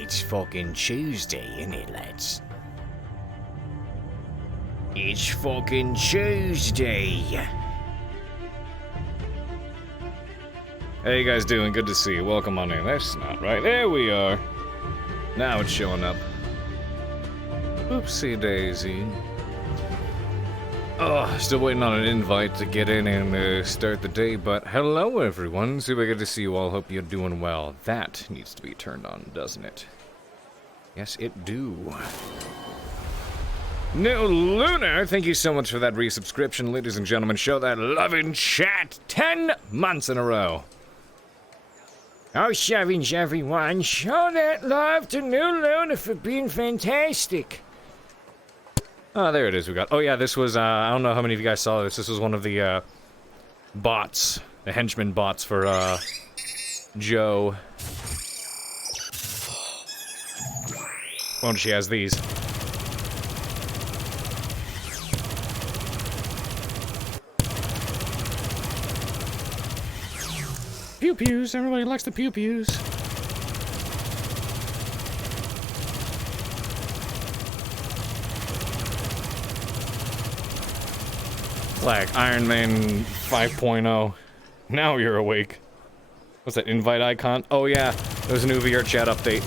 It's fucking Tuesday, isn't it, lads? It's fucking Tuesday. How you guys doing? Good to see you. Welcome on in. That's not right. There we are. Now it's showing up. Oopsie daisy. Oh, still waiting on an invite to get in and start the day, but hello everyone. Super good to see you all. Hope you're doing well. That needs to be turned on, doesn't it? Yes, it do. No Lunar, thank you so much for that resubscription, ladies and gentlemen. Show that love in chat. 10 months in a row. Oh, challenge everyone. Show that love to New Luna for being fantastic. Oh, there it is. We got. Oh, yeah, this was. I don't know how many of you guys saw this. This was one of the bots, the henchman bots for Joe. Well, she has these. Pew pews. Everybody likes the pew pews. Like Iron Man 5.0. Now you're awake. What's that invite icon? Oh yeah, there's a new VR chat update.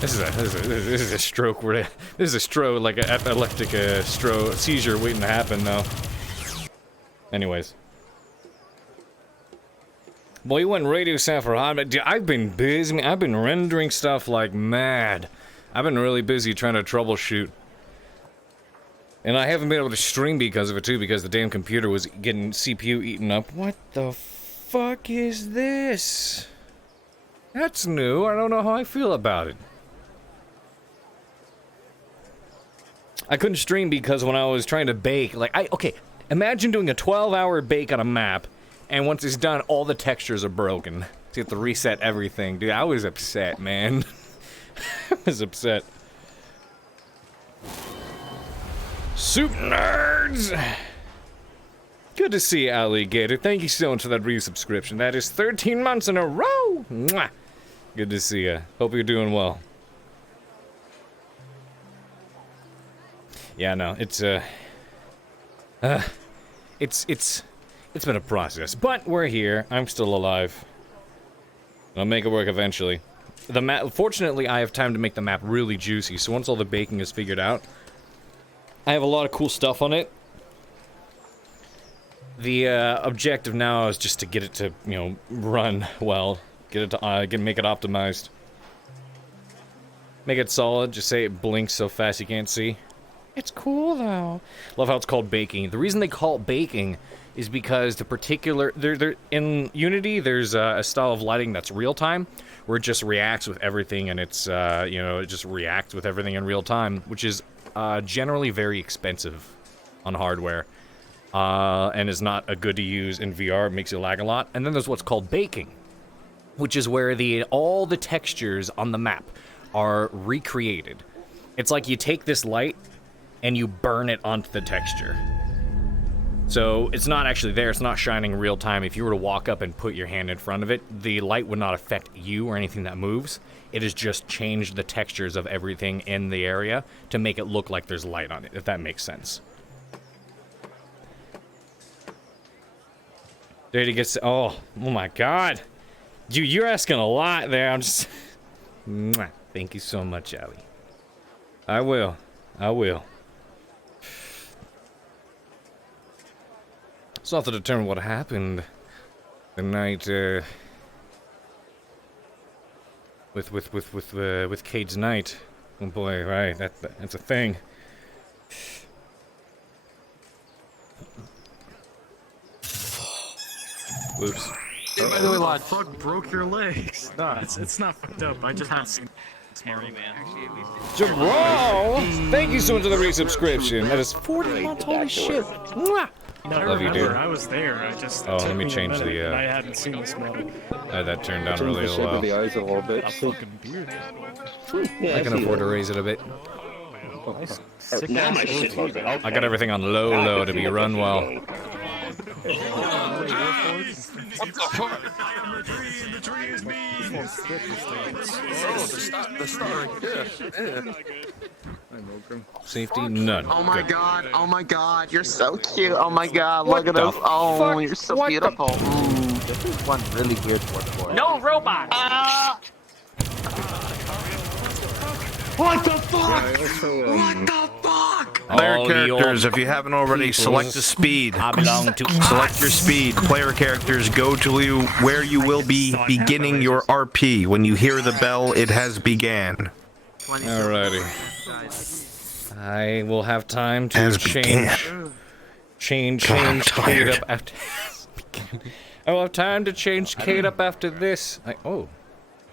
This is a stroke. This is a stroke, like an epileptic stroke seizure waiting to happen though. Anyways. Boy, you went radio sound for hot, but I've been busy. I've been rendering stuff like mad. I've been really busy trying to troubleshoot. And I haven't been able to stream because of it too, because the damn computer was getting CPU eaten up. What the fuck is this? That's new. I don't know how I feel about it. I couldn't stream because when I was trying to bake, like, okay, imagine doing a 12-hour bake on a map, and once it's done, all the textures are broken. So you have to reset everything. Dude, I was upset, man. I was upset. Soup nerds! Good to see you, Alligator. Thank you so much for that resubscription. That is 13 months in a row! Mwah! Good to see you. Hope you're doing well. Yeah, no, it's been a process, but we're here. I'm still alive. I'll make it work eventually. The map, fortunately, I have time to make the map really juicy, so once all the baking is figured out, I have a lot of cool stuff on it. The objective now is just to get it to, you know, run well. Get it to make it optimized. Make it solid. Just say it blinks so fast you can't see. It's cool though. Love how it's called baking. The reason they call it baking is because the particular in Unity there's a style of lighting that's real time, where it just reacts with everything, and it's you know, it just reacts with everything in real time, which is generally very expensive on hardware, and is not a good to use in VR. It makes you lag a lot. And then there's what's called baking, which is where all the textures on the map are recreated. It's like you take this light and you burn it onto the texture. So it's not actually there, it's not shining real time. If you were to walk up and put your hand in front of it, the light would not affect you or anything that moves. It has just changed the textures of everything in the area to make it look like there's light on it, if that makes sense. There he gets, oh my god. You're asking a lot there, I'm just... Mwah. Thank you so much, Allie. I will. So I'll have to determine what happened the night, with Cade's night. Oh boy, right, that's a thing. Whoops. By the way, what the fuck broke your legs? No, it's not fucked up. I just had some smart man. Shilbrouk, thank you so much for the resubscription. That is 40 months, holy shit. Mwah. No, love you, dude. I was there. I just let me change the. I hadn't seen this model. I had that turned down really low. The eyes a little bit. A fucking beard. Yeah, I can afford to raise it a bit. Now my shit loads up. I got everything on low to be run well. The star. Yeah. Safety, none. Oh my Good. god, oh my god, you're so cute. Oh my god, What look at the us. Oh, fuck? you're so What the- beautiful. This is one really weird one for it. No robot! What the fuck? I also, What the fuck? Player All the characters, old if you haven't already, peoples select the speed. I belong to. Select your speed. Player characters, go to where you will be beginning your RP. When you hear the bell, it has began. Alrighty. I will have time to Has change Cade tired. up after. I will have time to change Cade up after this. Oh,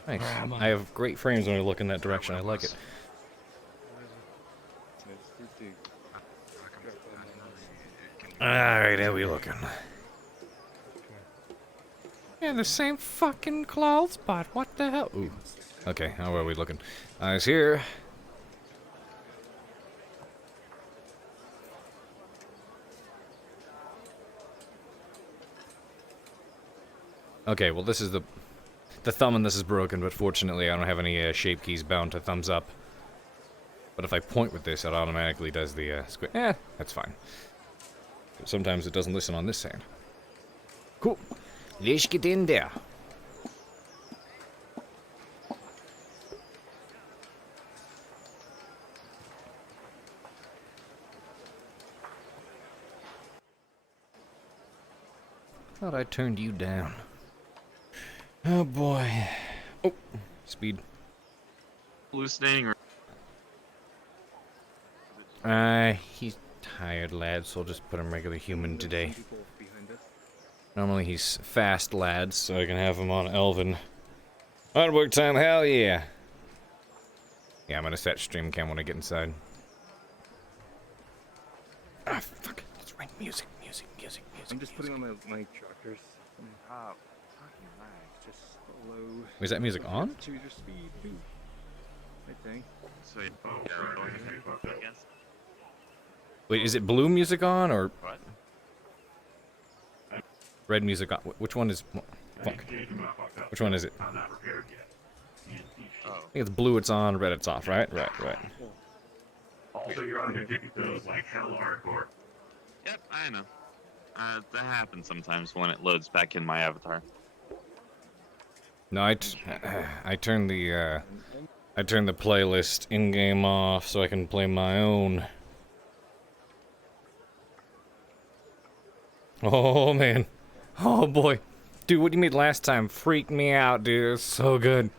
nice. I have great frames when I look in that direction. I like it. Alright, how we looking? Yeah, the same fucking clothes, but what the hell? Ooh. Okay, how are we looking? Eyes here. Okay, well this is the thumb and this is broken, but fortunately I don't have any shape keys bound to thumbs up. But if I point with this, it automatically does the squid. That's fine. But sometimes it doesn't listen on this hand. Cool. Let's get in there. Thought I turned you down. Oh boy. Oh, speed. Hallucinating or He's tired, lad, so I'll just put him regular human today. Normally he's fast, lads, so I can have him on Elven. Hard work time, hell yeah. Yeah, I'm gonna set stream cam when I get inside. Ah, fuck. It's right. Music. I'm just putting on my trackers. Fucking lag. Just slow. Is that music on? Choose your speed, dude. I think. so I guess. Wait, is it blue music on, or What? red music on? Which one is... Fuck. Which one is it? I think it's blue it's on, red it's off, right? Right. Also, you're on those like hell hardcore. Yep, I know. That happens sometimes when it loads back in my avatar. No, I turned the playlist in-game off so I can play my own. Oh, man. Oh, boy. Dude, what you made last time freaked me out, dude. It's so good.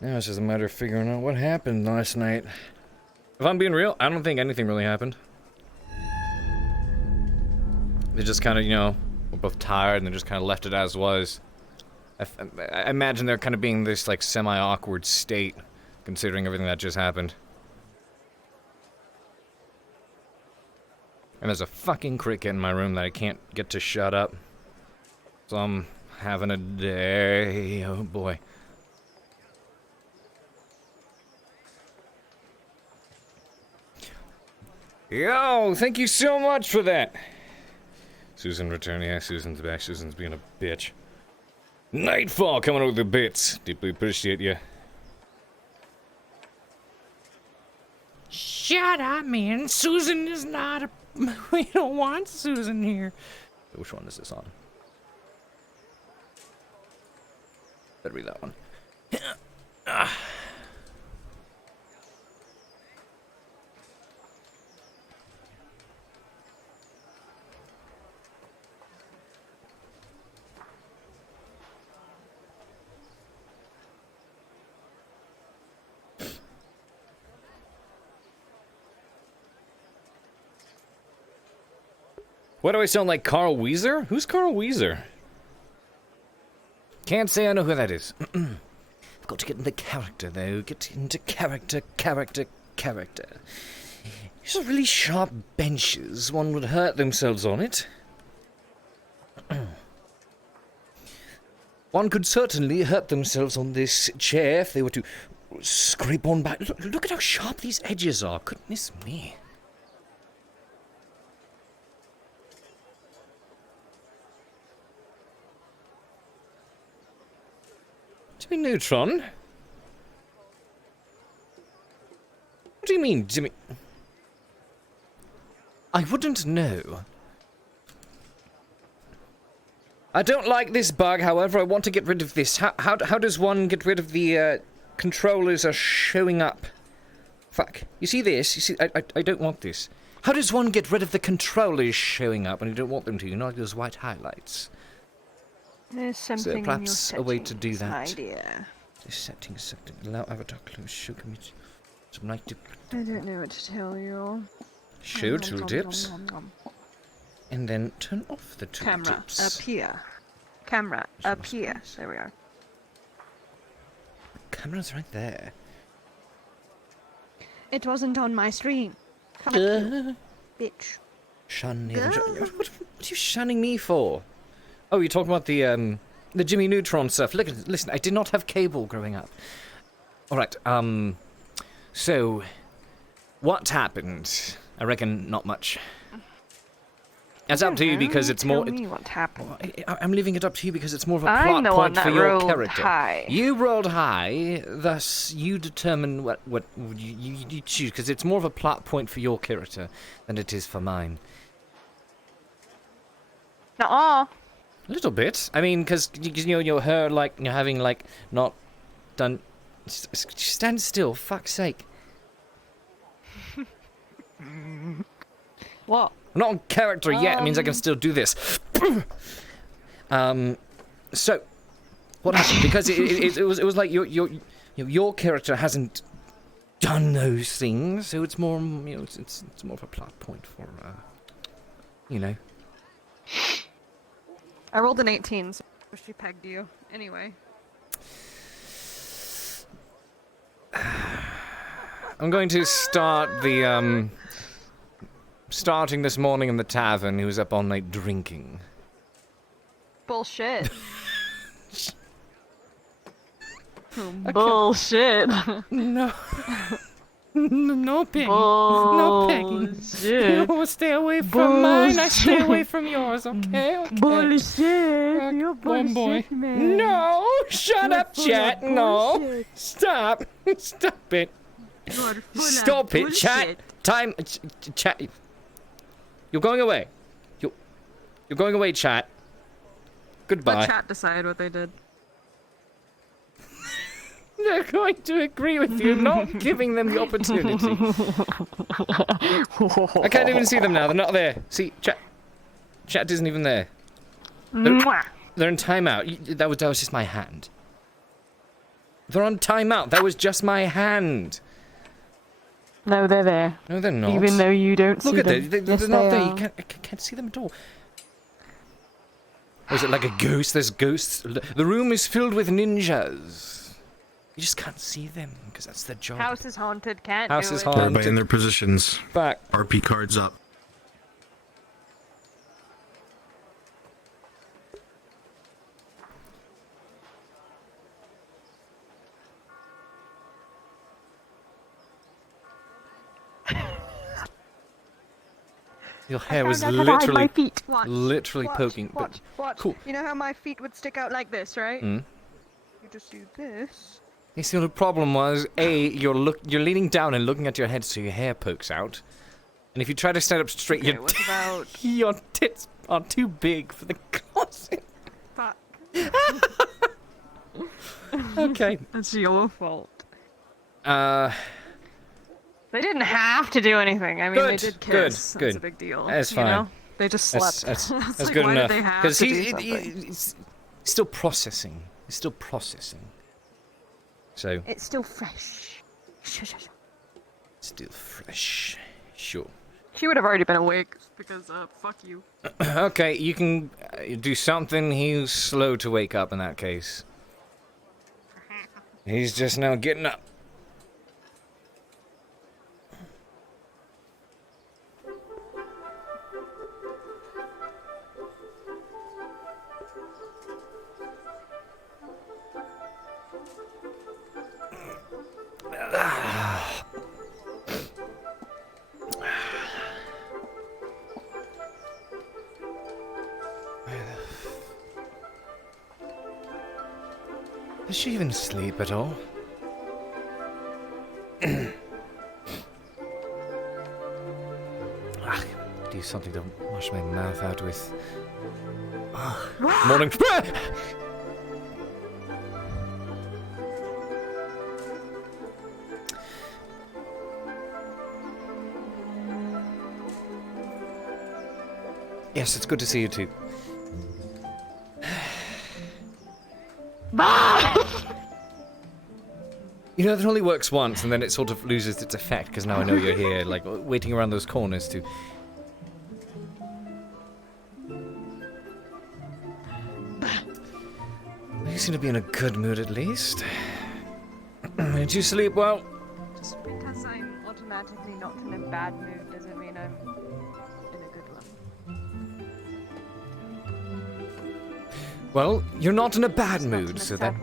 Now it's just a matter of figuring out what happened last night. If I'm being real, I don't think anything really happened. They just kind of, you know, were both tired and they just kind of left it as was. I imagine they're kind of being this, like, semi-awkward state, considering everything that just happened. And there's a fucking cricket in my room that I can't get to shut up. So I'm having a day. Oh boy. Yo, thank you so much for that. Susan returned. Yeah, Susan's back. Susan's being a bitch. Nightfall coming out with the bits. Deeply appreciate you. Shut up, man. Susan is not a... We don't want Susan here. Which one is this on? Better be that one. Why do I sound like Carl Weezer? Who's Carl Weezer? Can't say I know who that is. I've got to get into character, though. Get into character. These are really sharp benches. One would hurt themselves on it. One could certainly hurt themselves on this chair if they were to scrape on back. Look at how sharp these edges are. Goodness me. Jimmy Neutron? What do you mean, Jimmy? I wouldn't know. I don't like this bug, however, I want to get rid of this. How does one get rid of the, controllers are showing up? Fuck. You see this? You see, I don't want this. How does one get rid of the controllers showing up when you don't want them to? You know, like those white highlights. There's something in your perhaps a way to do settings, my that. dear. Settings. Allow avatar close. Show commit. Some night dip. I don't know what to tell you. Show tooltips. And then turn off the tooltips. Camera up here. Camera up here. There we are. Camera's right there. It wasn't on my stream. Fuck you, bitch. Shun what are you shunning me for? Oh, you're talking about the Jimmy Neutron stuff. Look, listen, I did not have cable growing up. Alright, so, what happened? I reckon not much. It's up to you because it's more. Tell me what happened. I'm leaving it up to you because it's more of a I'm plot the one point for that your rolled character. high. You rolled high, thus you determine what you choose because it's more of a plot point for your character than it is for mine. Nuh-uh. A little bit. I mean, because you know her like you're having like not done. Stand still, fuck's sake. What? I'm not on character yet. It means I can still do this. So, what happened? Because it was like your character hasn't done those things, so it's more it's more of a plot point for you know. I rolled an 18, so she pegged you. Anyway. I'm going to start the starting this morning in the tavern. He was up all night drinking. Bullshit. Bullshit. No. No pegging. No pegging. You stay away from mine, I stay away from yours, okay? Bullshit. You're One boy. man. No! Shut up, chat! No! Stop! Stop it! Stop it, chat! Time... Chat... You're going away. You're going away, chat. Goodbye. Let chat decide what they did. They're going to agree with you, not giving them the opportunity. I can't even see them now. They're not there. See, chat isn't even there. They're in timeout. That was just my hand. They're on timeout. That was just my hand. No, they're there. No, they're not. Even though you don't see Look them. at them. They're not there. I can't see them at all. Or is it like a ghost? There's ghosts. The room is filled with ninjas. You just can't see them because that's their job. House is haunted. Can't House do is it. haunted. Everybody in their positions. Back. RP cards up. Your hair was My literally feet. Watch. poking. Watch. Watch. Cool. You know how my feet would stick out like this, right? Mm. You just do this. You see, the problem was, you're leaning down and looking at your head so your hair pokes out. And if you try to stand up straight, Okay, what about... your tits are too big for the closet. Fuck. Okay. That's your fault. They They didn't have to do anything. I mean, they Good, did good, kiss. good. That's a big deal. That's You fine. know? They just slept. That's It's like, good why enough. did they have to do something? He's still processing. He's still processing. So, It's still fresh. still fresh. Sure. She would have already been awake because, fuck you. Okay, you can do something. He's slow to wake up in that case. He's just now getting up. she even sleep at all? Do something to wash my mouth out with. Morning. Yes, it's good to see you too. You know, that only works once, and then it sort of loses its effect, because now I know you're here, like, waiting around those corners to... You seem to be in a good mood, at least. Did you sleep well? Just because I'm automatically not in a bad mood doesn't mean I'm in a good one. Well, you're not in a bad Just not in mood, a so sad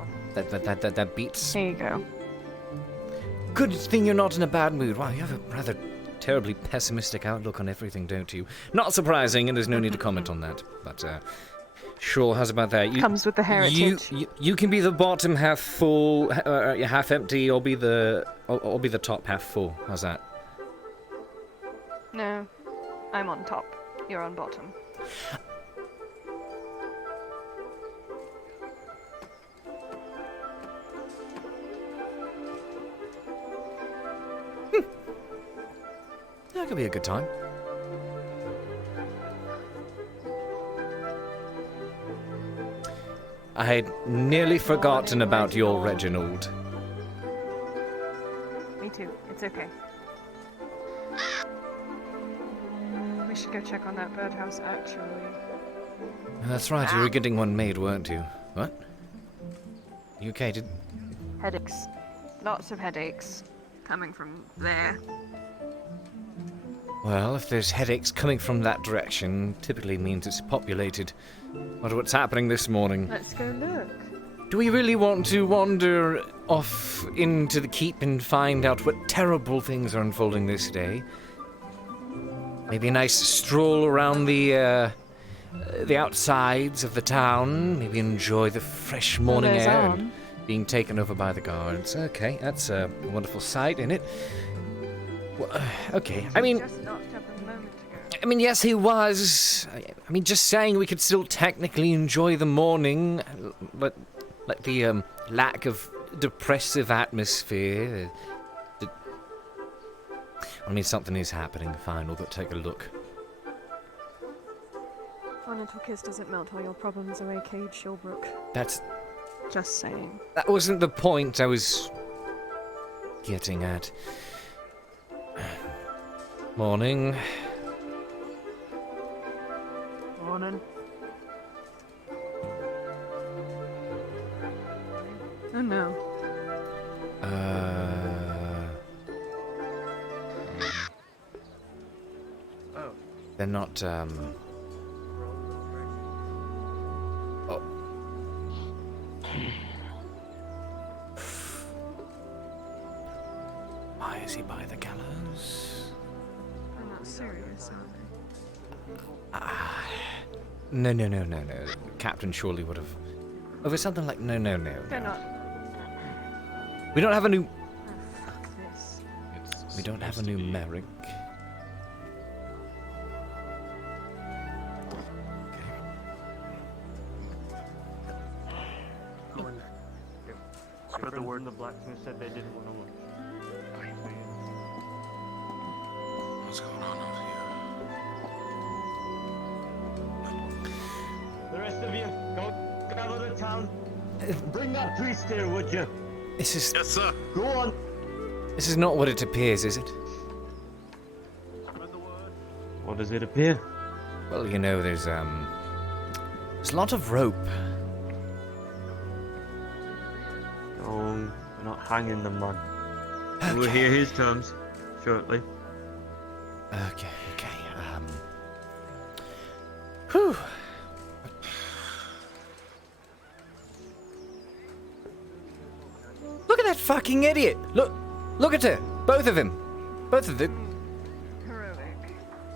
that beats. Here you go. Good thing you're not in a bad mood. Wow, you have a rather terribly pessimistic outlook on everything, don't you? Not surprising, and there's no need to comment on that. But, sure, how's about that? Comes with the heritage. You can be the bottom half full, half empty. I'll be the top half full. How's that? No, I'm on top. You're on bottom. That could be a good time. I had nearly forgotten about your Reginald. Me too. It's okay. We should go check on that birdhouse, actually. That's right, you were getting one made, weren't you? What? You okay? Headaches. Lots of headaches. Coming from there. Well, if there's headaches coming from that direction, typically means it's populated. Wonder what's happening this morning. Let's go look. Do we really want to wander off into the keep and find out what terrible things are unfolding this day? Maybe a nice stroll around the outsides of the town. Maybe enjoy the fresh morning air and being taken over by the guards. Okay, that's a wonderful sight, isn't it? Well, okay, I mean... Just knocked up a moment ago. I mean, yes, he was. I mean, just saying we could still technically enjoy the morning, but like the lack of depressive atmosphere. I mean, something is happening. Fine, we'll go take a look. One little kiss doesn't melt all your problems away, Cade, Shilbrouk. That's... Just saying. That wasn't the point I was getting at. Morning. Morning. Oh no. They're not, Oh. Why is he by the gallows? I'm not serious, are No. Captain surely would have... Oh, it's something like no. They're not. We don't have a new... Oh, fuck this. We don't have a new Merrick. Spread the word. The blacksmith said they didn't want to look. What's going on over here? The rest of you, go out of the town. Bring that priest here, would you? This is... Yes, sir. Go on. This is not what it appears, is it? What does it appear? Well, you know, there's a lot of rope. Oh, we're not hanging the man. We'll hear his terms shortly. Okay. Whew. Look at that fucking idiot! Look at her! Both of them! Both of them! Heroic.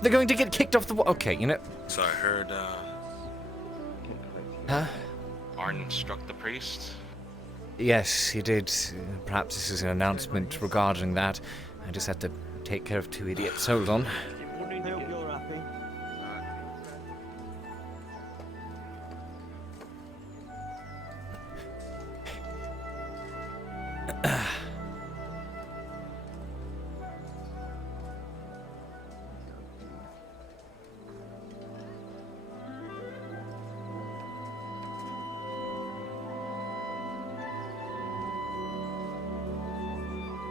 They're going to get kicked off the wall. Okay, you know... So I heard, Huh? Arden struck the priest. Yes, he did. Perhaps this is an announcement regarding that. I just had to take care of 2 idiots. Hold on. Hope you're happy.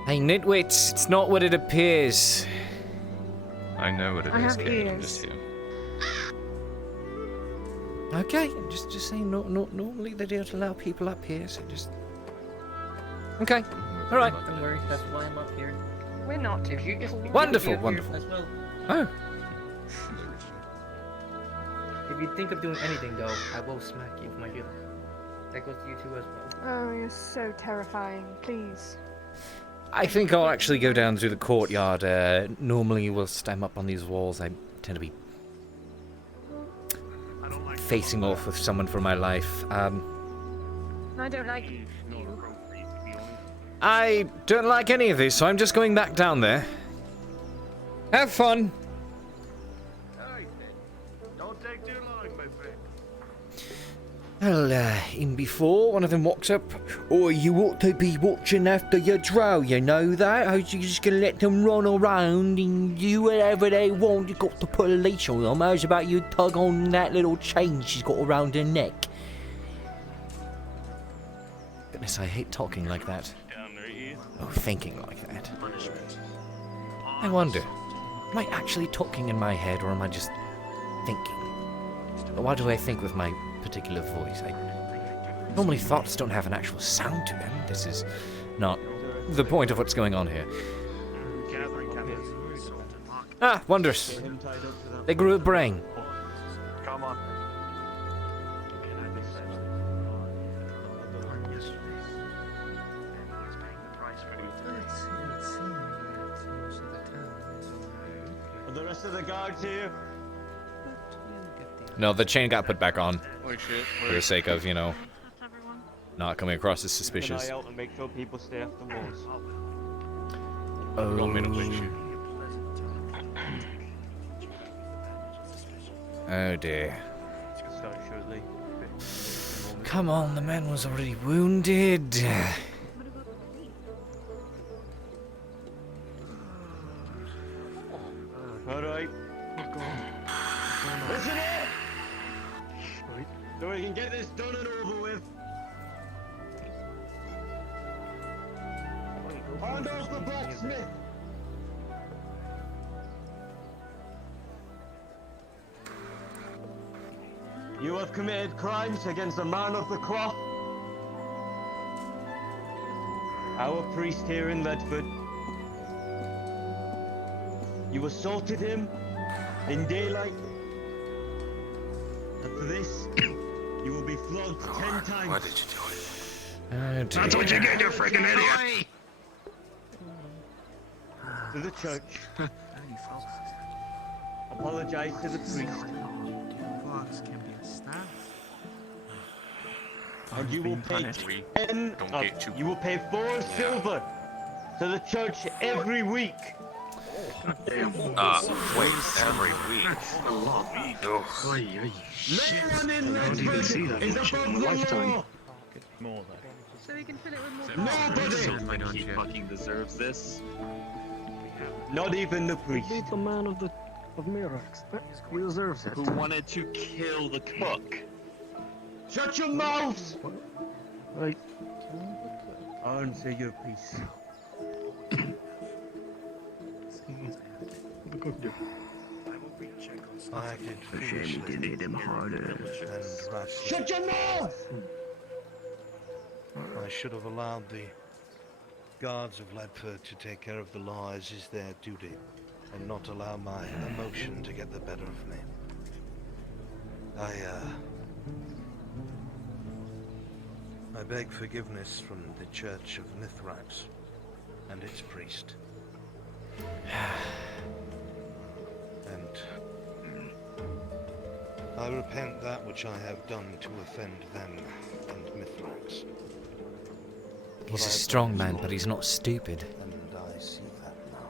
Hey, nitwits, it's not what it appears. I know what it I is, have Cade. I'm ears. just here. Okay, just saying, normally they don't allow people up here, so just... Okay, alright. Don't worry, that's why I'm up here. We're not too If you just cool. Wonderful, if you wonderful. As well. Oh, If you think of doing anything though, I will smack you with my heel. That goes to you too as well. Oh, you're so terrifying. Please. I think I'll actually go down through the courtyard. Normally, whilst I'm up on these walls, I tend to be facing off with someone for my life. I don't like you. I don't like any of this, so I'm just going back down there. Have fun. Don't take too long, my friend. Well, in before, one of them walks up. Oh, you ought to be watching after your drow, you know that? How you just gonna let them run around and do whatever they want? You got to put a leash on them. How's about you tug on that little chain she's got around her neck? Goodness, I hate talking like that. Oh, thinking like that. I wonder, am I actually talking in my head or am I just thinking? Why do I think with my particular voice? Normally thoughts don't have an actual sound to them. This is not the point of what's going on here. Ah, wondrous. They grew a brain. Come on. Are the rest of the guards here? No, the chain got put back on Wait, shit. for the sake of, you know, not coming across as Keep an suspicious. eye out and make sure people stay off the walls. Oh dear. Start shortly. Come on, the man was already wounded. Alright. Listen up! So we can get this done and over with. Hand off the blacksmith! You have committed crimes against the man of the cloth. Our priest here in Ledford. You assaulted him in daylight. And for this, you will be flogged 10 times. Why did you do it? Oh dear. That's what you get, you freaking idiot. To the church. Apologize to the priest. And you will pay 10. You will pay 4 silver to the church every week. Wait, every week. Ugh. No one in Ledford is above the law. So we can fill it with more. Nobody. He fucking deserves this. Not even the priest. The man of Mirax. He deserves it. Who wanted to kill the cook? Shut your mouths! Right. Answer your piece. The cook did. I did foolishly hit him harder. and rashly. Shut your mouth! I should have allowed the guards of Ledford to take care of the law as is their duty, and not allow my emotion to get the better of me. I beg forgiveness from the Church of Mithrax and its priest. And I repent that which I have done to offend them and Mithrax. what He's a I have strong done is man, wrong, but he's not stupid. and I see that now.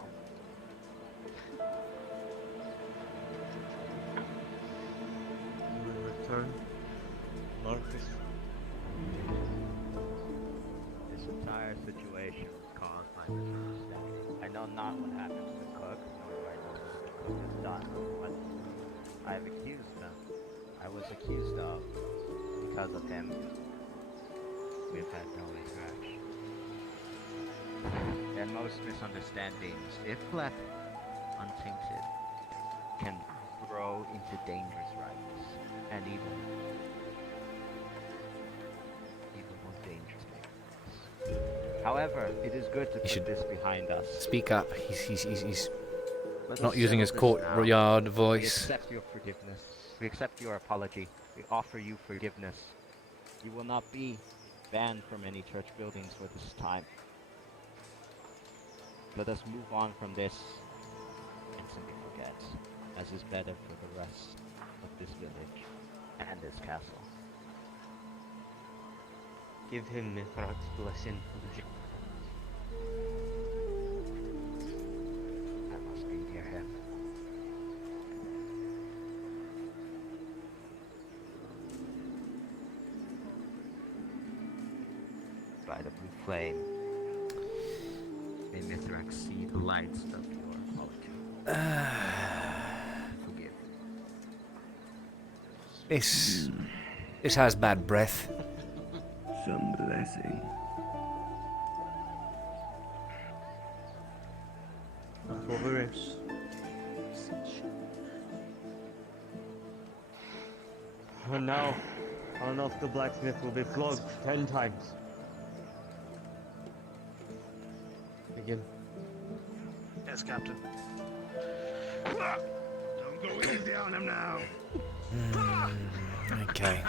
We return. Marcus. This entire situation was caused by misunderstanding. I know not what happened to the cook, nor do I know what the cook has done, but I have accused him. I was accused of. Because of him, we've had no interaction. And most misunderstandings, if left untainted, can grow into dangerous rights, and even more dangerous things. However, it is good to put this behind us. Speak up. He's Let not us using his settle this now. courtyard We voice. accept your forgiveness. We accept your apology. We offer you forgiveness. You will not be banned from any church buildings for this time. Let us move on from this and simply forget, as is better for the rest of this village and this castle. Give him Mithrak's blessing. I must be near him. By the blue flame, may Mithrak see the lights of your apology. Forgive. This has bad breath. Some blessing. Over it. And now, Arnulf the blacksmith will be flogged 10 times. Begin. Yes, Captain. Don't go easy on him now. Okay.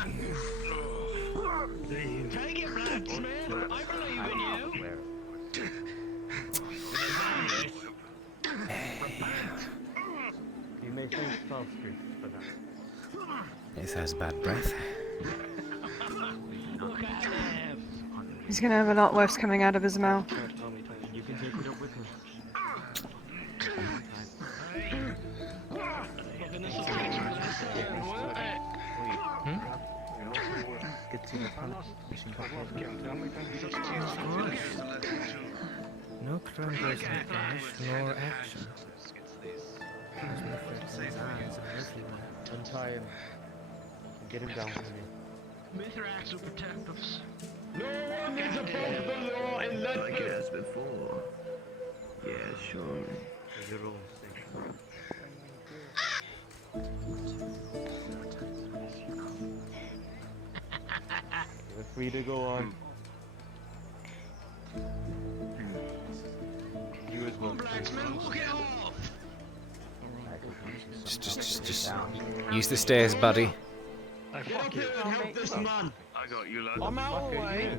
Take it, blacksmith. I believe in you. You may thank Falstreet for that. This has bad breath. Look at him. He's gonna have a lot worse coming out of his mouth. You can take it up with him. No progress in thought nor action. Untie him. Get him down from me. Mithrax will protect us. No one is above the law in Ledford. Like it has before. Yeah, sure. Your own station. You're free to go on. You as well. Blacksmith, look it off. Just use the stairs, buddy. Get up here and help this man. I got you, lad. I'm out of the way.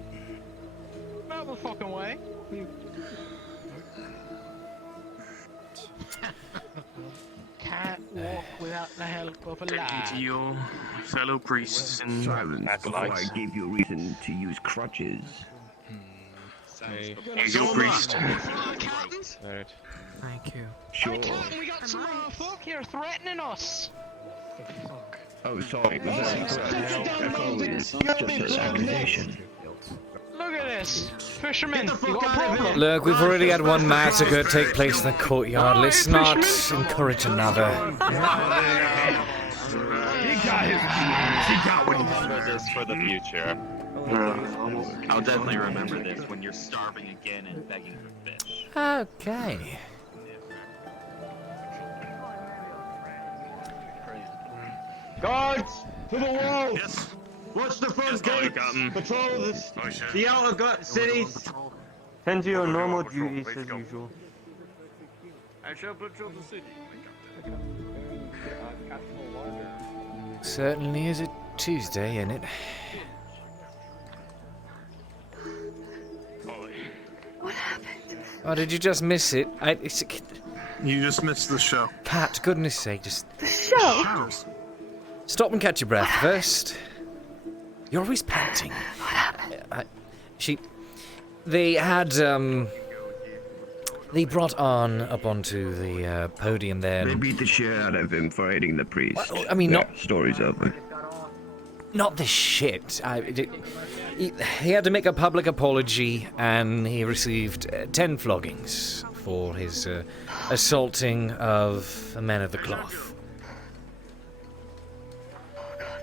I'm out of the fucking way. Can't walk without the help of a lad. To your fellow priests and Silence before I acolytes. give you reason to use crutches. Here you go, priest. Thank you. Sure. Captain, we got some folk here threatening us. Oh, sorry. Was that incorrect? That's always just an accusation. Look at this. Fisherman, you got a problem? Look, we've already had one massacre take place in the courtyard. Let's not encourage another. He got his views. He got what he Remember this for the future. I'll definitely remember this when you're starving again and begging for fish. Okay. Guards! To the wall! Yes. Watch the front Yes, gates! Captain. Patrol I shall. the outer cities! Tend to your normal duties as usual. I shall patrol the city. Certainly is a Tuesday, isn't it? What happened? Oh, did you just miss it? You just missed the show. Pat, goodness sake, just The show? stop and catch your breath first. You're always panting. What happened? They had, they brought on up onto the podium there. They beat the shit out of him for aiding the priest. Well, I mean, not... Story's over. Not the shit. He had to make a public apology, and he received 10 floggings for his assaulting of a man of the cloth.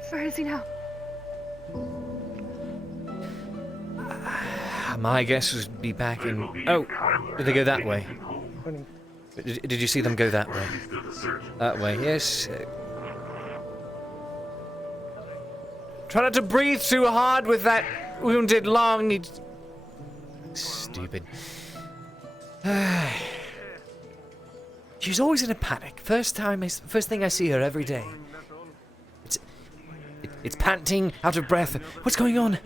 Where is he now? My guess would be back in... Oh, did they go that way? Did you see them go that way? That way, yes. Try not to breathe too hard with that wounded lung. Stupid. She's always in a panic. First thing I see her every day. It's panting, out of breath. What's going on?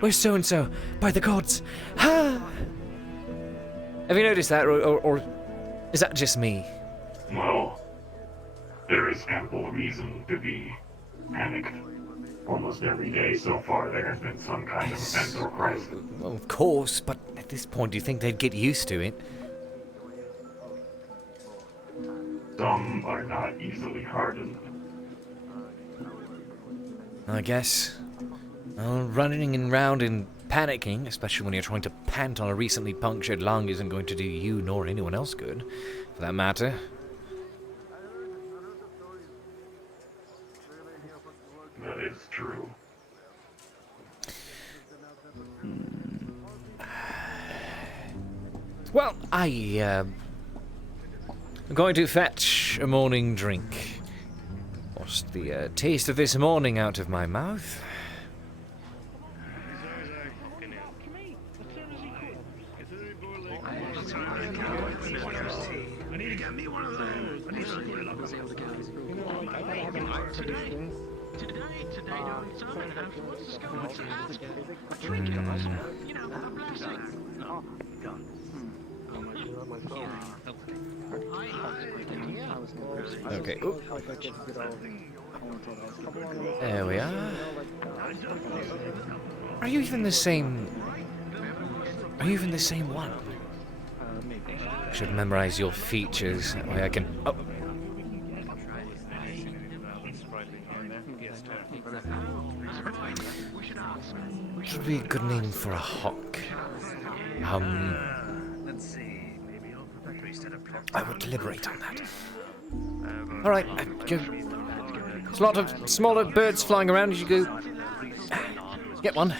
Where's so-and-so? By the gods. Have you noticed that, or is that just me? Well, there is ample reason to be panicked. Almost every day so far there has been some kind of event or crisis. Well, of course, but at this point, do you think they'd get used to it? Some are not easily hardened. I guess. Well, running around and panicking, especially when you're trying to pant on a recently punctured lung, isn't going to do you nor anyone else good, for that matter. That is true. Well, I'm going to fetch a morning drink. What's the taste of this morning out of my mouth? I need to get me one of those. I need Okay. Ooh. There we are. Are you even the same? Are you even the same one? I should memorize your features. That way I can. Oh. What would be a good name for a hawk? I will deliberate on that. All right, there's a lot of smaller birds flying around as you go. Get one.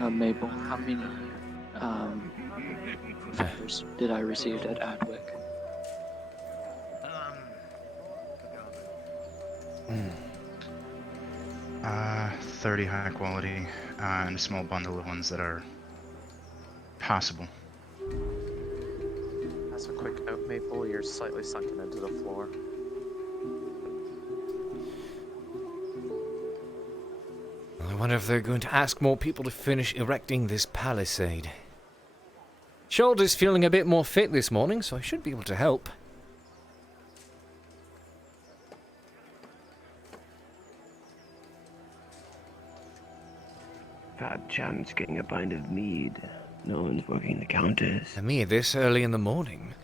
Mabel, how many feathers did I receive at Adwick? 30 high quality, and a small bundle of ones that are passable. As a quick note, Maple, you're slightly sunken into the floor. I wonder if they're going to ask more people to finish erecting this palisade. Shoulder's feeling a bit more fit this morning, so I should be able to help. Fat chance getting a pint of mead. No one's working the counters. And me this early in the morning.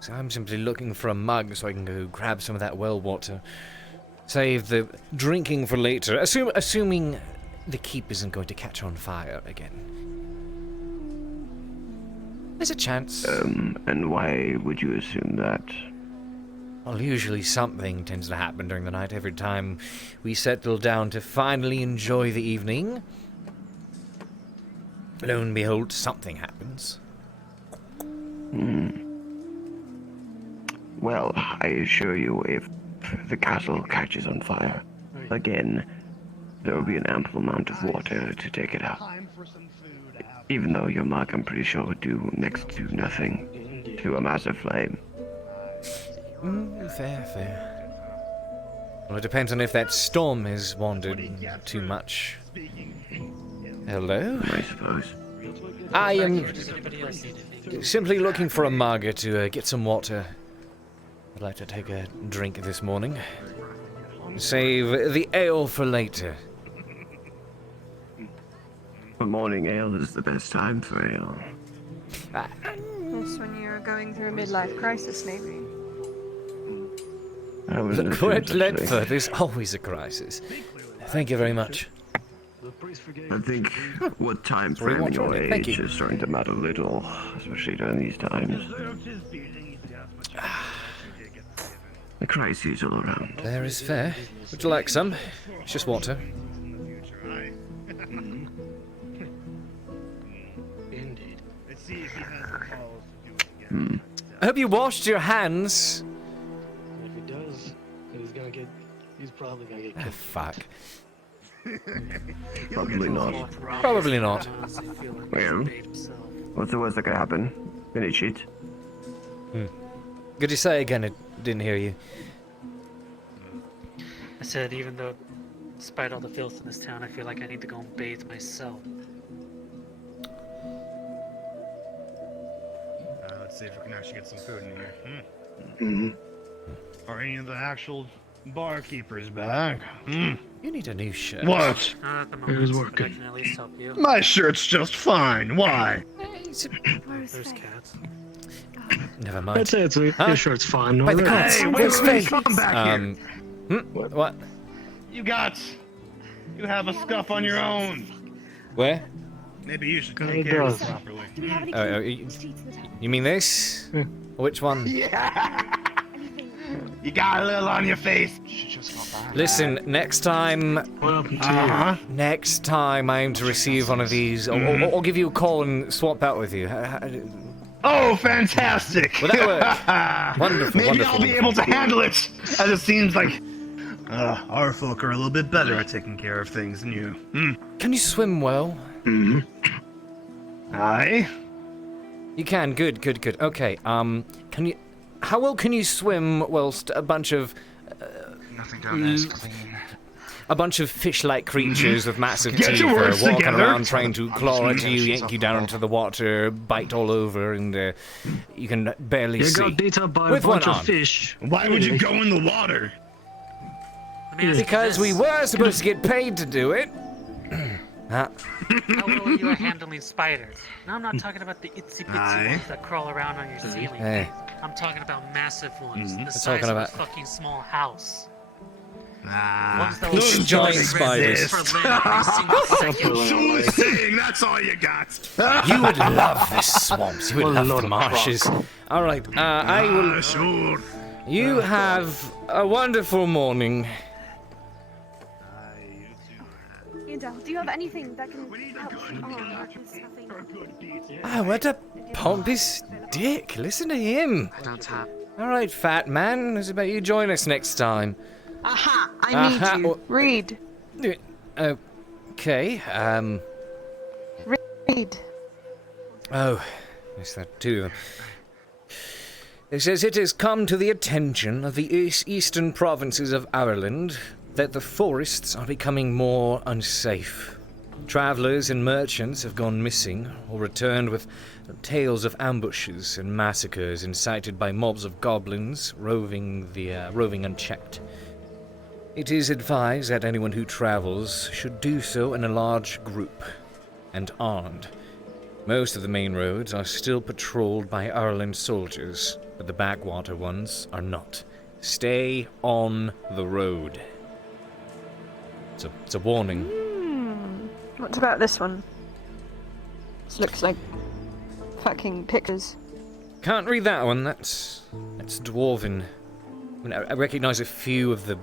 So I'm simply looking for a mug so I can go grab some of that well water. Save the drinking for later. Assuming the keep isn't going to catch on fire again. There's a chance. And why would you assume that? Well, usually something tends to happen during the night every time we settle down to finally enjoy the evening. Lo and behold, something happens. Well, I assure you, if the castle catches on fire again, there will be an ample amount of water to take it out. Even though your mug, I'm pretty sure, would do next to nothing to a massive flame. Fair. Well, it depends on if that storm has wandered too much. Hello? I suppose. I am simply looking for a mug to get some water. I'd like to take a drink this morning. Save the ale for later. A morning ale is the best time for ale. Yes, when you're going through a midlife crisis, maybe. I wouldn't Look, assume we're at such Ledford. things. There's always a crisis. Thank you very much. I think what time Three frame more in your training. Thank age you. is starting to matter little, especially during these times. The crises all around. There is fair. Would you like some? It's just water. Indeed. Let's see if he has the balls to do it Hmm. I hope you washed your hands. If he does, he's probably gonna get Ah, fuck. Probably not. Probably not. Well, what's the worst that could happen? Any cheat? Could you say again? I didn't hear you. I said, even though, despite all the filth in this town, I feel like I need to go and bathe myself. Let's see if we can actually get some food in here. Are any of the actual barkeepers back? You need a new shirt. What? Not at the moment, Who's but working? I can at least help you. My shirt's just fine. Why? There's cats. Never mind. That's it. Your shirt's fine. By the already. cats. Hey, Where's Faye? come back here. What? You have a scuff on your own. Where? Maybe you should It take care of does. it properly. You mean this? Which one? You got a little on your face. Listen, next time. What happened to you? Next time I aim to receive one of these, I'll give you a call and swap out with you. Oh, fantastic! Will that work? Wonderful, Maybe wonderful, I'll be able to handle it, as it seems like our folk are a little bit better at taking care of things than you. Can you swim well? Aye. You can. Good. Okay. Can you? How well can you swim whilst a bunch of Nothing down there is clean. a bunch of fish-like creatures with massive Get teeth your are words walking together. around trying to claw at you, yank you down into the water, bite all over, and you can barely You see. got beat up by With a bunch one of arm. fish. Why would you go in the water? Because we were supposed to get paid to do it. How well are you at handling spiders? Now I'm not talking about the itsy bitsy Aye. ones that crawl around on your ceiling. Hey. I'm talking about massive ones, the I'm size talking of about- a fucking small house. Ah, Ones that those will giant exist spiders. for live every single second. Soothsaying, that's all you got. You would love the swamps. You would love the marshes. All right. I will. Sure. You have a wonderful morning. Do you have anything that can help you on? Or just nothing? Ah, what a pompous dick. Listen to him. All right, fat man. It's about you join us next time. Aha! I need you. Read. Okay. Read. Oh, yes, that too. It says it has come to the attention of the eastern provinces of Ireland that the forests are becoming more unsafe. Travelers and merchants have gone missing or returned with tales of ambushes and massacres incited by mobs of goblins roving unchecked. It is advised that anyone who travels should do so in a large group and armed. Most of the main roads are still patrolled by Ireland soldiers, but the backwater ones are not. Stay on the road. It's a warning. What about this one? This looks like fucking pictures. Can't read that one. That's dwarven. I mean, I recognize a few of the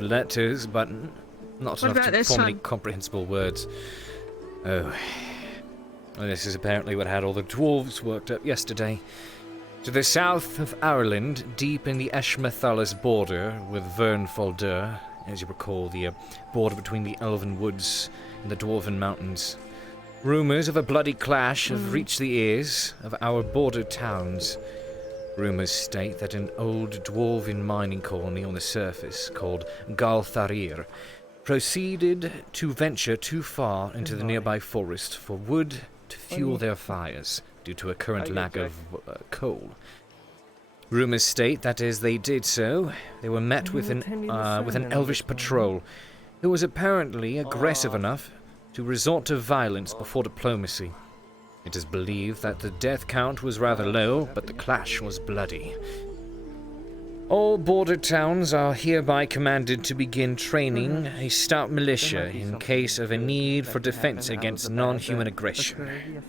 letters, but not What enough about to this form any one? comprehensible words. Oh. Well, this is apparently what had all the dwarves worked up yesterday. To the south of Ireland, deep in the Eschmathalas border with Vern Folder, as you recall, the border between the Elven Woods and the Dwarven Mountains. Rumours of a bloody clash have reached the ears of our border towns. Rumours state that an old dwarven mining colony on the surface, called Galtharir, proceeded to venture too far into the nearby forest for wood to fuel their fires due to a current lack of coal. Rumours state that as they did so, they were met with an elvish patrol who was apparently aggressive enough to resort to violence before diplomacy. It is believed that the death count was rather low, but the clash was bloody. All border towns are hereby commanded to begin training a stout militia in case of a need for defense against non-human aggression.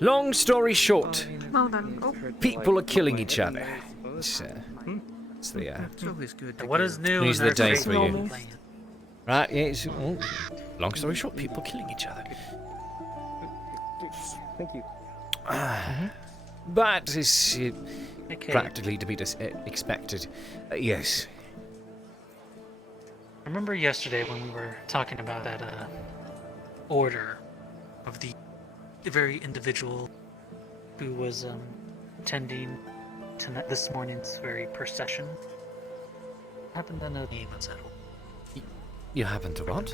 Long story short, Well done. Oh. people are killing each other. It's the It's always good. What is new? news in of the our day great for you. plan? Right? Yeah, long story short, people killing each other. Thank you. But it's Okay. practically to be expected. Yes. I remember yesterday when we were talking about that order of the very individual who was attending tonight, this morning's very procession. I happen to know the name of that. You happen to what?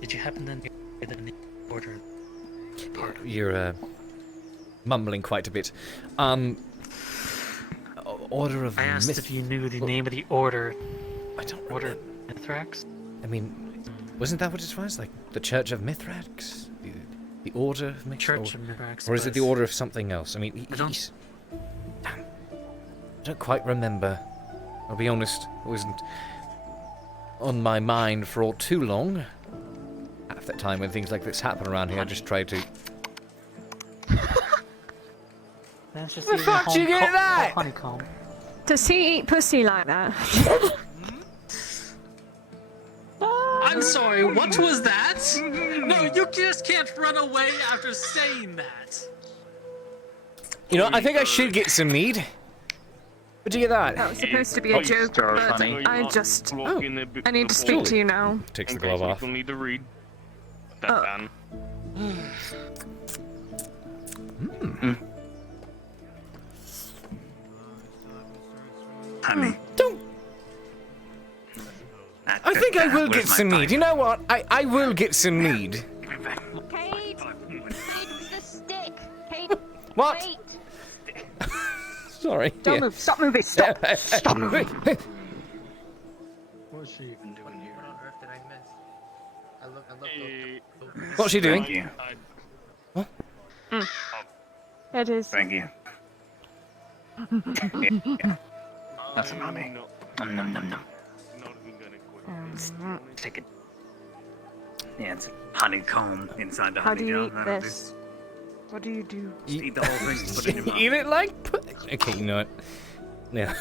Did you happen to know the name order? You're mumbling quite a bit. Order of I asked if you knew the name of the order. I don't. Order of Mithrax? I mean, wasn't that what it was? Like the Church of Mithrax? The Order of Mithrax? Church of Mithrax. Or is it the Order of something else? I mean, Damn. I don't quite remember. I'll be honest, it wasn't on my mind for all too long. At that time when things like this happen around here, I just try to... That's just Where the fuck did you get that? Honeycomb. Does he eat pussy like that? I'm sorry, what was that? No, you just can't run away after saying that. You know, I think I should get some mead. Where'd you get that? That was supposed to be a joke, but I just... Oh, I need to speak to you now. Takes the glove off. People need to read that down. Honey. Don't. I think I will get some mead. You know what? I will get some mead. Cade! It's the stick! Cade! What? Wait! Sorry. Don't move. Stop moving. Stop. Stop moving. What's she even doing here? What on earth did I miss? I look. What's she doing? Thank you. What? It is. Thank you. Yeah. That's an honey. Nom nom nom nom. Take it. Yeah, it's honeycomb inside the How honey do you jar. eat That'll this? What do you do? Just eat the whole thing and put it in your mouth. Eat it like... Okay, you know what? Yeah.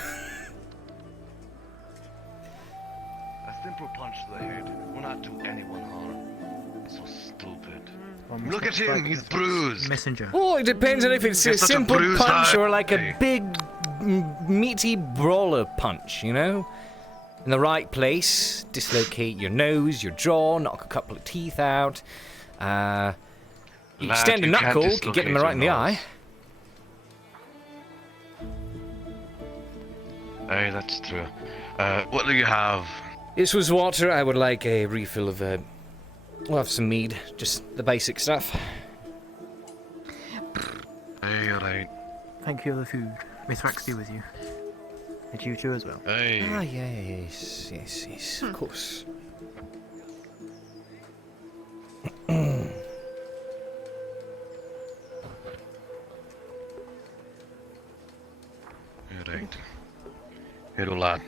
A simple punch to the head will not do anyone harm. So stupid. Look at him, he's bruised. Messenger. Oh, it depends on if it's a It's such a simple bruised punch eye. or like a big, meaty brawler punch, you know? In the right place, dislocate your nose, your jaw, knock a couple of teeth out. You extend a you can't knuckle, can get them dislocate right in the your eye. Hey, that's true. What do you have? This was water. I would like a refill of, we'll have some mead. Just the basic stuff. Hey, alright. Thank you for the food. Mithrax be with you. And you too as well. Hey. Ah, yes, yes, yes, of course. Alright. Here, lad.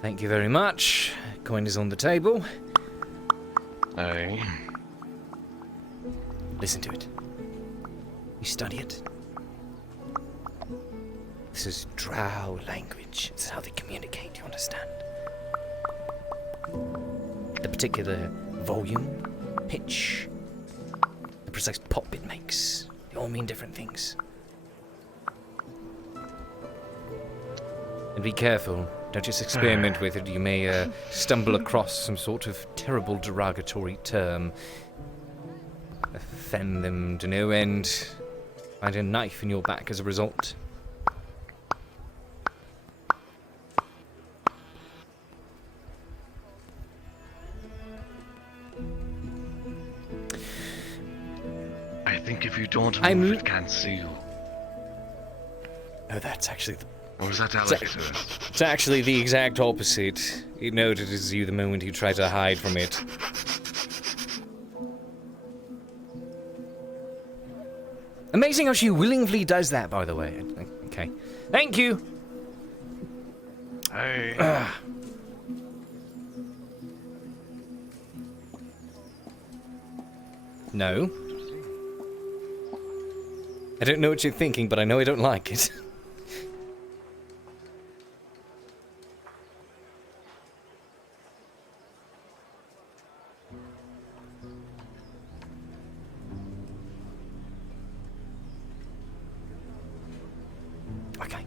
Thank you very much. Coin is on the table. Hey. Listen to it. You study it. This is drow language. It's how they communicate, you understand? The particular volume, pitch, the precise pop it makes. They all mean different things. And be careful. Don't just experiment with it. You may stumble across some sort of terrible derogatory term. Offend them to no end. Find a knife in your back as a result. I think if you don't move, it can't see you. Oh, that's actually Or was that Alex first? It's actually the exact opposite. It notices you the moment you try to hide from it. Amazing how she willingly does that, by the way. Okay. Thank you! Hey. No. I don't know what you're thinking, but I know I don't like it. Okay.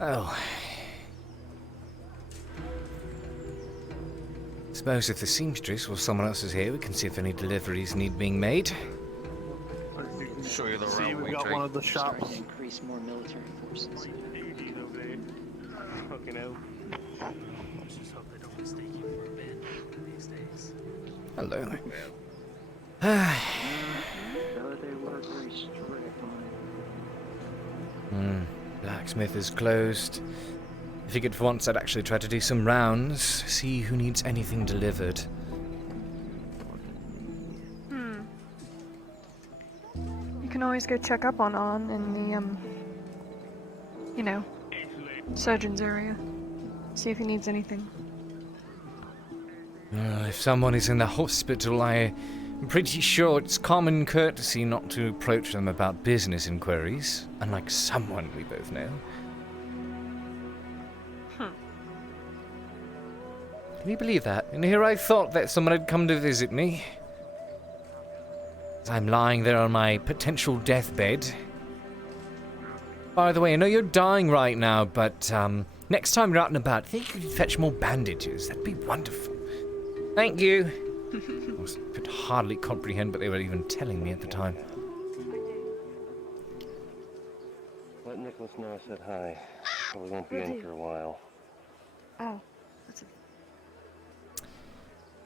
Oh. Suppose if the seamstress or someone else is here, we can see if any deliveries need being made. Show you the route. See, we got one of the shops. To increase more military forces. Fucking hell. Let's just hope they don't mistake you for a bandit these days. Hello. Though they were very strict Blacksmith is closed. I figured for once I'd actually try to do some rounds, see who needs anything delivered. You can always go check up on in the, you know, surgeon's area. See if he needs anything. If someone is in the hospital, I'm pretty sure it's common courtesy not to approach them about business inquiries, unlike someone we both know. Can you believe that? And here I thought that someone had come to visit me. As I'm lying there on my potential deathbed. By the way, I know you're dying right now, but next time you're out and about, I think you could fetch more bandages. That'd be wonderful. Thank you. I could hardly comprehend what they were even telling me at the time. Let Nicholas know I said hi. We won't be in for a while. Oh.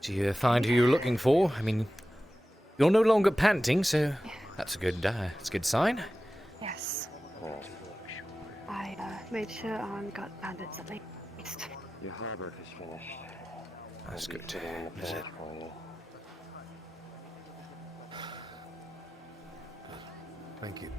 Do you find who you're looking for? I mean, you're no longer panting, so that's a good sign. Yes. I made sure Arn got bandits at least. Your harbor is finished. That's good. Is it? Thank you.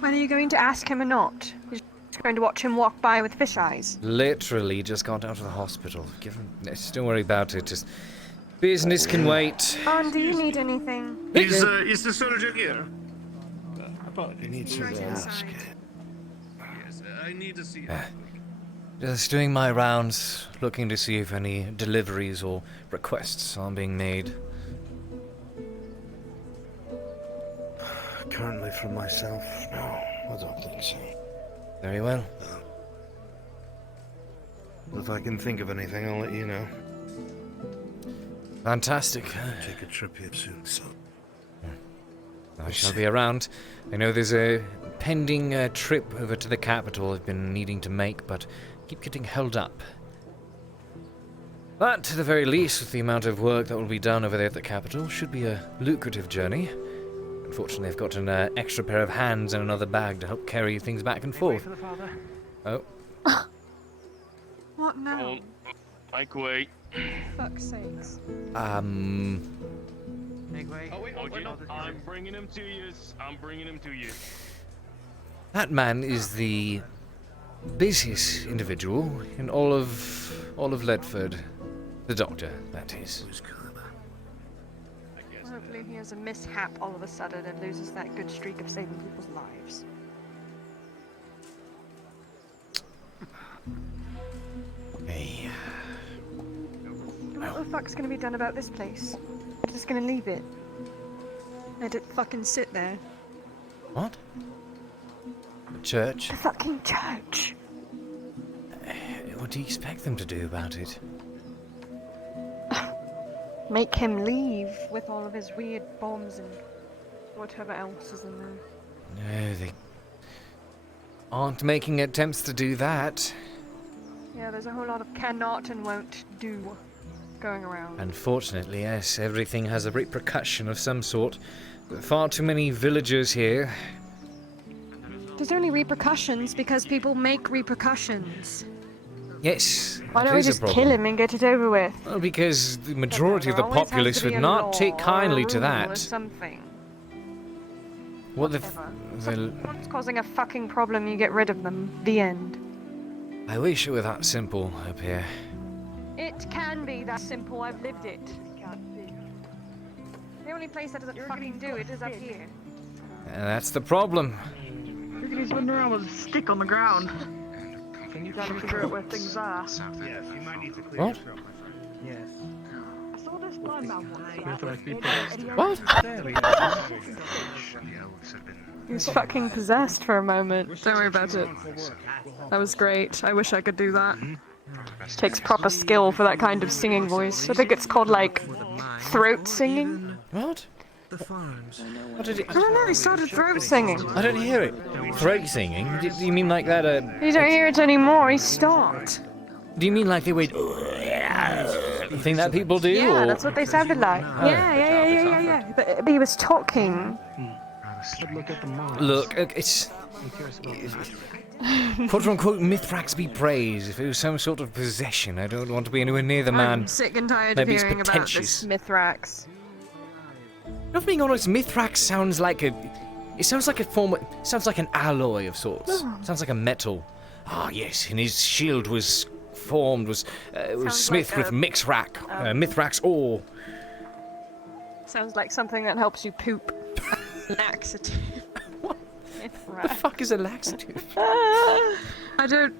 When are you going to ask him or not? You're just going to watch him walk by with fish eyes? Literally just got out of the hospital. Don't worry about it. Just business can wait. Arn, do you need anything? Is the surgeon here? You need to ask. Yes, I need to see him. Just doing my rounds, looking to see if any deliveries or requests are being made. Currently from myself, no, I don't think so. Very well. If I can think of anything, I'll let you know. Fantastic. Take a trip here soon, so. I shall be around. I know there's a pending trip over to the capital I've been needing to make, but keep getting held up. But, to the very least, with the amount of work that will be done over there at the capital, should be a lucrative journey. Unfortunately, I've got an extra pair of hands and another bag to help carry things back and forth. Oh. What now? Oh, Mike, wait. Fuck's sakes. Make way. Oh, wait, I'm bringing him to you. I'm bringing him to you. That man is the busiest individual in all of Ledford. The doctor, that is. Hopefully he has a mishap all of a sudden and loses that good streak of saving people's lives. Hey. What the fuck's gonna be done about this place? I'm just gonna leave it. Let it fucking sit there. What? The church? The fucking church! What do you expect them to do about it? Make him leave with all of his weird bombs and whatever else is in there. No, they aren't making attempts to do that. Yeah, there's a whole lot of cannot and won't do going around. Unfortunately, yes, everything has a repercussion of some sort. Far too many villagers here. There's only repercussions because people make repercussions. Yes. Why that don't we is a just problem. kill him and get it over with? Well, because the majority of the There always has populace to be would a not law take or kindly a to rule Or that. something. What the? Someone's causing a fucking problem, you get rid of them. The end. I wish it were that simple up here. It can be that simple, I've lived it. The only place that doesn't fucking do it is up here. And that's the problem. Look at he's running around with a stick on the ground. Can you Trying to figure out where things are. Yes, you might need to clear What? yourself, my friend. Yes. I saw this blind man once. What? He was fucking possessed for a moment. Don't worry about it. That was great. I wish I could do that. Takes proper skill for that kind of singing voice. I think it's called, like, throat singing. What? What did it? I don't know, he started throat singing. I don't hear it. Throat singing? Do you mean like that? You don't hear it anymore, he stopped. Do you mean like they went? Thing that people do? Yeah, or? that's what they sounded like. Oh. Yeah. But he was talking. Look, it's quote-unquote Mithrax be praised. If it was some sort of possession, I don't want to be anywhere near the man. I'm sick and tired Maybe of it's hearing about pretentious. this Mithrax. Not being honest, Mithrax sounds like a... It sounds like a form... sounds like an alloy of sorts. Oh. Sounds like a metal. Ah, yes, and his shield was formed, was smith like with Mithrax ore. Sounds like something that helps you poop. Laxative. What the fuck is a laxative? I don't...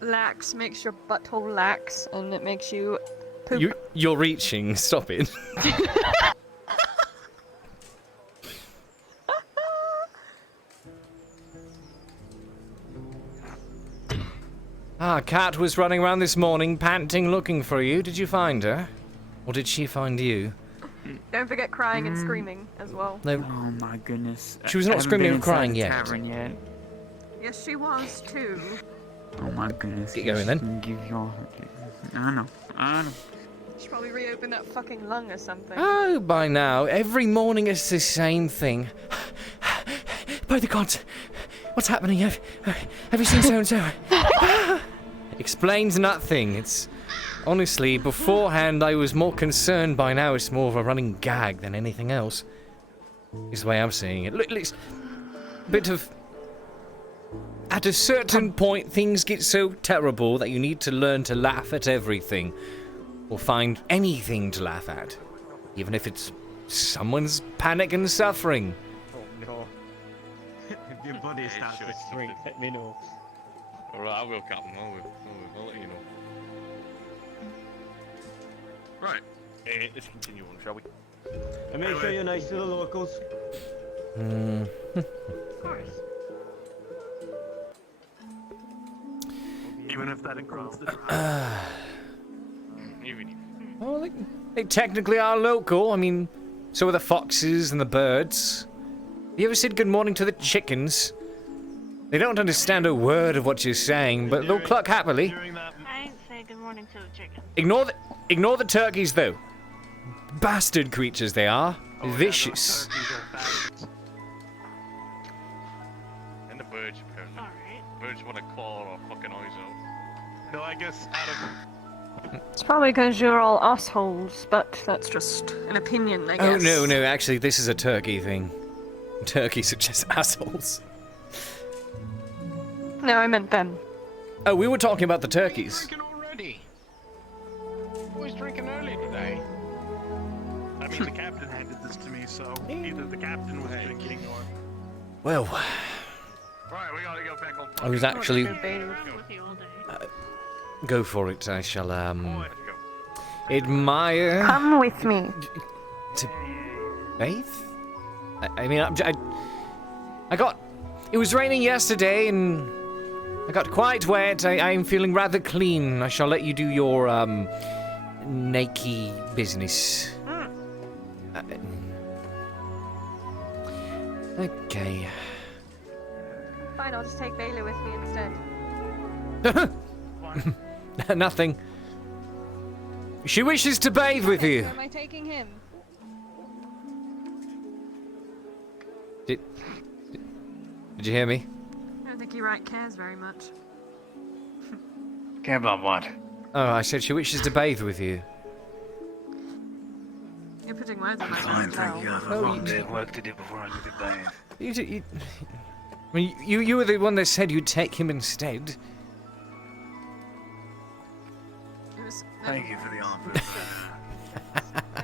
Lax makes your butthole lax, and it makes you poop. You're reaching. Stop it. Kat was running around this morning, panting, looking for you. Did you find her? Or did she find you? Don't forget crying and screaming as well. No. Oh my goodness. She was not screaming and crying yet. yet. Yes, she was too. Oh my goodness. Get going then. I know. Should probably reopen that fucking lung or something. Oh, by now, every morning it's the same thing. By the gods, what's happening? Have you seen so-and-so? Explains nothing. It's... Honestly, beforehand I was more concerned. By now it's more of a running gag than anything else. Is the way I'm seeing it. Look, it's a bit of... At a certain point, things get so terrible that you need to learn to laugh at everything. Or find anything to laugh at. Even if it's someone's panic and suffering. Oh no. If your body starts to shrink, let me know. Alright, I will, Captain. I'll let you know. Right. Let's continue on, shall we? And make sure you're nice to the locals. Of course. Even if that includes the Well, they technically are local. I mean, so are the foxes and the birds. You ever said good morning to the chickens? They don't understand a word of what you're saying, but they'll cluck happily. I ain't say good morning to the chicken. Ignore the turkeys, though. Bastard creatures they are. Vicious. And the birds, apparently. Alright. Birds want to claw our fucking eyes out. No, I guess out of... It's probably because you're all assholes, but that's just an opinion, I guess. Oh, no, actually, this is a turkey thing. Turkeys are just assholes. No, I meant them. Oh, we were talking about the turkeys. Drinking already. Boys drinking early today. I mean, the captain handed this to me, so either the captain was drinking or... Well, Right, we gotta go back on. I was actually... With you all day. Go for it. I shall, admire... Come with me. To bathe? I mean, I got... It was raining yesterday, and I got quite wet. I'm feeling rather clean. I shall let you do your, naked business. Okay. Fine, I'll just take Bailey with me instead. Nothing. She wishes to bathe with you. Am I taking him? Did you hear me? I don't think he cares very much. Care about what? Oh, I said she wishes to bathe with you. You're putting words in my Fine, mouth thank you. I have a Oh, long you- day of work to do before I do the bathe. I mean, you were the one that said you'd take him instead. Thank you for the offer.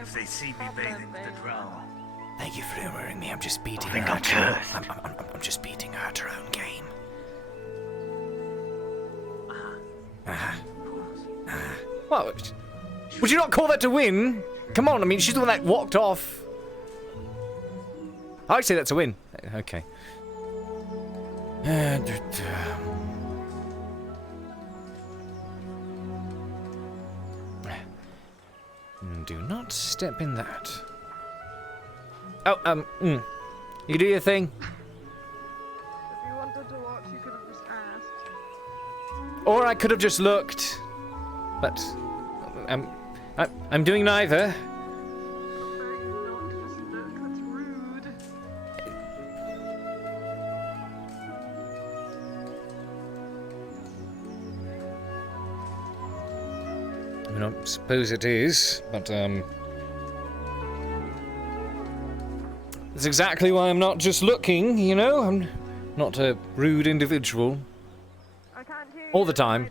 If they see me bathing with the drow, Thank you for humoring me. I'm just beating think her. I'm cursed. I'm just beating her at her own game. What? Would you not call that to win? Come on, I mean, she's the one that walked off. I'd say that's a win. Okay. Do not step in that. Oh, you do your thing. If you wanted to watch, you could have just asked. Or I could have just looked. But I'm doing neither. I mean, I suppose it is, but that's exactly why I'm not just looking, you know? I'm not a rude individual. All the time.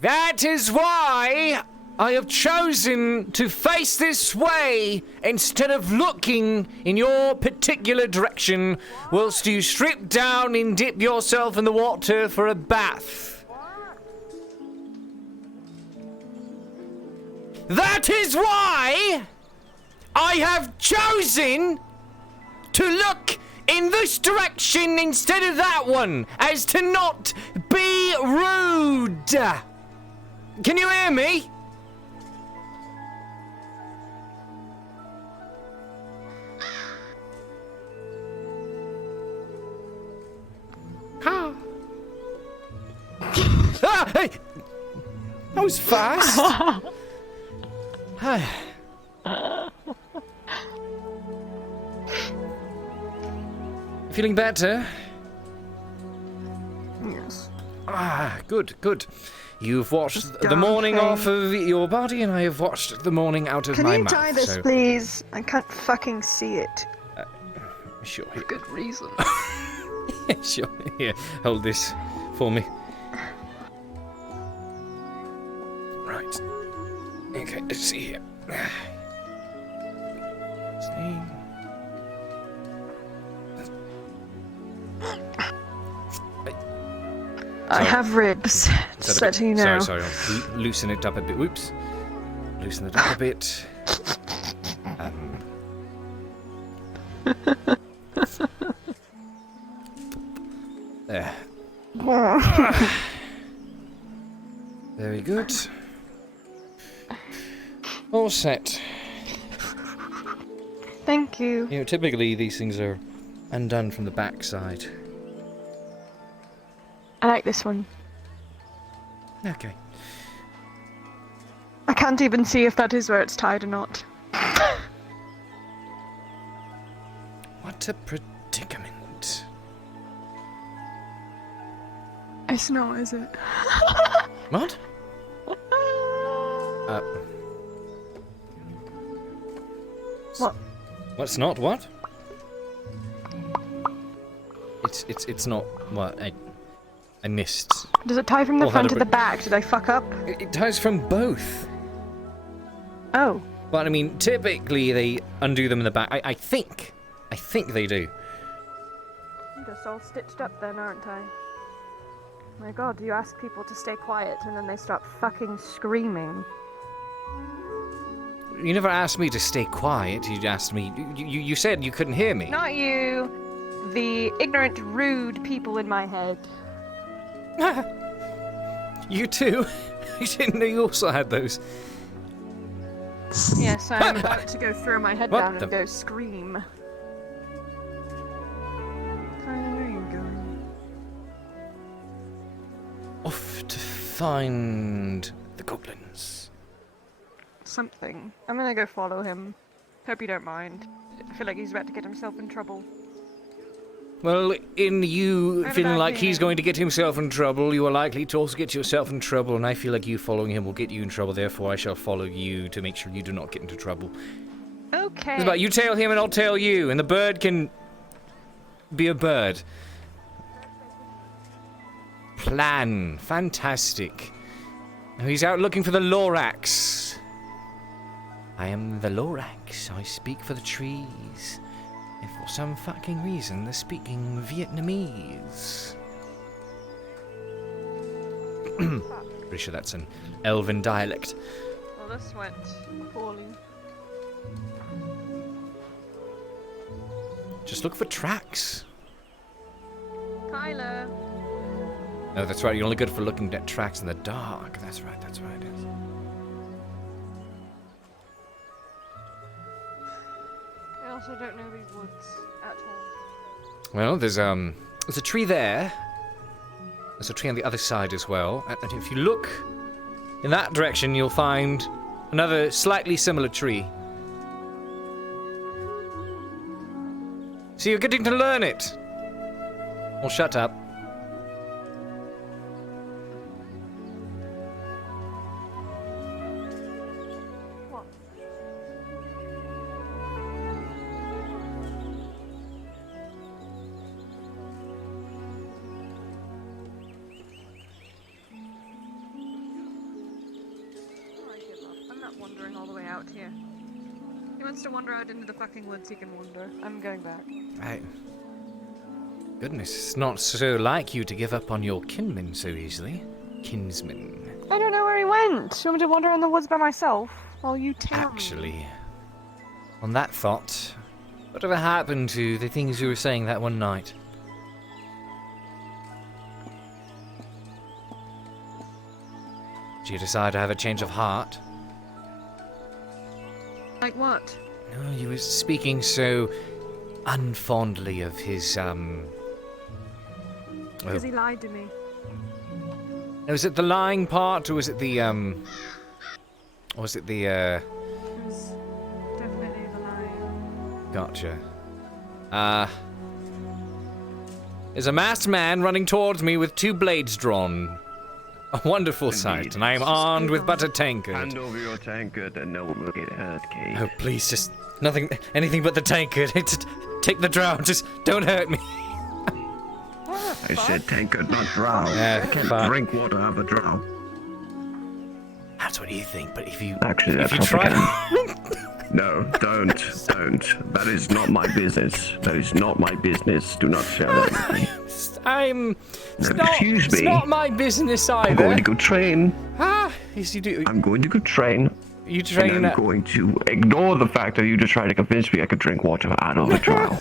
That is why I have chosen to face this way instead of looking in your particular direction whilst you strip down and dip yourself in the water for a bath. That is why I have chosen to look in this direction instead of that one, as to not be rude. Can you hear me? Ah, hey! That was fast. Feeling better? Yes. Ah, good, good. You've washed the morning off of your body, and I have washed the morning out of my mouth. Can you tie this, so, please? I can't fucking see it. Sure. For good reason. Sure. Here, hold this for me. Right. Okay, let's see here. See. I have ribs, just letting you know. Sorry. I'll loosen it up a bit. Whoops. Loosen it up a bit. There. Very good. All set. Thank you. You know, typically these things are undone from the backside. I like this one. Okay. I can't even see if that is where it's tied or not. What a predicament. It's not, is it? What? What? What's not what? It's not what I missed. Does it tie from the Or front had to a the back? Did I fuck up? It ties from both. Oh. But I mean, typically they undo them in the back. I think they do. I'm just all stitched up then, aren't I? My god, you ask people to stay quiet and then they start fucking screaming. You never asked me to stay quiet. You asked me. You said you couldn't hear me. Not you. The ignorant, rude people in my head. You too? You didn't know you also had those. Yes, I'm about to go throw my head What down the- and go scream. Tyler, where are you going? find the goblins. Something. I'm gonna go follow him. Hope you don't mind. I feel like he's about to get himself in trouble. Well, in you Right feeling about like he's here. going to get himself in trouble, you are likely to also get yourself in trouble, and I feel like you following him will get you in trouble, therefore I shall follow you to make sure you do not get into trouble. Okay. It's about you tail him and I'll tail you, and the bird can be a bird. Plan. Fantastic. Now he's out looking for the Lorax. I am the Lorax. I speak for the trees. And for some fucking reason, they're speaking Vietnamese. Pretty sure that's an Elven dialect. Well, this went poorly. Just look for tracks. Tyler. No, that's right. You're only good for looking at tracks in the dark. That's right. That's right. Yes. I also don't know these woods at all. Well, there's a tree there. There's a tree on the other side as well. And if you look in that direction, you'll find another slightly similar tree. So you're getting to learn it. Well, shut up. What? Oh, I give up. I'm not wandering all the way out here. He wants to wander out into the fucking woods, he can wander. I'm going back. Right. Goodness, it's not so like you to give up on your kinman so easily. Kinsman. I don't know where he went. You want me to wander in the woods by myself? While you tell me. Actually, on that thought, whatever happened to the things you were saying that one night? Did you decide to have a change of heart? Like what? No, you were speaking so unfondly of his, Because he lied to me. Was it the lying part, or was it the, or was it the, It was definitely the lying. Gotcha. There's a masked man running towards me with 2 blades drawn. A wonderful sight, and I am armed with but a tankard. Hand over your tankard and no one will get hurt, Cade. Oh, please, just anything but the tankard. Just take the drow, just don't hurt me. I said tankard, not drow. Yeah, I can't fuck. drink water out of a drow. That's what you think, but if you Actually, if that's you try, No, don't. That is not my business. That is not my business. Do not share that with me. Excuse It's me. not my business either. I'm going to go train. Yes, you do. I'm going to go train. You train and I'm going to ignore the fact that you just tried to convince me I could drink water out of a drow.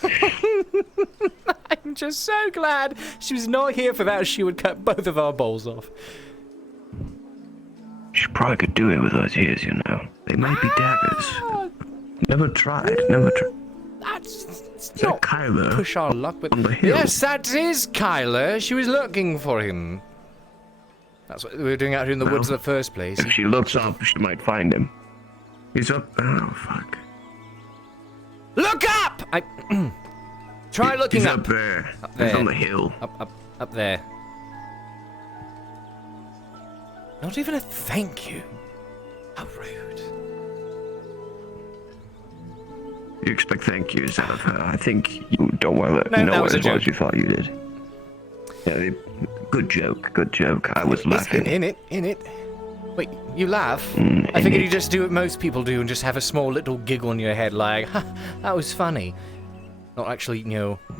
I'm just so glad she was not here for that. She would cut both of our bowls off. She probably could do it with those ears, you know. They might be daggers. Never tried. Never tried. That's not Kyler. Push our luck, but on the hill. yes, that is Kyler. She was looking for him. That's what we were doing out here in the woods in the first place. If she looks up, she might find him. He's up. Oh fuck. Look up! Try looking He's up. up there. Up there. He's on the hill. Up there. Not even a thank you. How rude. You expect thank yous out of her. I think you don't want to No, know that her was as a well joke. as you thought you did. Yeah, good joke. Good joke. I was laughing. In it. Wait, you laugh? Mm, I figured you just do what most people do and just have a small little giggle in your head like, ha, that was funny. Not actually,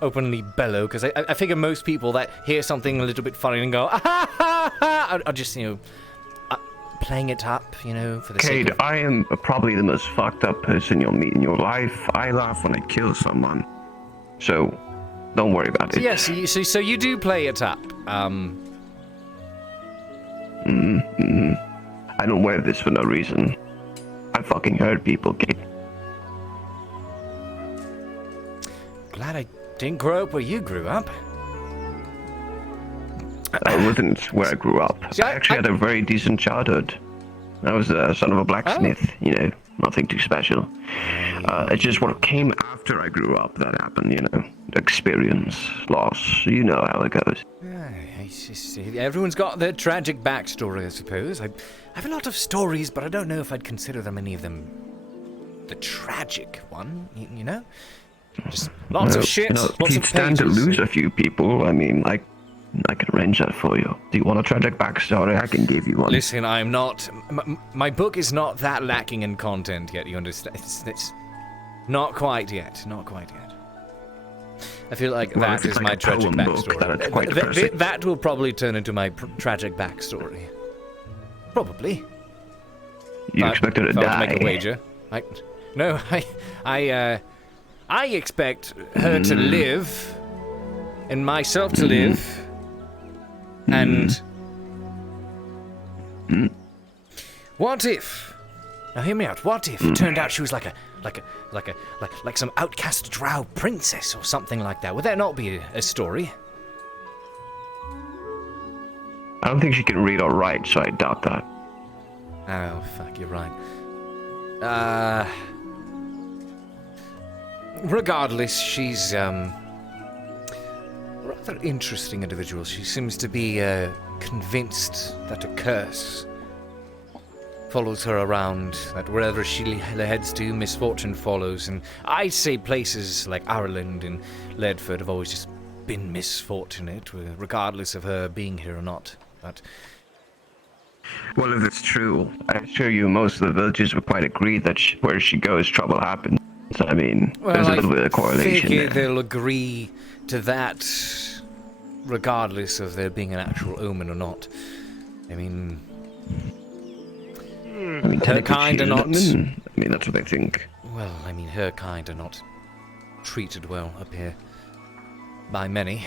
openly bellow, because I figure most people that hear something a little bit funny and go, ah, ha, ha, ha, are just, playing it up, for the sake Cade, of... I am probably the most fucked up person you'll meet in your life. I laugh when I kill someone. So, don't worry about it. Yes, so you do play it up. I don't wear this for no reason. I fucking hurt people, Cade. Glad I didn't grow up where you grew up. That wasn't where I grew up. I actually had a very decent childhood. I was the son of a blacksmith, you know, nothing too special. It's just what came after I grew up that happened, you know. Experience, loss, you know how it goes. It's just, everyone's got their tragic backstory, I suppose. I have a lot of stories, but I don't know if I'd consider any of them the tragic one, you know? Just lots of shit, lots if you'd of stand to pages. lose a few people, I mean, I can arrange that for you. Do you want a tragic backstory? I can give you one. Listen, I'm not... My book is not that lacking in content yet, you understand? It's not quite yet, not quite yet. I feel like Well, that if it's is like my a tragic poem book, backstory. then it's quite depressing. That will probably turn into my tragic backstory. Probably. You expect her to if I were die? make a wager. I expect her to live, and myself to live, and what if? Now hear me out. What if it turned out she was like some outcast drow princess or something like that? Would that not be a story? I don't think she can read or write, so I doubt that. Oh fuck, you're right. Regardless, she's a rather interesting individual. She seems to be convinced that a curse follows her around, that wherever she heads to, misfortune follows. And I'd say places like Ireland and Ledford have always just been misfortunate, regardless of her being here or not. But well, if it's true, I assure you most of the villagers would quite agree that where she goes, trouble happens. I mean, there's a little bit of correlation figure there. they'll agree to that, regardless of there being an actual omen or not. I mean, her technically kind she are is an not. omen. I mean, that's what they think. Well, I mean, her kind are not treated well up here by many.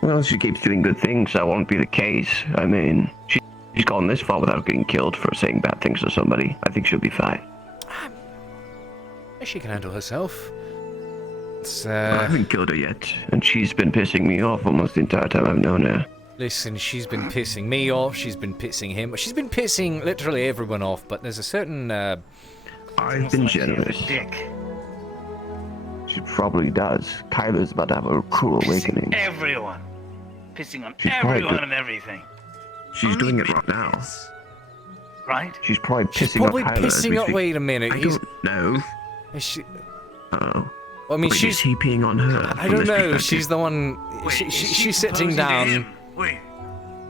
Well, she keeps doing good things. That won't be the case. I mean, she's gone this far without getting killed for saying bad things to somebody. I think she'll be fine. She can handle herself. It's, I haven't killed her yet, and she's been pissing me off almost the entire time I've known her. Listen, she's been pissing me off, she's been pissing him, she's been pissing literally everyone off, but there's a certain, I've been generous. She probably does. Kyla's about to have a cruel awakening. Everyone. Pissing on She's probably everyone good. and everything. She's doing it right now. Right? She's probably pissing She's probably off Kyla as we pissing off. speak. Wait a minute. I don't know. Is she? Oh. I mean, Wait, she's. is he peeing on her? I from don't this know. perspective? She's the one. She's sitting down. Wait.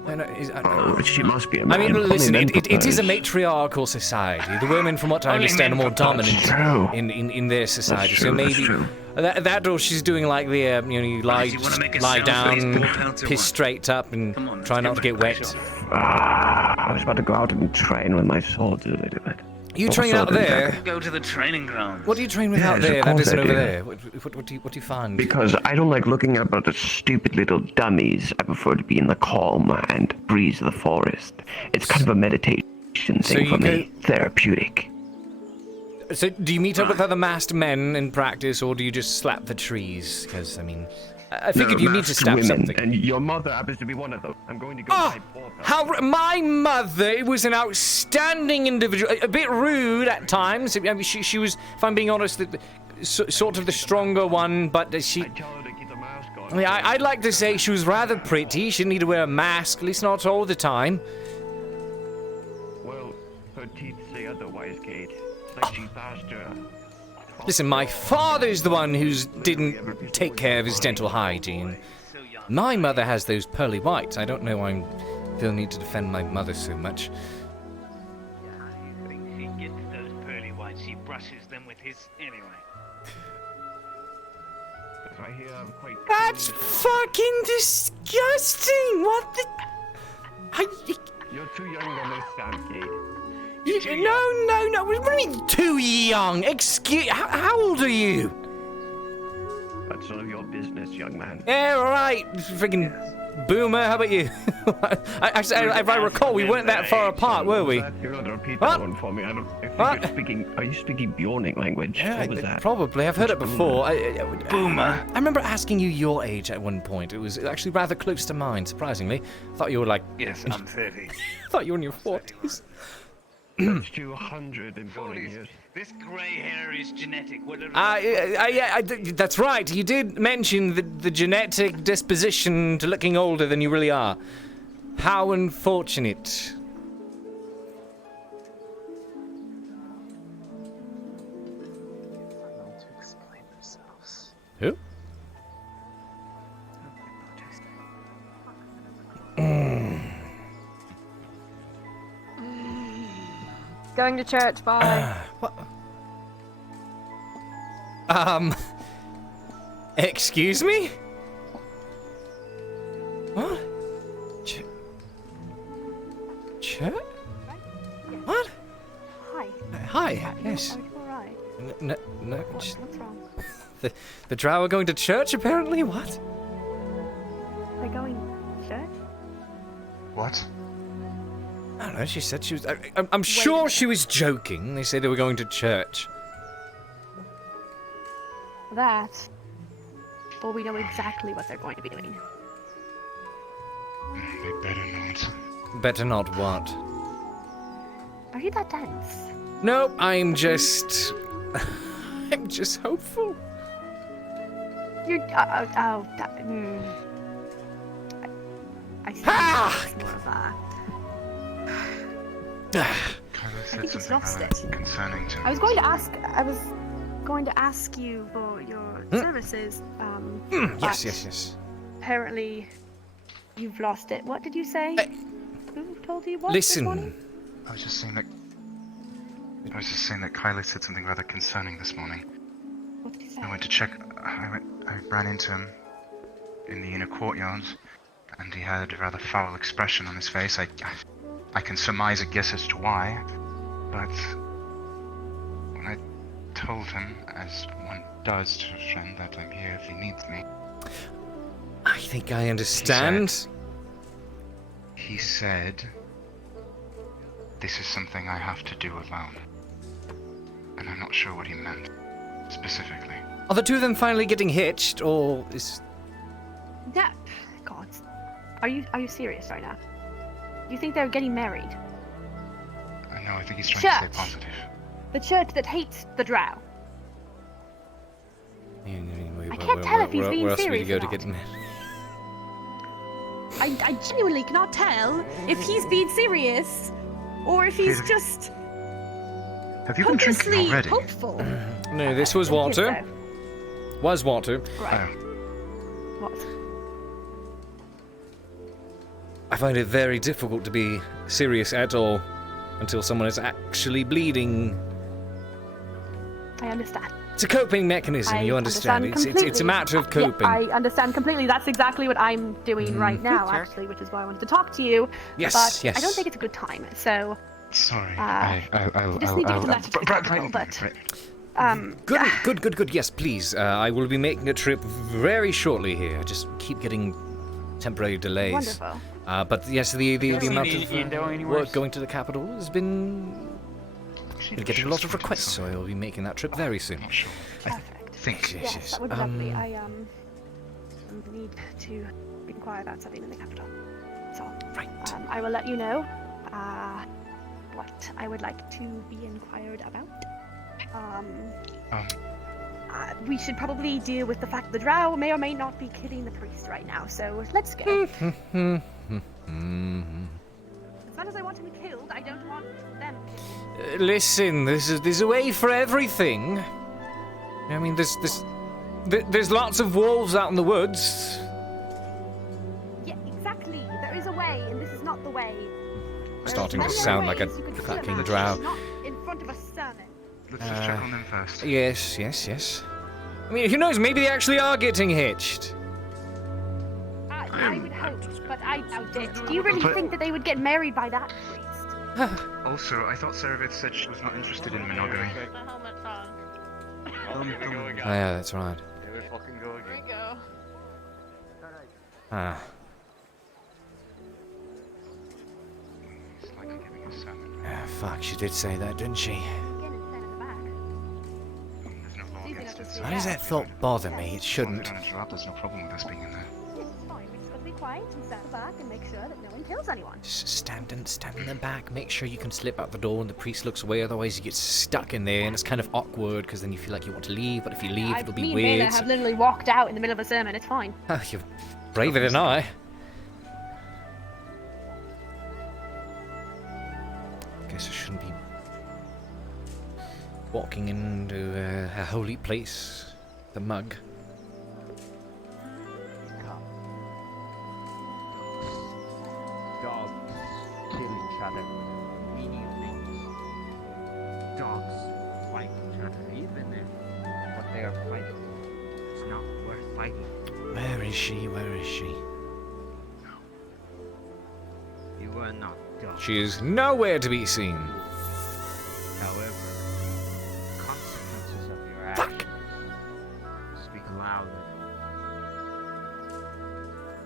Oh, she must be a man. I mean, listen, Only men it is a propose. matriarchal society. The women, from what I Only understand, are men more propose. dominant in their society. So maybe that or she's doing like the you lie You wanna make a lie self-raised down, bull pouncer piss one? straight up, and try not to get wet. I was about to go out and train with my soldiers. They do it. You train out there? Go to the training ground. What do you train with out Yes, of there that course isn't I over do. there? What do you find? Because I don't like looking at about the stupid little dummies. I prefer to be in the calm and breeze of the forest. It's kind of a meditation So thing you for me. Therapeutic. So do you meet up with other masked men in practice, or do you just slap the trees? Because I mean, I figured you need to masked stab women, something. and your mother happens to be one of them. I'm going to go. My mother was an outstanding individual. A bit rude at times. I mean, she was, if I'm being honest, sort of the stronger one. But she. I mean, I'd like to say she was rather pretty. She didn't need to wear a mask, at least not all the time. Well, her teeth say otherwise, Cade. Like she passed her. Listen, my father's the one who didn't take care of his dental hygiene. My mother has those pearly whites. I don't know why I feel need to defend my mother so much. She gets those pearly whites. She brushes them with his anyway. I hear I'm quite. That's fucking disgusting! What the? You're too young to understand, Cade. No. What do you mean too young? Excuse. How old are you? That's none of your business, young man. Yeah, right. Friggin' Boomer, how about you? Actually, if I recall, we weren't that far apart, were we? You're going to repeat What? that one for me. I think What? you're speaking. Are you speaking Bjorning language? Yeah, What was that? probably. I've heard it before. Boomer. I remember asking you your age at one point. It was actually rather close to mine, surprisingly. I thought you were like... Yes, I'm 30. I thought you were in your 40s. That's you 100 in 40 years. This grey hair is genetic. That's right. You did mention the genetic disposition to looking older than you really are. How unfortunate. To explain themselves. Who? Going to church, bye. What? Excuse me? What? Church? What? Hi. Hi, yes. Are you alright? No, What's wrong? the drow are going to church, apparently? What? They're going to church? What? I don't know, she said she was... I'm sure she was joking. They said they were going to church. That. Or we know exactly what they're going to be doing. They better not. Better not what? Are you that dense? Nope, I'm just... I'm just hopeful. You're. I see. It's more of a. Kyla said he's something lost rather concerning to me. I was going to ask you for your services. Yes, but yes. Apparently, you've lost it. What did you say? Who told you what? Listen. This morning? I was just saying that Kylie said something rather concerning this morning. What did he say? I went to check. I ran into him in the inner courtyard, and he had a rather foul expression on his face. I can surmise a guess as to why, but when I told him, as one does to a friend, that I'm here if he needs me, I think I understand. He said, this is something I have to do alone. And I'm not sure what he meant, specifically. Are the two of them finally getting hitched, or is... Yeah. God. Are you serious right now? You think they're getting married? No, I think he's trying to stay Church. positive. The church that hates the drow. I can't tell if he's being where else serious would or he go to not. get I genuinely cannot tell if he's being serious or if he's just Have you been drinking hopelessly already? hopeful. No, this was water. Was water. Right. What? I find it very difficult to be serious at all until someone is actually bleeding. I understand. It's a coping mechanism, you understand. It's a matter of coping. Yeah, I understand completely. That's exactly what I'm doing right now, Sure. actually, which is why I wanted to talk to you. Yes, but yes. I don't think it's a good time. So. Sorry. You just need to get a letter to the capital, but. Good. Yes, please. I will be making a trip very shortly here. I just keep getting temporary delays. Wonderful. But yes, the amount of work worse? going to the capital has been getting a lot of requests, so I will be making that trip very soon. Perfect. Yes, that would be lovely. I need to inquire about something in the capital. So, right. I will let you know what I would like to be inquired about. We should probably deal with the fact that the drow may or may not be killing the priest right now. So let's go. As much as I want him killed, I don't want them killed. Listen, there's a way for everything. I mean, there's lots of wolves out in the woods. Yeah, exactly. There is a way, and this is not the way. Starting to sound like a fucking drow. Not in front of a sermon. Let's just check on them first. Yes. I mean, who knows? Maybe they actually are getting hitched. I would hope, but I doubt it. Do you really think that they would get married by that priest? Also, I thought Saravith said she was not interested in monogamy. Yeah, that's right. Here we fucking go again. Ah. Fuck, she did say that, didn't she? There's no law against it. So Why does that thought bother me? It shouldn't. Don't interrupt. There's no problem with us being in there. Yes, it's fine. We just gotta be quiet and stand back and make sure that no one kills anyone. Just stand in the back. Make sure you can slip out the door when the priest looks away. Otherwise, you get stuck in there, and it's kind of awkward because then you feel like you want to leave. But if you leave, it'll be Me and weird. Baylor have literally walked out in the middle of a sermon. It's fine. Oh, you're braver than I. Guess I shouldn't be walking into a holy place. The mug. Dogs kill each other. Menial things. Dogs fight each other, even if what they are fighting is not worth fighting. Where is she? Where is she? You are not dogs. She is nowhere to be seen. However, consequences of your actions speak louder.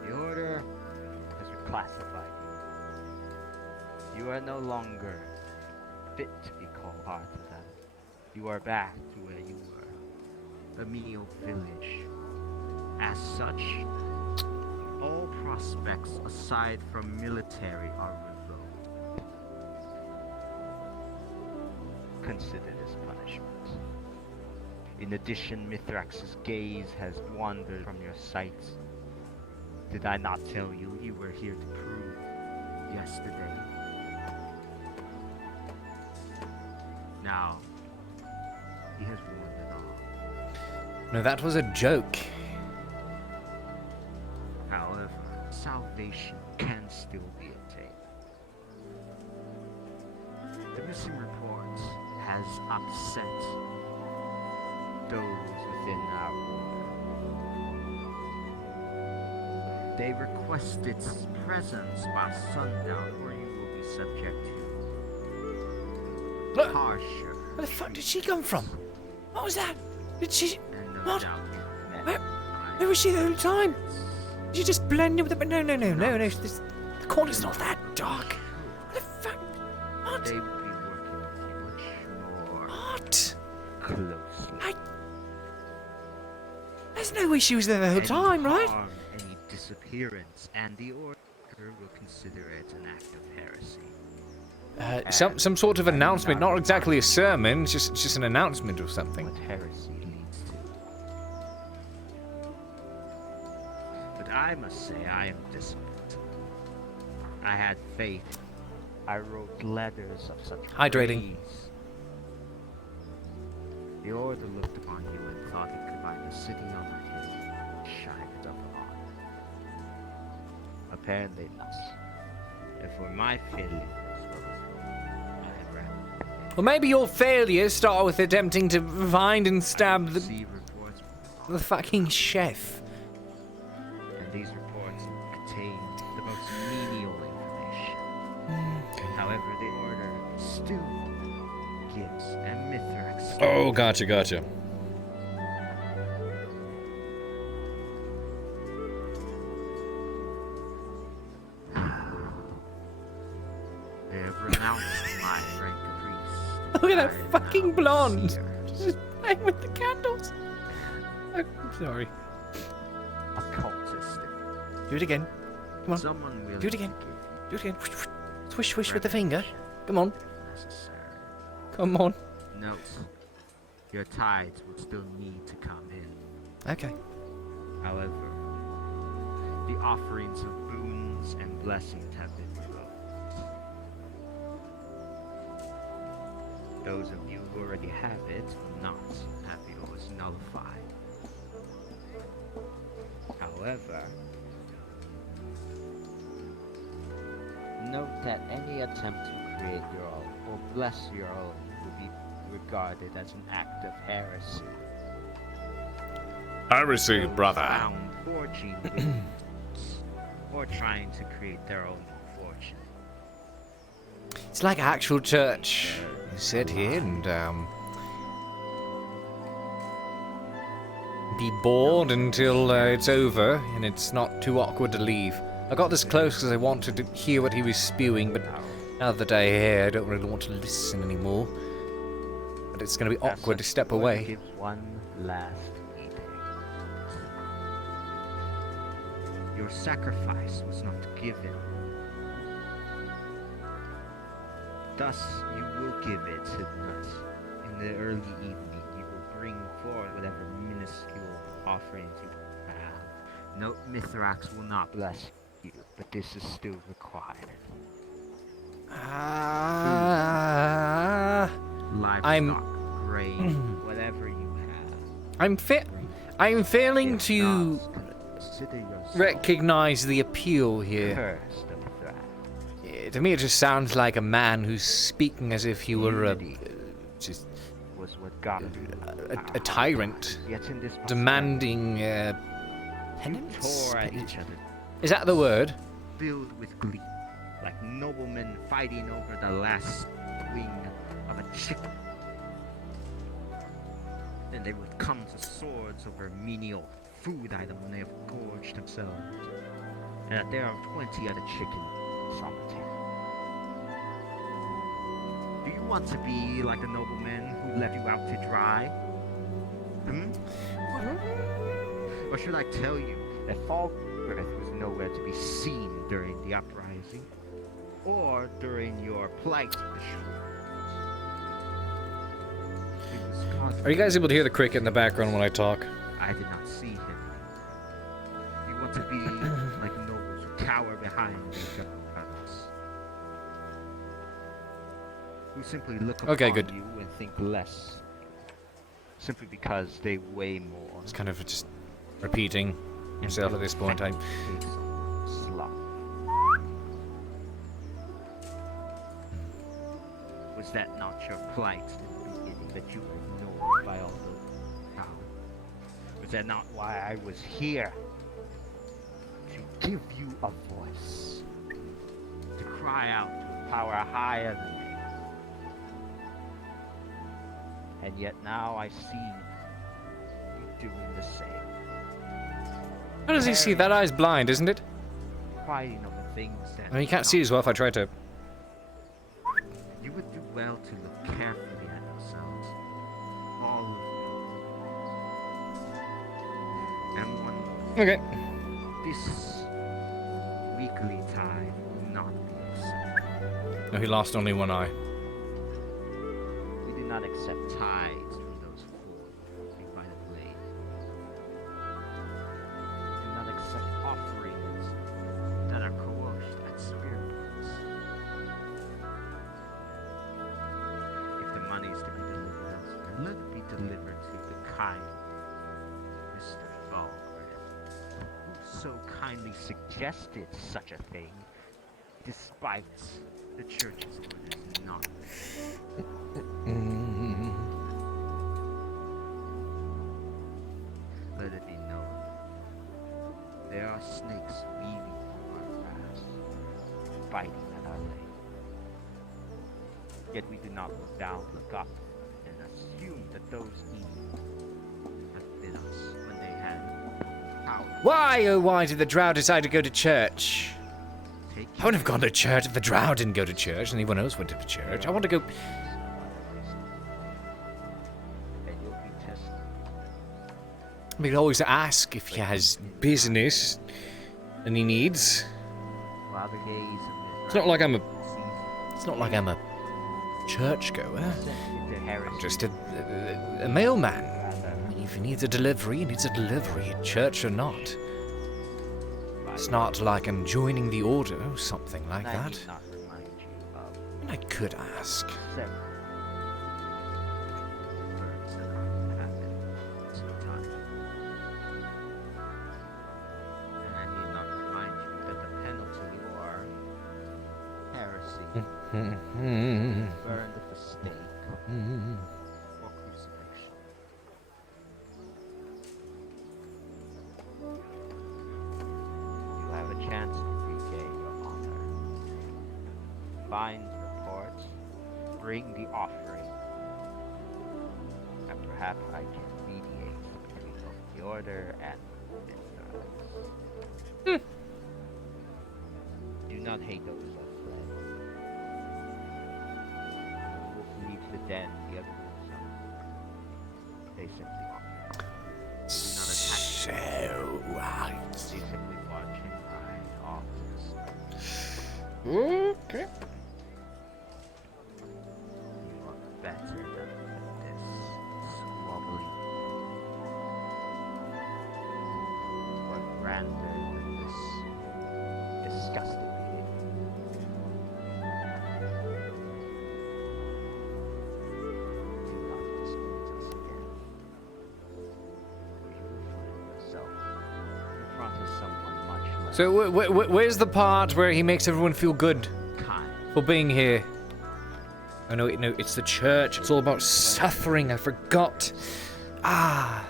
The Order has reclassified you. You are no longer fit to be called artisan. You are back to where you were, a menial village. As such, all prospects aside from military are revoked. Consider this punishment. In addition, Mithrax's gaze has wandered from your sight. Did I not tell you you were here to prove yesterday? Now, he has wandered on. No, that was a joke. However, salvation can still be obtained. The missing report has upset those within our order. They request its presence by sundown, or you will be subject to harsher. Where the fuck did she come from? What was that? Did she... What? Where was she the whole time? Did she just blend in with the... No. This, the corner's not that dark. What the fuck? What? They will be working with you much more What? closely. There's no way she was there the whole time, right? Harm, any disappearance, and the Order will consider it an act of heresy. Some sort of announcement, not exactly a sermon, just an announcement or something. What heresy leads to. But I must say I am disappointed. I had faith. I wrote letters of such Hydrating. praise. The Order looked upon you and thought it could find a city on the hill and shine it up on. Apparently not. And for my failure, Well, maybe your failures start with attempting to find and stab the fucking chef. And these reports contain the most menial information. However, the Order still gives a Mithrax. Oh, gotcha. They have renounced my rank of priest. Look at that fucking blonde. Just playing with the candles. I'm sorry. Occultist. Do it again. Come on. Someone willing Do it again. to give Do it again. Swish with the finger. Come on. necessary. Come on. Note, your tithes would still need to come in. Okay. However, the offerings of boons and blessings have been revoked. Those of you who already have it will not have yours nullified. However, note that any attempt to create your own or bless your own will be regarded as an act of heresy. Heresy, brother. Found forging boons or trying to create their own fortune. It's like actual church. You sit here and be bored until it's over and it's not too awkward to leave. I got this close because I wanted to hear what he was spewing, but Now that I hear, I don't really want to listen anymore. But it's going to be awkward to step away. Gives one last eating. Your sacrifice was not given. Thus, you will give it to us. In the early evening, you will bring forth whatever minuscule offerings you have. No, Mithrax will not bless you, but this is still required. Livestock, grain, whatever you have. I'm failing to Consider yourself recognize the appeal here. cursed of that. To me, it just sounds like a man who's speaking as if he were a Was what got a tyrant, Yet in this demanding penance. Tore at each other, Is that the word? filled with glee, like noblemen fighting over the last wing of a chicken. Then they would come to swords over menial food item when they have gorged themselves. And that there are 20 other chicken solitaire. Do you want to be like the nobleman who left you out to dry? Or should I tell you that Falkbreath was nowhere to be seen during the uprising, or during your plight to the shore? Are you guys able to hear the cricket in the background when I talk? I did not see him. You want to be like nobles who cower behind their governments, who simply look upon good. you and think less, simply because they weigh more. It's kind of just repeating himself at this point in time. Sloth. Was that not your plight in the beginning, that you were ignored by all those power? Was that not why I was here? To give you a voice, to cry out to a power higher than me. And yet now I see you doing the same. How does he see? That eye's blind, isn't it? Fighting over things that I mean, you can't see as well if I try to. you would do well to look carefully at yourselves. All of you. And one more. Okay. This weekly tide will not be accepted. No, he lost only one eye. We do not accept tides from those fools by the blade. We do not accept offerings that are coerced at spirit points. If the money is to be delivered elsewhere, let it be delivered to the kind Mr. Falkbreath, who so kindly suggested such a thing, despite the church's orders not. Let it be known, there are snakes weaving through our grass, biting at our leg. Yet we do not look down, look up, and assume that those evil have been us when they had power. Why, oh why did the drow decide to go to church? I wouldn't have gone to church if the drow didn't go to church and anyone else went to church. I want to go... We could always ask if he has business and he needs. It's not like I'm a churchgoer. I'm just a mailman. If he needs a delivery, he needs a delivery, church or not. It's not like I'm joining the order or something like that. I could ask. Burned at the stake or crucifixion. You have a chance to regain your honor. Find reports, bring the offering, and perhaps I can mediate between both the order and Mithrax. Do not hate those who have fled. then the other wolves are they simply So, they simply watch him ride off to the snow. Okay. You are better than this squabbling. You are grander than this disgusting behavior. Do not disappoint us again. Or you will find yourself in front of someone much less So where's the part where he makes everyone feel good kind. for being here? Oh no, it's the church. It's all about suffering. I forgot. Ah.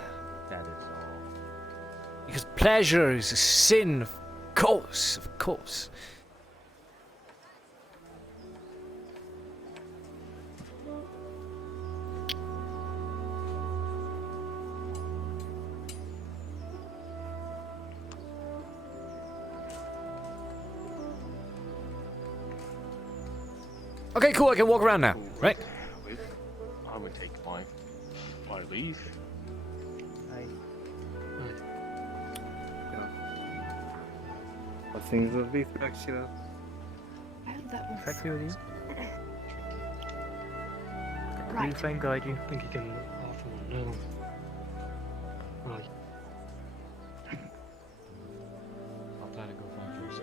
That is all. Because pleasure is a sin, of course, of course. Okay, cool, I can walk around now, right? I would take my leave. What things will be fixed, you know? I think that was... Track with you. Right. You find guide you. I think you can offer one now. Right. I'll try to go find first.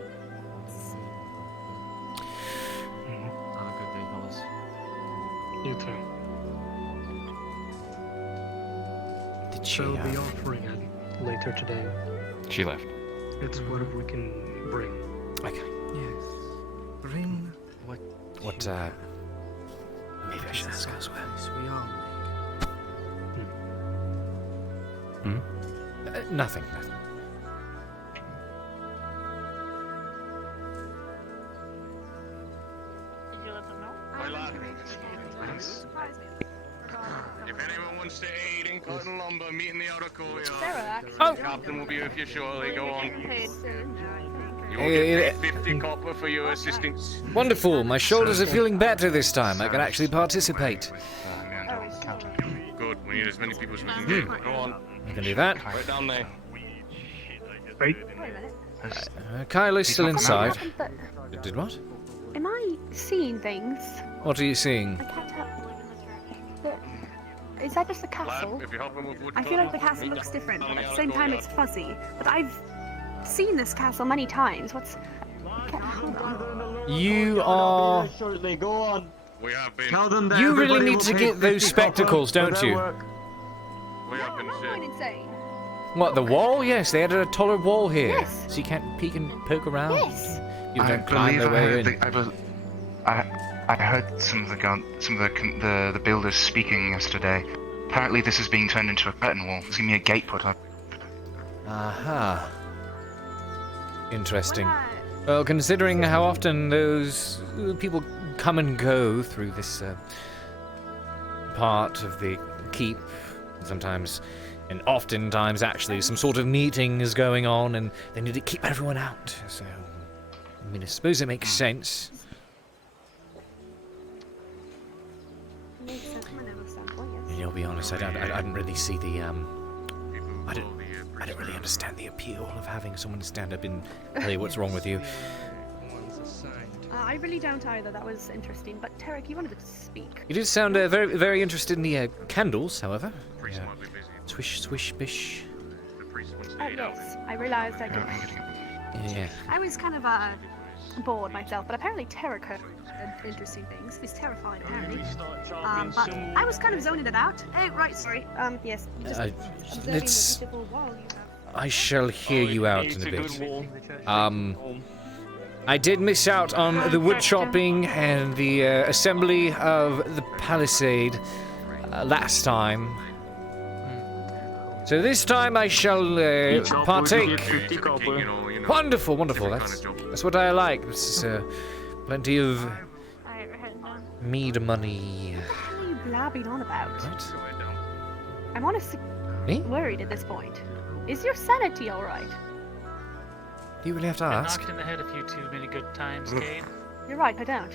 Have a good day, fellas. You too. Did she, So the offering later today. She left. It's whatever we can bring. Okay. Yes. Bring what? What, maybe I should ask elsewhere. We all Nothing. Did you let them know? My lad. If anyone wants to aid in cutting lumber, meet in the outer courtyard. Oh. The captain will be with you shortly. Go on. Paid soon. You will get paid 50 copper for your assistance. Wonderful. My shoulders are feeling better this time. I can actually participate. Good. We need as many people as we can get. Go on. I can do that. Right down there. Right. Kyla's still inside. But Did what? am I seeing things? What are you seeing? I can't tell. Is that just the castle? If you help him with wood I feel like the castle looks different, but at the same time it's fuzzy. But I've seen this castle many times. What's... Hold on. You are... Shortly, go on. We have been. Tell them that You really everybody need will to pay get those 50 spectacles, copper for don't their you? work. We have been I'm going insane. What, the wall? Yes, they added a taller wall here. Yes. So you can't peek and poke around. Yes. You I don't climb believe the I way heard in. I heard some of the builders speaking yesterday. Apparently, this is being turned into a curtain wall. There's gonna be a gate put up. Aha. Interesting. Well, considering how often those people come and go through this part of the keep, sometimes, and oftentimes actually, some sort of meeting is going on, and they need to keep everyone out. So, I mean, I suppose it makes sense. Makes sense from an animal standpoint, yes. And I'll be honest, I didn't really see the I don't really understand the appeal of having someone stand up and tell you what's wrong with you. I really don't either. That was interesting. But Tarek, you wanted to speak. You did sound very, very interested in the candles, however. Yeah. Swish, swish, bish. Oh yes, I realised I could. Yeah. I was kind of bored myself, but apparently Tarek heard interesting things. He's terrified, apparently. But I was kind of zoning it out. Oh, right, sorry. Yes. Just observing let's- the beautiful wall you have. I shall hear you out in a bit. I did miss out on the wood chopping and the assembly of the palisade last time. So this time I shall partake. Wonderful, wonderful. That's what I like. This is plenty of mead money. What are you blabbing on about? What? I'm honestly worried at this point. Is your sanity alright? Do you really have to Been ask? knocked in the head a few too many good times, Cade. You're right, I don't.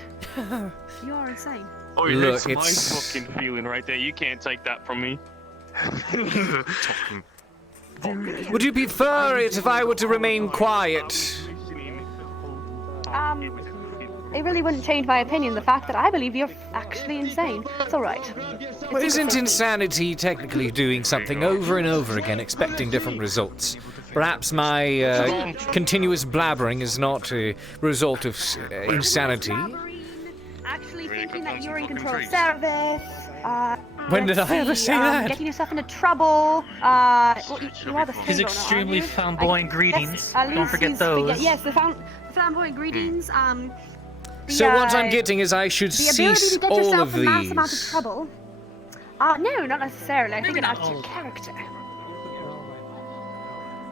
You are insane. Oh, Look, that's my it's... fucking feeling right there. You can't take that from me. Would you prefer it if I were to remain quiet? It really wouldn't change my opinion, the fact that I believe you're actually insane. It's alright. Well, isn't insanity technically doing something over and over again, expecting different results? Perhaps my continuous blabbering is not a result of insanity. Actually thinking that you're in control of service. When did I ever say that? Getting yourself into trouble. Well, you are the His extremely flamboyant flamboyant greetings. Don't forget those. Yes, the flamboyant greetings. So what I'm getting is I should cease all of the ability to get yourself in mass these. amount of trouble. No, not necessarily. I think it adds to your character.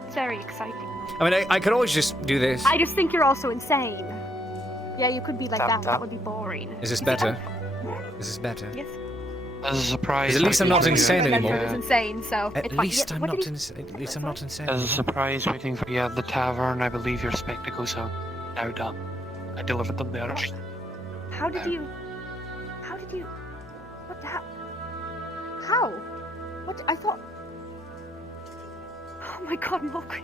It's very exciting. I mean, I could always just do this. I just think you're also insane. Yeah, you could be like that. That would be boring. Is this better? Is this better? Yes. As a surprise, At least I'm not insane anymore. It's insane, so At least I'm not insane. At least I'm not insane. As a surprise waiting for you at the tavern, I believe your spectacles are now done. I delivered them there. How did you? What the hell? How? What? I thought. Oh my God, Margaret.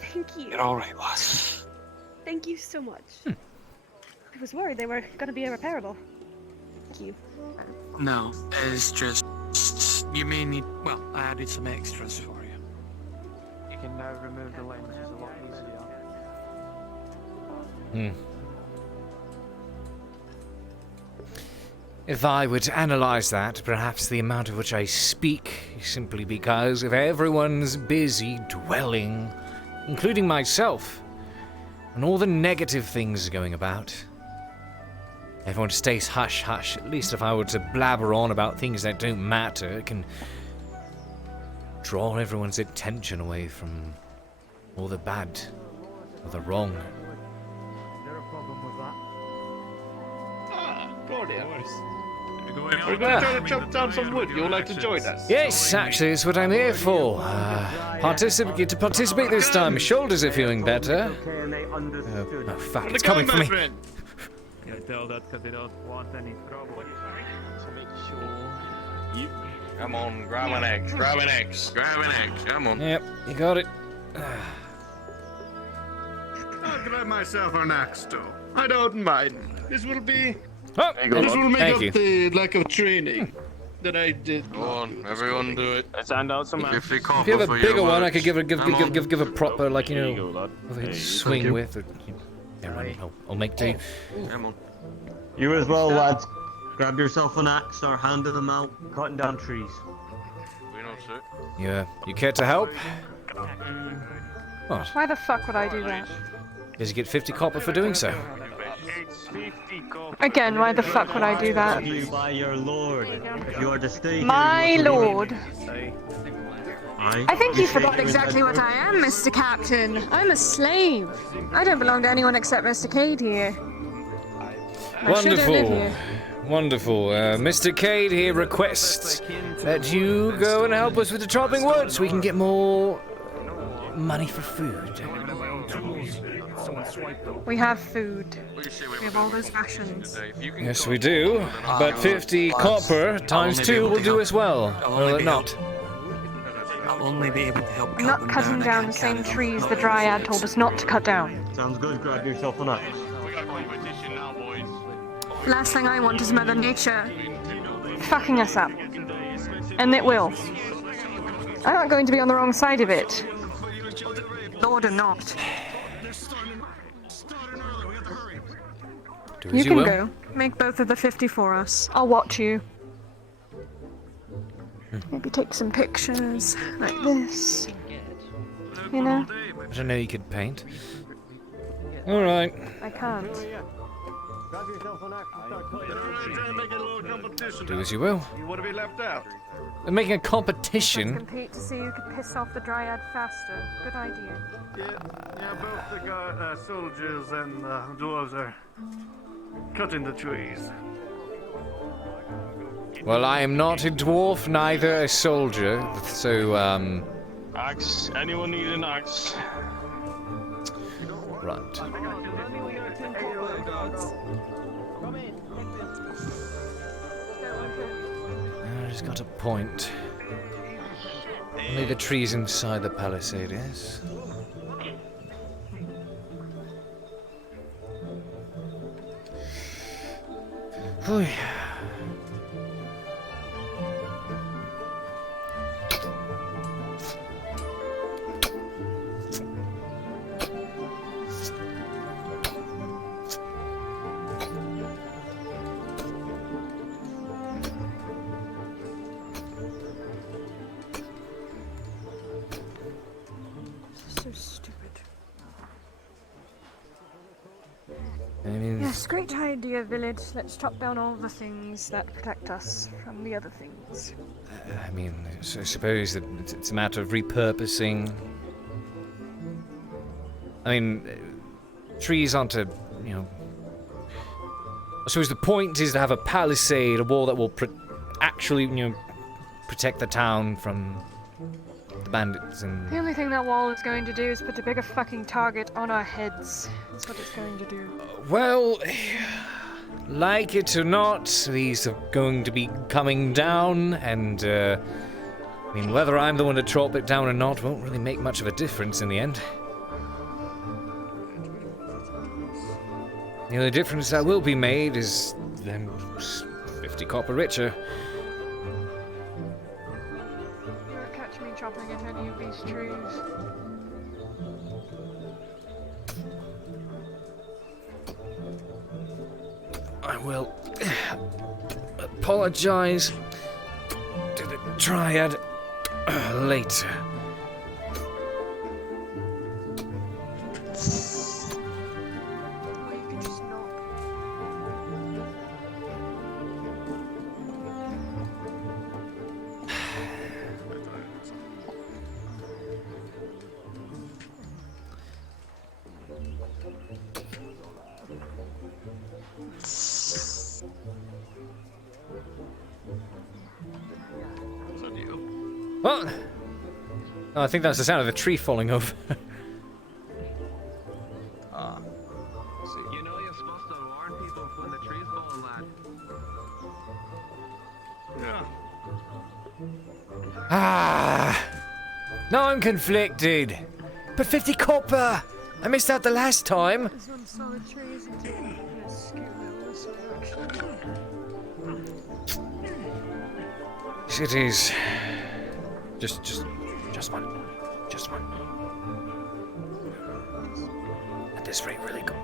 Thank you. You're alright, lass. Thank you so much. I was worried they were gonna be irreparable. Thank you. No, it's just you may need. Well, I added some extras for you. You can now remove the lenses a lot easier. If I were to analyze that, perhaps the amount of which I speak is simply because if everyone's busy dwelling, including myself, on all the negative things going about, everyone stays hush-hush. At least if I were to blabber on about things that don't matter, it can draw everyone's attention away from all the bad or the wrong. Is there a problem with that? Gordy, we're going to try to chop down some wood. You would like to join us? Yes, actually, it's what I'm here for. To participate this time. My shoulders are feeling better. Oh, fuck, it's coming for me. You tell that because they don't want any trouble. To make sure you... Come on, grab an egg, grab an egg, grab an egg, come on. Yep, you got it. I'll grab myself an axe too. I don't mind. This will be... Oh, this will make thank up you. the lack of training that I did. Go on, everyone do it. Let's hand out some If you have a bigger one, I could give a proper, like, you know, swing with. Or, never mind, I'll make do. Come on. You as well, lads. Grab yourself an axe or handing them out, cutting down trees. We know, sir. Yeah, you care to help? What? Why the fuck would I do that? Does you get 50 copper for doing so? Again, why the fuck would I do that? You by your lord. If you are to stay here, My you must lord. Aye. I think you forgot exactly what I am, Mr. Captain. I'm a slave. I don't belong to anyone except Mr. Cade here. I sure don't live Wonderful. here. Wonderful. Mr. Cade here requests that you go and help us with the chopping wood so we can get more money for food. We have food. We have all those rations. Yes, we do. But 50 copper times 2 will do as well. Will it not? I'll only be able to help. I'm not cutting down the same trees the Dryad told us not to cut down. Sounds good. Grab yourself an axe. The last thing I want is Mother Nature fucking us up. And it will. I'm not going to be on the wrong side of it. Lord or not. Do You as can will. go. Make both of the 50 for us. I'll watch you. Maybe take some pictures like this. You know? I don't know you could paint. Alright. I can't. Grab yourself an axe and start cutting. Make a little competition. Do as you will. You want to be left out? They're making a Let's competition. compete to see who can piss off the Dryad faster. Good idea. Yeah, both the soldiers and dwarves are cutting the trees. Well, I am not a dwarf, neither a soldier, so, Axe. Anyone need an axe? right. She's got a point. Only the trees inside the palisade, yes? Oy. So stupid. I mean, Yes, great idea, village. Let's chop down all the things that protect us from the other things. I mean, I suppose that it's a matter of repurposing. I mean, trees aren't a, you know... I suppose the point is to have a palisade, a wall that will actually, you know, protect the town from the bandits and... The only thing that wall is going to do is put a bigger fucking target on our heads. That's what it's going to do. Well, like it or not, these are going to be coming down, and, I mean, whether I'm the one to chop it down or not won't really make much of a difference in the end. The only difference that will be made is then 50 copper richer. You won't catch me chopping at any of these trees. I will apologize to the Triad later. Or you can just not. What? Oh, I think that's the sound of the tree falling over. You know you're supposed to warn people when the tree's falling, lad. Yeah. Ah! Now I'm conflicted. But 50 copper! I missed out the last time. This one's solid trees until I'm gonna scoot in this direction. It is. Just one. Just one. At this rate, really good.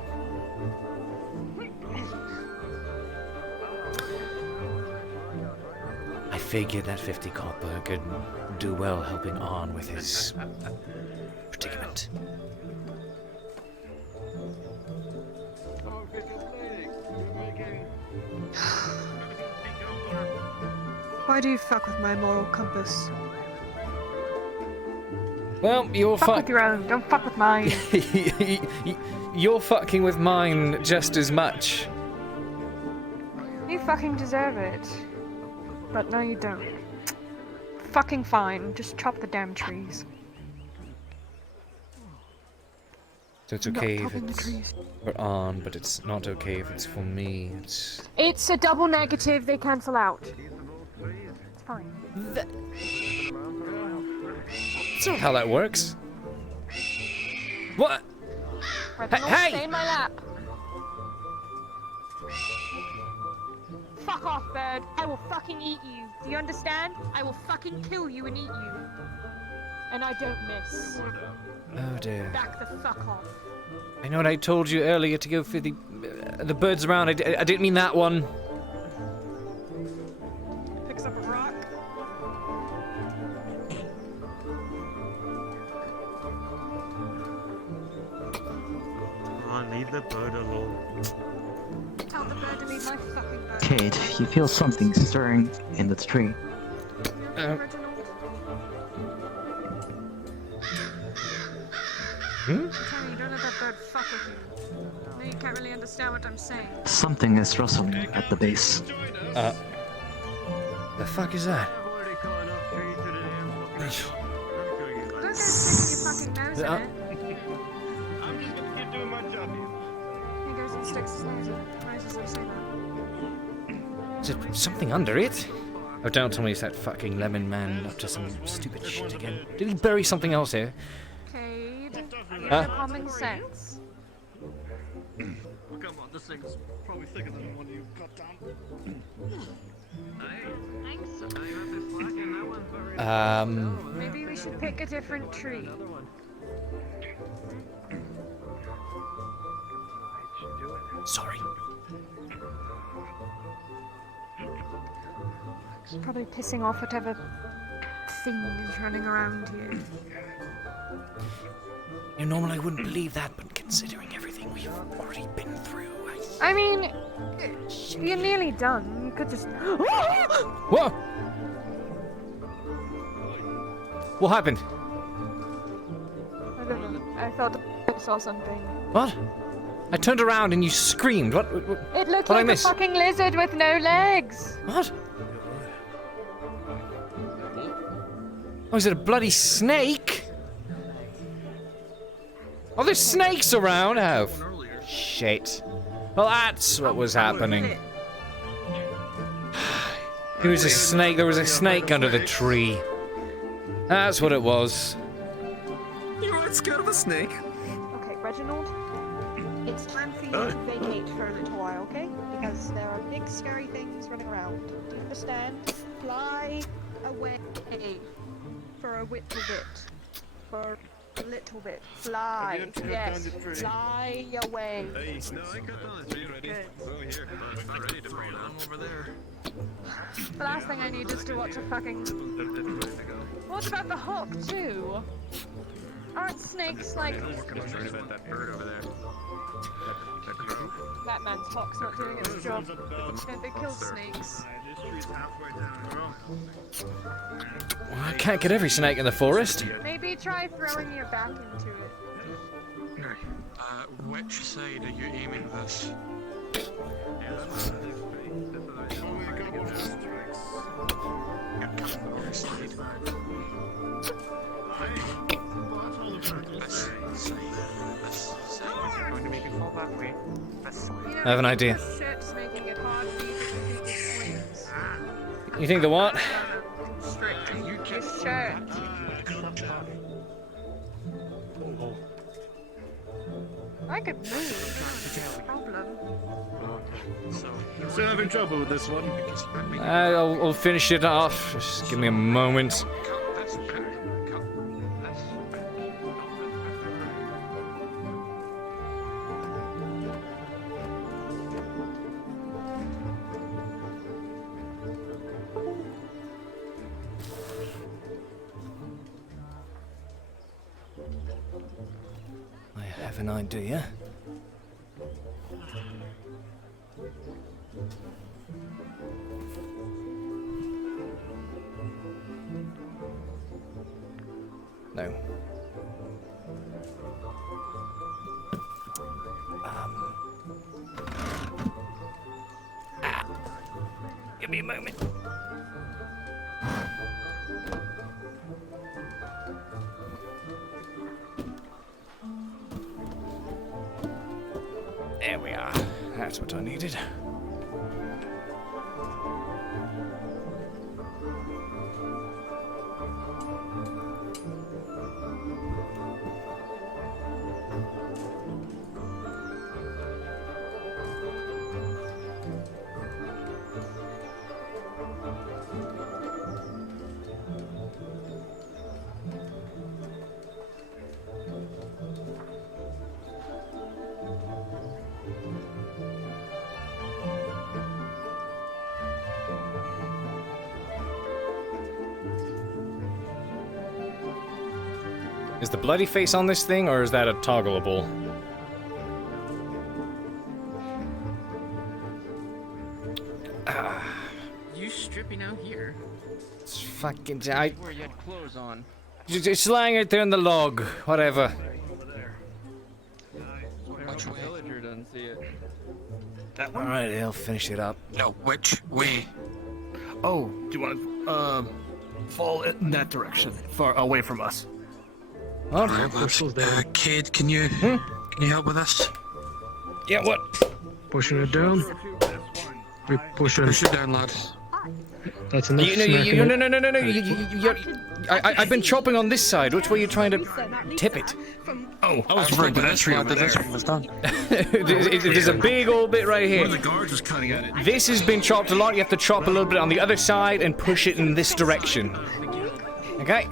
I figured that 50 copper could do well helping on with his predicament. Why do you fuck with my moral compass? Well, you're fuck with your own. Don't fuck with mine. You're fucking with mine just as much. You fucking deserve it. But no, you don't. Fucking fine. Just chop the damn trees. So it's okay if it's for on, but it's not okay if it's for me. It's a double negative. They cancel out. It's fine. That's not how that works. What? Hey! Stay in my lap. Fuck off, bird. I will fucking eat you. Do you understand? I will fucking kill you and eat you. And I don't miss. Oh dear. Back the fuck off. I know what I told you earlier to go for the birds around. I didn't mean that one. Picks up a rock. Come on, leave the bird alone. Tell the bird to leave my fucking bird. Cade, you feel something stirring in the tree. Tony, don't let that bird fuck with you. No, you can't really understand what I'm saying. Something is rustling at the base. The fuck is that? Don't go sticking your fucking nose in it. I'm just gonna keep doing my job here. He goes and sticks his nose in it. Why does he say that? Is there something under it? Oh, don't tell me it's that fucking lemon man up to some stupid shit again. Did he bury something else here? Cade, use Huh? your common sense. Oh, come on, this thing is probably thicker than the one you cut down. Maybe we should pick a different tree. Sorry. It's probably pissing off whatever thing is running around here. You know, normally I wouldn't believe that, but considering everything we've already been through, I mean, you're nearly done. You could just. Whoa! What happened? I don't know. I thought I saw something. What? I turned around and you screamed. What? It looked What'd I like a miss? fucking lizard with no legs. What? Oh, is it a bloody snake? Oh, there's snakes around. Oh, shit. Well, that's what was happening. There was a snake. There was a snake under the tree. That's what it was. You weren't scared of a snake? Okay, Reginald. It's time for you to vacate for a little while, okay? Because there are big scary things running around. Do you understand? Fly away for a little bit. For a little bit. Fly. Yes. Fly away. Hey, no, I got on. Are you ready? Over here. I'm ready to fall down over there. The last thing I need is to watch a fucking. What about the hawk too? Aren't snakes like? I'm working on trying to bet that bird over there. That man's hawk's not doing its job. Don't they kill snakes? Well, I can't get every snake in the forest. Maybe try throwing your back into it. Which side are you aiming this? I have an idea. Shit's making it hard for you to take swings. You think the what? Your shirt. I could move. Problem. Still having trouble with this one? I'll finish it off. Just give me a moment. I have an idea. No. Give me a moment. There we are. That's what I needed. Is the bloody face on this thing, or is that a toggleable? You stripping out here? It's fucking... Where you had clothes on. Just lying out there in the log. Whatever. Watch the villager doesn't see it. That one? Alright, I'll finish it up. No, which way? Oh, do you want to fall in that direction, far away from us? What? Cade, can you help with this? Yeah, what? Pushing it down. We push it. Push it down, lad. That's enough. I've been chopping on this side. Which way are you trying to tip it? Oh, I was referring to that tree over there. Was done. There's a big old bit right here. One of the guards was cutting at it. This has been chopped a lot. You have to chop a little bit on the other side and push it in this direction. Okay.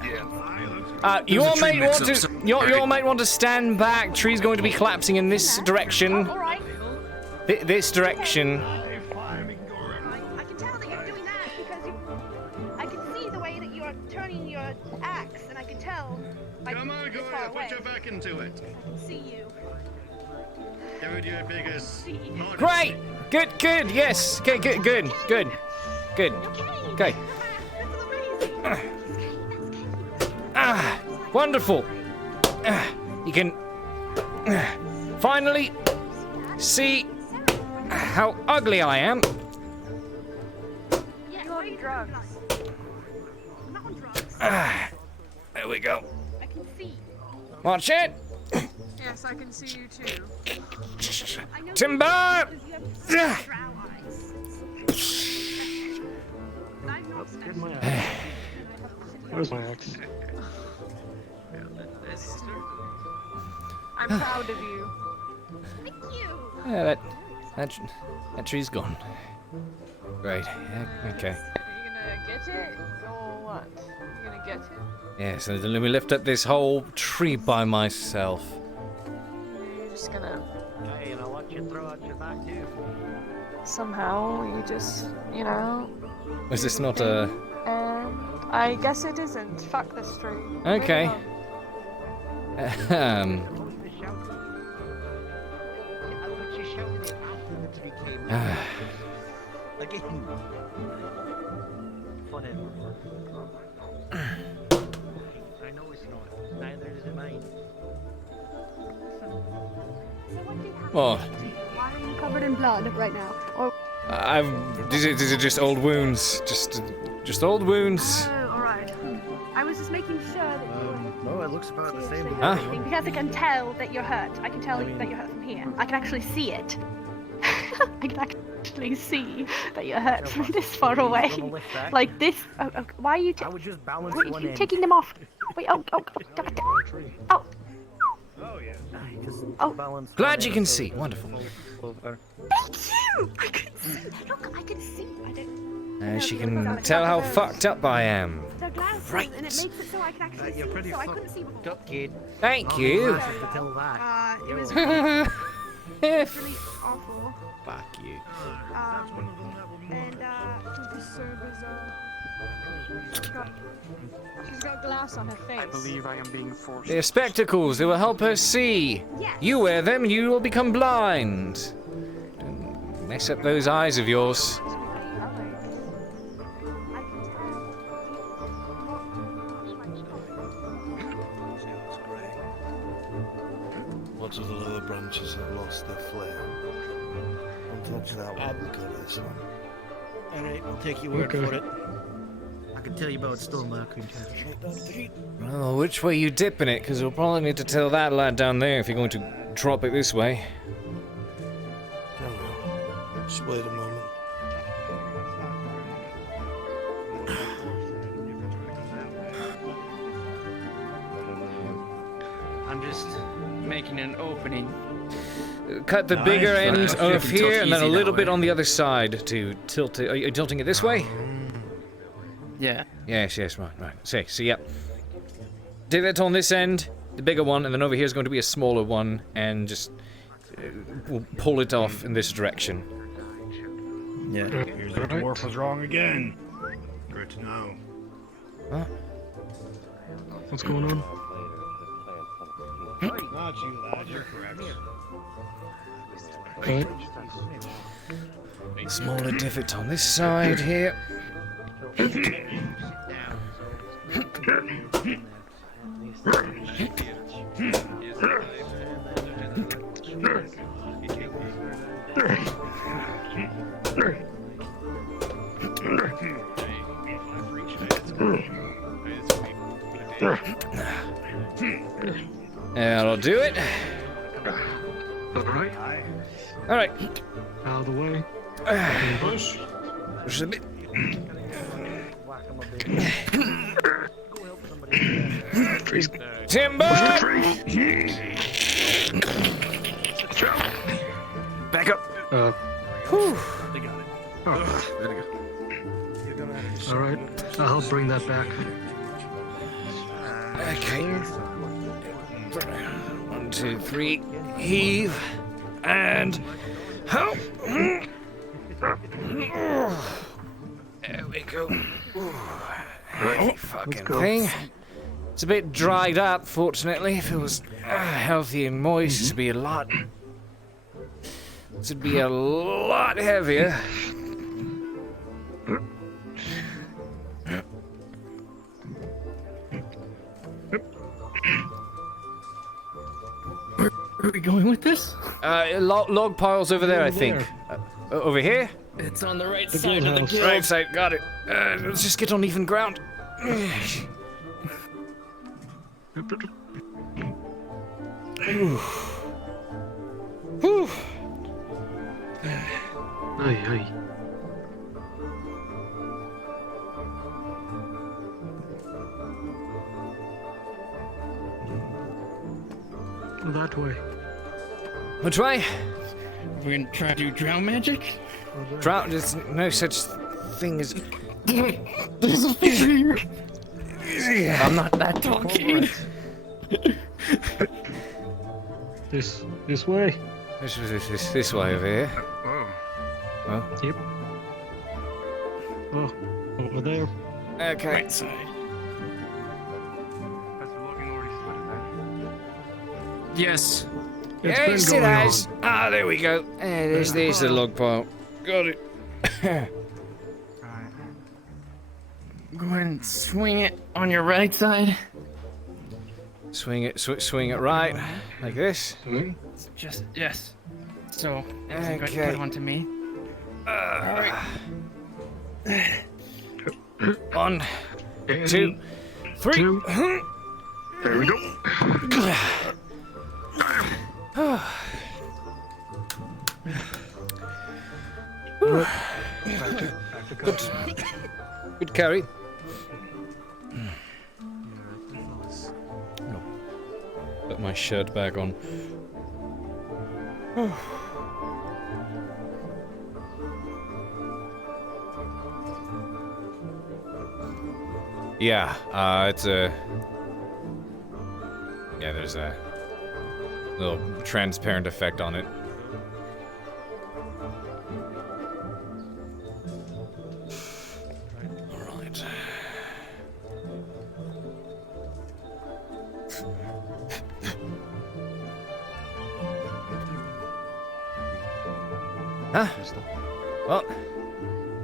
You all might want to stand back. Tree's going to be collapsing in this direction. This direction. I can tell that you're doing that because I can see the way that you are turning your axe, and I can tell. Come on, Gloria, put your back into it. I can see you. Give it your biggest. Great. Good. Yes. Okay. Good. Okay. Wonderful. You can finally see how ugly I am. You're on drugs. I'm not on drugs. There we go. I can see. Watch it. Yes, I can see you too. Timber! Where's my axe? I'm proud of you. Thank you. Yeah, that tree's gone. Right. Okay. Are you gonna get it or what? You gonna get it? Yeah, so let me lift up this whole tree by myself. You're just gonna. Hey, you know what? You throw out your back too. Somehow you just, Was this not a? And I guess it isn't. Fuck this tree. Okay. Again. Fun in. I know it's not. Neither is it mine. Oh. Why are you covered in blood right now? Or These are just old wounds. Just old wounds. oh, all right. I was just making sure that you No, it looks about the same. Huh? because I can tell that you're hurt. I can tell that you're hurt from here. I can actually see it. I can actually see that you're hurt from this far away. Like this. Oh, why are you? I would just balance Wait, one you're end. taking them off. Wait. Oh. Oh yeah. Just balance. Glad you can see. Wonderful. Thank you. I can see. Look, I can see. I don't. She can tell how fucked up I am. They're glasses, and it makes it so I can actually see. So I couldn't see before. Kid. Thank you. It was really awful. Fuck you. And She's got glass on her face. I believe I am being forced. They're spectacles. They will help her see. Yes. You wear them, and you will become blind. Don't mess up those eyes of yours. Lots of the lower branches have lost their flare. Don't touch that one. We'll go this one. Alright, I'll take your word for it. I can tell you about Stormmark. Well, which way you dipping it? Because we'll probably need to tell that lad down there if you're going to drop it this way. Just wait a moment. I'm just making an opening. Cut the bigger end off here and then a little bit on the other side to tilt it. Are you tilting it this way? Yeah. Yes, right. So yep. Take that on this end, the bigger one, and then over here is going to be a smaller one, and just we'll pull it off in this direction. Yeah. Here's the dwarf was wrong again. Good to know. Huh? What's going on? Not you, lad. You're correct. Okay. Smaller divot on this side here. That'll do it. Alright. Alright. Out of the way. Push. Push a bit. Timber! Back up. Whew. They got it. All right, I'll help bring that back. Okay. 1, 2, 3. Heave. And... Help! There we go. Heavy fucking thing. It's a bit dried up, fortunately. If it was healthy and moist, it'd be a lot... This would be a lot heavier. Where are we going with this? Log piles over there, I think. Over here? It's on the right side of the guild. Right side, got it. Let's just get on even ground. Whew. Whew. Aye. That way. Which way? We're gonna try to do drown magic? Drown? There's no such thing as... There's a figure here! I'm not that talking. This way. This way over here. Oh. Yep. Oh, over there. Okay. Right side. Yes. Yes, it has. Ah, there we go. There's the log pile. Got it. Go ahead and swing it on your right side. Swing it right, like this. Just yes. So, okay. Put it onto me. All right. 1, 2, 3. There we go. Good carry. Put my shirt back on. Yeah, it's a... Yeah, there's a little transparent effect on it. Alright. Huh? Well...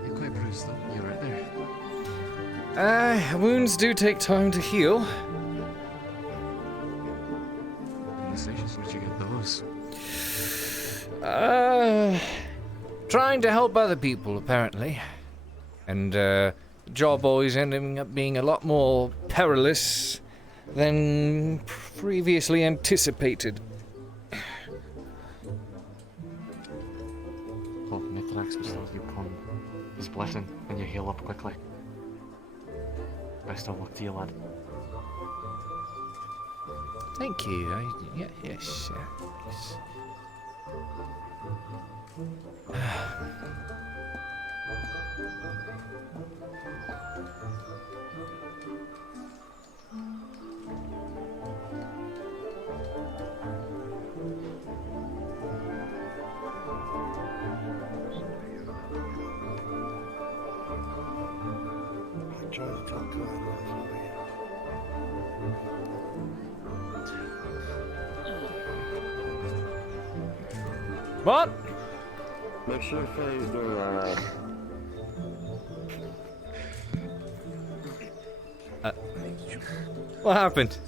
You're quite bruised though. You're right there. Wounds do take time to heal. Where'd you get those? Trying to help other people, apparently. And, the job always ending up being a lot more perilous than previously anticipated. Well, Mithrax will still give upon his blessing and you heal up quickly. Best of luck to you, lad. Thank you. Yes. Yes. I'm trying to talk to her. What? Make sure Faye's doing alright. What happened?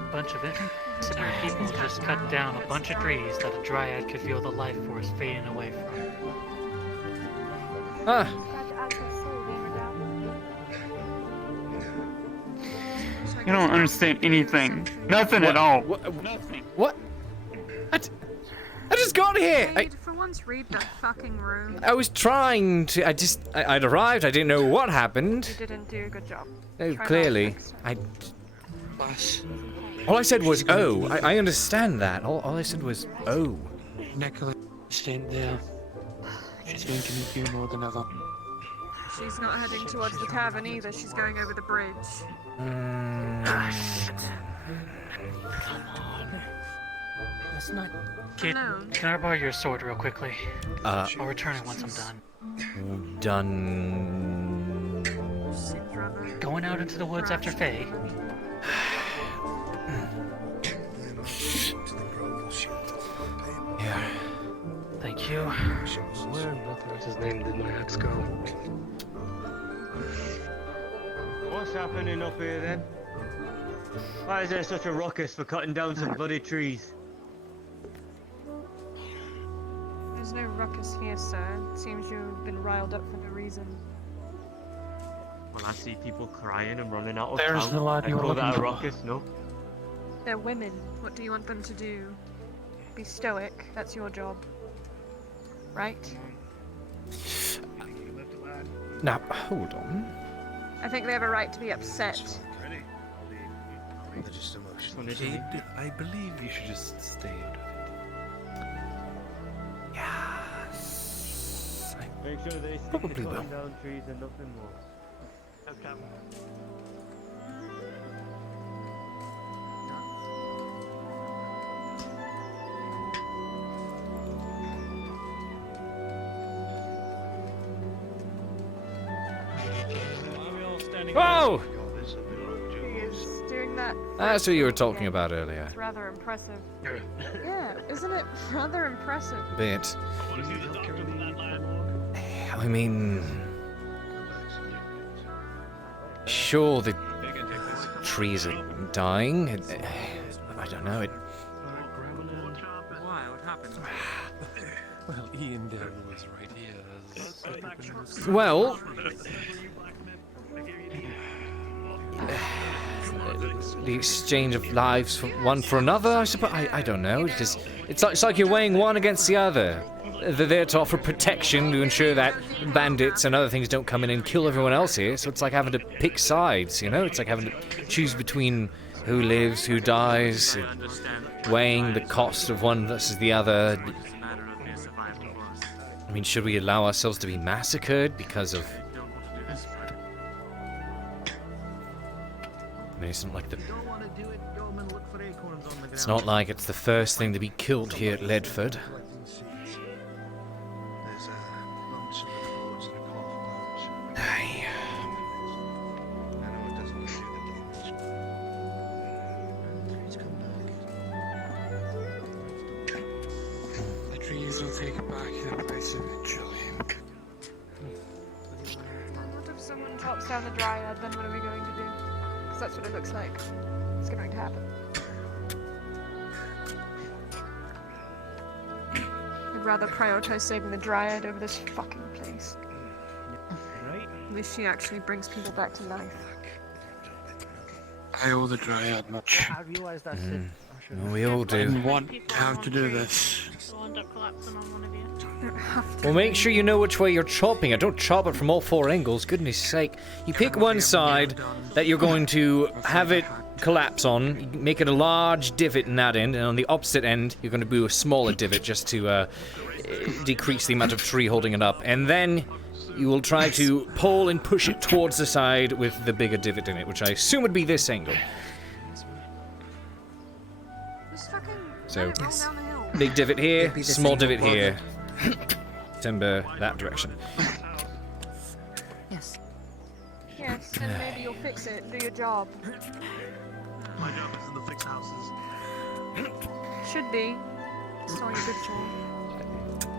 A bunch of inconsiderate people just cut down a bunch of trees that a dryad could feel the life force fading away from. Ah. You don't understand anything. Nothing at all. What? I just got here! once read the fucking room? I was trying to. I'd arrived. I didn't know what happened. You didn't do a good job. Oh, Try clearly. Boss. All I said was, oh. I understand that. All I said was, oh. Nicholas staying there. She's going to need you more than ever. She's not heading towards the tavern either. She's going over the bridge. That's not. Kate, can I borrow your sword real quickly? I'll return it once I'm done. Done. Going out into the woods after Faye. Yeah. Thank you. Where in his name did my axe go? What's happening up here then? Why is there such a ruckus for cutting down some bloody trees? There's no ruckus here, sir. It seems you've been riled up for no reason. Well, I see people crying and running out of There's town. the lad I you were call that a looking for. ruckus, no? They're women. What do you want them to do? Be stoic. That's your job. Right? Now, hold on. I think they have a right to be upset. They're just emotional. Cade, I believe you should just stay out of it. Yes. Make sure they stick Probably to will. cutting down trees and nothing more. Whoa! He is doing that. That's what you were talking about earlier. It's rather impressive. Yeah, isn't it rather impressive? Bit. I mean, sure, the trees are dying. I don't know. Why? What happened? Well, Ian there was right here. Well, the exchange of lives for one for another, I suppose. I don't know, because it's like you're weighing one against the other. They're there to offer protection to ensure that bandits and other things don't come in and kill everyone else here. So it's like having to pick sides, you know? It's like having to choose between who lives, who dies, weighing the cost of one versus the other. I mean, should we allow ourselves to be massacred because of... I mean, it's not like it's not like it's the first thing to be killed here at Ledford. There's a bunch of cords and a cloth pouch. Aye. I know it doesn't do the damage. Trees come back. The trees will take it back to the place eventually. What if someone chops down the dryad? Then what are we going to do? Because that's what it looks like. It's going to happen. I'd rather prioritize saving the dryad over this fucking place. At least she actually brings people back to life. I owe the dryad much. I realized that Well, we all I do. didn't want how to do this. We'll end up collapsing on one of you. Well, make sure you know which way you're chopping it. Don't chop it from all four angles. Goodness sake. You pick one side that you're going to have it collapse on. You make it a large divot in that end, and on the opposite end, you're going to do a smaller divot just to decrease the amount of tree holding it up. And then you will try to pull and push it towards the side with the bigger divot in it, which I assume would be this angle. Just fucking So, roll down the hill. big divot here, small divot here. Timber that direction. Yes. Yes, and maybe you'll fix it and do your job. My job isn't to fix houses. Should be. It's all you're good for.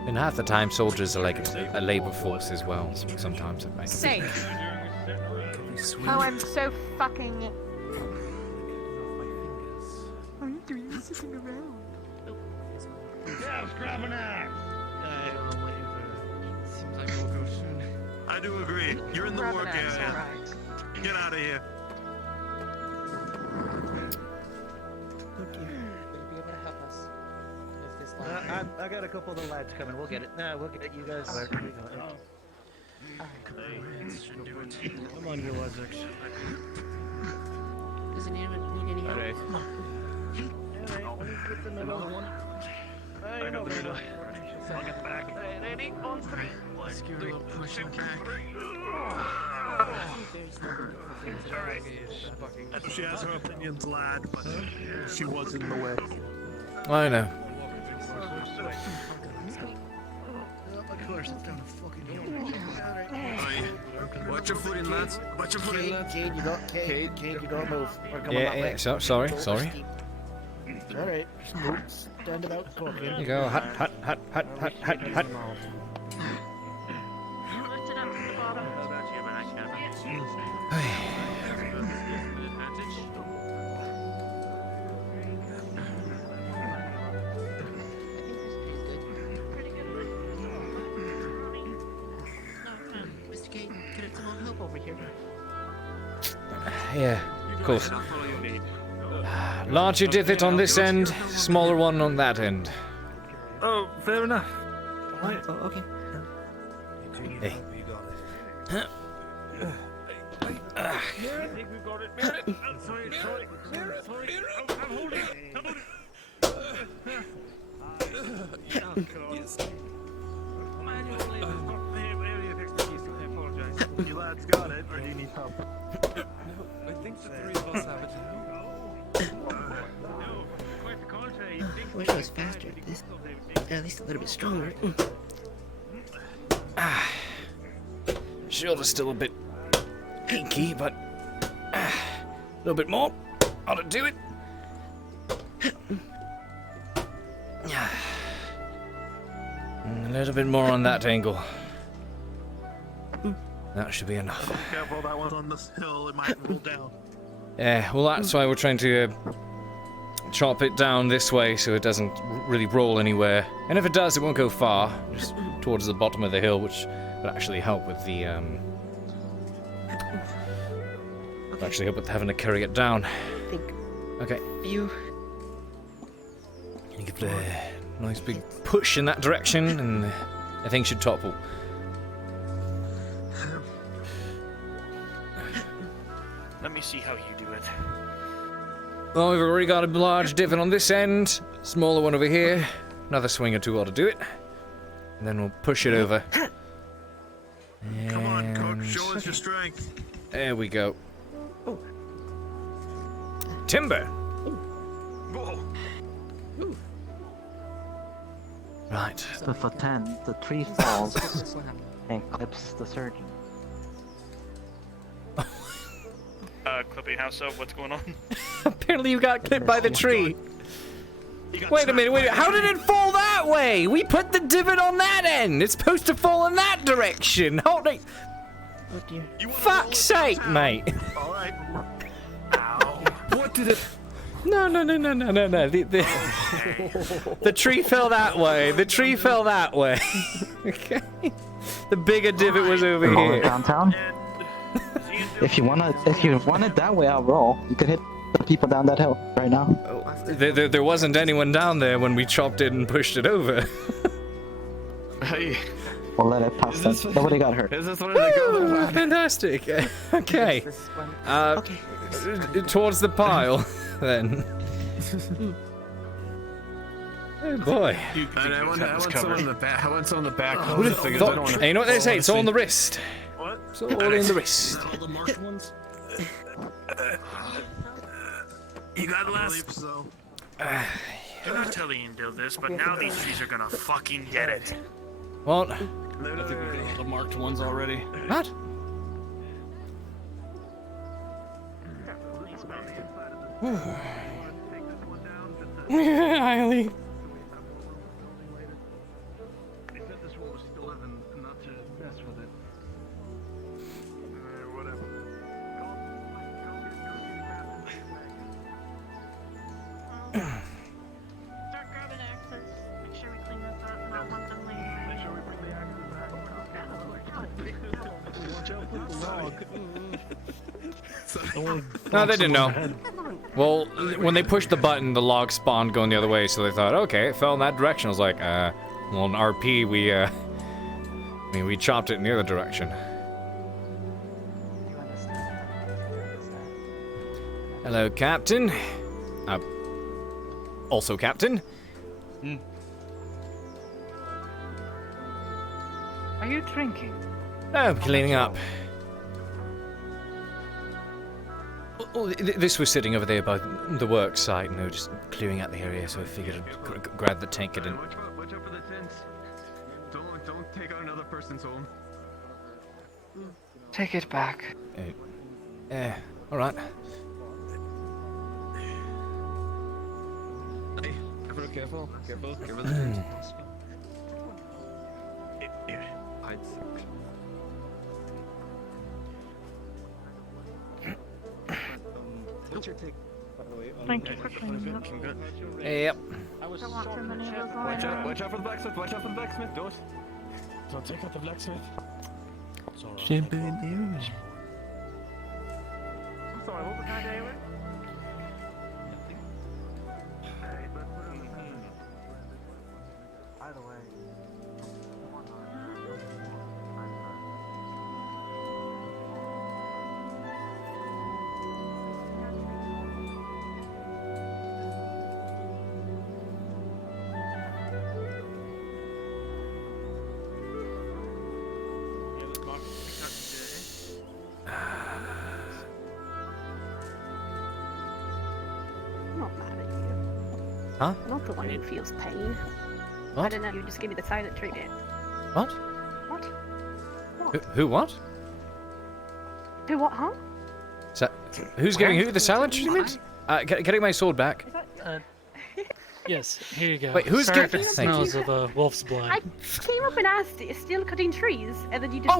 And half the time, soldiers are like a labor force as well. Sometimes it makes. Safe. Oh, I'm so fucking. What are you doing? You're sitting around. Yeah, grab an axe. Seems like we'll go soon. I do agree. You're in the Grab an work axe, area. alright. Get out of here. Will you be able to help us with this I'm I got a couple of the lads coming. We'll get it. Nah, we'll get it. You guys. We got it. Come on, you Wazix. Does anyone need any help? Alright. Another one. I got the middle. I'll get the back. Ready? On three. Let's give her a little push on back. Alright. She has her opinions, lad, but she was in the way. I know. Of course, it's down to fucking hill. Watch your footing, lads. Watch your footing, lads. Cade, you got Cade, you don't move. We're coming Yeah, that yeah. way. Sorry. Alright, just move. Stand about talking. There you go. Hut. Lift it up to the bottom. Mr. Cade, could have someone help over here? Yeah, of course. Larger divot on this end, smaller one on that end. Oh, fair enough. Oh, okay. Hey. I think we got it. Sorry. I'm holding it. You lads got it, or do you need help? I think the three of us have it I wish I was faster at this. At least a little bit stronger. Shoulder's still a bit achy, but a little bit more ought to do it. A little bit more on that angle. That should be enough. Careful, that one's on this hill. It might roll down. Yeah, well that's why we're trying to chop it down this way so it doesn't really roll anywhere. And if it does, it won't go far, just towards the bottom of the hill, which would actually help with the actually help with having to carry it down. Okay. You give it a nice big push in that direction, and the thing should topple. Let me see how you do it. Well, we've already got a large divot on this end, smaller one over here. Another swing or two ought to do it. And then we'll push it over. Come on, Cook. Show us your strength. There we go. Timber! Right. So for 10, the tree falls and clips the surgeon. Clipping house up, what's going on? Apparently you got clipped by the tree. Wait a minute, how did it fall that way? We put the divot on that end. It's supposed to fall in that direction. Hold it. Oh dear. Fuck's sake, mate. Alright. Ow. What did it... No. The tree fell that way. The tree fell that way. Okay. The bigger divot was over here. Downtown? If you want it that way, I'll roll. You could hit the people down that hill right now. There wasn't anyone down there when we chopped it and pushed it over. Hey. We'll let it pass us. Nobody got hurt. Is this one of the girls? Fantastic. Okay. Towards the pile, then. Oh boy. I want some on the back. I want some on the back. Who'd have thought? Hey, you know what they say? It's all on the wrist. What? It's all in the wrist. All the marked ones? You got less. So. I'm not telling you to do this, but now these trees are gonna fucking get it. What? I think we got all the marked ones already. What? Highly. They said this one was still living, not to mess with it. Whatever. Start grabbing axes. Make sure we clean this up. Not want them laying Make sure we bring the axes back. Watch out for the log. No, they didn't know. Well, when they pushed the button, the log spawned going the other way, so they thought, okay, it fell in that direction. I was like, well, in RP, we chopped it in the other direction. Hello, Captain. Also Captain. Are you drinking? No, I'm cleaning up. This was sitting over there by the work site, just clearing out the area, so I figured I'd grab the tanker and... Watch out for the tents. Don't take out another person's home. Take it back. Alright. Hey, careful. Thank you for cleaning up. Yep. Don't want too many of those lying Watch around. out for the blacksmith. Watch out for the blacksmith. Don't take out the blacksmith. Shit, baby. Sorry, what was that, David? Either way. I'm not mad at you. Huh? I'm not the one who feels pain. What? I don't know, you just give me the silent treatment. What? What? Who what? Who what, huh? Who's giving who the silent treatment? Getting my sword back. Yes, here you go. Wait, who's Sorry getting- if it Thank you. smells of wolf's blood. I came up and asked, "Is still cutting trees?" And then you just...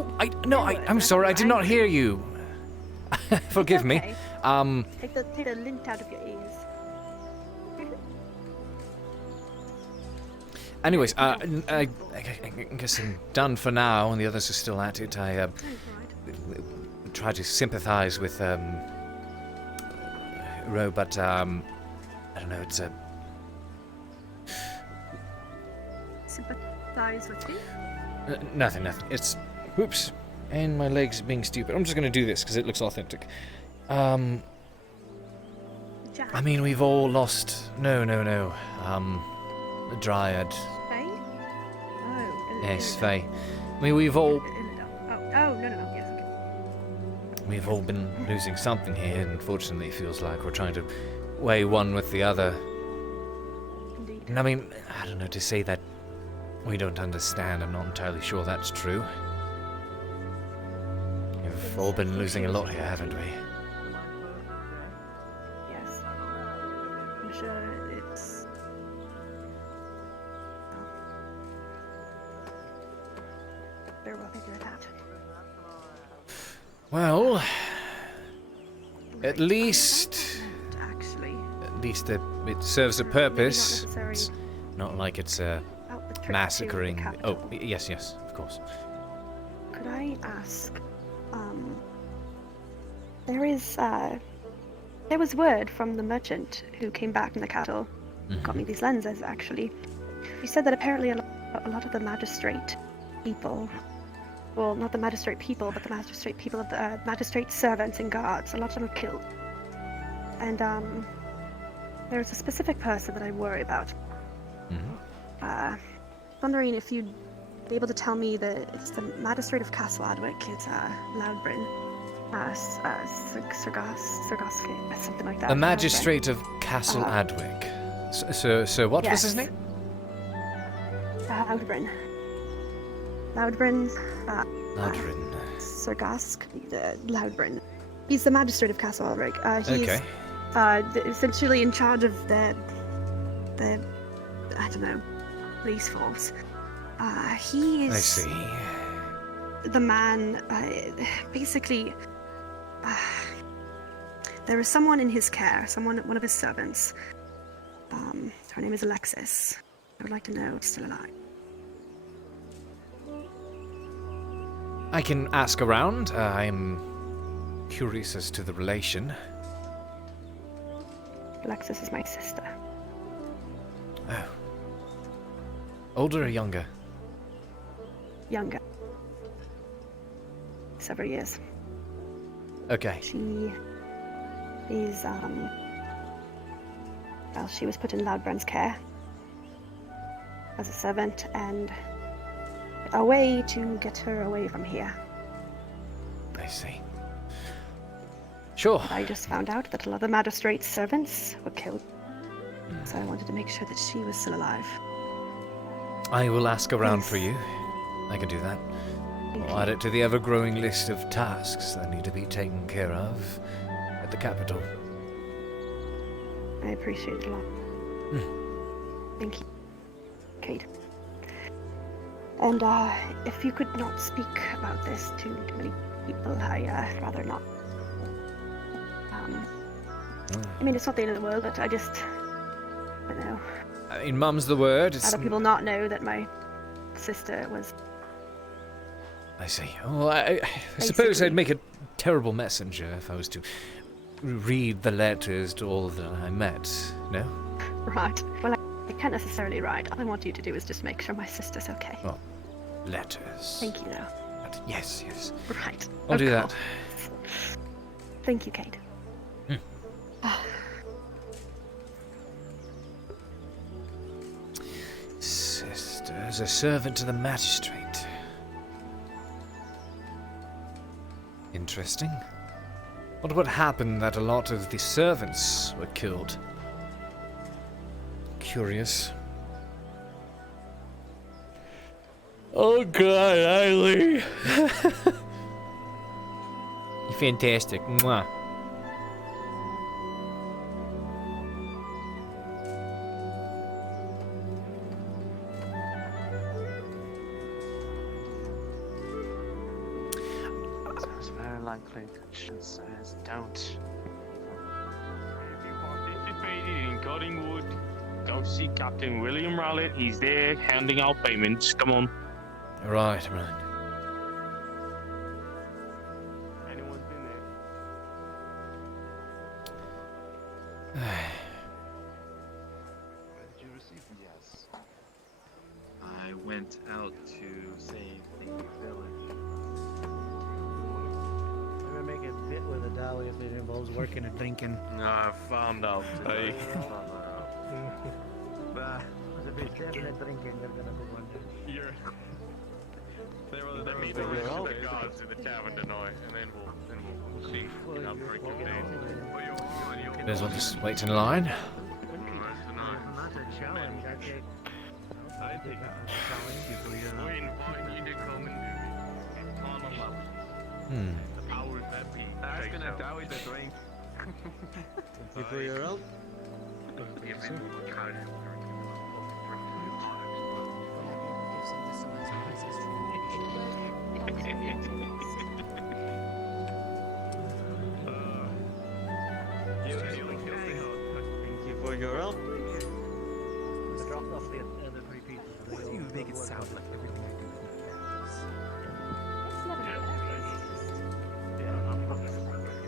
I'm sorry, I did not hear you. Forgive me. Okay. Take the lint out of your ears. Anyways, I guess I'm done for now, and the others are still at it. I try to sympathize with Ro, but I don't know. It's a Sympathize with you? nothing. It's whoops, and my legs being stupid. I'm just gonna do this because it looks authentic. I mean, we've all lost. No. The Dryad. Faye? Oh. Yes, Faye. I mean, we've all. No. Yes, okay. We've all been losing something here, and unfortunately it feels like we're trying to weigh one with the other. Indeed. And I mean, I don't know, to say that we don't understand, I'm not entirely sure that's true. We've all been losing a lot here, haven't we? Yes. I'm sure it's... Very well figure it out. Well, at least Actually, it serves a purpose. Maybe not necessary It's not like it's about the trip to massacring. the Oh, capital. yes, of course. Could I ask, there was word from the merchant who came back from the cattle, got me these lenses actually. He said that apparently a lot of the magistrate people, well, not the magistrate people, but the magistrate people of the magistrate servants and guards, a lot of them are killed. And there's a specific person that I worry about. Wondering if you'd be able to tell me that it's the magistrate of Castle Adwick, it's Loudbrin, Sergoski, something like that. The magistrate of Castle Adwick. So what was his name? Loudbrin. Loudbrin. Sergosk, Loudbrin. He's the magistrate of Castle Adwick. He's essentially in charge of the I don't know, police force. He is... I see. The man, basically, there is someone in his care, one of his servants. Her name is Alexis. I would like to know if she's still alive. I can ask around. I'm curious as to the relation. Alexis is my sister. Oh. Older or younger? Younger. Several years. Okay. She is, well, she was put in Loudbrand's care as a servant, and a way to get her away from here. I see. Sure. I just found out that a lot of the magistrate's servants were killed, so I wanted to make sure that she was still alive. I will ask around for you. I can do that. I'll add it to the ever-growing list of tasks that need to be taken care of at the capital. I appreciate it a lot. Thank you, Cade. And if you could not speak about this to too many people, I'd rather not. I mean, it's not the end of the world, but I don't know. I mean, mum's the word. Other people not know that my sister was. I see. Well, I suppose I'd make a terrible messenger if I was to read the letters to all that I met, no? Right. Well, I can't necessarily write. All I want you to do is just make sure my sister's okay. Well, letters. Thank you, though. Yes, yes. Right. I'll do that. Thank you, Cade. Sister's a servant to the magistrate. Interesting. What happened that a lot of the servants were killed? Curious. Oh God, Eileen! You're fantastic. Mwah. It's very likely that she says don't. If you participated in cutting wood, go see Captain William Rowlett. He's there handing out payments. Come on. Right. Anyone's been there? Did you receive? Yes. I went out to save the village. Maybe make a bit with a dolly if it involves working or drinking. No, I found out today. If it's definite drinking, you're gonna go under. Let me go to the gods in the tavern tonight, and then we'll see. I'll drink your days. May as well just wait in line. That's a challenge. I take that as a challenge. We invite you to come and do on a level. The powers that be. That's gonna always a drink. Thank you for your help. Thank you for your help. I dropped off the other three people. Why do you make it sound like everything I do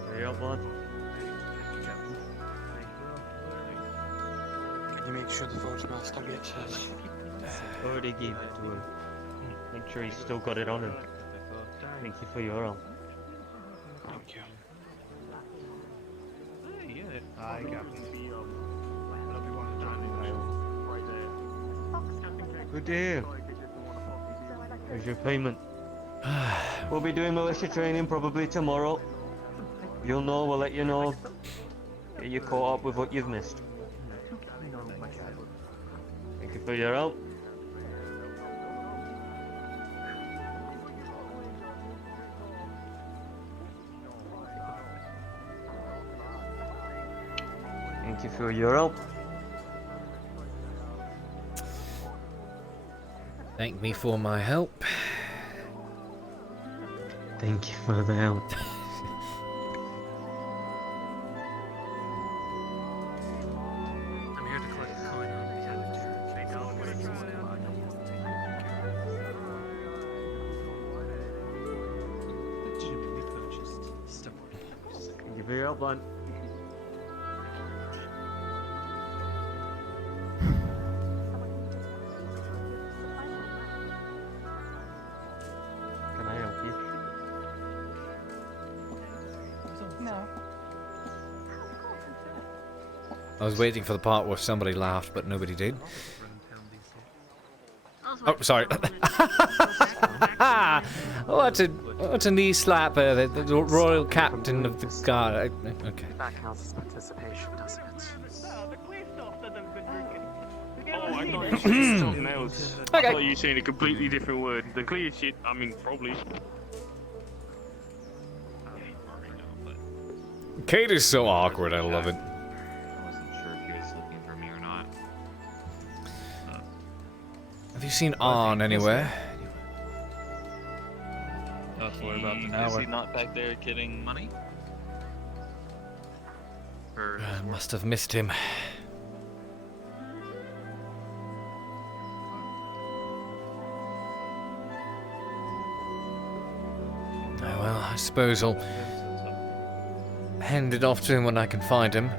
For your help, lad. Can you make sure the vote master gets his? Already gave it to him. Make sure he's still got it on him. Thank you for your help. Thank you. Aye, Captain. Good to hear. Here's your payment. We'll be doing militia training probably tomorrow. You'll know, we'll let you know. Get you caught up with what you've missed. Thank you for your help. Thank you for your help. Thank me for my help. Thank you for the help. I'm here to collect the coin. Thank you for your help, lad. No. I was waiting for the part where somebody laughed, but nobody did. Oh, sorry. What a knee slapper, the royal captain of the guard. Okay. That counts as participation, doesn't it? Oh, I thought you said something else. I thought you were saying a completely different word. The clear shit, I mean, probably. Cade is so awkward, I love it. I wasn't sure if he was looking for me or not. Have you seen Arn anywhere? What about the Is he not back there getting money? Or I must have missed him. Oh well, I suppose I'll hand it off to him when I can find him.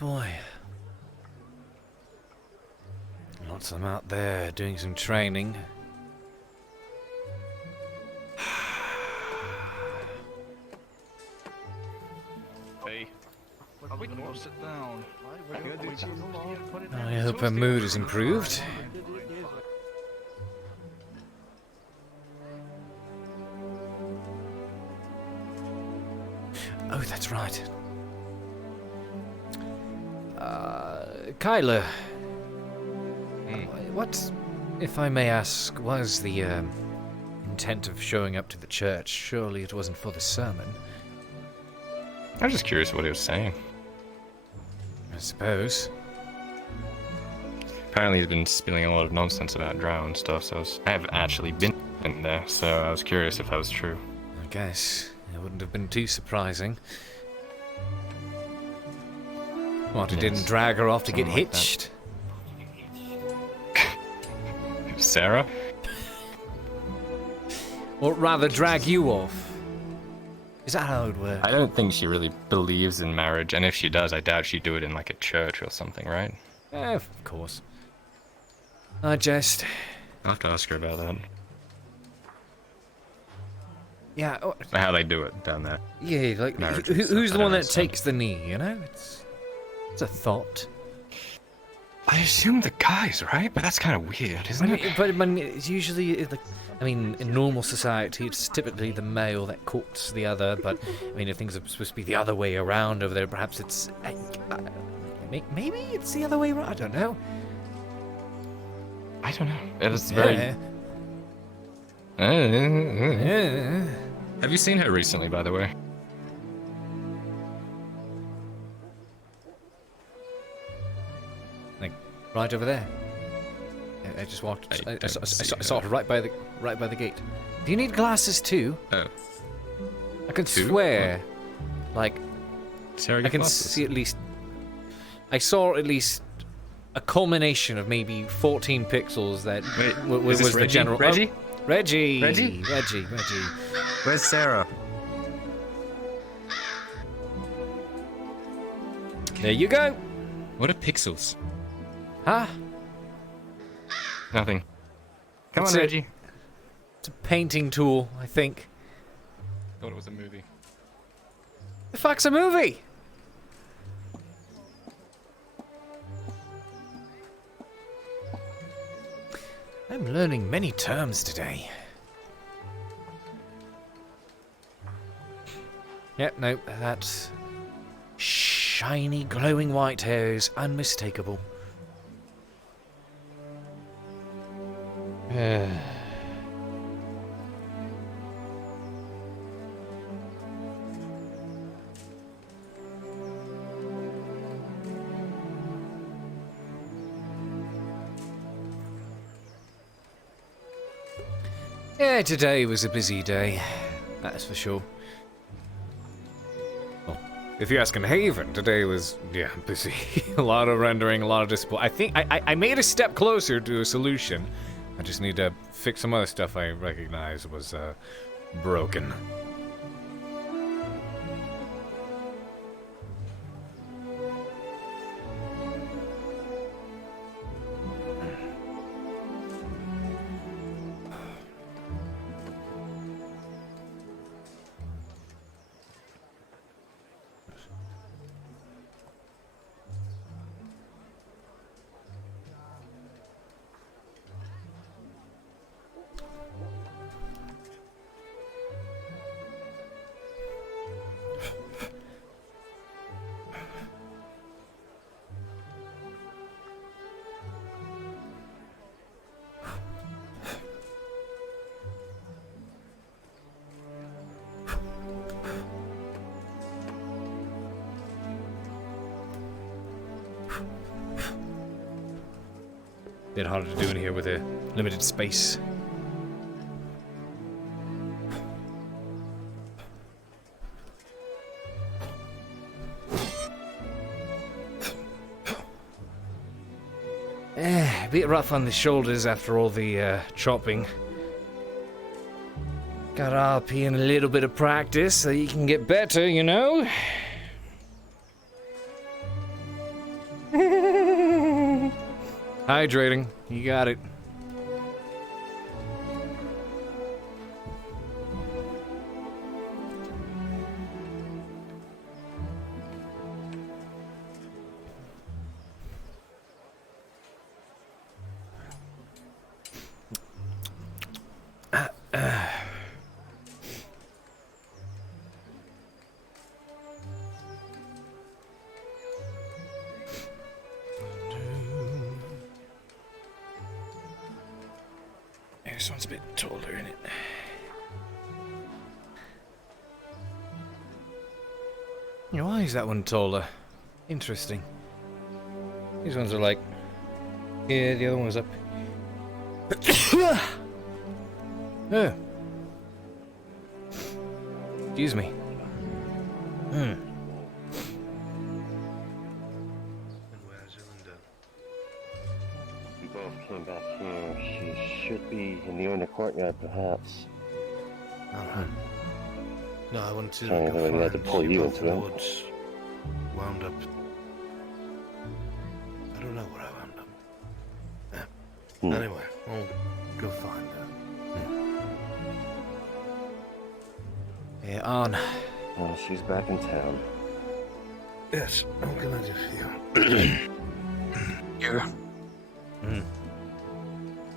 Boy. Lots of them out there doing some training. Hey. Sit down. I hope her mood is improved. Oh, that's right. Kyler, what, if I may ask, was the intent of showing up to the church? Surely it wasn't for the sermon. I was just curious what he was saying. I suppose. Apparently he's been spilling a lot of nonsense about Drow and stuff, so I haven't actually been in there, so I was curious if that was true. I guess. It wouldn't have been too surprising. What, he didn't drag her off to get hitched? Sarah? Or rather, drag you off? Is that how it works? I don't think she really believes in marriage, and if she does, I doubt she'd do it in like a church or something, right? Of course. I jest. I'll have to ask her about that. Yeah. How they do it down there. Yeah, like, who's the one that takes the knee, you know? It's a thought. I assume the guys, right? But that's kind of weird, isn't it? But it's usually, like, I mean, in normal society, it's typically the male that courts the other. But I mean, if things are supposed to be the other way around over there, perhaps it's maybe it's the other way around. I don't know. I don't know. It was very. Have you seen her recently, by the way? Like right over there. I just walked. I saw her right by the gate. Do you need glasses too? Oh. I can swear, like, Sarah, I can see at least. I saw at least a culmination of maybe 14 pixels that was the Reggie? general. Reggie? Oh, Reggie. Reggie? Reggie. Where's Sarah? There you go. What are pixels? Huh? Nothing. Come It's on, a- Reggie. It's a painting tool, I think. Thought it was a movie. The fuck's a movie? I'm learning many terms today. Yep, nope, that's shiny, glowing white hair is unmistakable. Yeah, today was a busy day, that's for sure. Well, If you're asking Haven, today was, yeah, busy. A lot of rendering, a lot of disappointment. I think I made a step closer to a solution. I just need to fix some other stuff I recognize was broken. Bit harder to do in here with a limited space. A bit rough on the shoulders after all the chopping. Got RP and a little bit of practice so you can get better, you know? Hydrating, you got it. This one's a bit taller, isn't it? Why is that one taller? Interesting. These ones are like... Yeah, the other one was up. Oh. Excuse me. We both came back here. She should be in the inner courtyard, perhaps. No, I wanted to Sorry, go we had to find pull you both into in the it. woods. Wound up. I don't know where I wound up. Anyway, I'll go find her. Yeah, on. Oh, she's back in town. Yes, what can I do for you?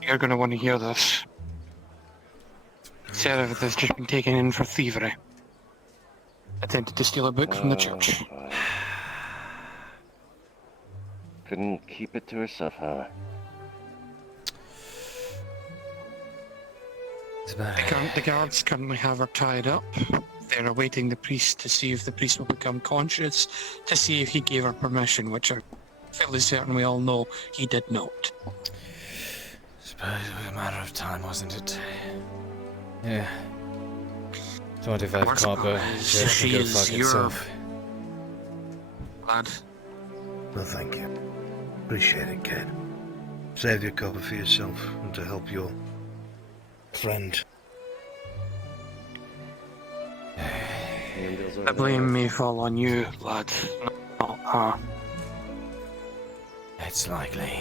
You're gonna want to hear this. Seraph has just been taken in for thievery. Attempted to steal a book from the church. Couldn't keep it to herself, huh? The guards currently have her tied up. They're awaiting the priest to see if the priest will become conscious, to see if he gave her permission, which I'm fairly certain we all know he did not. Suppose it was a matter of time, wasn't it? Yeah. 25 copper. Just to go fuck itself. Lad. No, thank you. Appreciate it, Cade. Save your copper for yourself and to help your friend. The blame may fall on you, lad, not her. It's likely.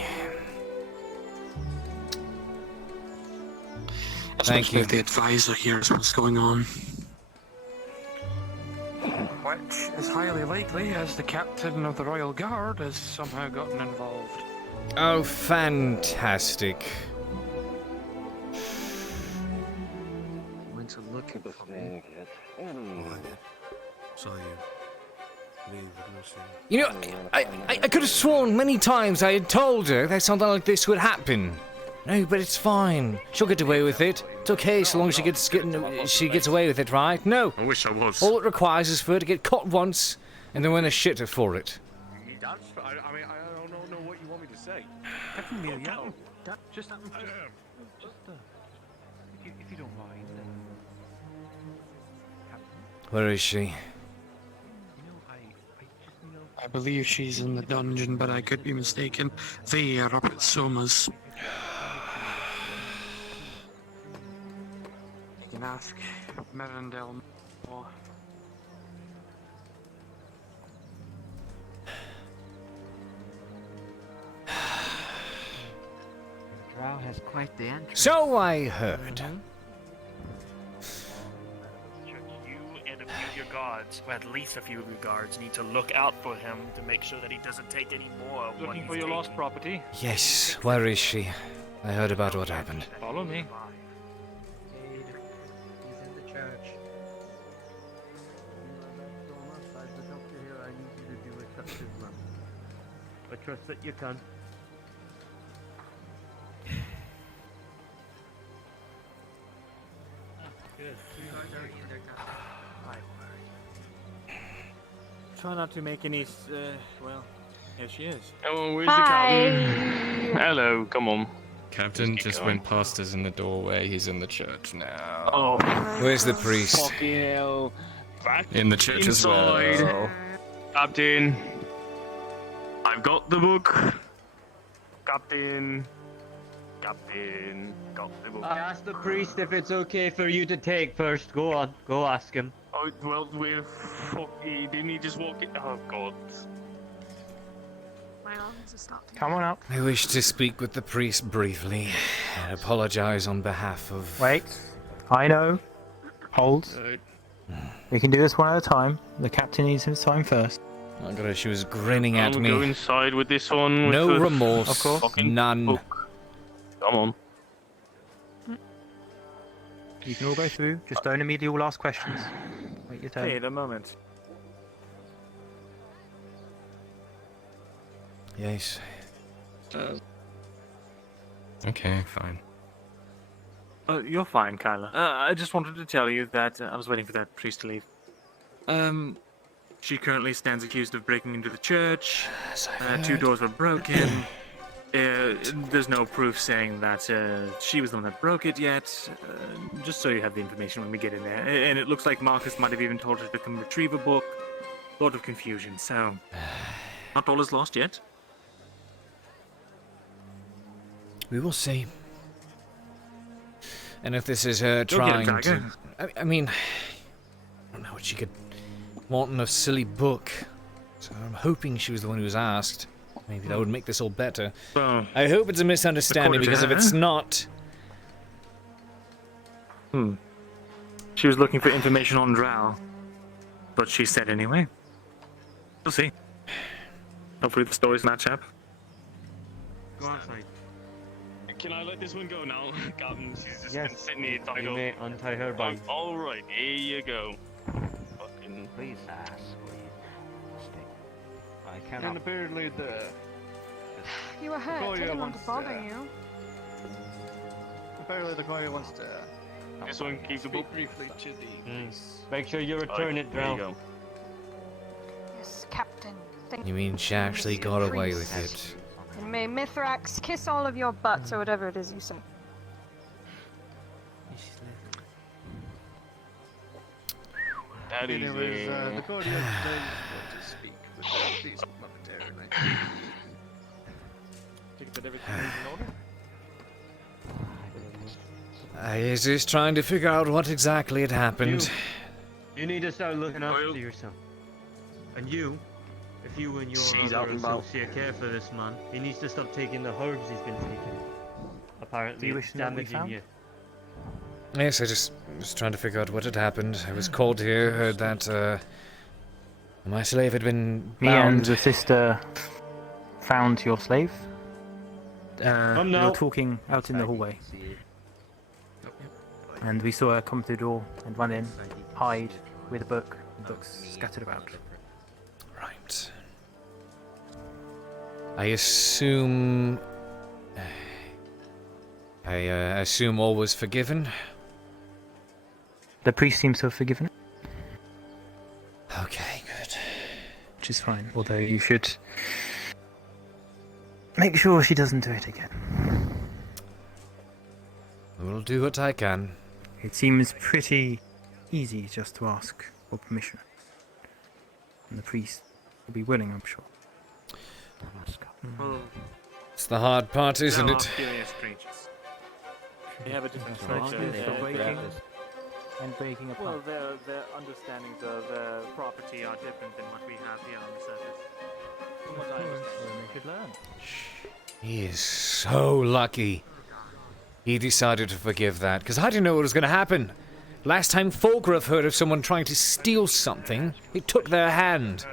Especially if the advisor hears what's going on. Which is highly likely, as the captain of the Royal Guard has somehow gotten involved. Oh, fantastic. Went to looking for me. Saw you. Leave with Lucy. You know, I could have sworn many times I had told her that something like this would happen. No, but it's fine. She'll get away with it. It's okay so long as she gets away with it, right? No. I wish I was. All it requires is for her to get caught once and then win a shitter for it. I mean, I don't know what you want me to say. That just happened. If you don't mind. Where is she? You know, I believe she's in the dungeon, but I could be mistaken. They are up at Soma's. You can ask Merendel more. Drow has quite the entrance. So I heard. You and a few of your guards, or at least a few of your guards, need to look out for him to make sure that he doesn't take any more of what Looking he's for your taking. lost property? Yes, where is she? I heard about what happened. Follow me. Cade, he's in the church. As the doctor here, I need you to do a touch as well. I trust that you can. Good. You guys are in there, Captain. Try not to make any. Well, here she is. Oh, where's the captain? Hello, come on. Captain Let's get just going. went past us in the doorway. He's in the church now. Oh, Where's the priest? fucking hell. Back In the church as inside. well. Captain, I've got the book. Captain, got the book. I asked the priest if it's okay for you to take first. Go on, go ask him. Oh, well, we're didn't he just walk in? Oh, God. My lungs are starting. Come on up. I wish to speak with the priest briefly and apologize on behalf of... Wait. I know. Hold. We can do this one at a time. The captain needs his time first. Oh god, she was grinning at I'll me. go inside with this one. With No the remorse. Of course. fucking None. book. Come on. You can all go through. Just don't immediately all ask questions. Wait your turn. Wait a moment. Yes. Okay, fine. You're fine, Kyla. I just wanted to tell you that I was waiting for that priest to leave. She currently stands accused of breaking into the church. Two doors were broken. There's no proof saying that she was the one that broke it yet. Just so you have the information when we get in there. And it looks like Marcus might have even told her to come retrieve a book. A lot of confusion, so... Not all is lost yet. We will see. And if this is her Go get him, trying to... Tiger. I mean... I don't know what she could want in a silly book. So I'm hoping she was the one who was asked. Maybe that would make this all better. Well, I hope it's a misunderstanding, according to because if her- it's not... She was looking for information on Drow. But she said anyway. We'll see. Hopefully the stories match up. Go outside. Can I let this one go now? Captain, she's just Yes. been sitting here tied You up. may untie her band. Oh, alright, here you go. Fucking... Please ask what you stick. I And cannot. apparently the You were hurt. I Goya didn't want to wants bother to- you. apparently the guy wants to This one keeps the book. speak briefly to the Make sure you return it, There you Drow. go. Yes, Captain. Thank You mean she actually got away with it? And may Mithrax kiss all of your butts or whatever it is you say. That is anyways, the Guardian does want to speak with the priest momentarily. Think that everything is in order? I was just trying to figure out what exactly had happened. You need to start looking after yourself. And you, if you and your She's other out and about. associate care for this man, he needs to stop taking the herbs he's been taking. Apparently, Do you it's wish to know what we damaging found? you. Yes, I just was trying to figure out what had happened. I was called here, heard that my slave had been Me and bound. the sister found your slave. We now. were talking out in the hallway. And we saw her come through the door and run in, hide with a book, and books scattered about. Right. I assume... I assume all was forgiven? The priest seems to have forgiven it. Okay, good. Which is fine, although you should make sure she doesn't do it again. I will do what I can. It seems pretty easy just to ask for permission. And the priest He'll be willing, I'm sure. Well, It's the hard part, isn't there are it? curious creatures. They have a different Structure and breaking apart. Well, their understandings of property are different than what we have here on the surface. From what I understand. They should learn. He is so lucky. He decided to forgive that, because I didn't know what was going to happen. Last time Fulgraf heard of someone trying to steal something, he took their hand.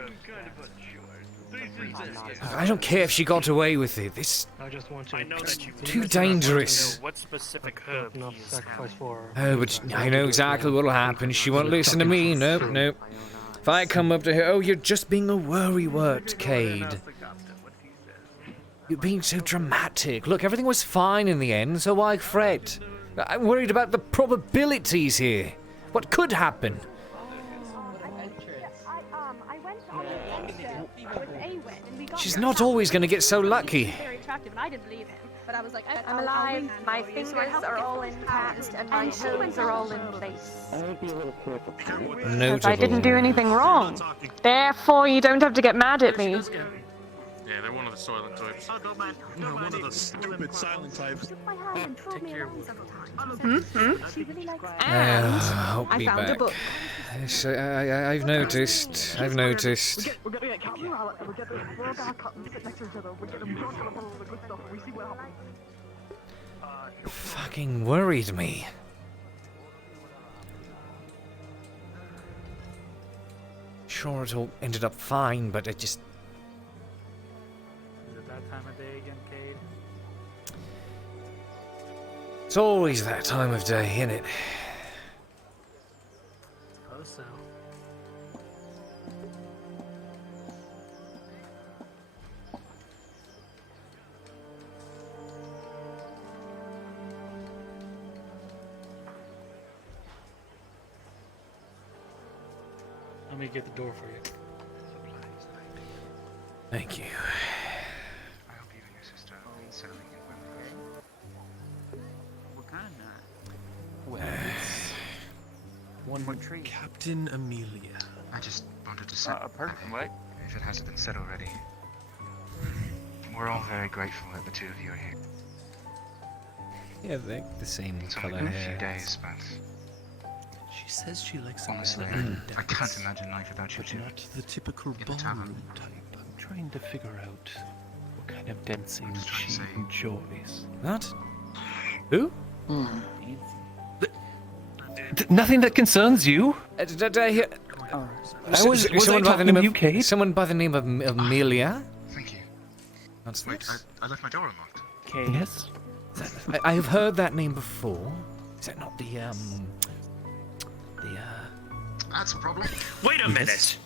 I don't care if she got away with it. This it's too dangerous. What specific herb he is Oh, but I know exactly what'll happen. She won't listen to me. Nope, nope. If I come up to her, oh, you're just being a worrywart, Cade. You're being so dramatic. Look, everything was fine in the end, so why fret? I'm worried about the probabilities here. What could happen? She's not always going to get so lucky. Very attractive, and I didn't believe him. But I was like, I'm alive, my fingers are all intact, and my toes are all in place. Notable. I didn't do anything wrong. Therefore, you don't have to get mad at me. Yeah, they're one of the silent types. No, one of the stupid silent types. Take care. I'll I be found a back. book. Yes, I've noticed. I've noticed. Fucking worried me. Sure, it all ended up fine, but it just... Is it that time of day again, Cade? It's always that time of day, innit? Suppose so. Let me get the door for you. Thank you. I hope you and your sister are settling in well. What kind of Well, One more tree. Captain Amelia. I just wanted to say A person, right? if it hasn't been said already. We're all very grateful that the two of you are here. Yeah, they're the same It's only color been a few hair. days, but She says she likes honestly, I can't imagine life without you two. not the typical In the tavern. ballroom type. I'm trying to figure out what kind of dancing just trying to she say- enjoys. What? Who? Nothing that concerns you. Did I hear... Was I someone by the talking name to you, of Cade? someone by the name of Amelia? Thank you. What's Wait, this? I left my door unlocked. Yes. I've heard that name before. Is that not the That's a problem. Wait a minute.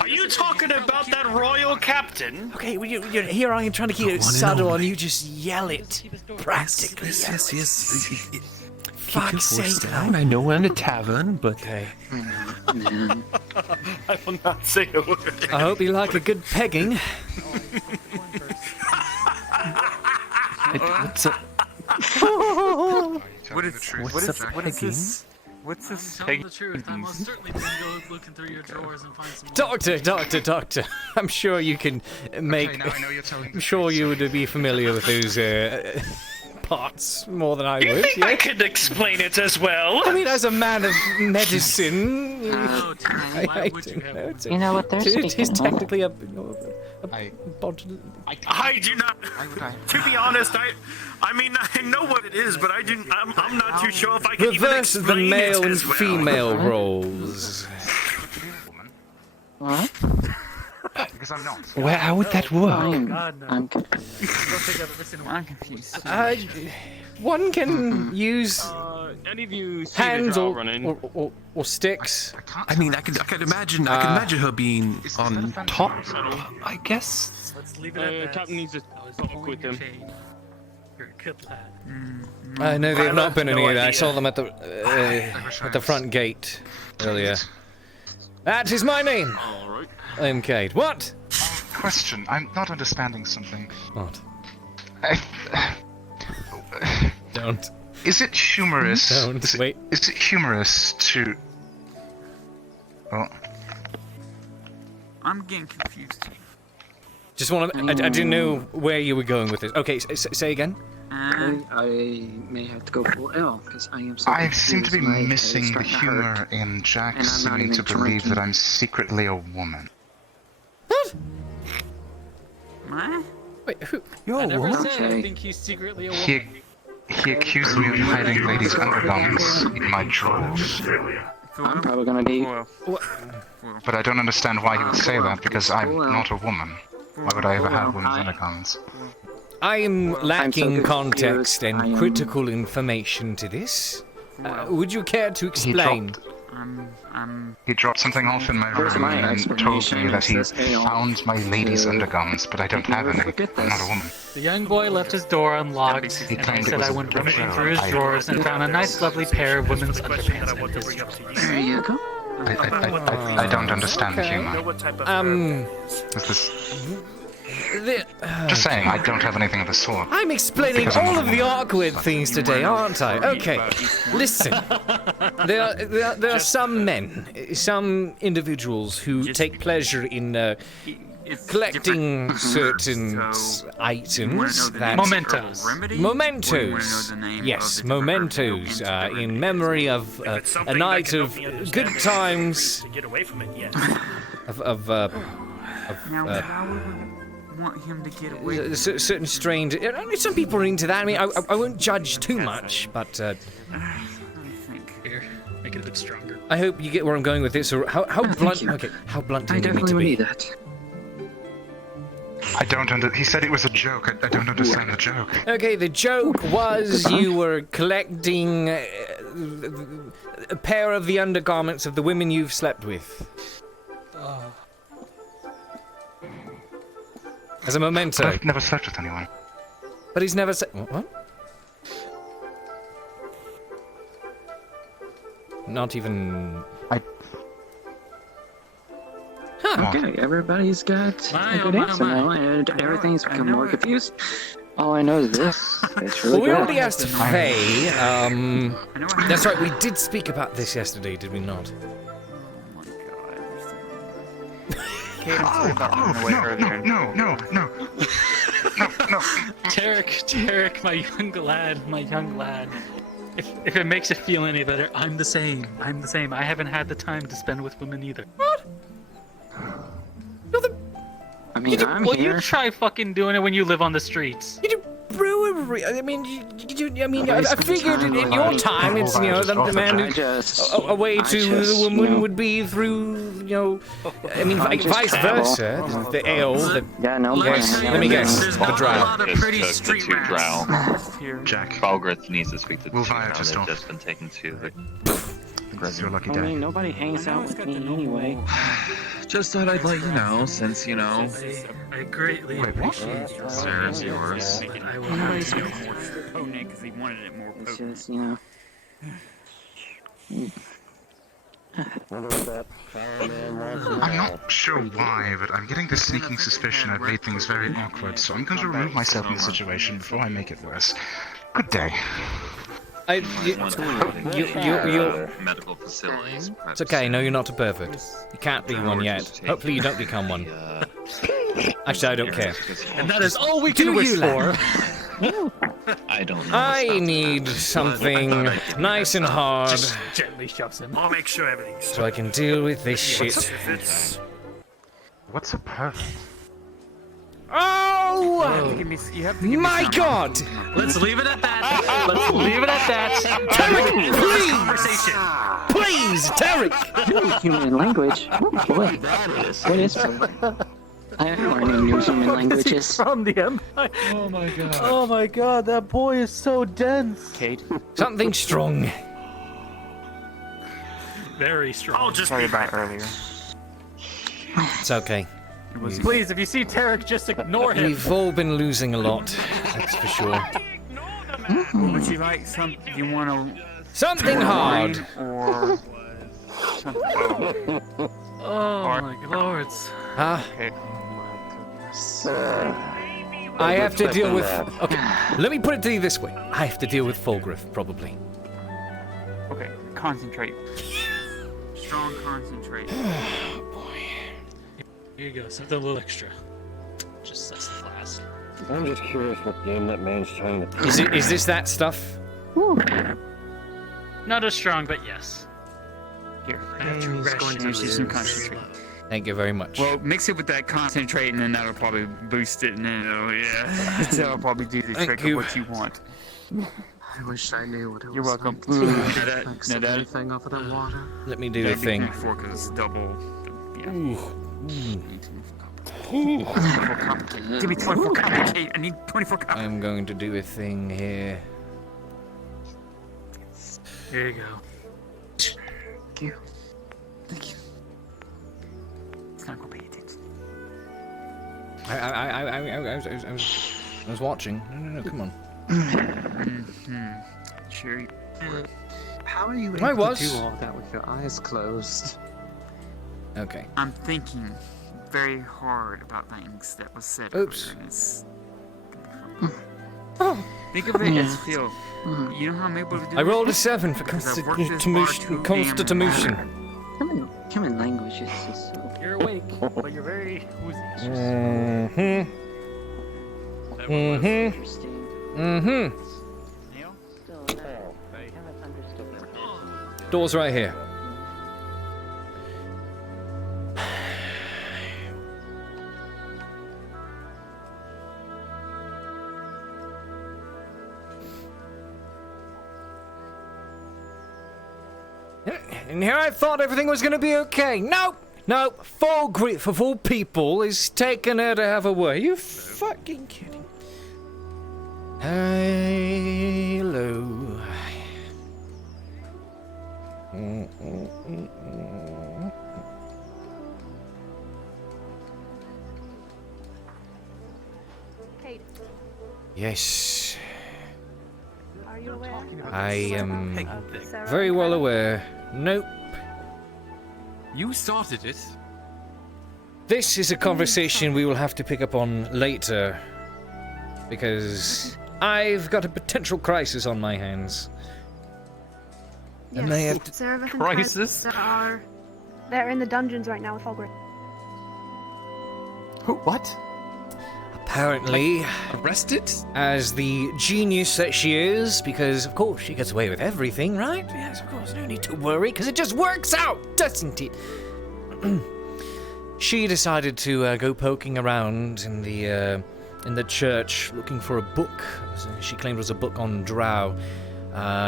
Are you talking about that royal captain? Okay, well, you're here. I am trying to keep it subtle, and you just yell it. Practically. Yes. Fuck's sake, down. I know we're in a tavern, but Okay. I will not say a word. I hope you like a good pegging. what's up? What is What's up, what is pegging? this? What's this? Tell the truth. I most certainly didn't go looking through your drawers and find some. Doctor. I'm sure you can make. Okay, now I know you're telling I'm sure you would be familiar with those parts more than I You would. think Yeah? I could explain it as well? I mean, as a man of medicine, Oh, Terry, why would you have? it's- You know what they're it is speaking of. technically a I do not. To be honest, I mean, I know what it is, but I'm not too sure if I can reverse even the explain male it and as well. female roles. What? Because I'm not. Well, how would that work? God, no. I'm I don't think I've ever seen one. I'm confused. One can use Any of you see hands the drow or, running? or sticks. I mean, I could imagine. I can imagine her being on top. I guess. Let's leave it at that. Captain needs to I was talk pulling with your him. chain. You're a good lad. I know they have not been in no here. I idea. saw them at the front gate earlier. That is my name. All right. I am Cade. What? Question. I'm not understanding something. What? I, Don't. is it humorous? Don't. Wait. Is it humorous to? Well, I'm getting confused. Just want to. I didn't know where you were going with this. Okay, say again. I may have to go full L because I am so I confused. seem to be My head is missing the starting to hurt. humor in Jack And I'm not seeming to even believe drinking. that I'm secretly a woman. What? Wait, who? I never said I Okay. think he's secretly a He, woman. he accused me of hiding ladies' undergarments in my drawers. I'm probably gonna need. But I don't understand why he would say that because I'm not a woman. Why would I ever have women's undergarments? I am lacking confused. context I and am- critical information to this. Would you care to explain? He dropped something off in my Here's room my and told explanation. me that he It says ale. found my ladies' undergarments, but I don't have any. I'm not a woman. The young boy left his door unlocked, He and I claimed it said was I a went picture rummaging of through his I- drawers and found a nice, lovely pair of women's underpants in his drawers. There you go. I don't understand the humor. Is this... Just saying, I don't have anything of the sort. I'm explaining Because I'm all not of a the woman. awkward things today, aren't I? Okay, listen. There are some men, some individuals who take pleasure in collecting certain items that Mementos. Mementos. Yes, mementos in memory of a night of good times. To get away from it, yes. Now, how would we want him to get away from it? Certain strained. Some people are into that. I mean, I won't judge too much, but Here, make it a bit stronger. I hope you get where I'm going with this. Or how blunt? Okay, how blunt do I you need me definitely to would be? need that. I don't He said it was a joke. I don't understand the joke. Okay, the joke was you were collecting a pair of the undergarments of the women you've slept with. As a memento. I've never slept with anyone. But he's never said. What? Not even. Okay, everybody's got a good answer now, and everything's become more confused. All I know is this. It's really Well, we good. already asked Faye. That's right, we did speak about this yesterday, did we not? No. Tarek, my young lad. If it makes you feel any better, I'm the same. I haven't had the time to spend with women either. What? I mean, I'm well, here. you try fucking doing it when you live on the streets. Brewery. I mean, I figured in your time, it's the man a way to the woman would be through I mean, vice versa. The ale. Let me guess. The drow. Just took the two drow. Jack. Balgrith needs to speak to the two now. just They've off. just been taken to the. It's your lucky I day. mean, nobody hangs out with me anyway. Just thought I'd let you know, since I greatly appreciate your serves yours. I will have to go. Potent because he wanted it more It's potent. just, you know. I'm not sure why, but I'm getting the sneaking suspicion I've made things very awkward, so I'm going to remove myself from the situation before I make it worse. Good day. Medical facilities. It's okay, no, you're not a pervert. You can't be one yet. Hopefully you don't become one. Actually, I don't care. And that is all we Do can wish you, lad? for. I don't know. I need something nice and hard Just gently shoves him. I'll make sure everything's. so I can deal with this shit. If it's What's a pervert? Oh! My God! Let's leave it at that. Let's leave it at that. Tarek, please! Please, Tarek! Human language? Oh boy. What is I'm learning new human languages. From the Empire. Oh my god. Oh my god, that boy is so dense. Cade. Something strong. Very strong. I'll just sorry about earlier. It's okay. Please, if you see Tarek, just ignore him. We've all been losing a lot, that's for sure. Would you like some? You want to Something hard. or something? Oh my lords. Huh? I have to deal with. Okay, let me put it to you this way. I have to deal with Fulgriff, probably. Okay, concentrate. Strong concentrate. Here you go, something a little extra. Just sets the class. I'm just curious what game that man's trying to. Is this that stuff? Not as strong, but yes. Here, I have to he's ration going to it use some very concentrate. slow. Thank you very much. Well, mix it with that concentrate, and then that'll probably boost it, and then that'll probably do the trick of what you want. I wish I knew what it was. You're welcome. Like Now that anything off of that water. Let me do the thing. 4 because it's double. Yeah. Ooh. 24 copper, Cade. Give me 24 copper, Cade. I need 24 copper. I'm going to do a thing here. Here you go. Thank you. Thank you. It's not gonna pay attention. I was watching. No, come on. Sure. How are you I able was. to do all that with your eyes closed? Okay. I'm thinking very hard about things that was said Oops. earlier. And it's... Think of it as Phil. You know how I'm able to do I rolled a this? 7 for Because I've worked this bar too constitution. Human language is so... You're awake, but you're very woozy. Door's right here. And here I thought everything was gonna be okay. Nope! Nope! Full grief of all people is taking her to have a word. Are you fucking kidding? Hello. Cade, Yes. are you aware? I am Sarah very well Hannah? aware. Nope. You started it. This is a conversation we will have to pick up on later. Because I've got a potential crisis on my hands. And I have to... Seraph and Crisis? Tyler they're in the dungeons right now with Holgren. Who? What? Apparently, arrested? As the genius that she is, because of course she gets away with everything, right? Yes, of course, no need to worry, because it just works out, doesn't it? She decided to go poking around in the church looking for a book. She claimed it was a book on Drow.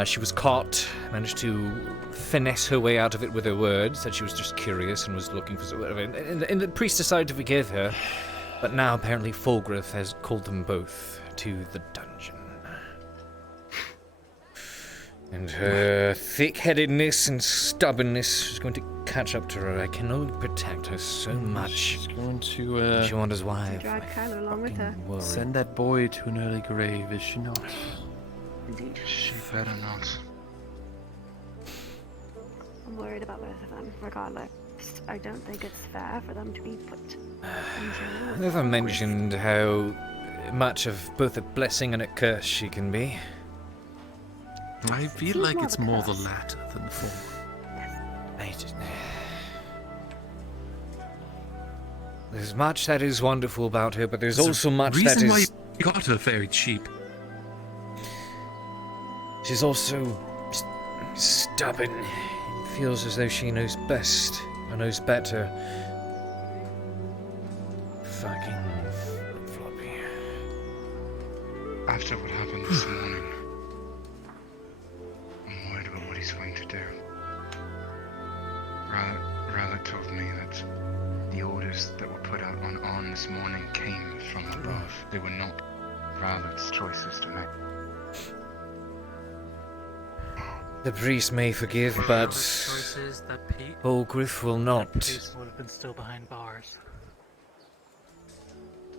She was caught, managed to finesse her way out of it with her words, said she was just curious and was looking for whatever. And the priest decided to forgive her. But now apparently Fulgrith has called them both to the dungeon. And her thick-headedness and stubbornness is going to catch up to her. I can only protect her so much. She's going to, She wonders why. To drag Kyler along with her. send that boy to an early grave, is she not? Indeed. She better not. I'm worried about both of them, regardless. I don't think it's fair for them to be put in jail. I never mentioned how much of both a blessing and a curse she can be. I feel Seems like more it's of a more the curse. latter than the former. There's much that is wonderful about her, but there's There's a also much that reason why is... you got her very cheap. She's also stubborn. Feels as though she knows best, or knows better. Fucking floppy. After what happened this morning, I'm worried about what he's going to do. Rallic told me that the orders that were put out on Arn this morning came from above. They were not Rallic's choices to make. The priest may forgive, but Choices that Pete Fulgrith will not. priest would have been still behind bars.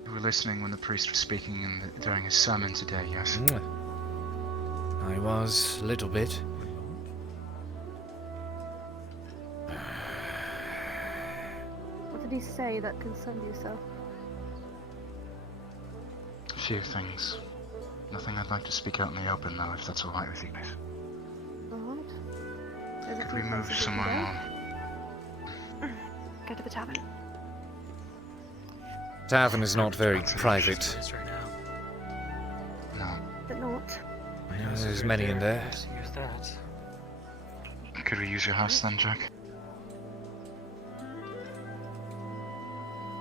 You were listening when the priest was speaking during his sermon today, yes? I was, a little bit. What did he say that concerned you so? A few things. Nothing I'd like to speak out in the open, though, if that's alright with you guys. Could we move somewhere on? Go to the tavern. Tavern is not very private. No. But not. There's many in there. Let's use that. Could we use your house then, Jack?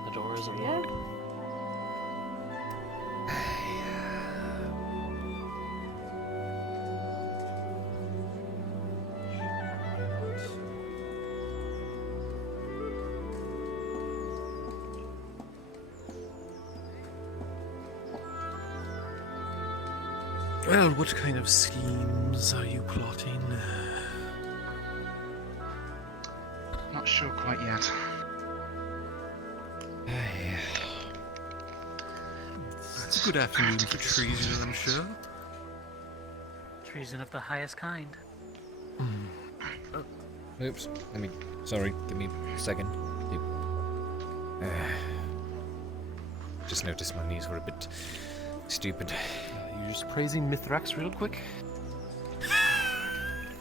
The door is unlocked. Well, what kind of schemes are you plotting? Not sure quite yet. It's a good afternoon for treason, I'm sure. Treason of the highest kind. Oops. Sorry, give me a second. Just noticed my knees were a bit stupid. You're just praising Mithrax real quick?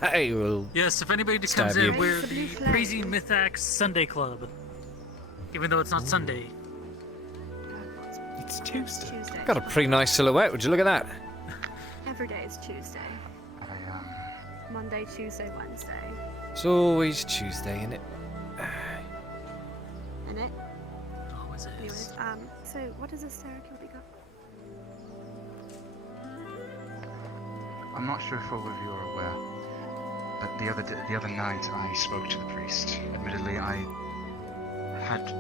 I will. Yes, if anybody stab comes in, you. we're the Crazy Mythax Sunday Club. Even though it's not Sunday. It's Tuesday. Got a pretty nice silhouette. Would you look at that? Every day is Tuesday. Monday, Tuesday, Wednesday. It's always Tuesday, isn't it? Innit? Always Anyways, so what is this Sarah Kilby got? I'm not sure if all of you are aware, but the other night I spoke to the priest. Admittedly, I had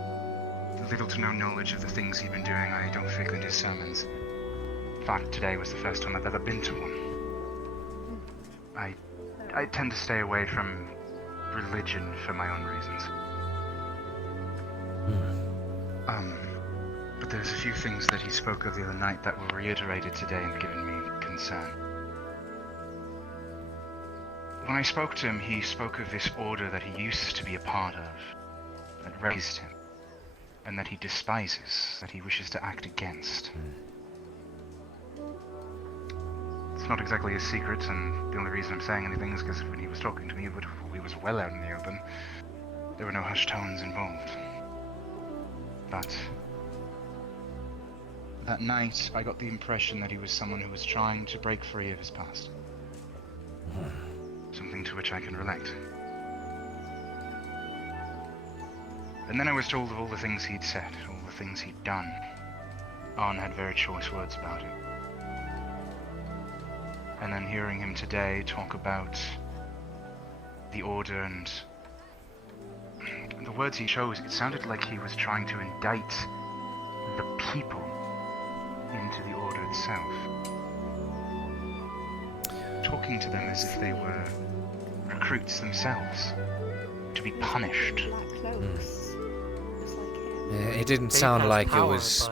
little to no knowledge of the things he'd been doing. I don't frequent his sermons. In fact, today was the first time I've ever been to one. I tend to stay away from religion for my own reasons. But there's a few things that he spoke of the other night that were reiterated today and given me concern. When I spoke to him, he spoke of this order that he used to be a part of, that raised him, and that he despises, that he wishes to act against. It's not exactly a secret, and the only reason I'm saying anything is because when he was talking to me, we was well out in the open. There were no hushed tones involved. But that night, I got the impression that he was someone who was trying to break free of his past. Something to which I can relate. And then I was told of all the things he'd said, all the things he'd done. Arn had very choice words about it. And then hearing him today talk about the order and the words he chose, it sounded like he was trying to indict the people into the order itself. Talking to them as if they were recruits themselves, to be punished. Black cloaks. Just like him. Yeah, it didn't sound like it was.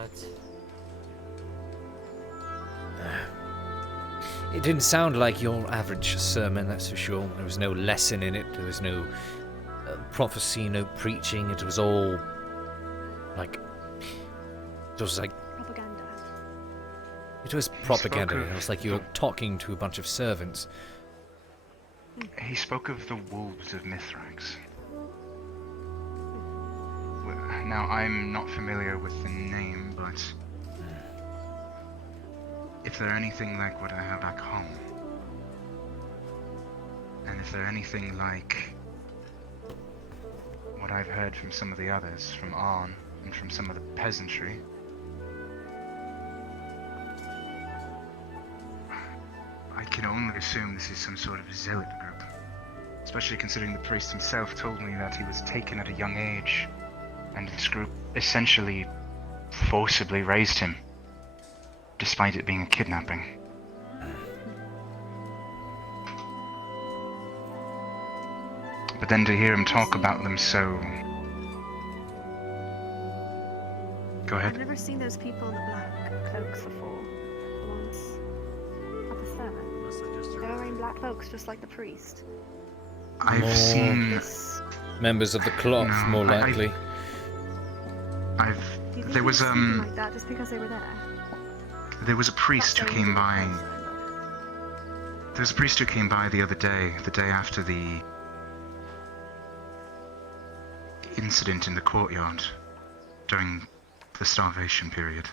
It didn't sound like your average sermon, that's for sure. There was no lesson in it. There was no prophecy, no preaching. It was all like. It was like. Propaganda. It was propaganda. It was like you were talking to a bunch of servants. He spoke of the wolves of Mithrax. Now, I'm not familiar with the name, but if they're anything like what I have back home, and if they're anything like what I've heard from some of the others, from Arn, and from some of the peasantry, I can only assume this is some sort of zealot group. Especially considering the priest himself told me that he was taken at a young age, and this group essentially forcibly raised him, despite it being a kidnapping. But then to hear him talk about them so... Go ahead. I've never seen those people in the black cloaks before. The ones at the sermon. They're wearing black cloaks just like the priest. I've seen... Members of the cloth, more likely. Do you think there was speaking like that just because they were there? There was a priest who came by. There was a priest who came by the other day, the day after the incident in the courtyard, during the starvation period.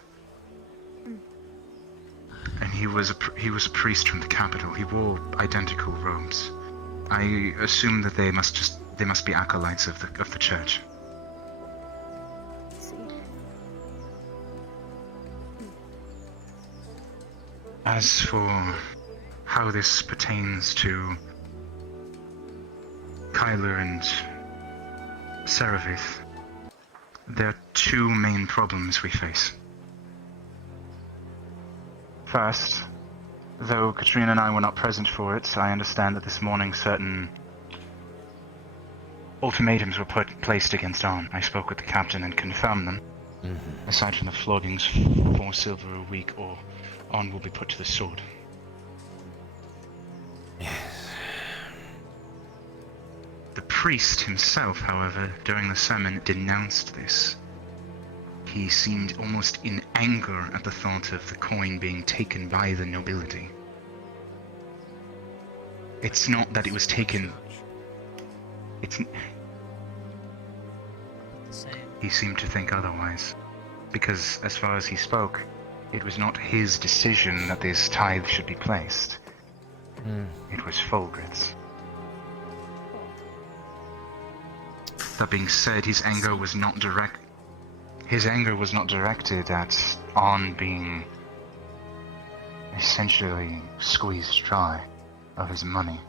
And he was a priest from the capital. He wore identical robes. I assume that they must be acolytes of the church. As for how this pertains to Kyler and Seravith, there are two main problems we face. First, though Katrina and I were not present for it, I understand that this morning certain ultimatums were placed against Arn. I spoke with the captain and confirmed them. Aside from the floggings, 4 silver a week, or Arn will be put to the sword. The priest himself, however, during the sermon denounced this. He seemed almost in anger at the thought of the coin being taken by the nobility. It's not that it was taken... He seemed to think otherwise. Because, as far as he spoke, it was not his decision that this tithe should be placed. It was Fulgrid's. That being said, his anger was not directed at Arn being essentially squeezed dry of his money.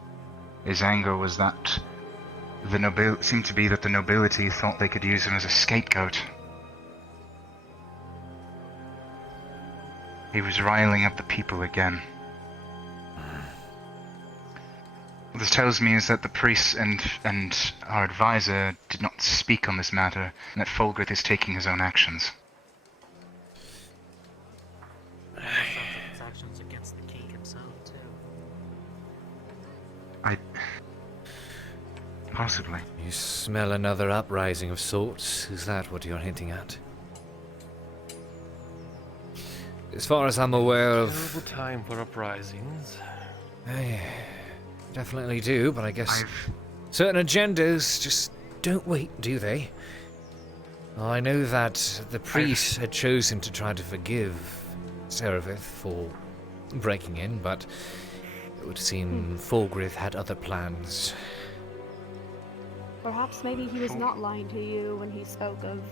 His anger was that it seemed to be that the nobility thought they could use him as a scapegoat. He was riling up the people again. What this tells me is that the priests and our advisor did not speak on this matter, and that Fulgrith is taking his own actions. His actions against the king himself, too. Possibly. You smell another uprising of sorts? Is that what you're hinting at? As far as I'm aware of... Terrible time for uprisings. I definitely do, but I guess certain agendas just don't wait, do they? Well, I know that the priest had chosen to try to forgive Seravith for breaking in, but it would seem Fulgrith had other plans. Perhaps maybe he was not lying to you when he spoke of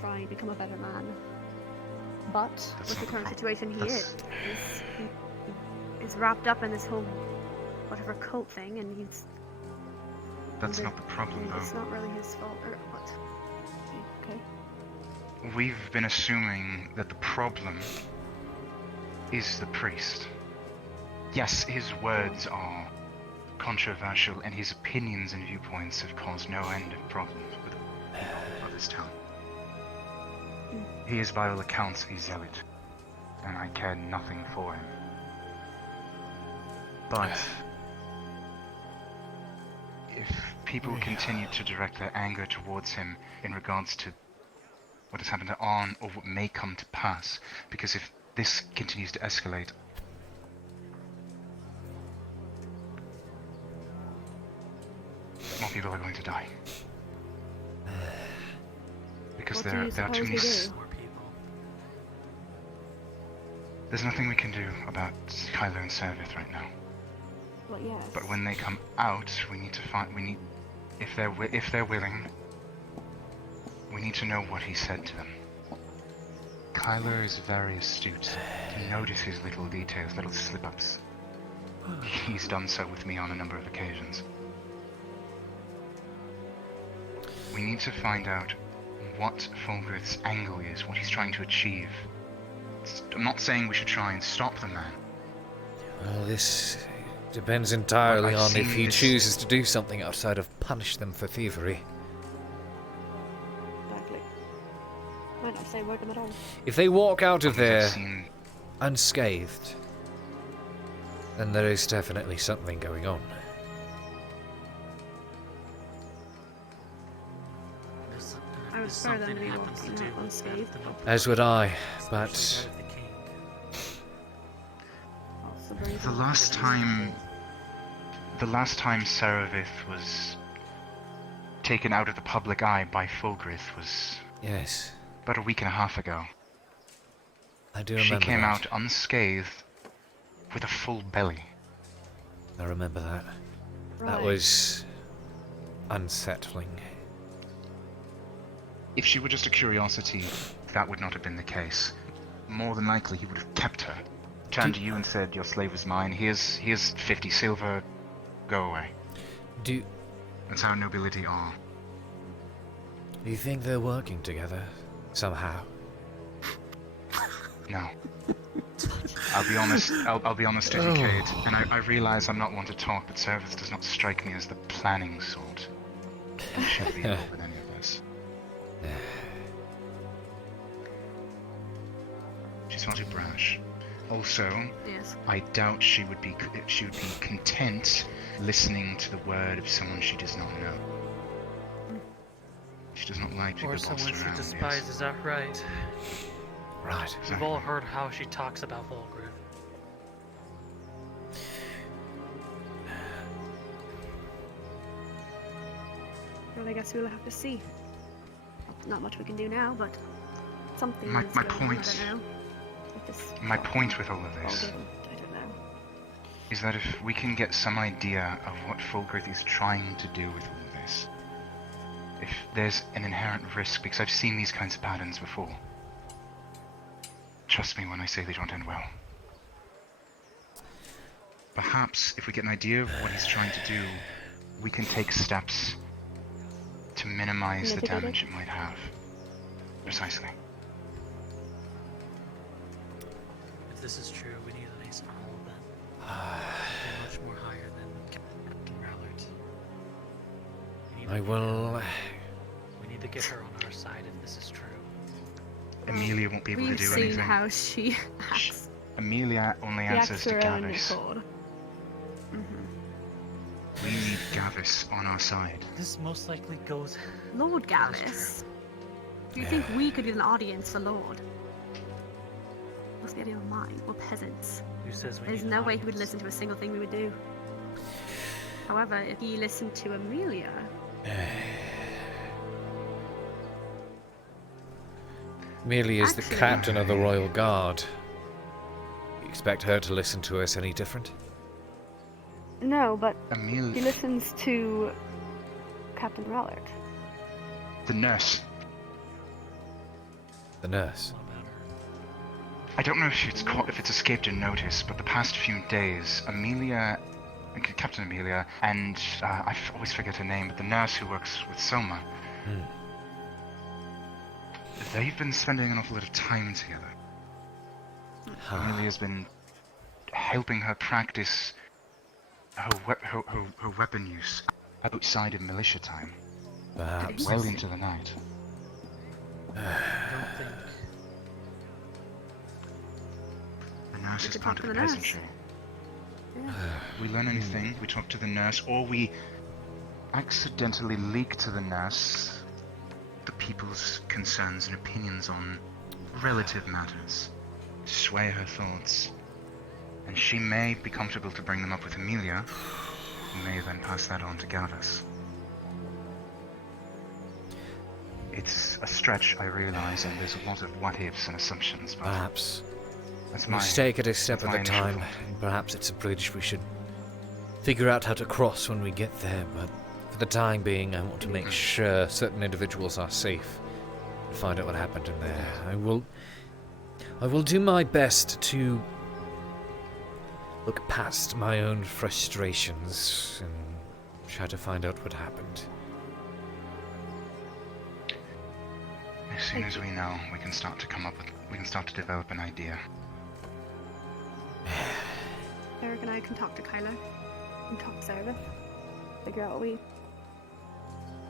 trying to become a better man. But with the current situation he is wrapped up in this whole whatever cult thing, and he's... That's not the problem, though. It's not really his fault, or what? Okay. We've been assuming that the problem is the priest. Yes, his words are controversial, and his opinions and viewpoints have caused no end of problems with the people of this town. He is, by all accounts, a zealot, and I care nothing for him. But if people continue to direct their anger towards him in regards to what has happened to Arn, or what may come to pass, because if this continues to escalate, more people are going to die. Because there are too many... There's nothing we can do about Kylo and Seravith right now. Well, yes. But when they come out, we need to find... If they're willing, we need to know what he said to them. Kyler is very astute. He notices little details, little slip-ups. He's done so with me on a number of occasions. We need to find out what Fulgrith's angle is, what he's trying to achieve. I'm not saying we should try and stop the man. Well, this depends entirely on if he chooses to do something outside of punish them for thievery. Exactly. Might not say word them at all. If they walk out of there unscathed, then there is definitely something going on. I would prefer them to be walking out unscathed. As would I, but... The last time Seravith was taken out of the public eye by Fulgrith was... Yes. about a week and a half ago. I do She remember came that. out unscathed with a full belly. I remember that. That Right. was unsettling. If she were just a curiosity, that would not have been the case. More than likely, he would have kept her. Turned to you and said, "Your slave is mine. Here's 50 silver. Go away." That's how nobility are. Do you think they're working together somehow? No. I'll be honest. I'll be honest with you, Cade. And I realize I'm not one to talk, but Service does not strike me as the planning sort. He shouldn't be involved with any of this. She's far too brash. Also, Yes. I doubt she would be content listening to the word of someone she does not know. She does not like people Or bossed someone she around. despises outright. Right. We've all heard how she talks about Volgren. Well, I guess we'll have to see. Not much we can do now, but something. My is going on, point- I don't know. If this My point with all of this I don't know. is that if we can get some idea of what Fulgrim is trying to do with all of this, if there's an inherent risk, because I've seen these kinds of patterns before. Trust me when I say they don't end well. Perhaps if we get an idea of what he's trying to do, we can take steps to minimize the Mitigate damage it? it might have. Precisely. If this is true, we need a nice all then. They're much more higher than Captain Rallard. I will. We need to get her on our side if this is true. Amelia won't be able to We've do seen anything. how she acts. Amelia only She answers acts to her own Gavis. accord. We need Gavis on our side. This most likely goes. Lord Gallis. Do you think we could get an audience for Lord? What's the idea of mine? We're peasants. Who says we There's need no an way he would listen to a single thing we would do. However, if he listened to Amelia, Amelia is the Actually- captain of the Royal Guard. You expect her to listen to us any different? no, but Amelia, he listens to Captain Rallard. the nurse. The nurse. I don't know if it's escaped your notice, but the past few days, Amelia, Captain Amelia, and I always forget her name, but the nurse who works with Soma, they've been spending an awful lot of time together. Amelia's been helping her practice her weapon use outside of militia time, Perhaps. well into the night. I don't think. The nurse We is could part talk of to the the nurse. peasantry. Yeah. We learn anything, we talk to the nurse, or we accidentally leak to the nurse the people's concerns and opinions on relative matters, sway her thoughts, and she may be comfortable to bring them up with Amelia, who may then pass that on to Gavis. It's a stretch, I realize, and there's a lot of what-ifs and assumptions, but Perhaps. that's We'll my... just take it a step that's at my a initial time. thought. And perhaps it's a bridge we should figure out how to cross when we get there, but for the time being, I want to make sure certain individuals are safe. Find out what happened in there. I will do my best to look past my own frustrations and try to find out what happened. As soon as we know, we can start to develop an idea. Eric and I can talk to Kyla and talk to Sarah. Figure out what we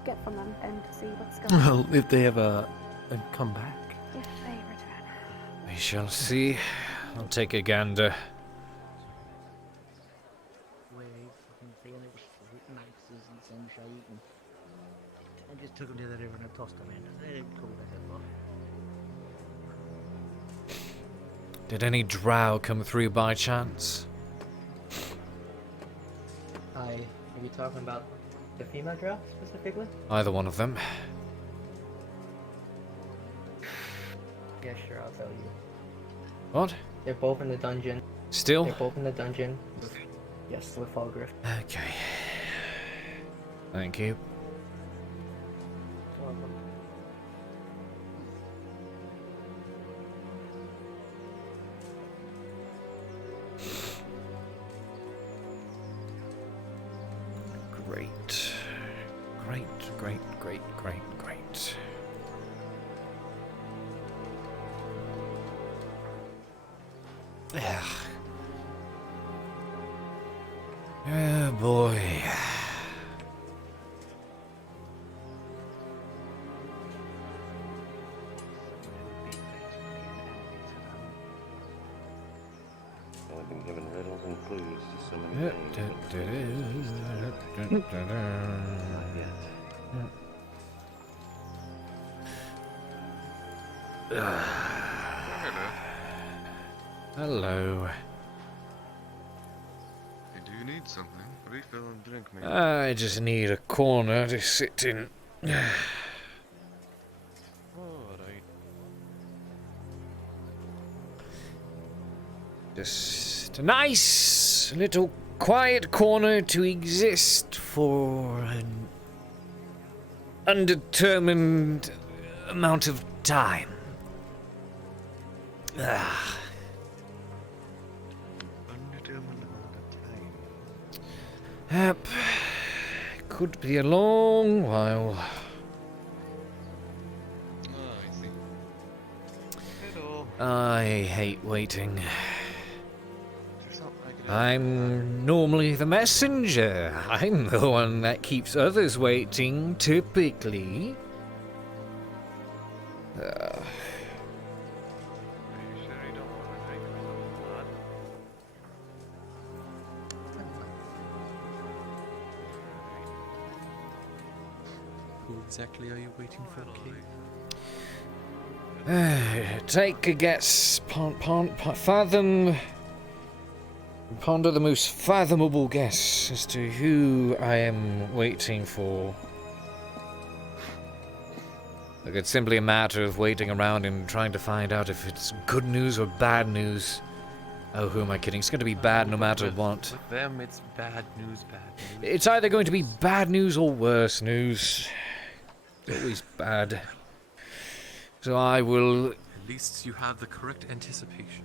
get from them and see what's going on. Well, if they ever come back. If they return. We shall see. I'll take a gander. I just took him to the river and I tossed him in. They didn't come back that far. Did any drow come through by chance? Hi, are you talking about the female drow specifically? Either one of them. Yeah, sure, I'll tell you. What? They're both in the dungeon. Still? They're both in the dungeon. Yes, with Falgriff. Okay. Thank you. Great. Great, great, great, great, great. Yeah. Oh boy. I've been given riddles and clues to so many things. Hello. You do need something. Refill and drink, maybe. I just need a corner to sit in. Alright. Just a nice little quiet corner to exist for an undetermined amount of time. Ah. Yep. Could be a long while. I hate waiting. I'm normally the messenger. I'm the one that keeps others waiting, typically. Who exactly are you waiting for, Cade? Take a guess. Ponder the most fathomable guess as to who I am waiting for. Look, it's simply a matter of waiting around and trying to find out if it's good news or bad news. Oh, who am I kidding? It's going to be bad no matter what. With them, it's bad news, bad news. It's either going to be bad news or worse news. It's always bad. So I will... At least you have the correct anticipation.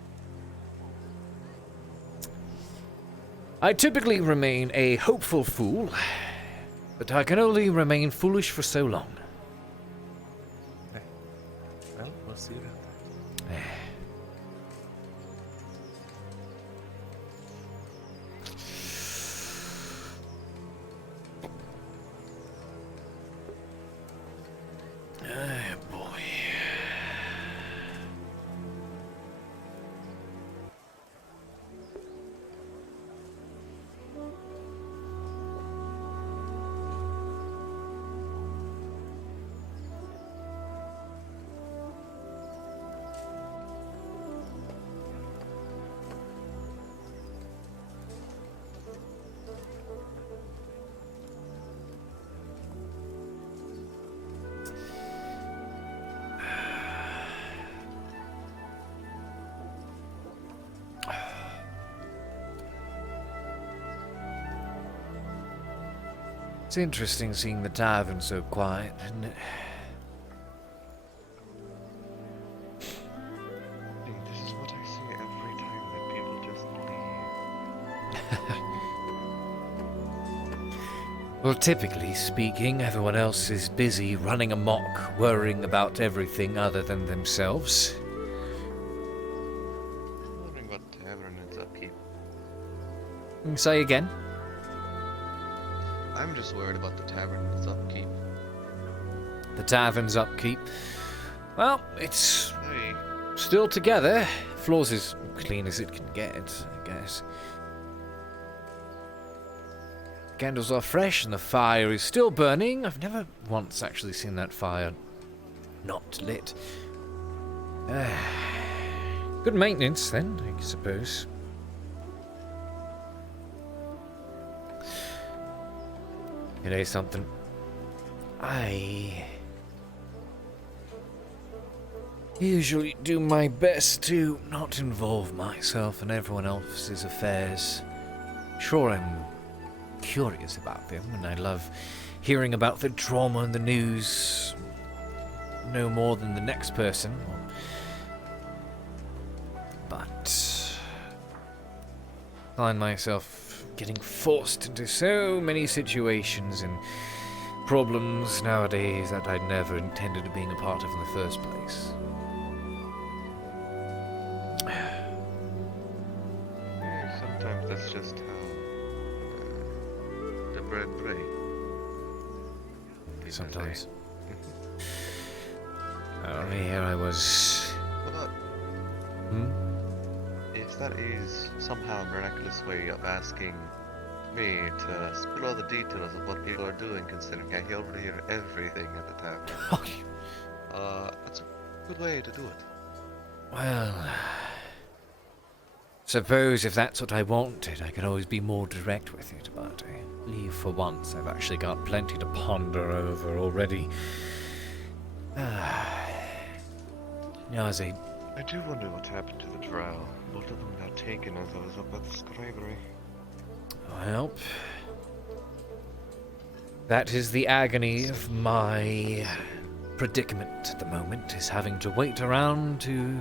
I typically remain a hopeful fool, but I can only remain foolish for so long. Well, we'll see about that. Oh boy. It's interesting seeing the tavern so quiet, isn't it? This is what I see every time that people just leave. Well, typically speaking, everyone else is busy running amok, worrying about everything other than themselves. I'm wondering what tavern is upkeep. Say again? I'm just worried about the tavern and its upkeep. The tavern's upkeep. Well, it's still together. Floor's as clean as it can get, I guess. Candles are fresh and the fire is still burning. I've never once actually seen that fire not lit. Good maintenance, then, I suppose. You know something? usually do my best to not involve myself in everyone else's affairs. Sure, I'm curious about them, and I love hearing about the drama in the news no more than the next person. But I find myself getting forced into so many situations and problems nowadays that I never intended to being a part of in the first place. Sometimes that's just how the bread break. Sometimes. Here I was. But if that is somehow a miraculous way of asking me to spill all the details of what people are doing, considering I overhear everything at the tavern, that's a good way to do it. Well, suppose if that's what I wanted, I could always be more direct with it, but I believe for once I've actually got plenty to ponder over already. I do wonder what happened to the drow. Both of them got taken as I was up at the scribery. Well, that is the agony of my predicament at the moment, is having to wait around to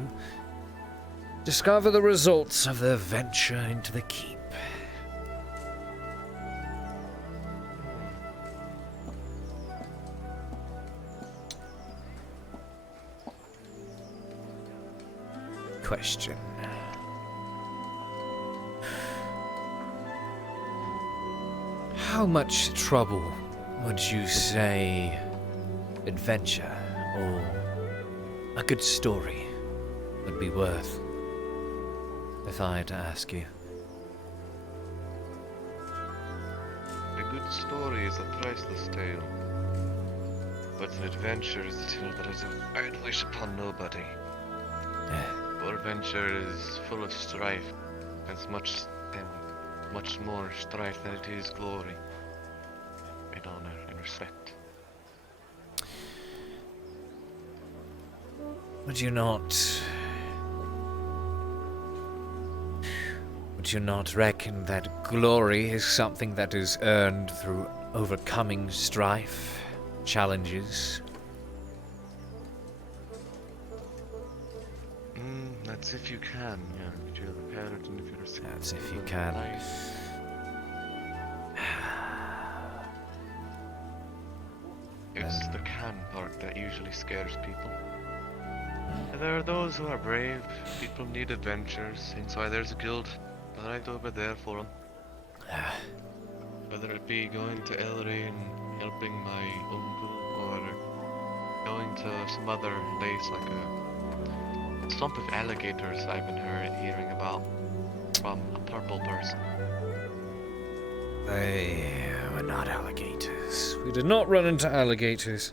discover the results of the venture into the keep. Question. How much trouble would you say adventure or a good story would be worth, if I had to ask you? A good story is a priceless tale, but an adventure is a tale that I'd wish upon nobody. For adventure is full of strife, as much more strife than it is glory, and honor and respect. Would you not reckon that glory is something that is earned through overcoming strife, challenges? That's if you can, yeah. If you're the parent and if you're That's if you can. It's the can part that usually scares people. There are those who are brave. People need adventures, and so there's a guild right over there for them. Whether it be going to Ellery and helping my uncle, or going to some other place like a swamp of alligators I've been hearing about from a purple person. They were not alligators. We did not run into alligators.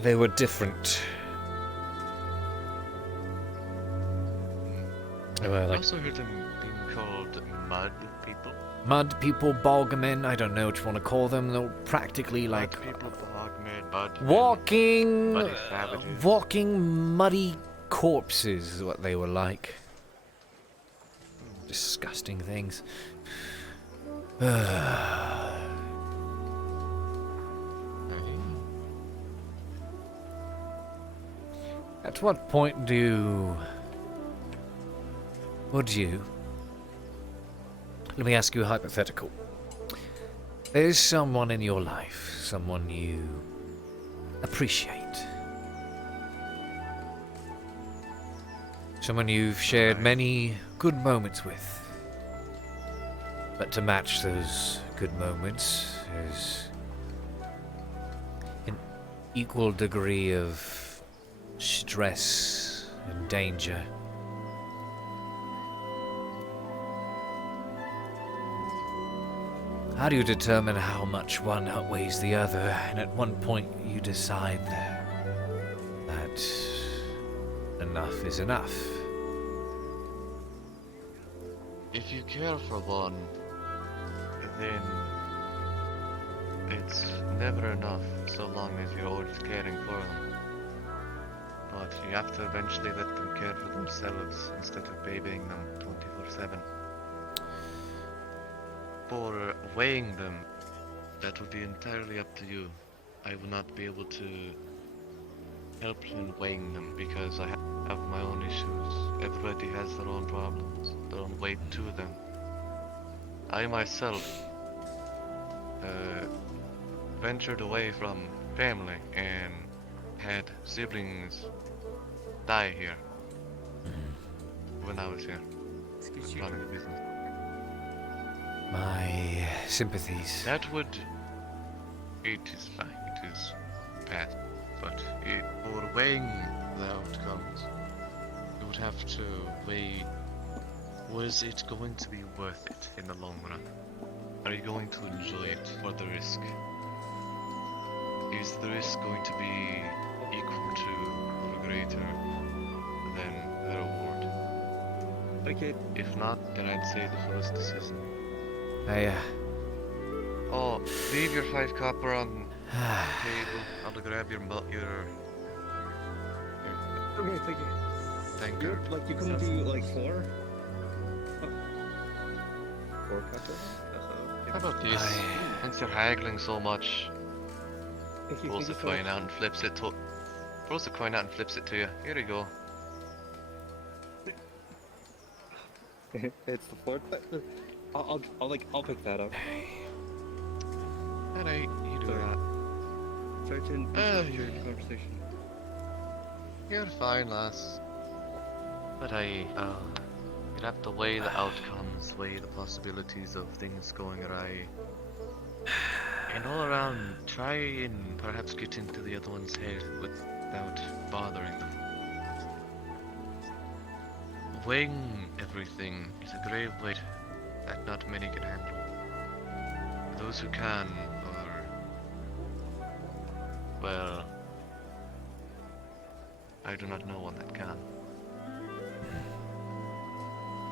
They were different. They were I also heard them being called mud people. Mud people, bogmen, I don't know what you want to call them. They're practically like mud people, bogmen, mud walking muddy corpses is what they were like. Disgusting things. At what point would you... Let me ask you a hypothetical. There's someone in your life, someone you appreciate. Someone you've shared many good moments with. But to match those good moments is an equal degree of stress and danger. How do you determine how much one outweighs the other, and at one point you decide that enough is enough? If you care for one, then it's never enough so long as you're always caring for them. You have to eventually let them care for themselves instead of babying them 24/7. For weighing them, that would be entirely up to you. I will not be able to help in weighing them because I have my own issues. Everybody has their own problems, their own weight to them. I myself ventured away from family and had siblings die here when I was here. Running the business. My sympathies. That would... It is fine. It is past. But for weighing the outcomes, you would have to weigh... Was it going to be worth it in the long run? Are you going to enjoy it for the risk? Is the risk going to be equal to or greater than the reward? Okay. If not, then I'd say the fullest decision. Oh, leave your 5 copper on the table. I'll grab your Okay, thank you. Thank you. Like, you couldn't do, like, 4? 4 copper? How about this? Since you're haggling so much, pulls the coin out and flips it to... Throws the coin out and flips it to you. Here you go. It's the 4th. I'll pick that up. Alright, you do that. Sorry to interrupt your conversation. You're fine, lass. But you'd have to weigh the outcomes, weigh the possibilities of things going awry. And all around, try and perhaps get into the other one's head without bothering them. Weighing everything is a grave weight that not many can handle. Those who can are... well... I do not know one that can.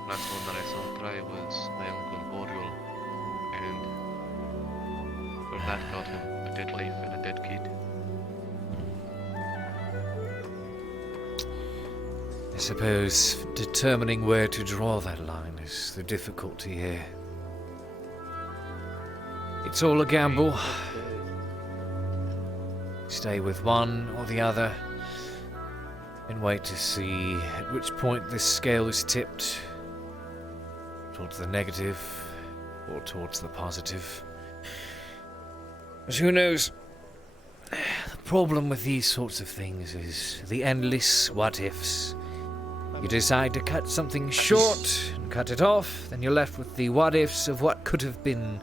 Last one that I saw try was my uncle Boreal, and for that got him a dead wife and a dead kid. I suppose determining where to draw that line is the difficulty here. It's all a gamble. Stay with one or the other, and wait to see at which point this scale is tipped towards the negative or towards the positive. But who knows? The problem with these sorts of things is the endless what-ifs. You decide to cut something short and cut it off, then you're left with the what-ifs of what could have been.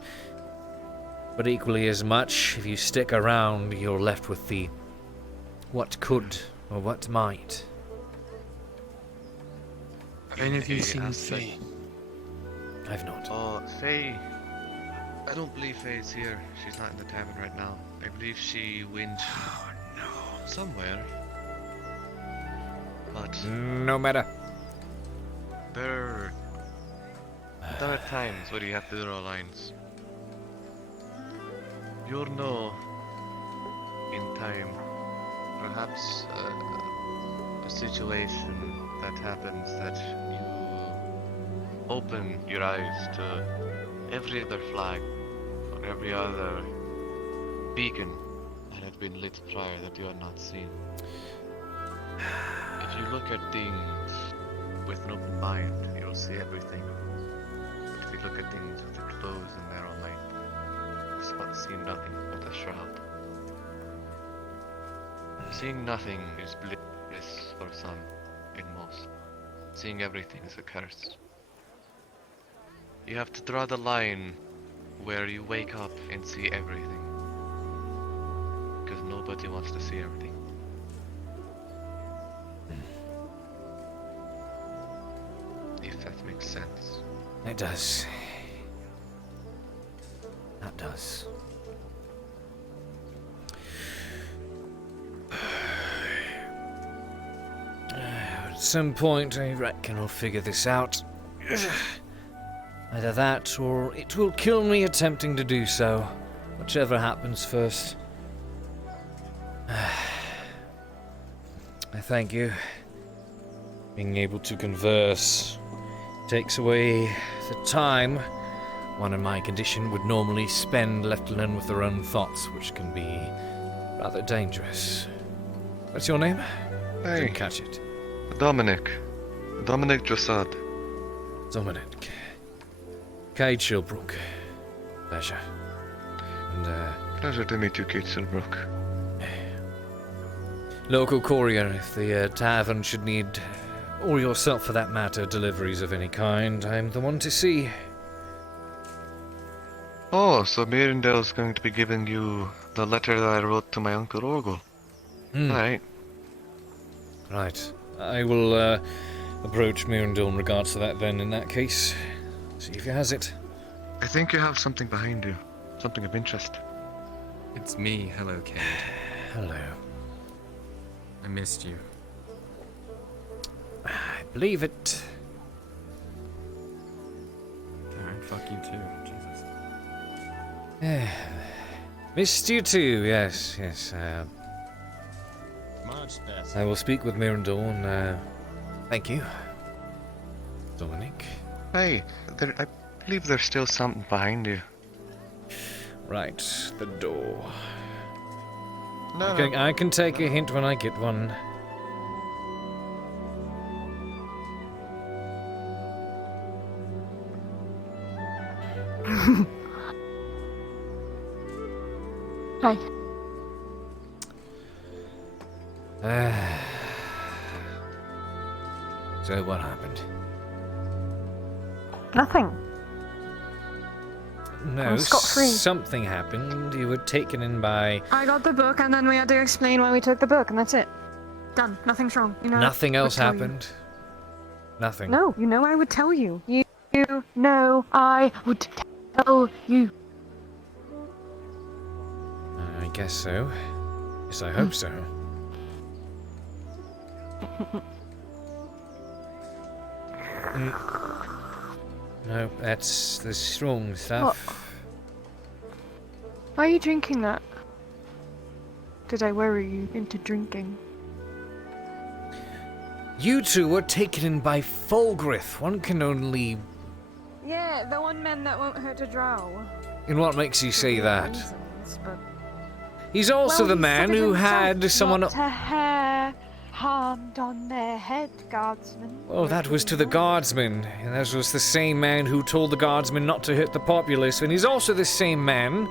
But equally as much, if you stick around, you're left with the what could or what might. Have any of you seen Faye? I've not. Oh, Faye. I don't believe Faye's here. She's not in the tavern right now. I believe she went somewhere. But no matter. There are times where you have to draw lines. You'll know in time. Perhaps a situation that happens that you open your eyes to every other flag or every other beacon that had been lit prior that you had not seen. If you look at things with an open mind, you'll see everything. But if you look at things with a closed and narrow mind, you'll see nothing but a shroud. Seeing nothing is bliss for some, and most. Seeing everything is a curse. You have to draw the line where you wake up and see everything. Because nobody wants to see everything. If that makes sense. It does. That does. At some point, I reckon I'll figure this out. Either that, or it will kill me attempting to do so. Whichever happens first. I thank you. Being able to converse takes away the time one in my condition would normally spend left alone with their own thoughts, which can be rather dangerous. What's your name? Hey. Didn't catch it. Dominic. Dominic Drossard. Dominic. Cade Shilbrouk. Pleasure. And, Pleasure to meet you, Cade Shilbrouk. Local courier, if the tavern should need, or yourself for that matter, deliveries of any kind, I'm the one to see. Oh, so Mirandell's going to be giving you the letter that I wrote to my Uncle Orgel. Alright. Right. I will approach Mirandell in regards to that then, in that case. See if he has it. I think you have something behind you. Something of interest. It's me. Hello, Cade. Hello. I missed you. I believe it. Alright, fuck you too. Jesus. Missed you too, yes. Much better. I will speak with Mirandell and, thank you. Dominic. Hey, I believe there's still something behind you. Right, the door. No. I can take a hint when I get one. Hi. So what happened? Nothing. No, I'm scot-free. something happened. You were taken in by... I got the book, and then we had to explain why we took the book, and that's it. Done. Nothing's wrong. You know. Nothing else I'd tell you. happened? Nothing. No, you know I would tell you. You know I would tell you. I guess so. Yes, I hope so. No, that's the strong stuff. Why are you drinking that? Did I worry you into drinking? You two were taken in by Fulgrith. One can only... Yeah, the one man that won't hurt a drow. And what makes you say that? Reasons, but... He's also Well, the he man said it who himself, had someone... Not a hair harmed on their head, guardsman. Oh, that was to the guardsman. And that was the same man who told the guardsman not to hurt the populace. And he's also the same man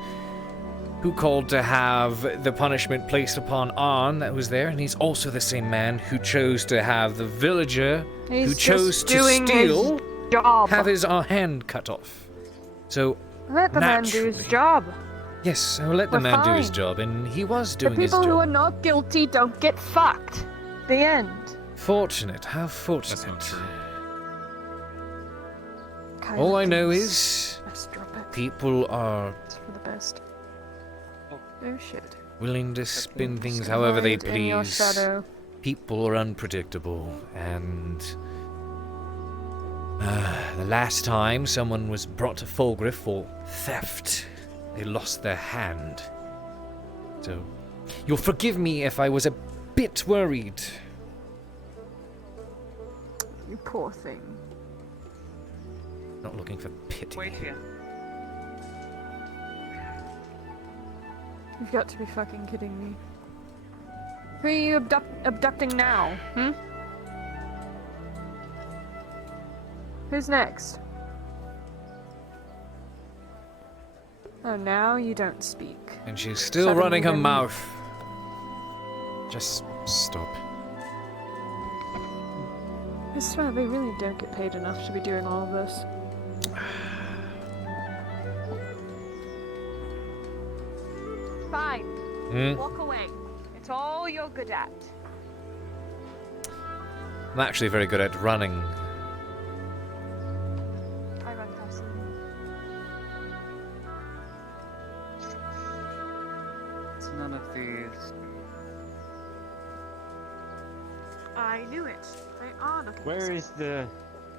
who called to have the punishment placed upon Arn that was there. And he's also the same man who chose to have the villager who chose to steal have his hand cut off. So, let the man do his job. Yes, I will let the man do his job, and he was doing his The job. people who are not guilty don't get fucked. The end. Fortunate, how fortunate. That's not true. All I know is people are It's for the best. Oh shit. willing to spin things however they Hide in your please. shadow. People are unpredictable, and the last time someone was brought to Fulgrith for theft, they lost their hand. So, you'll forgive me if I was a bit worried. You poor thing. Not looking for pity. Wait here. You've got to be fucking kidding me. Who are you abducting now? Who's next? Oh, now you don't speak. And she's still Suddenly running her then- mouth. Just stop. I swear they really don't get paid enough to be doing all of this. Fine. Walk away. It's all you're good at. I'm actually very good at running. I run faster than you. It's none of these. I knew it. They are looking for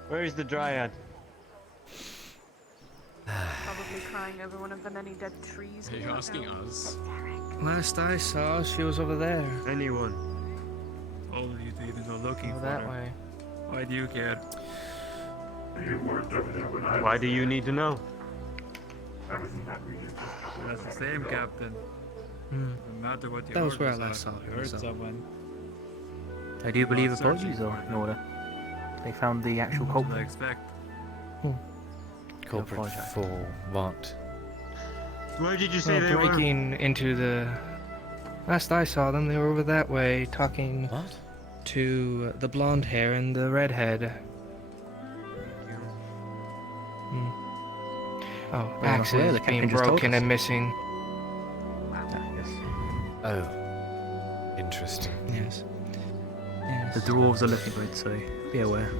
Where is the dryad? probably crying over one of the many dead trees. Are you asking us? Last I saw, she was over there. Anyone? Only to even go looking Go for that her. way. Why do you care? Why do you need to know? That's the same, Captain. Hmm. No matter what your That was where I orders last are, saw if you her, hurt so. someone. I do believe Not searching apologies are for in order. They found the actual What did I culprit. expect? Culprit apologize. for what? Where did you say they were? Breaking into the. Last I saw them, they were over that way, talking What? to the blonde hair and the redhead. Hmm. Oh, Well, that's where axes the being captain just told broken us. and missing. Yes. Oh. Interesting. Yes. The dwarves are looking good, so be aware.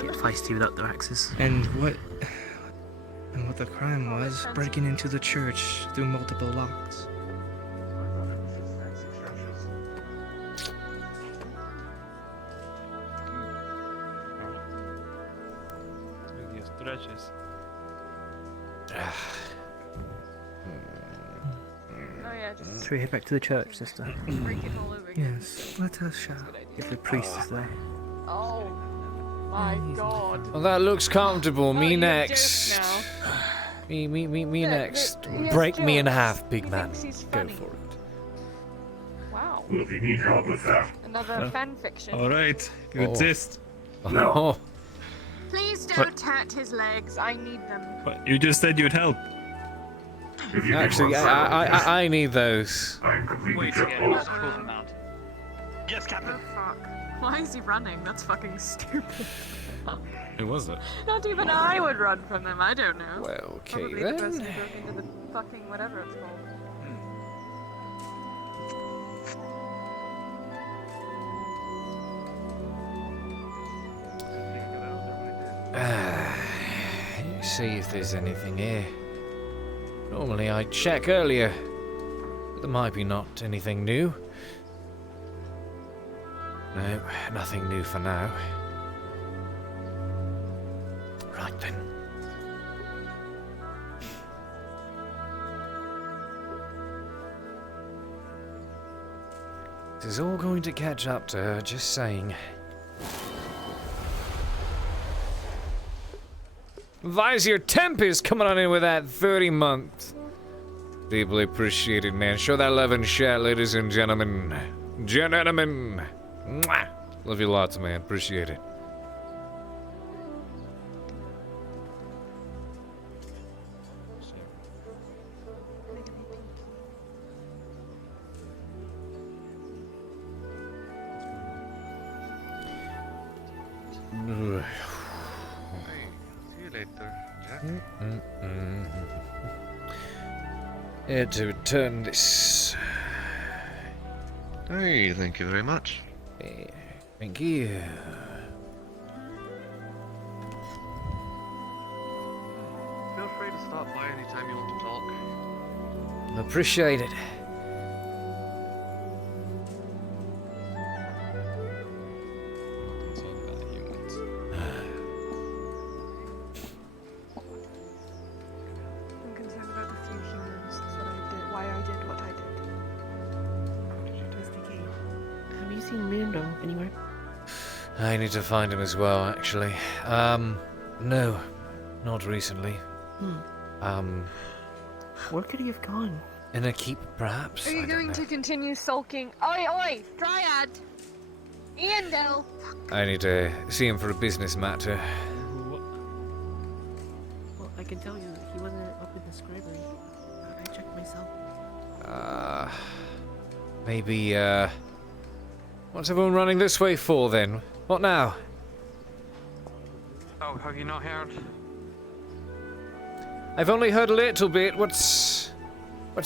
Get feisty without their axes. And what the crime was, breaking into the church through multiple locks. With your stretches. Oh yeah, just Should we head back to the church, sister? break it all over again. Yes, let us shout. If the priest is there. Oh my god. Well, that looks comfortable. Me you're a next. joke now. Me Yeah, next. he Break has me in jokes. half, big He man. thinks he's Go funny. for it. Wow. Well, if you need help with that. Another fan fiction. Alright, you Oh. insist. No. Please What? don't hurt his legs. I need them. But you just said you'd help. Actually, I need those. Wait again, let's pull him out. Yes, Captain. Oh fuck. Why is he running? That's fucking stupid. Who was it? Not even I would run from them. I don't know. Well, okay Probably then. the person who broke into the fucking whatever it's called. See if there's anything here. Normally I'd check earlier, but there might be not anything new. No, nothing new for now. Right then. This is all going to catch up to her, just saying. Vizier Temp is coming on in with that 30 month. Deeply appreciated, man. Show that love and chat, ladies and gentlemen. Gentlemen. Mwah. Love you lots, man. Appreciate it. Ugh. See you later, Jack. Had to return this. Hey, thank you very much. Thank you. Feel free to stop by anytime you want to talk. Appreciate it. I'm concerned about the few humans that I did. Why I did what I did. Have you seen Mundo anywhere? I need to find him as well, actually. No, not recently. Where could he have gone? In a keep, perhaps? Are you going to continue sulking? Oi, oi! Dryad! Iandel! I need to see him for a business matter. Well, I can tell you, he wasn't up in the scribery. I checked myself. Maybe, what's everyone running this way for, then? What now? Oh, have you not heard? I've only heard a little bit. What's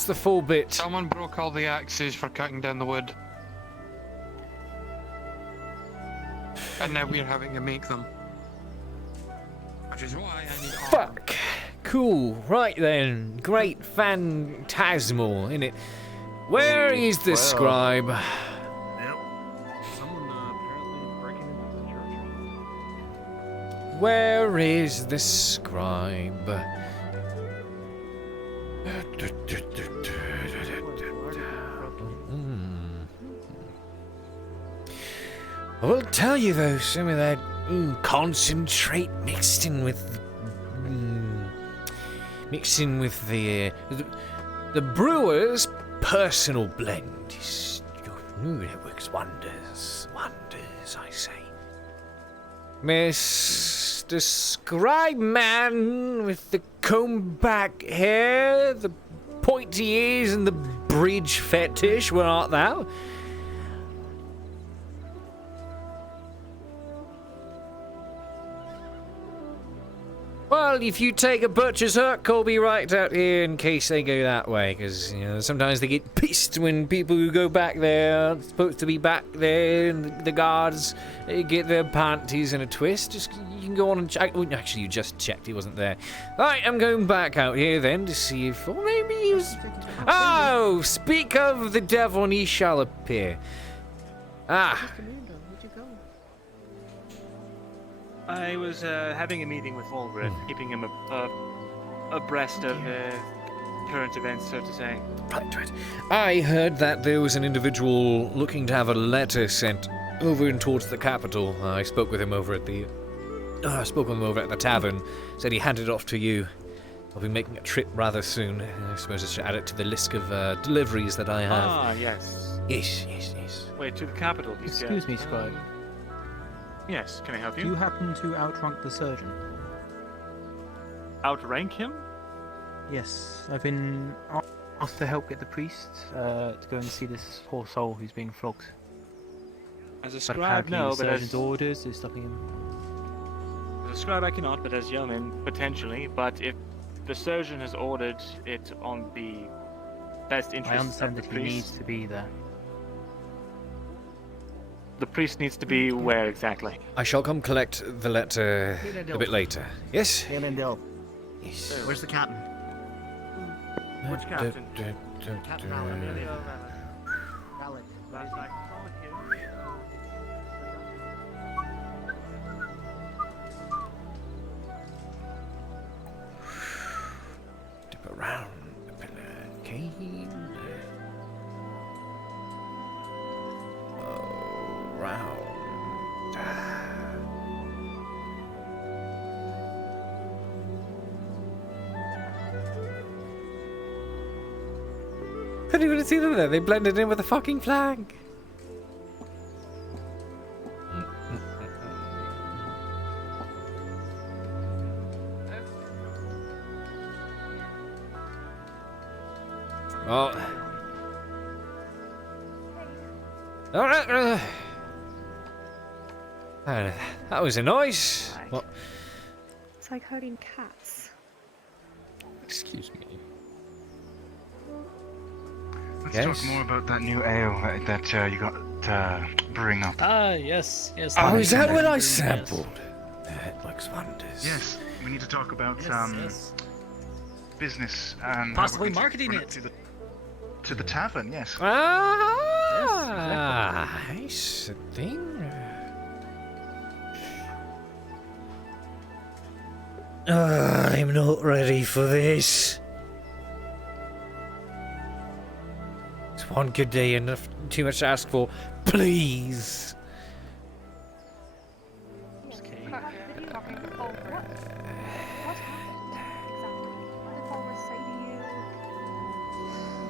the full bit? Someone broke all the axes for cutting down the wood. And now we're having to make them. Which is why I need armor. Fuck. Cool. Right then. Great. Phantasmal, innit? Where is the scribe? Yep. Someone apparently breaking into the church. Where is the scribe? I will tell you though, some of that concentrate mixed in with the brewer's personal blend is it works wonders, I say. Mr. Scribe Man with the comb back hair, the pointy ears, and the bridge fetish, where art thou? Well, if you take a butcher's hook, I'll be right out here in case they go that way, because, you know, sometimes they get pissed when people who go back there aren't supposed to be back there, and the guards get their panties in a twist. Just, you can go on and check. Oh, actually, you just checked, he wasn't there. Right, I'm going back out here then to see if, or maybe he was... Oh, speak of the devil and he shall appear. Ah. I was having a meeting with Ulrich, keeping him abreast of current events, so to say. Right. I heard that there was an individual looking to have a letter sent over and towards the capital. I spoke with him over at the... I spoke with him over at the tavern. Said he handed it off to you. I'll be making a trip rather soon. I suppose I should add it to the list of deliveries that I have. Ah, yes. Yes. Wait, to the capital, he said. Excuse me, Scribe. Yes, can I help Do you? you happen to outrank the surgeon? Outrank him? Yes, I've been asked to help get the priest to go and see this poor soul who's being flogged. As a But scribe, apparently no, the but surgeon's as... orders is stopping him. As a scribe I cannot, but as yeoman, potentially. But if the surgeon has ordered it on the best I interest understand of the that he priest... needs to be there. The priest needs to be where exactly? I shall come collect the letter a bit later. Yes? Yes. Where's the captain? Which captain? Captain Allen. Last night. Dip around the pillar, Cade. Round. I didn't even see them there. They blended in with the fucking flag. Oh. All right. That was a noise. Right. What? It's like herding cats. Excuse me. Let's Yes? talk more about that new ale that you got brewing up. Ah, yes. Oh, is that what I sampled? It looks wonders. Yes, we need to talk about Yes. business and Possibly how we're going to marketing bring it. to the tavern. Yes. Ah, nice thing. I'm not ready for this. It's one good day enough, too much to ask for. Please.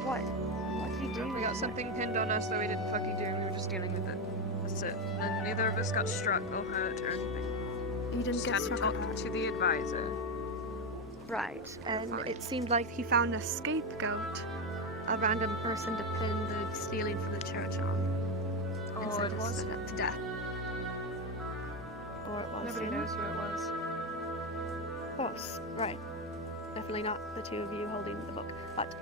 What did he do? We got something pinned on us that we didn't fucking do, and we were just dealing with it. That's it. And neither of us got struck or hurt or anything. You didn't Just get had to struck talk or hurt. to the advisor. Right, and it seemed like he found a scapegoat, a random person to pin the stealing from the church on. And Oh, sent it us was? to death. Or it was Nobody him. knows who it was. Of course, right. Definitely not the two of you holding the book. But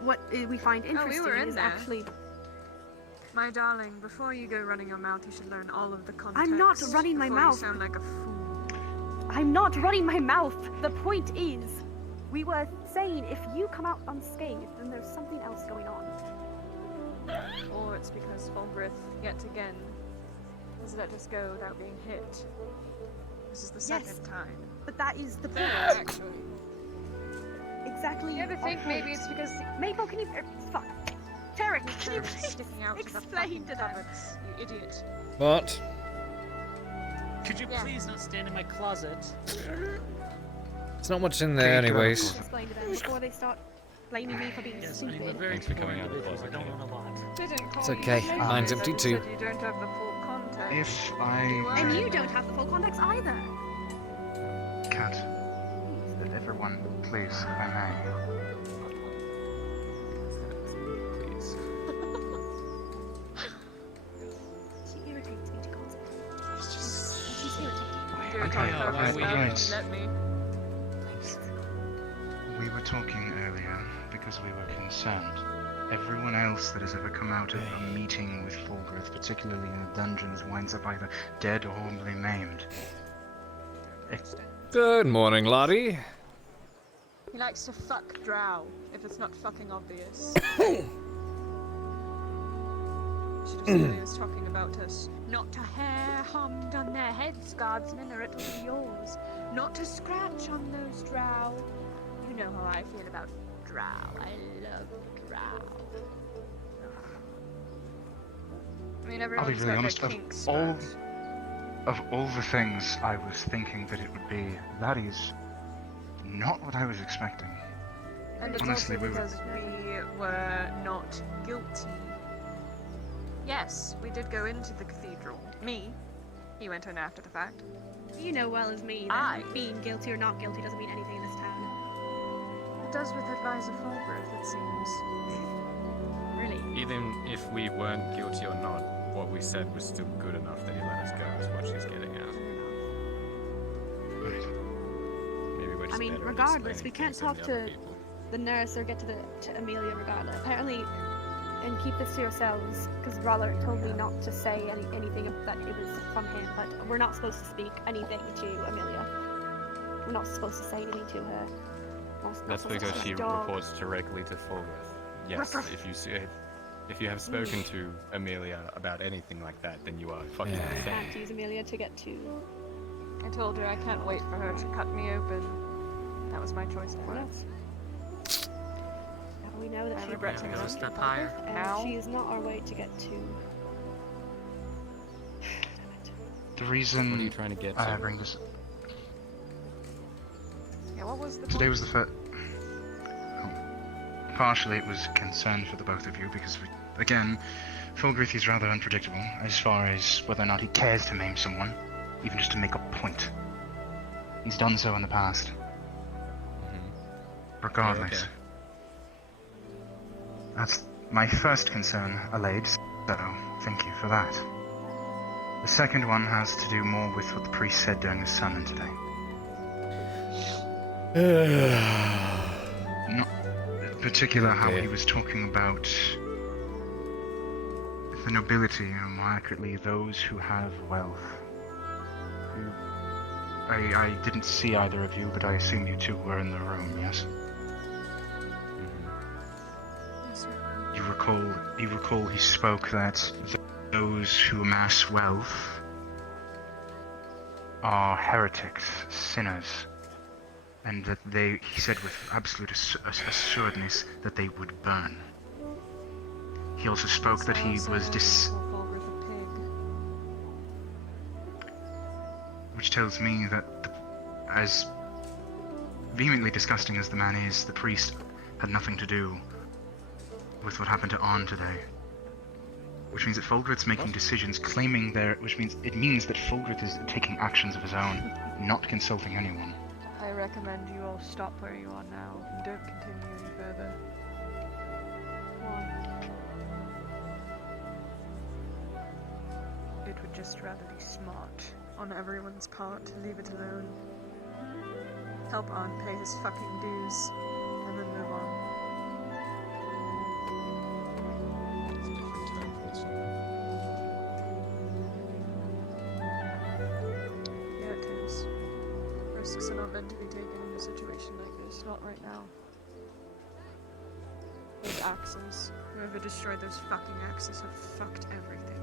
what we find Oh, interesting we were in is there. actually... My darling, before you go running your mouth, you should learn all of the context. I'm not running my before mouth. You sound like a fool. I'm not running my mouth. The point is, we were saying if you come out unscathed, then there's something else going on. Or it's because Fulgrith, yet again, has let us go without being hit. This is the second time. But that is the point. Actually. Exactly. You ever our think maybe point. it's because... Maple, can you... Fuck. Tarek, His can you nose please sticking out to the explain fucking to them? cupboards, you idiot. What? Could you please not stand in my closet? There's not much in there, anyways. Explain to them before they start blaming me for being Yes, stupid. I'm a very Thanks for poor coming out of the individual. I closet, don't own a lot. Didn't call It's you okay. stupid, Mine's I empty just too. said you don't have the full context. If I... And you don't have the full context either. Cat, everyone, please, if I may. Please. She irritates me to constantly. She's irritating. Go Okay, talk about alright, yourself, alright. let me. We were talking earlier because we were concerned. Everyone else that has ever come out of a meeting with Fulgrith, particularly in the dungeons, winds up either dead or horribly maimed. Good morning, Lottie. He likes to fuck drow, if it's not fucking obvious. Should have said he was talking about us. Not a hair hummed on their heads, guardsmen, or it will be yours. Not to scratch on those drow. You know how I feel about drow. I love drow. I mean, I'll be everyone's really got honest, their of kinks, all, but... of all the things I was thinking that it would be, that is not what I was expecting. And it's Honestly, also we were... because we were not guilty. Yes, we did go into the cathedral. Me. He went in after the fact. You know well as me that being guilty or not guilty doesn't mean anything in this town. It does with Advisor Fulgrith, it seems. Really? Even if we weren't guilty or not, what we said was still good enough that he let us go, is what she's getting at. Maybe we're just I mean, better at regardless, we explaining can't things than talk the other to people. the nurse or get to Amelia regardless. Apparently, and keep this to yourselves, because Roller told me not to say anything that it was from him, but we're not supposed to speak anything to Amelia. We're not supposed to say anything to her. That's because she reports directly to Fulgrith. Yes, if you have spoken to Amelia about anything like that, then you are fucking I insane. can't use Amelia to get to. I told her I can't wait for her to cut me open. That was my choice of words. Now we know that I she regret to go a step Fulgrith, higher. and Now? she is not our way to get to. The reason What are you trying to get I to? bring this... Yeah, what was the Today was the first... Partially it was concern for the both of you because, again, Fulgrith is rather unpredictable as far as whether or not he cares to maim someone, even just to make a point. He's done so in the past. Regardless. Okay. That's my first concern allayed, so thank you for that. The second one has to do more with what the priest said during the sermon today. Not in particular how he was talking about the nobility, or more accurately, those who have wealth. I didn't see either of you, but I assume you two were in the room, yes? You recall he spoke that those who amass wealth are heretics, sinners, and that he said with absolute assuredness that they would burn. He also spoke that he was which tells me that, as vehemently disgusting as the man is, the priest had nothing to do with what happened to Arn today. Which means that Fulgrith's making decisions, claiming which means that Fulgrith is taking actions of his own, not consulting anyone. I recommend you all stop where you are now and don't continue any further. Why? It would just rather be smart on everyone's part to leave it alone. Help Arn pay his fucking dues, and then move on. Yeah, it is. Risks are not meant to be taken in a situation like this, not right now. Those axes. Whoever destroyed those fucking axes have fucked everything.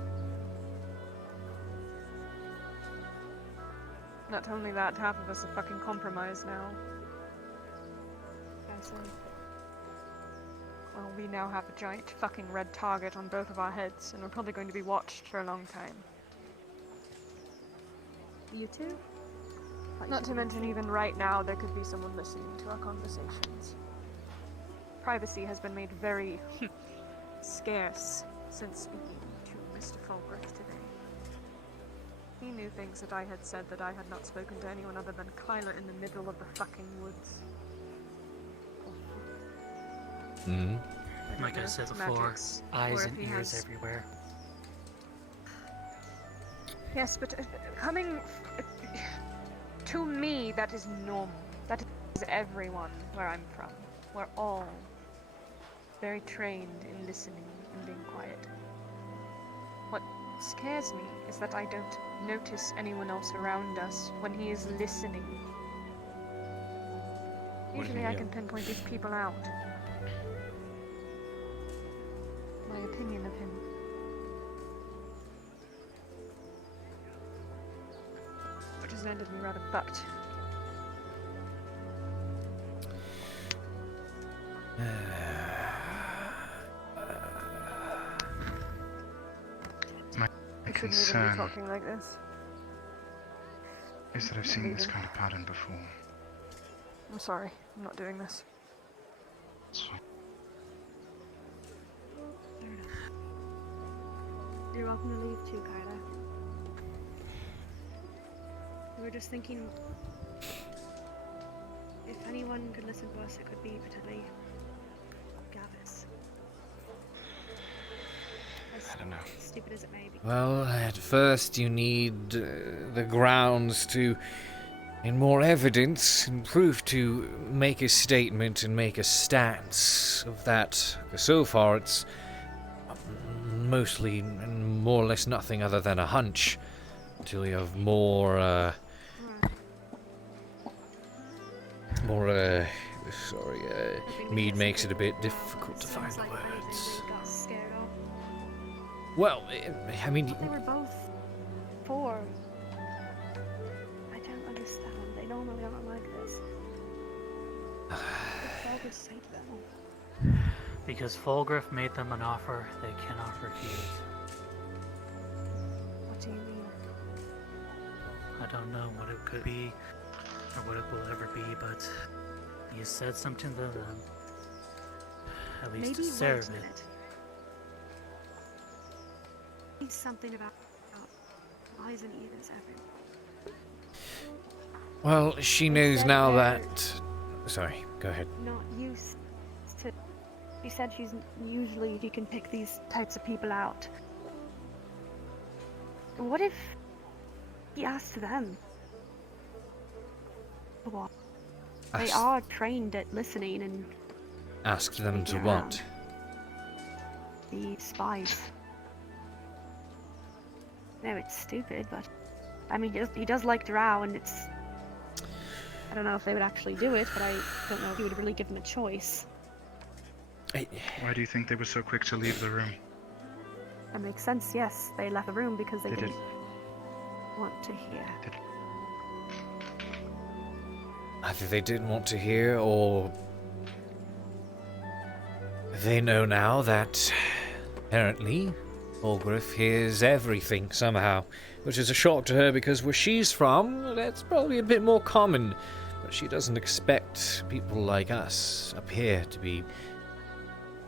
Not only that, half of us are fucking compromised now. Well, we now have a giant fucking red target on both of our heads, and we're probably going to be watched for a long time. You too? Not to mention, even right now, there could be someone listening to our conversations. Privacy has been made very scarce since speaking to Mr. Fulbrook today. He knew things that I had said that I had not spoken to anyone other than Kyla in the middle of the fucking woods. Hmm. Like I said before, eyes and ears everywhere. Yes, but coming to me, that is normal. That is everyone where I'm from. We're all very trained in listening and being quiet. What scares me is that I don't notice anyone else around us when he is listening. Usually I can pinpoint these people out. My opinion of him. Which has landed me rather bucked. My I shouldn't even concern be talking like this. is that I've seen this kind of pattern before. I'm sorry, I'm not doing this. You're welcome to leave too, Kyla. We were just thinking, if anyone could listen to us, it could be potentially Gavis. I don't know. Stupid as it may be. Well, at first you need the grounds to, and more evidence and proof to make a statement and make a stance of that. So far it's mostly more or less nothing other than a hunch. Until you have more, Mead makes it a bit difficult to find the words. Well, I mean... They were both 4. I don't understand. They normally aren't like this. What did Fulgriff say to them? Because Fulgriff made them an offer they cannot refuse. What do you mean? I don't know what it could be, or what it will ever be, but he said something to them. At least Maybe to wait serve a it. minute. Something about eyes and ears everywhere. Well, she knows now that... Sorry, go ahead. Not used to. She said she's usually you can pick these types of people out. What if he asked them? What? They are trained at listening and Asked them to figure what? out. The spies. No, it's stupid, but I mean, he does like Drow, and it's. I don't know if they would actually do it, but I don't know if he would really give them a choice. Why do you think they were so quick to leave the room? That makes sense. Yes, they left the room because they didn't want to hear. Either they didn't want to hear, or they know now that apparently Fulgriff hears everything somehow, which is a shock to her because where she's from, that's probably a bit more common. But she doesn't expect people like us up here to be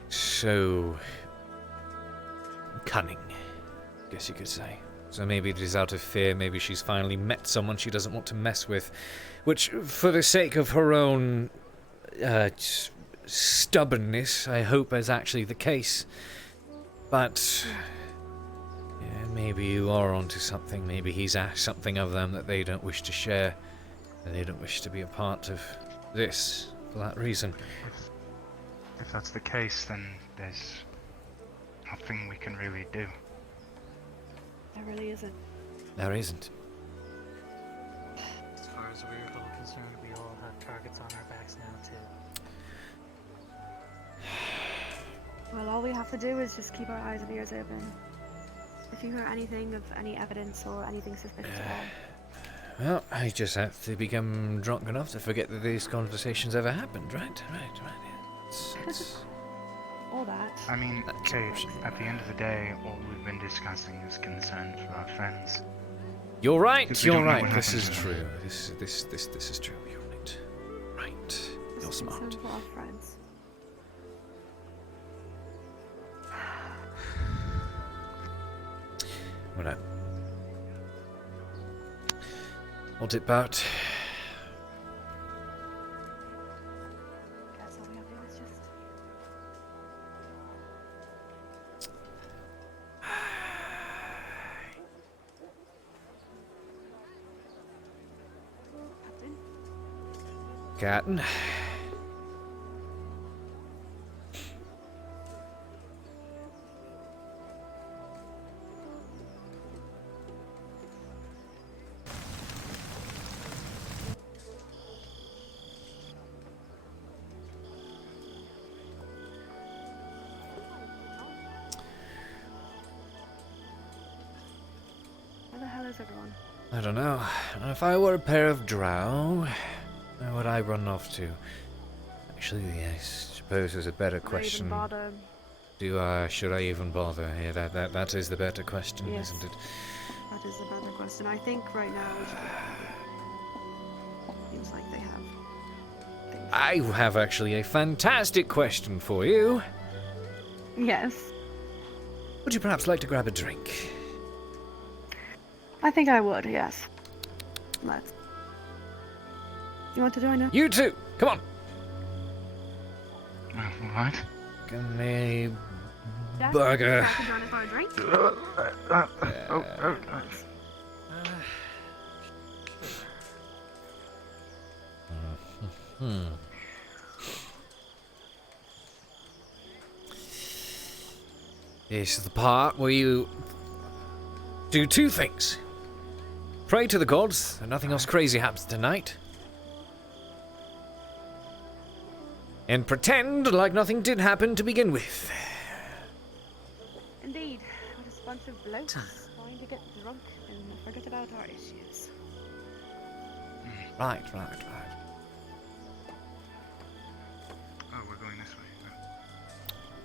so cunning, I guess you could say. So maybe it is out of fear, maybe she's finally met someone she doesn't want to mess with, which, for the sake of her own stubbornness, I hope is actually the case. But yeah, maybe you are onto something. Maybe he's asked something of them that they don't wish to share, and they don't wish to be a part of this for that reason. If that's the case, then there's nothing we can really do. There really isn't. There isn't. As far as we're all concerned, we all have targets on our backs now, too. Well, all we have to do is just keep our eyes and ears open. If you hear anything of any evidence or anything suspicious at all. Well, I just have to become drunk enough to forget that these conversations ever happened, right? Right, yeah. all that. I mean, Cade, at the end of the day, all we've been discussing is concern for our friends. You're right. Because we You're don't know right. what This happened is to true. them. This is true. You're right. Right. You're Just smart. concern for our friends. Well, I'll dip out. Guess all we have to do is just. Captain. Where the hell is everyone? I don't know. If I were a pair of drow, where would I run off to? Actually, I suppose there's a better question. Why even bother? Should I even bother? Yeah, that is the better question, Yes. isn't it? That is the better question. I think right now we should. Seems like they have. I have actually a fantastic question for you. Yes. Would you perhaps like to grab a drink? I think I would. Yes. Let's. You want to join us? You too. Come on. What? Can a Jack, burger. Jack, can join us for a drink? This is the part where you do two things. Pray to the gods that nothing else crazy happens tonight. And pretend like nothing did happen to begin with. Indeed. We're just a bunch of blokes trying to get drunk and forget about our issues. Right. Oh, we're going this way.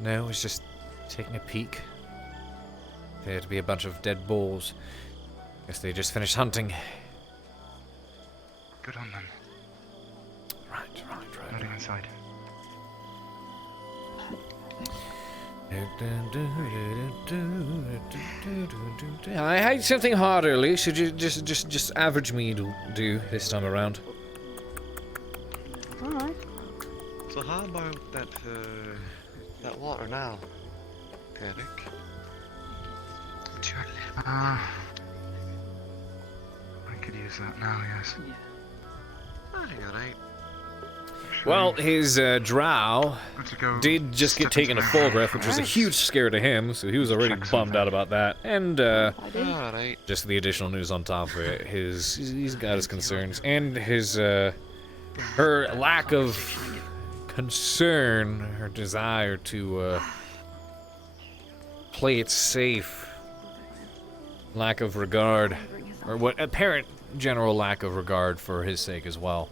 No, it's just taking a peek. Appear to be a bunch of dead bulls. Guess they just finished hunting. Good on them. Right. Nothing inside. I had something hard earlier. Should you just average me to do this time around? Alright. So how about that water now, Eric? I could use that now, yes. Alright. Well, his drow did just get taken to Fulgreth, which was a huge scare to him, so he was already bummed out about that. And just the additional news on top of it, he's got his concerns, and his her lack of concern, her desire to play it safe, lack of regard, or what apparent general lack of regard for his sake as well.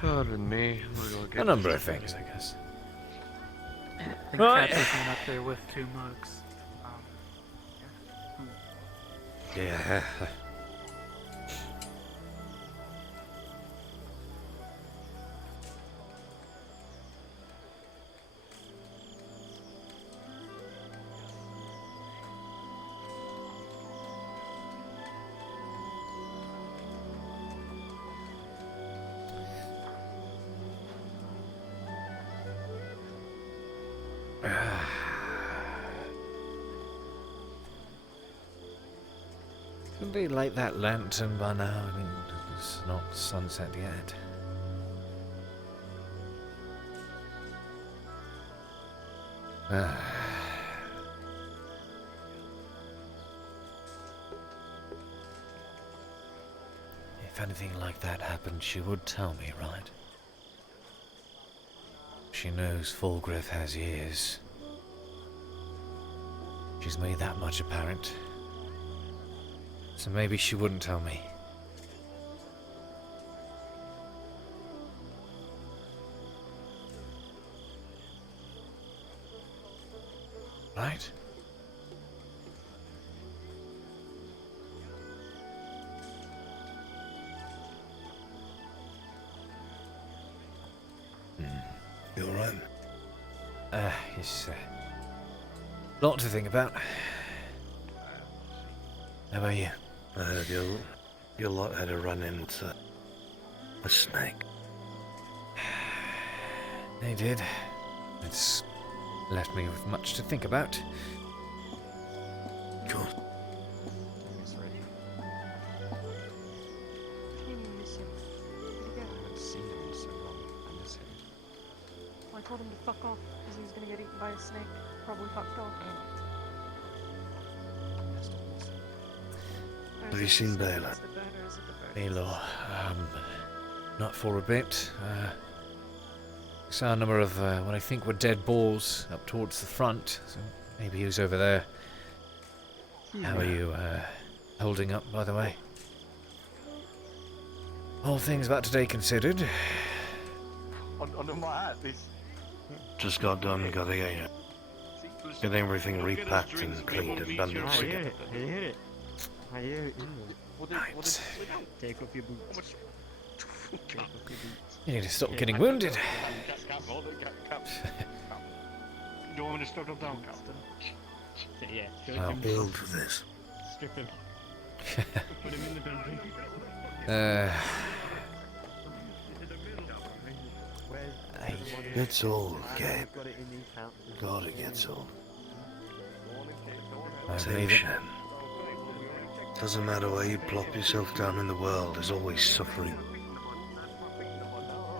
Pardon me. A number of things, I guess. I think Right. Travis went up there with 2 mugs. Yeah. Could they light that lantern by now? I mean, it's not sunset yet. If anything like that happened, she would tell me, right? She knows Fulgreth has ears. She's made that much apparent. So maybe she wouldn't tell me. Right? You alright? It's a lot to think about. How about you? I heard your lot had a run into a snake. They did. It's left me with much to think about. Good. I told him to fuck off because he was going to get eaten by a snake. Probably fucked off. Have you seen Baylor? Baylor, not for a bit. Saw a number of what I think were dead balls up towards the front, so maybe he was over there. How are you holding up, by the way? All things about today considered. Under my hat, this. Just got done, gotta get everything repacked and cleaned and bandaged again. I hear it. I hear it. Right. Take off your boots. You need to stop getting wounded. Do you want me to strip him down, Captain? Yeah. I'll build for this. Strip him. Put him in the dungeon. Gets old, Cade. God, it gets old. Same shit. Doesn't matter where you plop yourself down in the world, there's always suffering.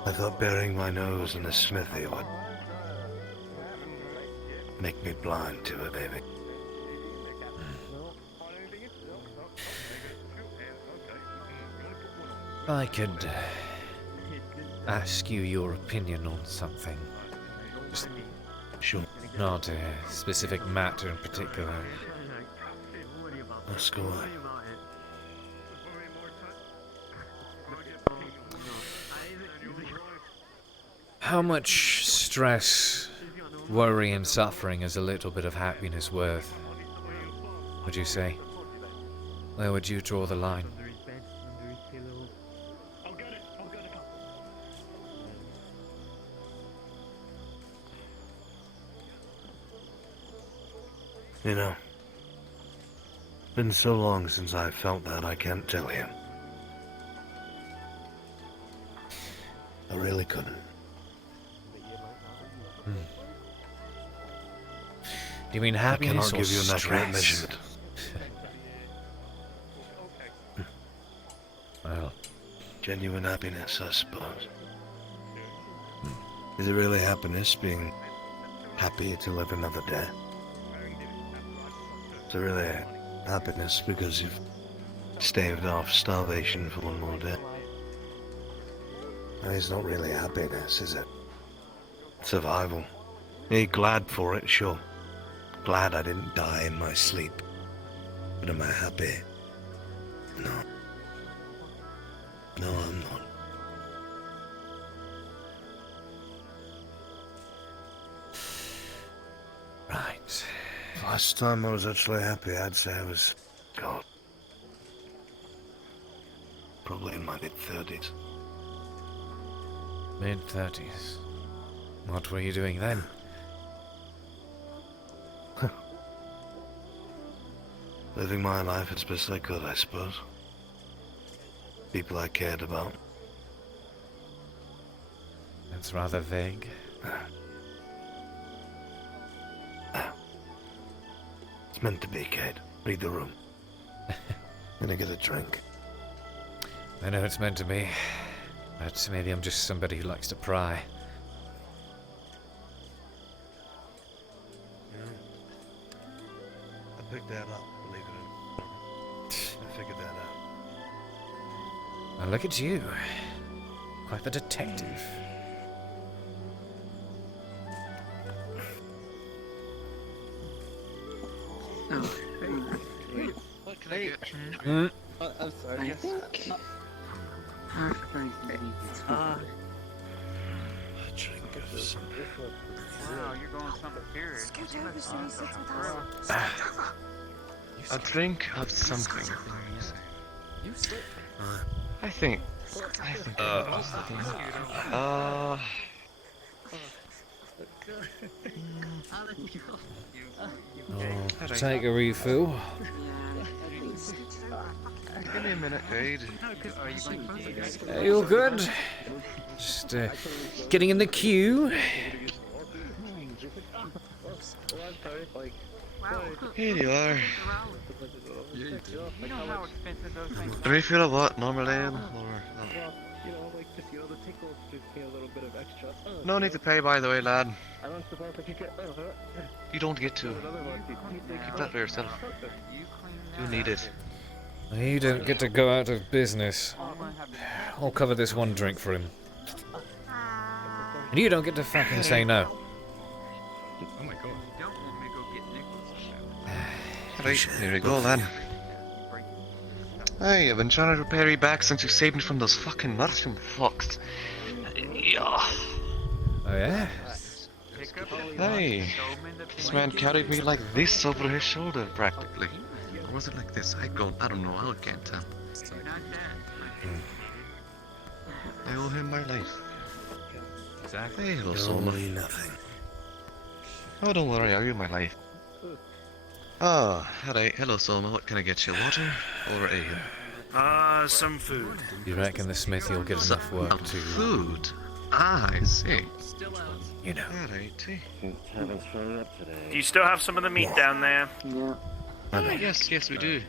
I thought burying my nose in a smithy would make me blind to it, baby. I could ask you your opinion on something. Just sure. Not a specific matter in particular. Let's go on. How much stress, worry and suffering is a little bit of happiness worth? Would you say? Where would you draw the line? You know, it's been so long since I felt that I can't tell you. I really couldn't. Do you mean happiness I cannot give you an accurate measurement. Well, genuine happiness, I suppose. Is it really happiness being happy to live another day? Is it really happiness because you've staved off starvation for one more day? And it's not really happiness, is it? Survival. Are you glad for it? Sure. Glad I didn't die in my sleep. But am I happy? No. No, I'm not. Right. Last time I was actually happy, I'd say I was, God, probably in my mid-30s. Mid-30s. What were you doing then? Living my life as best I could, I suppose. People I cared about. That's rather vague. It's meant to be, Cade. Read the room. Gonna get a drink. I know it's meant to be, but maybe I'm just somebody who likes to pry. I picked that up, believe it or not. I figured that out. Well, look at you. Quite the detective. What can I get? I'm sorry. I think. Drink Wow, you're going something serious. Scoot over so he sits with us. A drink of something. I think. Take a refill. Give me a minute, Cade. Hey, all good? Just getting in the queue. Here you are. You know how expensive those things A refill of what? Normal ale? Or... No need to pay, by the way, lad. You don't get to. Keep that for yourself. You need it. You don't get to go out of business. I'll cover this one drink for him. And you don't get to fucking say no. Oh my god. Right, here we go, lad. Hey, I've been trying to repair your back since you saved me from those fucking mushroom fucks. Yeah. Oh yeah? Hey, this man carried me like this over his shoulder, practically. Or was it like this? I don't know, I can't tell. I owe him my life. Exactly. Hey, hello, Soma. Nothing. Oh, don't worry, I owe you my life. Oh, alright, hello, Soma. What can I get you? Water or ale? Some food. You reckon the smithy will get enough work to... Food? Ah, I see. You know. Alright. Do you still have some of the meat down there? Yeah. Yes, we do.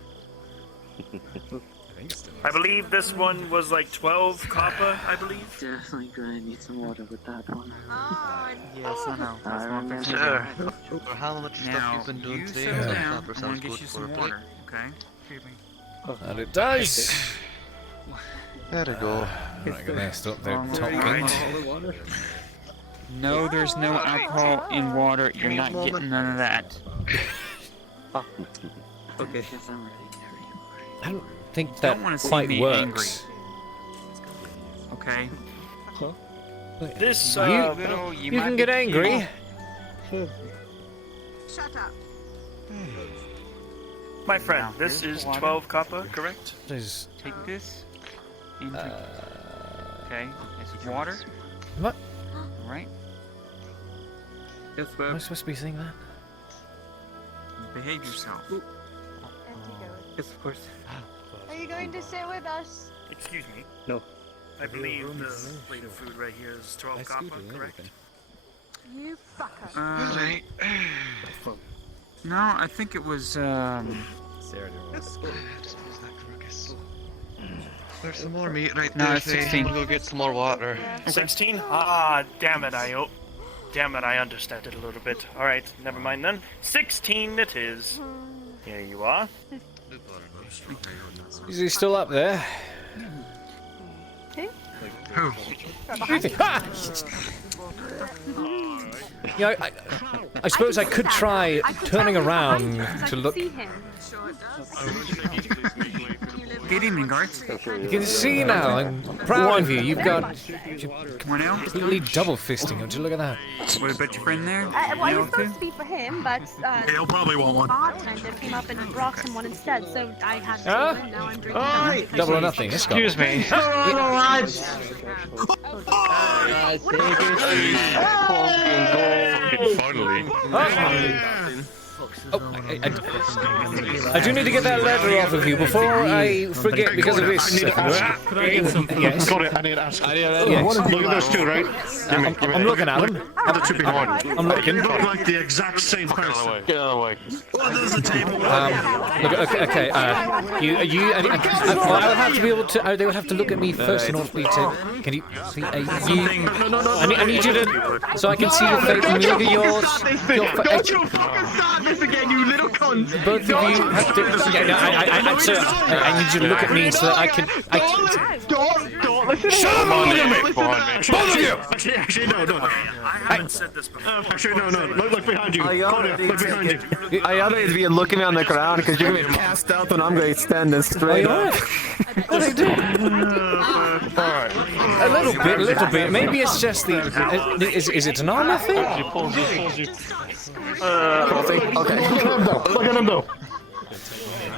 I believe this one was like 12 copper, I believe. Definitely gonna need some water with that one. Yes, I know. I remember. Sure. For how much Now, stuff you've been doing you today, settle that down. copper I'm sounds gonna good get you for a some plate. water, okay? And it does! There we go. Right, gonna stop there, top gate. No, there's no alcohol in water. You're not getting none of that. Okay. I don't think Don't that wanna see quite me works. Okay? This, You can get angry. Shut up. My friend, this is 12 copper, correct? There's... Take this. Okay, it's water. What? Right? Yes, Am I supposed to be saying that? Behave yourself. Yes, of course. Are you going to sit with us? Excuse me. No. I believe the plate of food right here is 12 copper, correct? You fucker. Right. No, I think it was, There's some more meat right No, there. it's Say, 16. I'm gonna go get some more water. 16? Ah, damn it, I understand it a little bit. Alright, never mind then. 16 it is. Here you are. Is he still up there? Who? Yeah, I suppose I could try turning around to look. Good evening, guards. You can see now. I'm proud of you. You've got. Come on now. Completely double fisting. Would you look at that? What about your friend there? Well, it Nail was supposed too? to be for him, but He'll probably want one. bartender came up and brought him one instead, so I had to. Huh? And now I'm drinking. Double or nothing. Let's go. Excuse me. Finally. I do need to get that letter off of you before I forget because of this. Could I get something? Yes. Got it. I need to ask. Yes. Look at those two, right? I'm looking at them. That should be one. I'm looking. You look like the exact same person. Get out of the way. There's a table. Look, okay. You. I would have to be able to. They would have to look at me first in order for me to. Can you see? I need you to, so I can see your face. Can you look at yours? Don't you fucking start this again, you little cunt! Both of you have to. Yeah, no, I need you to look at me so that I can. Don't Shut up and look at me! Both of you! Actually, no. I haven't said this before. Actually, no. Look behind you. Connor, look behind you. I ought to be looking on the ground because you're gonna be passed out when I'm gonna stand this straight up. What are they doing? A little bit. Maybe it's just the. Is it an armor thing? Okay. Look at him though.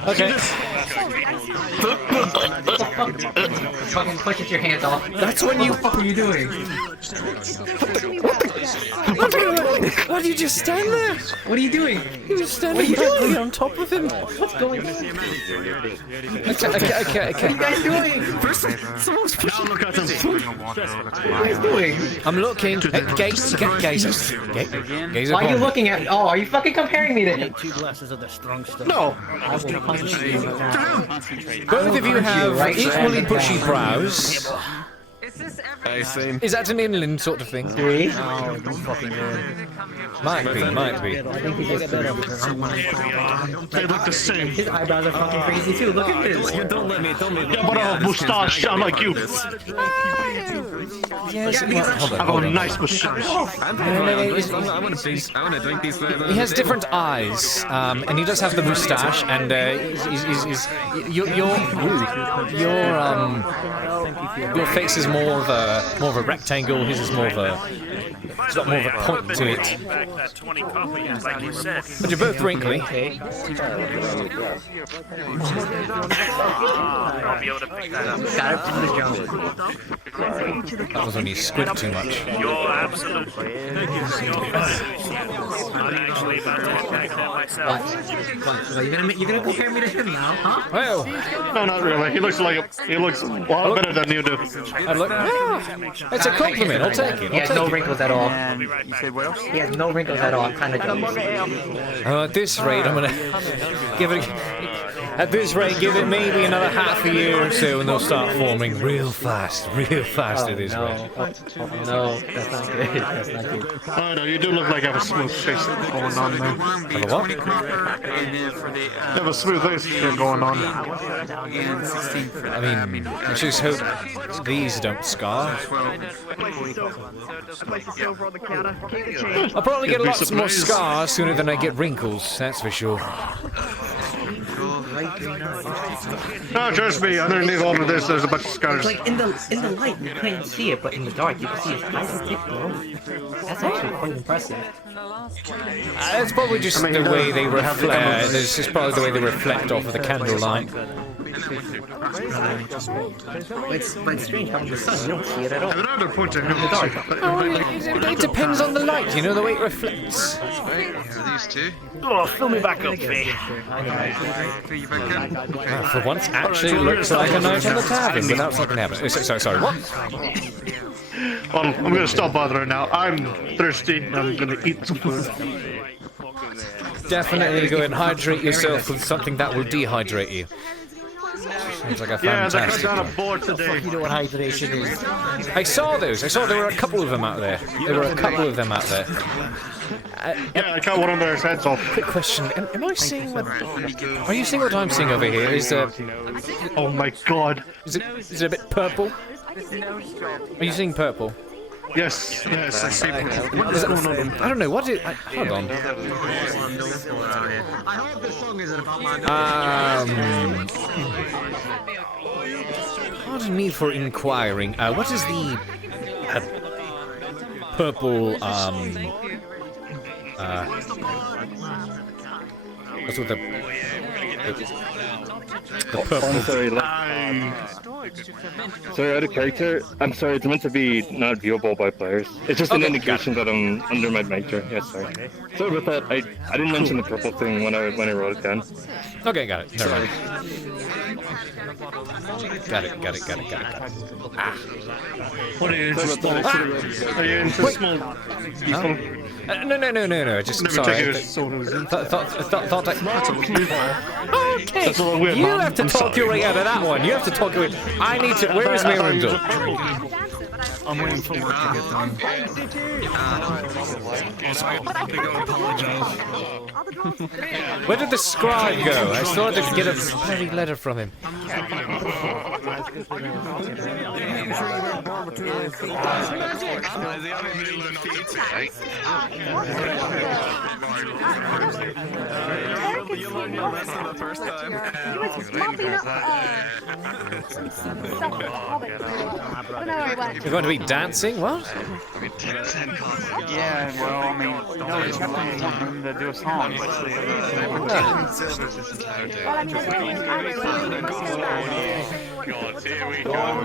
Okay. Fucking push your hands off. That's when you. What the fuck are you doing? Why did you just stand there? What are you doing? You just standing directly on top of him. What's going on? Okay. What are you guys doing? Someone's pushing. Now look at him. What are you guys doing? I'm looking. Gaze. Why are you looking at me? Oh, are you fucking comparing me to him? 2 glasses of the strong stuff. No. Both of you have equally bushy brows. Is that an inland sort of thing? Three. Oh, don't fucking do it. Might be. I think he just They look the same. His eyebrows are fucking crazy too. Look at this. Don't let me. Yeah, but I have a mustache. I'm like you. Yes, I have a nice mustache. I want to drink these. He has different eyes, and he does have the moustache, and your face is more of a rectangle. His is more of a. It's got more of a point to it. But you're both wrinkly. I'll be able to pick that up. That was when you squint too much. You're absolutely. I'm actually about to get back there myself. So you're gonna compare me to him now, huh? Well, no, not really. He looks a lot better than you do. It's a compliment. I'll take it. He has no wrinkles at all. You said what else? He has no wrinkles at all. I'm kind of jealous. At this rate, I'm gonna give it. At this rate, give it maybe another half a year or so, and they'll start forming real fast at this rate. No, that's not good. That's not good. Oh no, you do look like you have a smooth face going on there. Have a what? You have a smooth face going on. I mean, I just hope these don't scar. I'll probably get lots more scars sooner than I get wrinkles, that's for sure. No, trust me, underneath all of this, there's a bunch of scars. Like in the light, you couldn't see it, but in the dark, you can see his eyes are thick, bro. That's actually quite impressive. It's probably just the way they reflect. It's just probably the way they reflect off of the candlelight. But it's strange how in the sun you don't see it at all. Another point in the dark. It depends on the light, you know, the way it reflects. These two? Oh, fill me back up, B. For once, actually looks like a night on the tavern without something happening. Sorry, what? Well, I'm gonna stop bothering now. I'm thirsty. I'm gonna eat some food. Definitely go and hydrate yourself with something that will dehydrate you. Seems like a fantastic. Yeah, they're on a board today. You know what hydration is. I saw those. There were a couple of them out there. Yeah, I cut one of their heads off. Quick question: Am I seeing what? Are you seeing what I'm seeing over here? Oh my god! Is it a bit purple? Are you seeing purple? Yes, I see. What's going on? I don't know. What is? Hold on. I hope this song isn't about my Pardon me for inquiring. What is the purple? What's with the purple? I'm sorry. Sorry, out of character. I'm sorry. It's meant to be not viewable by players. It's just an indication that I'm under my mic there. Yes, sorry. So with that, I didn't mention the purple thing when I wrote it down. Okay, got it. Never mind. Got it. Ah. What are you into small? Are you into small? No. Just sorry. Thought that. Okay. You have to talk your way out of that one. You have to talk your way. I need to. Where is Mirandel? I'm waiting for work to get done. Where did the scribe go? I thought I could get a bloody letter from him. You're going to be dancing? What? Yeah, well, I mean, no, it's happening to do a song, but God, here we go. I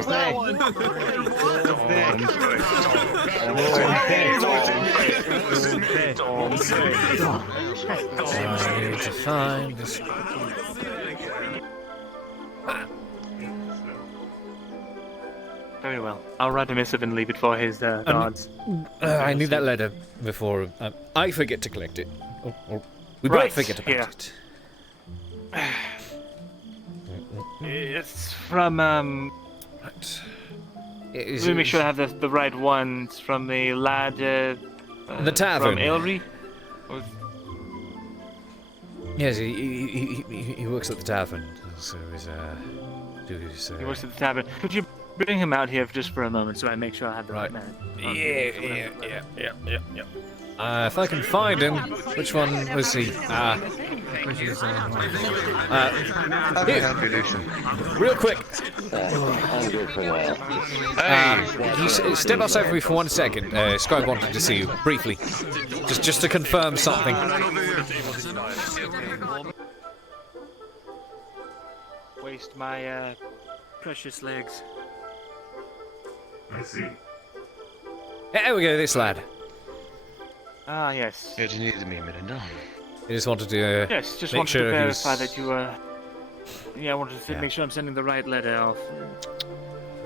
need to find this. Very well. I'll write a missive and leave it for his guards. I need that letter before I forget to collect it. Or we both forget about it. It's from Right. Let me make sure I have the right ones from the lad. The tavern. From Ailry. Yes, he works at the tavern. So he's He works at the tavern. Could you bring him out here just for a moment so I make sure I have the right man? Yeah. If I can find him, which one was he? Real quick. Step outside for me for 1 second. Scribe wanted to see you briefly, just to confirm something. Waste my precious legs. I see. There we go, this lad. Ah, yes. Yeah, you needed me a minute, no? I just wanted to yes, just make wanted sure to he verify was... that you yeah, I wanted to make sure I'm sending the right letter off.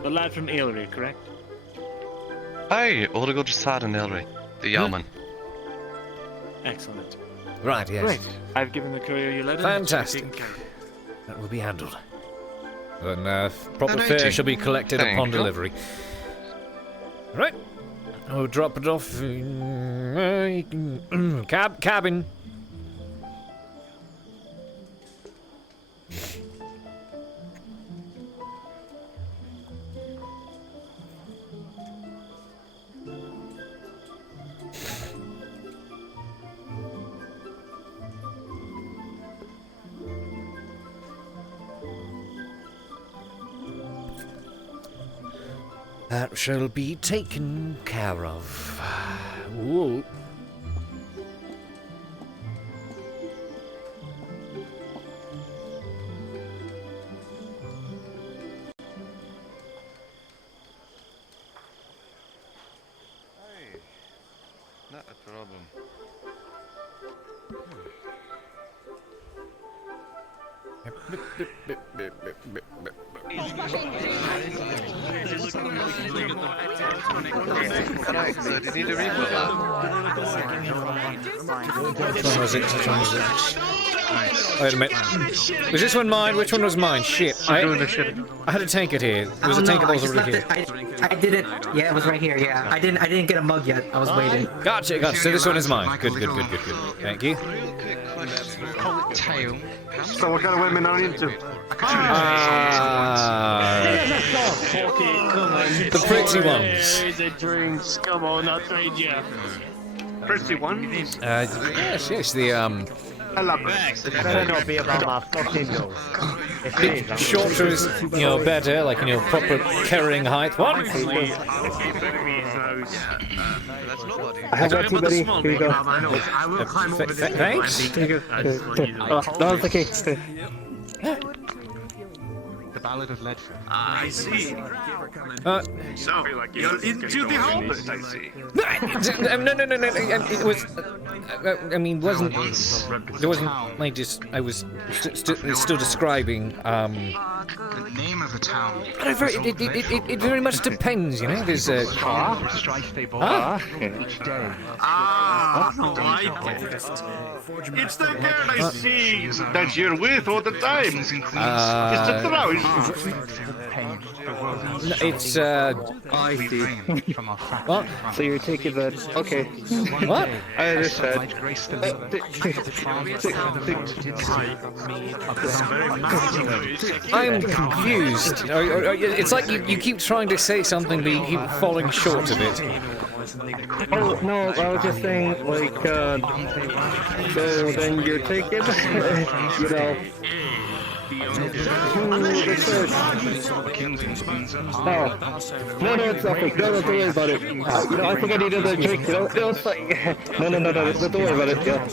The lad from Ailry, correct? Hi, Ordegal just had an Elry, the yeoman. Excellent. Right, yes. Great. I've given the courier your letter. Fantastic. That will be handled. Then proper fare shall be collected Thank upon you. delivery. Right. I'll drop it off in cabin. That shall be taken care of. Whoa. Not a problem. Alright, so do you need a refill? Which one was it? Wait a minute. Was this one mine? Which one was mine? Shit. I had a tankard here. There was a tankard that was already here. I didn't. Yeah, it was right here. Yeah, I didn't get a mug yet. I was waiting. Gotcha. So this one is mine. Good. Thank you. So what kind of women are you into? The pretty ones. The drinks, come on, I'll trade you. Pretty ones? Yes, the It better not be about my fucking nose. If it is, I'm shorter is, better, like, proper carrying height. What? I have got too many. Here you go. I will climb over this. Thanks. Here you go. That was the case. The Ballad of Leadfoot. I see. So, you're into the hobbit, I see. No. It was. I mean, wasn't. There wasn't. I was still describing. The name of the town. It very much depends, There's a. Strife they bought each day. Ah, I get it. It's the girl I see that you're with all the time. It's the Drow. It's, I see. What? So you're taking that? Okay. What? I understand. I'm confused. It's like you keep trying to say something, but you keep falling short of it. Oh no, I was just saying, like, so then you're taking, you know. Oh, no, it's nothing. No, don't worry about it. You know, I think I need another drink, you know? No, it's fine. No, don't worry about it, you know?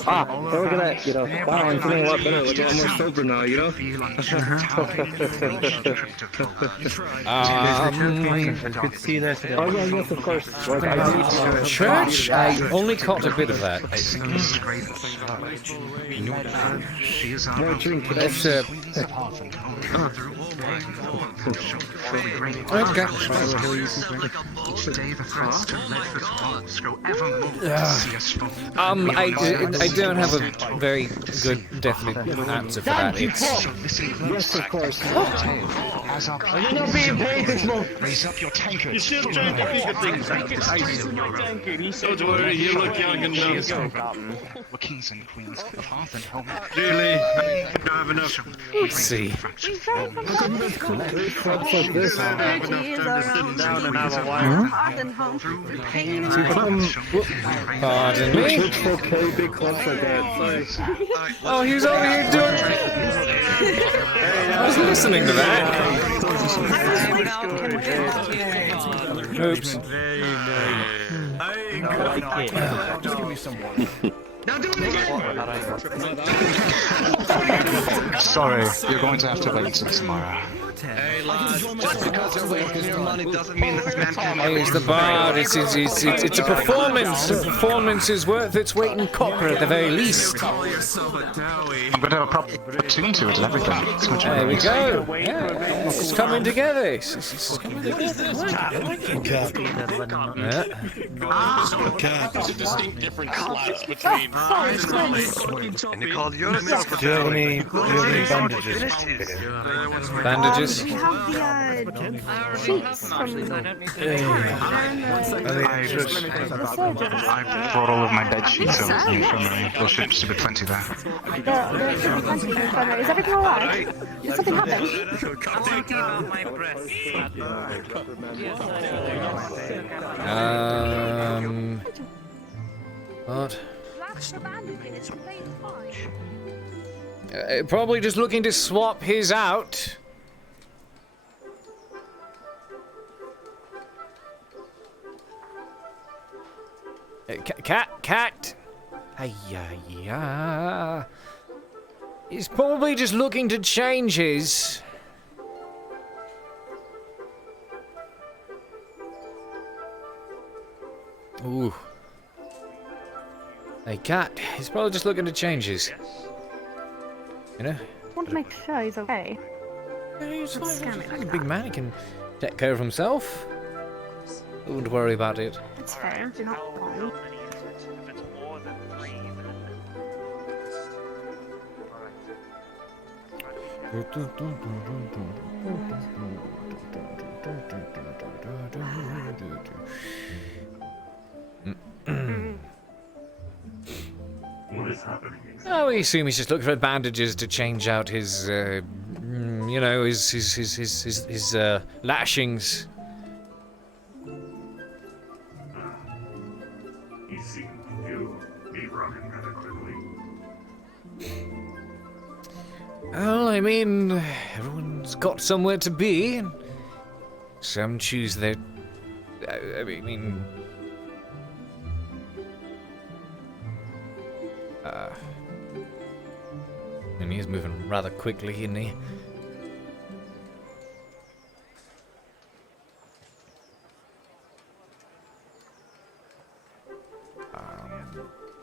Look at that, you know? Wow, I'm feeling a lot better, like, a lot more sober now, you know? Good to see you there today. Oh, yeah, yes, of course. Like, Church? I only caught a bit of that. More drink. Let's, okay. I don't have a very good, definite answer for that. It's... Yes, of course. You're not being paid this month. Raise up your tankard. You're still trying to figure things out. Don't worry, you look young and young. We're kings and queens of Hearth and Home. Really? I don't have enough. Let's see. Clubs like this. I don't have enough time to sit down and have a wine. Pardon me? It's okay, big clubs like that. Oh, he was over here doing... I was listening to that. Oops. Just give me some water. Now do it again! Sorry, you're going to have to wait until tomorrow. Hey lads, just because you're wasting your money doesn't mean this man can't... He's the bard. It's a performance. A performance is worth its weight in copper at the very least. I'm going to have a proper tune to it and everything. There we go. Yeah, it's coming together. It's coming together. There's a distinct difference lies between... And Nicole, you're a self... Do you have any bandages? Bandages? We have the sheets from I brought all of my bed sheets over to the infirmary. There should be plenty there. There should be plenty in the infirmary. Is everything alright? Did something happen? What? Probably just looking to swap his out. Cat. Hiya. He's probably just looking to change his. Ooh. Hey, Cat. He's probably just looking to change his. You know? I want to make sure he's okay. Yeah, he's fine. He's a big man. He can take care of himself. I wouldn't worry about it. That's fair. You're not wrong. What is happening? Oh, we assume he's just looking for bandages to change out his, you know, his lashings. He seemed to be running rather quickly. Well, I mean, everyone's got somewhere to be, and some choose their. I mean. And he's moving rather quickly, isn't he?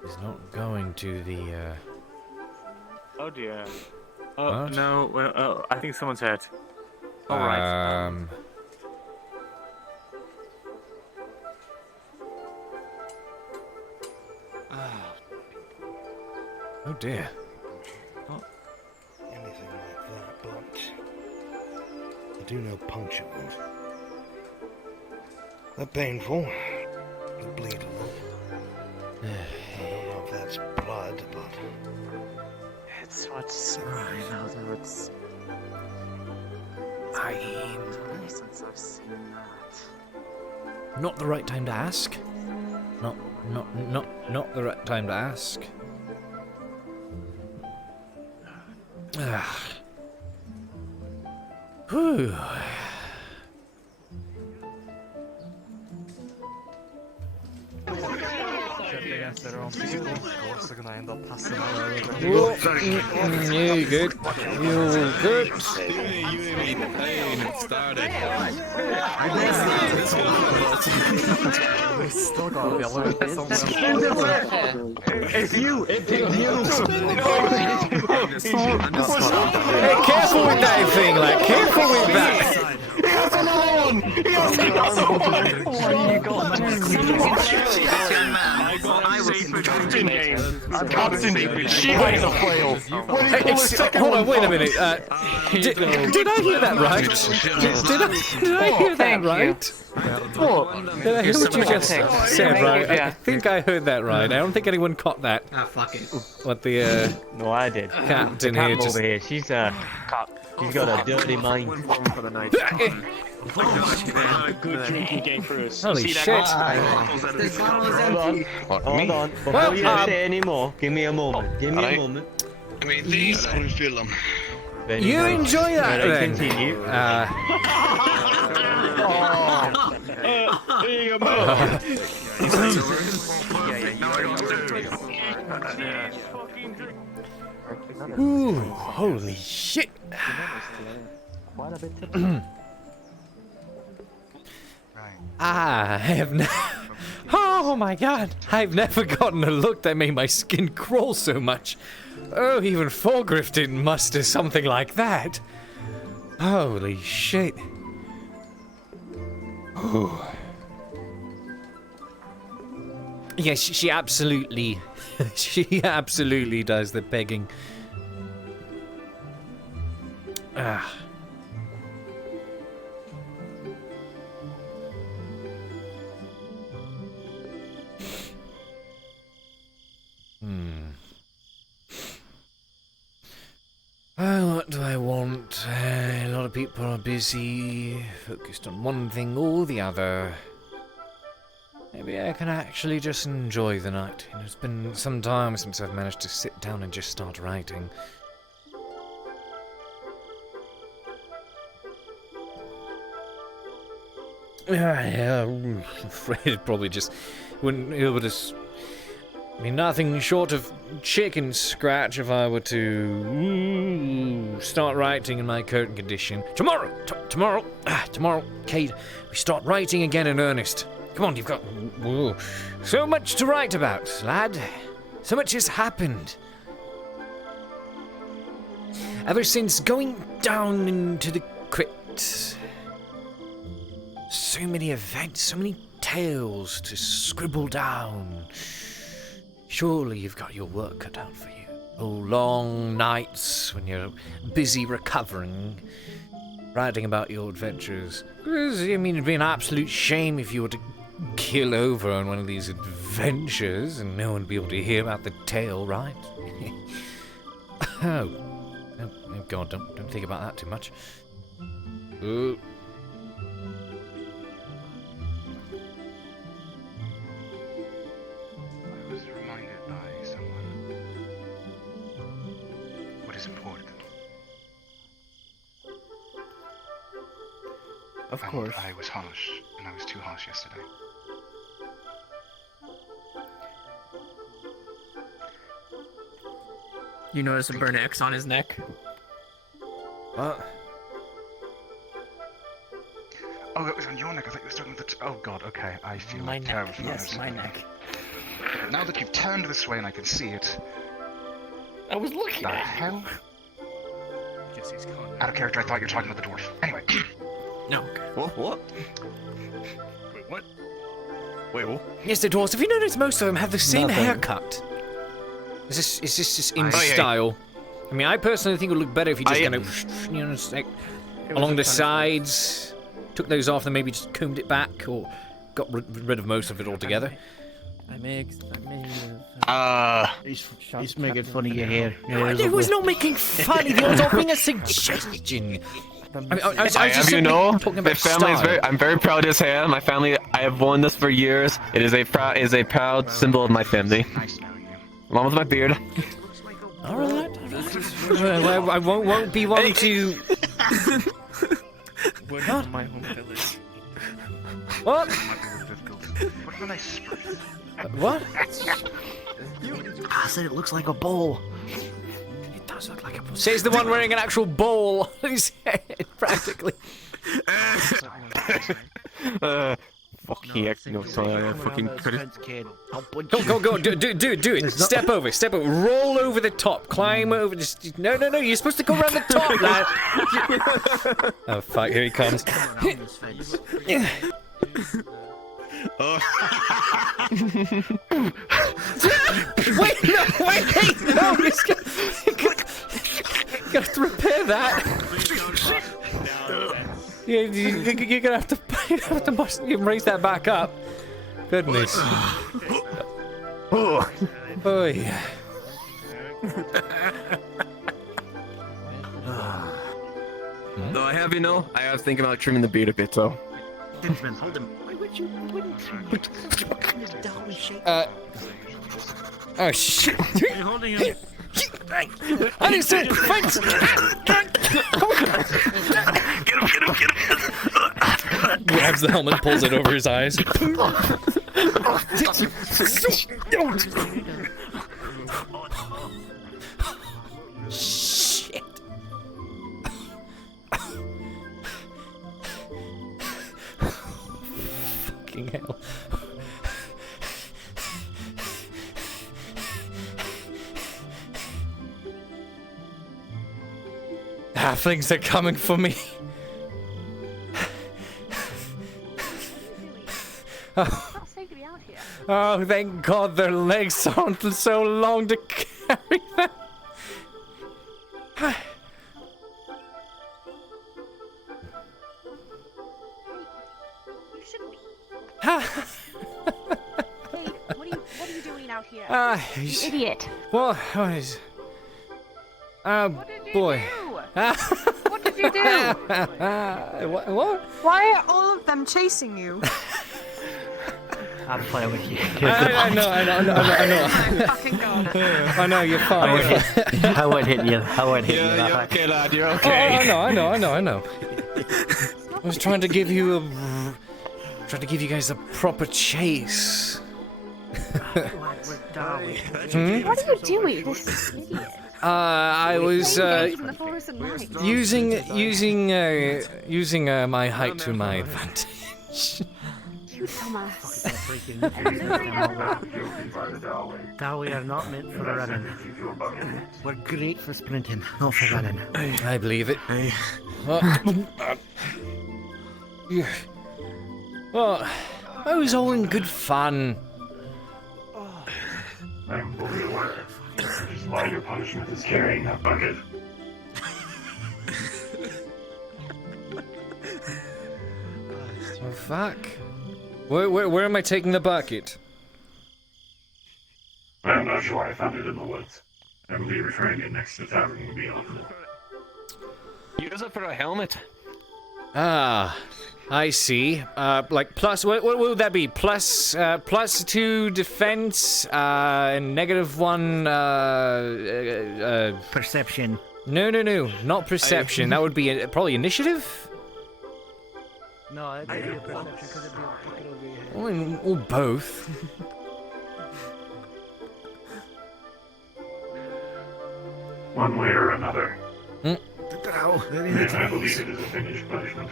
He's not going to the. Oh dear. Oh What? no. Well, I think someone's hurt. All right. dear. Anything like that, but I do know puncture wounds. They're painful. They bleed a little. I don't know if that's blood, but It's what's right now, it's since I've seen that. Not the right time to ask. Not the right time to ask. Whew. Against their own people, of course they're gonna end up passing out. Yeah, you good? You good? We still gotta be a little bit somewhere. It's you! It's you! Hey, careful with that thing, like, careful with that! He has an arm! He has an arm! Captain, she weighs a whale. Hold on, wait a minute. Did I hear that right? Did I hear that right? Did I hear what you just said right? I think I heard that right. I don't think anyone caught that. Ah, fuck it. What the No, I did. captain here just. Over here. She's got a dirty mind. For the night. Good drinking game for us. Holy shit! Hold on. Before you say any more, give me a moment. Give me a moment. I mean, these I refill them. You enjoy that then? Continue. There you go. Ooh, holy shit! I have oh my god! I've never gotten a look that made my skin crawl so much. Oh, even Forgriff didn't muster something like that. Holy shit! Ooh. Yes, she absolutely, she absolutely does the pegging. Ah. What do I want? A lot of people are busy, focused on one thing or the other. Maybe I can actually just enjoy the night. You know, it's been some time since I've managed to sit down and just start writing. Yeah, I'm afraid it probably just wouldn't be able to. I mean, nothing short of chicken scratch if I were to start writing in my current condition. Tomorrow, tomorrow, Cade, we start writing again in earnest. Come on, you've got so much to write about, lad. So much has happened. Ever since going down into the crypt. So many events, so many tales to scribble down. Surely you've got your work cut out for you. Oh, long nights when you're busy recovering, writing about your adventures. Because, I mean, it'd be an absolute shame if you were to kill over on one of these adventures and no one would be able to hear about the tale, right? Oh God, don't think about that too much. Ooh. I was reminded by someone what is important. Of course. And I was harsh, and I was too harsh yesterday. You notice a burn X on his neck? What? Oh, it was on your neck. I thought you were talking about the. Oh God. Okay, I feel My neck. terrible. Yes, my neck. Now that you've turned this way and I can see it. I was looking the at hell? Guess he's gone. Out of character. I thought you were talking about the dwarf. Anyway. No. What? Wait, what? Wait, what? Yes, the dwarves. Have you noticed most of them have the same haircut? Is this just in style? I mean, I personally think it would look better if you just kind of, like, along the sides, took those off, and maybe just combed it back, or got rid of most of it altogether. He's making fun of your hair. It was not making fun. It was offering a suggestion. I have you know, my family is I'm very proud of this hair. My family, I have worn this for years. It is a proud symbol of my family. Along with my beard. All right. Well, I won't be one to. We're not my home village. What? What? I said it looks like a bowl. It does look like a bowl. Says the one wearing an actual bowl on his head, practically. Fuck yeah, no, sorry, I fucking couldn't. Go, do it. Step over, roll over the top, climb over, no, you're supposed to go around the top, lad. Oh, fuck, here he comes. Wait, no, you gotta repair that. Yeah, you're gonna have to raise that back up. Goodness. Oh yeah. Though I have, I was thinking about trimming the beard a bit, so. Dinsman, hold him. Why would you oh shit. You're holding him. I didn't say thanks. Get him. Grabs the helmet, pulls it over his eyes. Shit. Fucking hell. Halflings are coming for me. Oh, thank God their legs aren't so long to carry them. What are you doing out here? You idiot. What is... boy. What did you do? What? Why are all of them chasing you? I'm playing with you. I know. Fucking God. I know, you're fine. I won't hit you. You're okay, lad. You're okay. Oh, I know. I was trying to give you guys a proper chase. What are you doing? This is idiot. I was using my height to my advantage. You dumbass. Dowie are not meant for running. We're great for sprinting, not for running. I believe it. Well, it was all in good fun. I'm fully aware. Which is why your punishment is carrying that bucket. Oh, fuck. Where am I taking the bucket? I'm not sure. I found it in the woods. I believe you're trying it next to the tavern will be helpful. Use it for a helmet. Ah, I see. Like plus, what would that be? Plus 2 defense, and -1, perception. No, not perception. That would be probably initiative? No, it'd be a perception because it'd be a bucket over your head. Or both. One way or another. Ow. And I believe it is a finished punishment.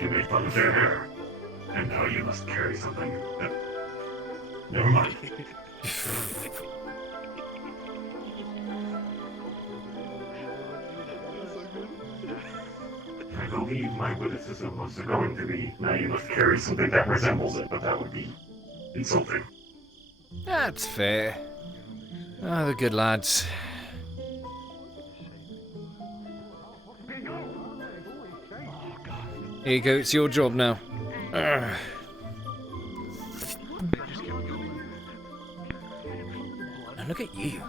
You made fun of their hair, and now you must carry something that... Never mind. I believe my witticism was going to be, now you must carry something that resembles it, but that would be insulting. That's fair. Ah, the good lads. Here you go, it's your job now. Now look at you.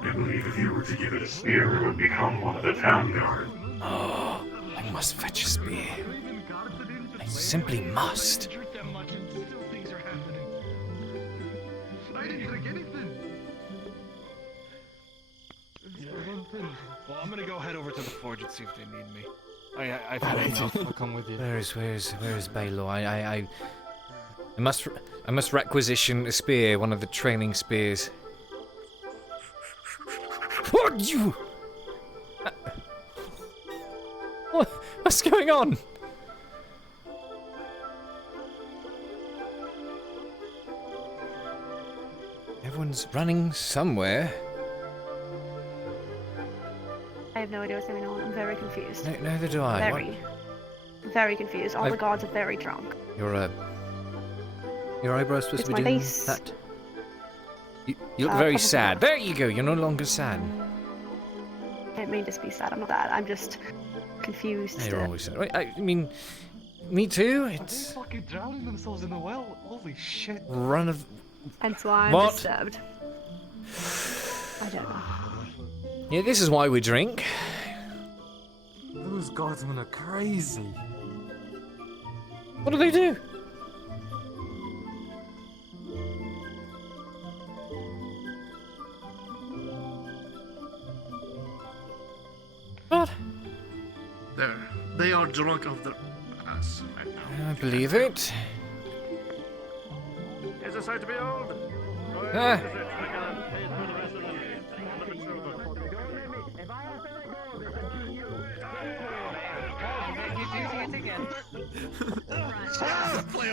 I believe if you were to give it a spear, it would become one of the town guard. Oh, I must fetch a spear. I simply must. I didn't drink anything. Well, I'm gonna go head over to the forge and see if they need me. I've had enough. I'll come with you. Where is Baylor? I must requisition a spear, one of the training spears. What you? What's going on? Everyone's running somewhere. I have no idea what's going on. I'm very confused. Neither do I. Very confused. All the guards are very drunk. Your eyebrows supposed It's to be my doing face. that. You look very probably sad. There you go. You're no longer sad. It may just be sad. I'm not that. I'm just confused. You're always sad. I mean, me too. It's They're fucking drowning themselves in the well. Holy shit. run of. Hence why I'm What? disturbed. I don't know. Yeah, this is why we drink. Those guardsmen are crazy. What do they do? What? They are drunk off their ass right now. I believe it. It's a sight to behold. Ah.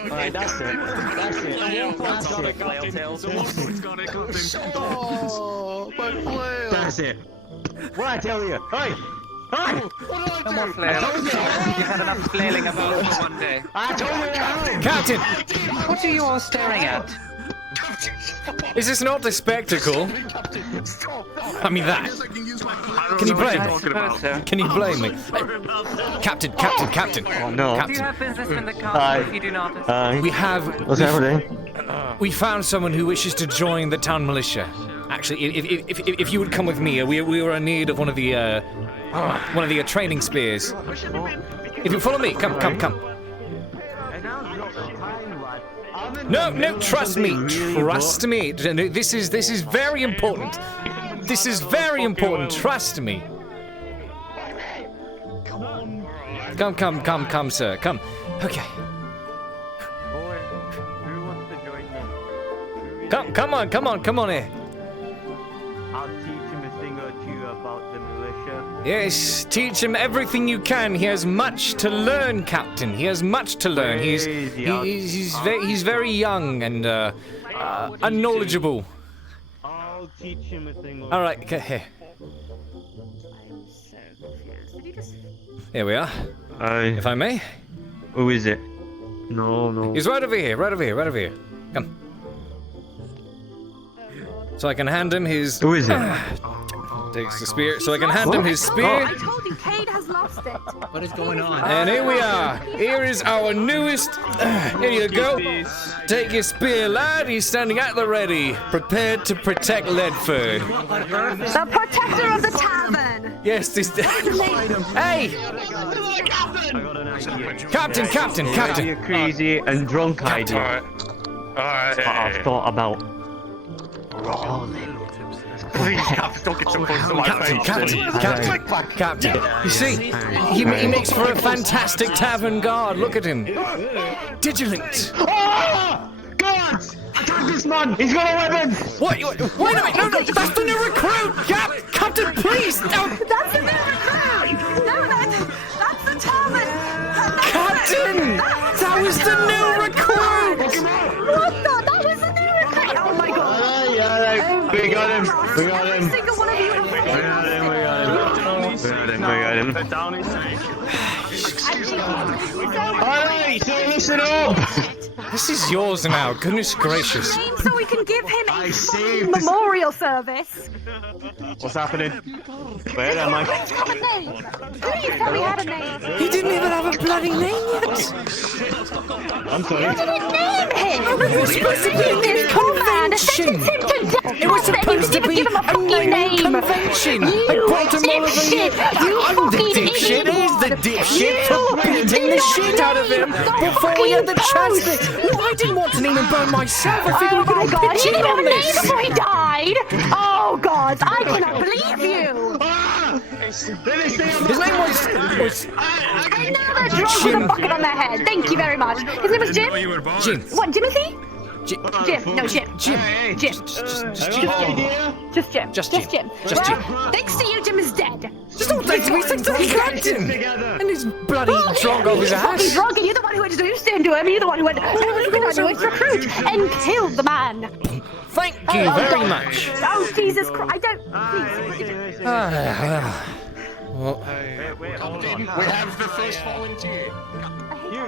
Alright, that's it. That's it. That's it. What I tell you? Hey! Hey! No more flail. You've had enough flailing about for one day. I told you now! Captain! What are you all staring at? Is this not a spectacle? I mean that. Can you blame me? Can you blame me? Captain. Oh no. Do you have business in the castle if you do not? We have. What's happening? We found someone who wishes to join the town militia. Actually, if you would come with me, we were in need of one of the training spears. If you follow me, come. No, trust me. This is very important. This is very important. Trust me. Come, sir. Come. Okay. Come on here. I'll teach him a thing or two about the militia. Yes, teach him everything you can. He has much to learn, Captain. He has much to learn. He's very young and unknowledgeable. I'll teach him a thing or All right, okay, here. I'm so confused. Did you just... Here we are. If I may. Who is it? No. He's right over here. Come. So I can hand him his... Who is it? Takes the spear. So I can hand him his spear. I told you, Cade has lost it. What is going on? And here we are. Here is our newest. Here you go. Take your spear, lad. He's standing at the ready, prepared to protect Ledford. The protector of the tavern. Yes, this. Hey! Captain! You're crazy and drunk, I do. Alright. But I've thought about rolling. Please, Captain, don't get so close to my face. Captain. You see, he makes for a fantastic tavern guard. Look at him. Vigilant. Oh! God! Attack this man! He's got a weapon! What? Wait a minute! No, that's the new recruit! Captain, please! No. That's the new recruit! No, that's the tavern! Captain! That was the new recruit! What the? That was the new recruit! Oh my god! Yeah, we got him! Every single one of you have We got him. Alright, so listen up! This is yours now. Goodness gracious. Name so we can give him a fucking memorial service. What's happening? Where am I? Please tell me he had a name. He didn't even have a bloody name yet. I'm sorry. You didn't name him. It was supposed to be this command. Sentenced him to death. It was supposed to be a naming convention. I brought him all over here. I'm the dipshit. He's the dipshit for beating the shit out of him before we had the chance to... No, I didn't want to name and burn myself. I figured we could all pitch in on this. He didn't have a name before he died. Oh, God. I cannot believe you. His name was And now they're drunk with a bucket on their head. Thank you very much. His name was Jim? Jim. What, Timothy? Jim. No, Jim. Jim. Jim. Just Jim. Just Jim. Well, thanks to you, Jim is dead. Just don't thanks to me, thanks to the captain. And he's bloody drunk off his ass. He's drunk, and you're the one who went to do stand to him. You're the one who went to recruit and killed the man. Thank you very much. Oh, Jesus Christ. I don't... Please. Well, Captain, we have the first volunteer. You.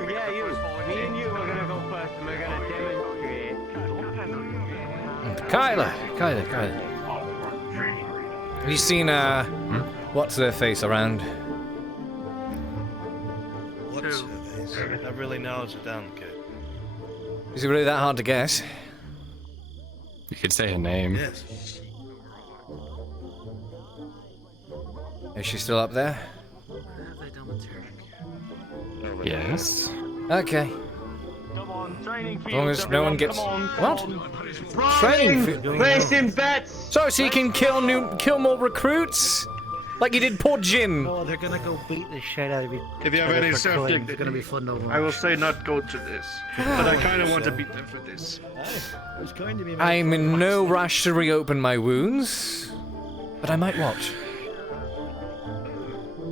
Me and you are gonna go first, and we're gonna demonstrate. Kyler. Have you seen, what's their face around? What's her face? That really narrows it down, Cade. Is it really that hard to guess? You could say her name. Yes. Is she still up there? Yes. Okay. Come on, training field. As long as no one gets... What? Training field? Placing bets. So you can kill more recruits? Like you did poor Jim. Oh, they're gonna go beat the shit out of you. If you have any subject, it's gonna be fun to watch. I will say not go to this, but I kind of want to beat them for this. It's going to be. I'm in no rush to reopen my wounds, but I might watch.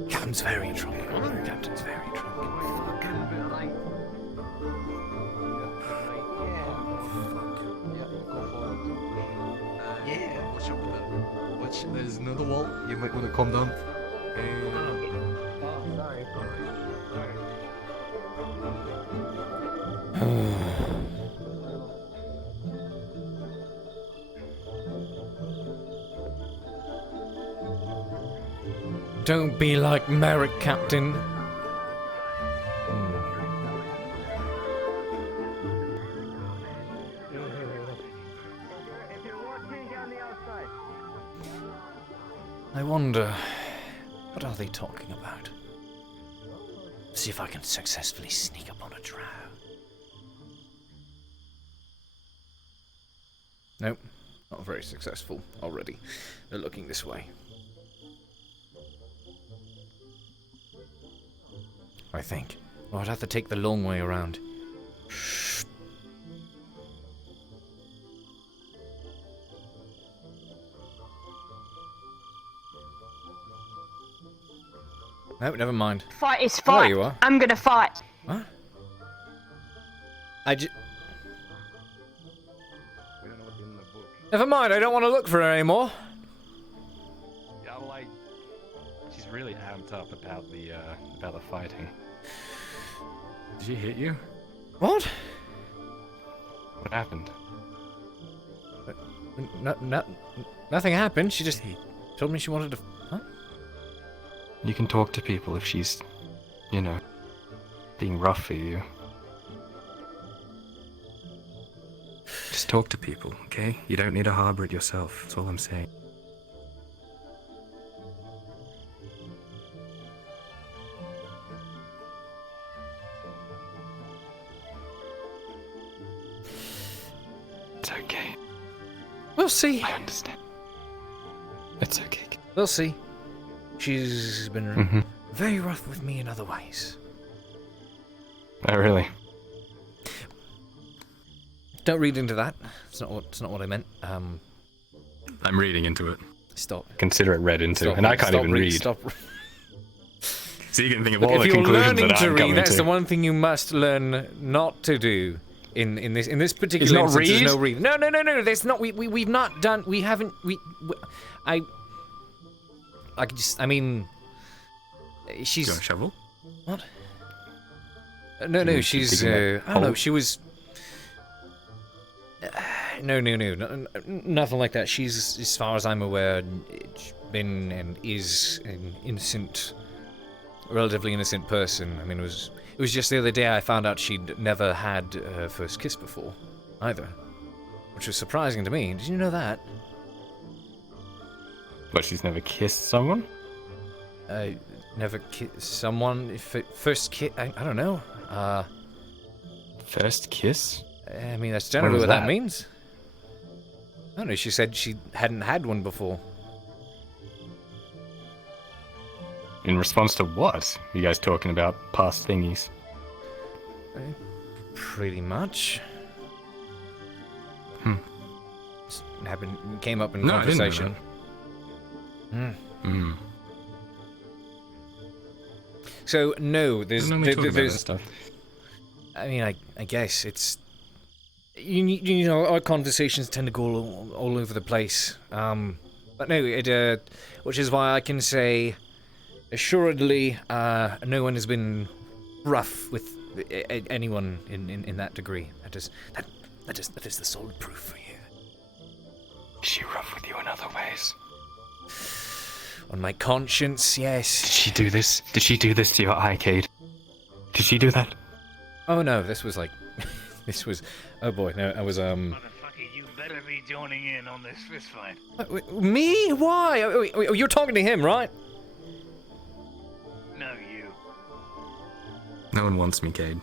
Captain's very drunk. Captain's very drunk. Yeah, watch out for that. Watch, there's another wall. You might want to calm down. Don't be like Merrick, Captain. I wonder, what are they talking about? See if I can successfully sneak up on a drow. Nope, not very successful already. They're looking this way. I think. Oh, I'd have to take the long way around. No, never mind. Fight is fight. There you are. I'm gonna fight. What? Never mind, I don't want to look for her anymore. Yeah, like, she's really amped up about the fighting. Did she hit you? What? What happened? Nothing happened. She just told me she wanted to. Huh? You can talk to people if she's, you know, being rough for you. Just talk to people, okay? You don't need to harbor it yourself. That's all I'm saying. It's okay. We'll see. I understand. It's okay. We'll see. She's been very rough with me in other ways. Oh, really? Don't read into that. It's not what I meant. I'm reading into it. Stop. Consider it read into, Stop, and I can't stop, even read. Stop. So you can think of Look, all the if you're conclusions learning that to I'm read, coming that's to. the one thing you must learn not to do. In this particular Is not instance, there's read? no read. No. There's not. We've not done. We haven't. I could just. I mean. She's. You got a shovel? What? No. She's. I don't know. She was. No, nothing like that. She's, as far as I'm aware, been and is an innocent, relatively innocent person. I mean, it was just the other day I found out she'd never had her first kiss before, either, which was surprising to me. Did you know that? But she's never kissed someone? Never kissed someone. First kiss. I don't know. First kiss? I mean, that's generally what that means. I don't know. She said she hadn't had one before. In response to what? You guys talking about past thingies? Pretty much. Came up in conversation. I didn't know that. So no, there's stuff. I mean, I guess it's you know, our conversations tend to go all over the place. But no, which is why I can say assuredly, no one has been rough with anyone in that degree. That is the solid proof for you. Is she rough with you in other ways? On my conscience, yes. Did she do this? Did she do this to your eye, Cade? Did she do that? Oh no, this was like, this was. Oh boy, no, I was Motherfucker, you better be joining in on this fist fight. Me? Why? You're talking to him, right? No, you. No one wants me, Cade.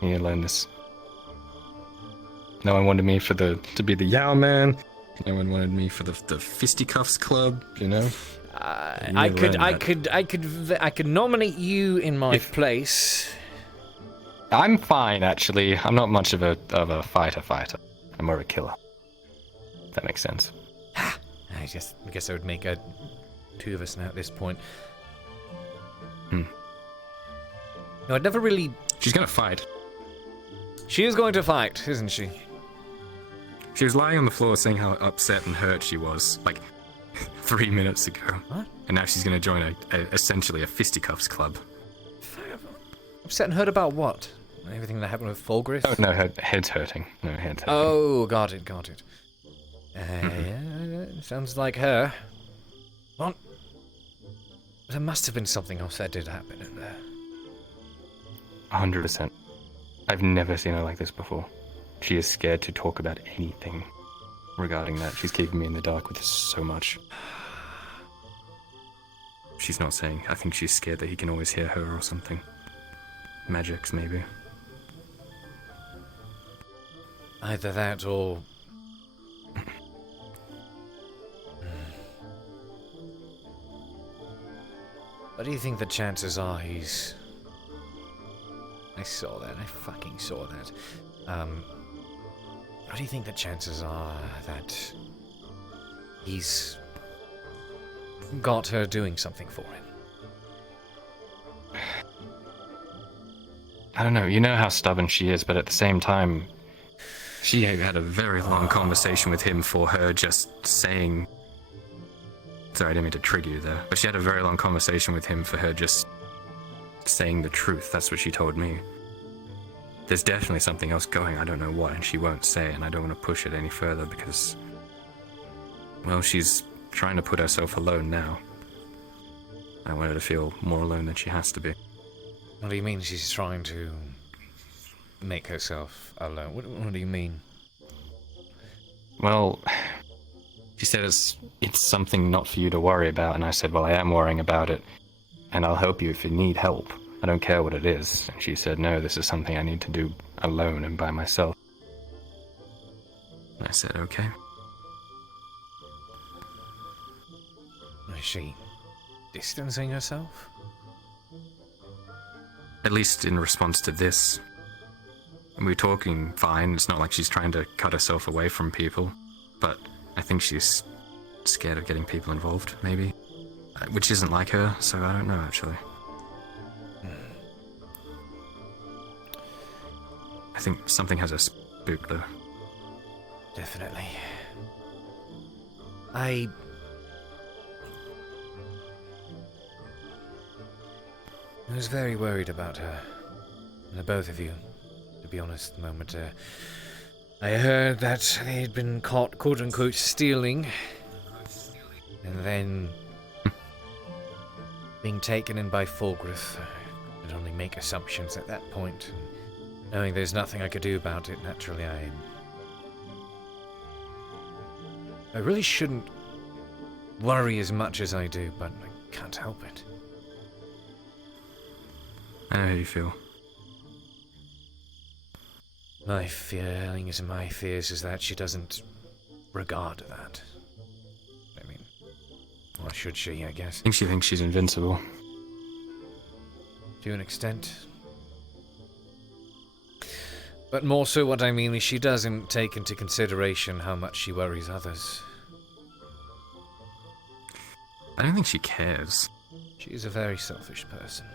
You need to learn this. No one wanted me to be the Yao Man. No one wanted me for the fisticuffs club. You know. I could nominate you in my place. I'm fine, actually. I'm not much of a fighter. I'm more of a killer. If that makes sense. I guess I would make two of us now at this point. No, I'd never really. She's gonna fight. She is going to fight, isn't she? She was lying on the floor saying how upset and hurt she was, like 3 minutes ago. What? And now she's gonna join essentially a fisticuffs club. Upset and hurt about what? Everything that happened with Fulgriff? Oh no, her head's hurting. No, head's hurting. Oh, got it. Yeah, sounds like her. Well, there must have been something else that did happen in there. 100%. I've never seen her like this before. She is scared to talk about anything regarding that. She's keeping me in the dark with so much. She's not saying. I think she's scared that he can always hear her or something. Magics, maybe. Either that or... What do you think the chances are he's... I saw that. I fucking saw that. What do you think the chances are that he's got her doing something for him? I don't know. You know how stubborn she is, but at the same time, she had a very long conversation with him for her just saying... Sorry, I didn't mean to trigger you there. But she had a very long conversation with him for her just saying the truth. That's what she told me. There's definitely something else going. I don't know what, and she won't say, and I don't want to push it any further because... Well, she's trying to put herself alone now. I want her to feel more alone than she has to be. What do you mean she's trying to make herself alone? What do you mean? Well, she said it's something not for you to worry about, and I said, well, I am worrying about it, and I'll help you if you need help. I don't care what it is. And she said, no, this is something I need to do alone and by myself. And I said, okay. Is she distancing herself? At least in response to this. We're talking fine. It's not like she's trying to cut herself away from people. But I think she's scared of getting people involved, maybe. Which isn't like her, so I don't know, actually. I think something has her spooked, though. Definitely. I was very worried about her. And the both of you, to be honest, the moment I heard that they had been caught, quote-unquote, stealing, and then being taken in by Fulgrith. I could only make assumptions at that point, and knowing there's nothing I could do about it, naturally I really shouldn't worry as much as I do, but I can't help it. I know how you feel. My feelings and my fears is that she doesn't regard that. I mean, or should she, I guess? I think she thinks she's invincible. To an extent. But more so what I mean is she doesn't take into consideration how much she worries others. I don't think she cares. She is a very selfish person.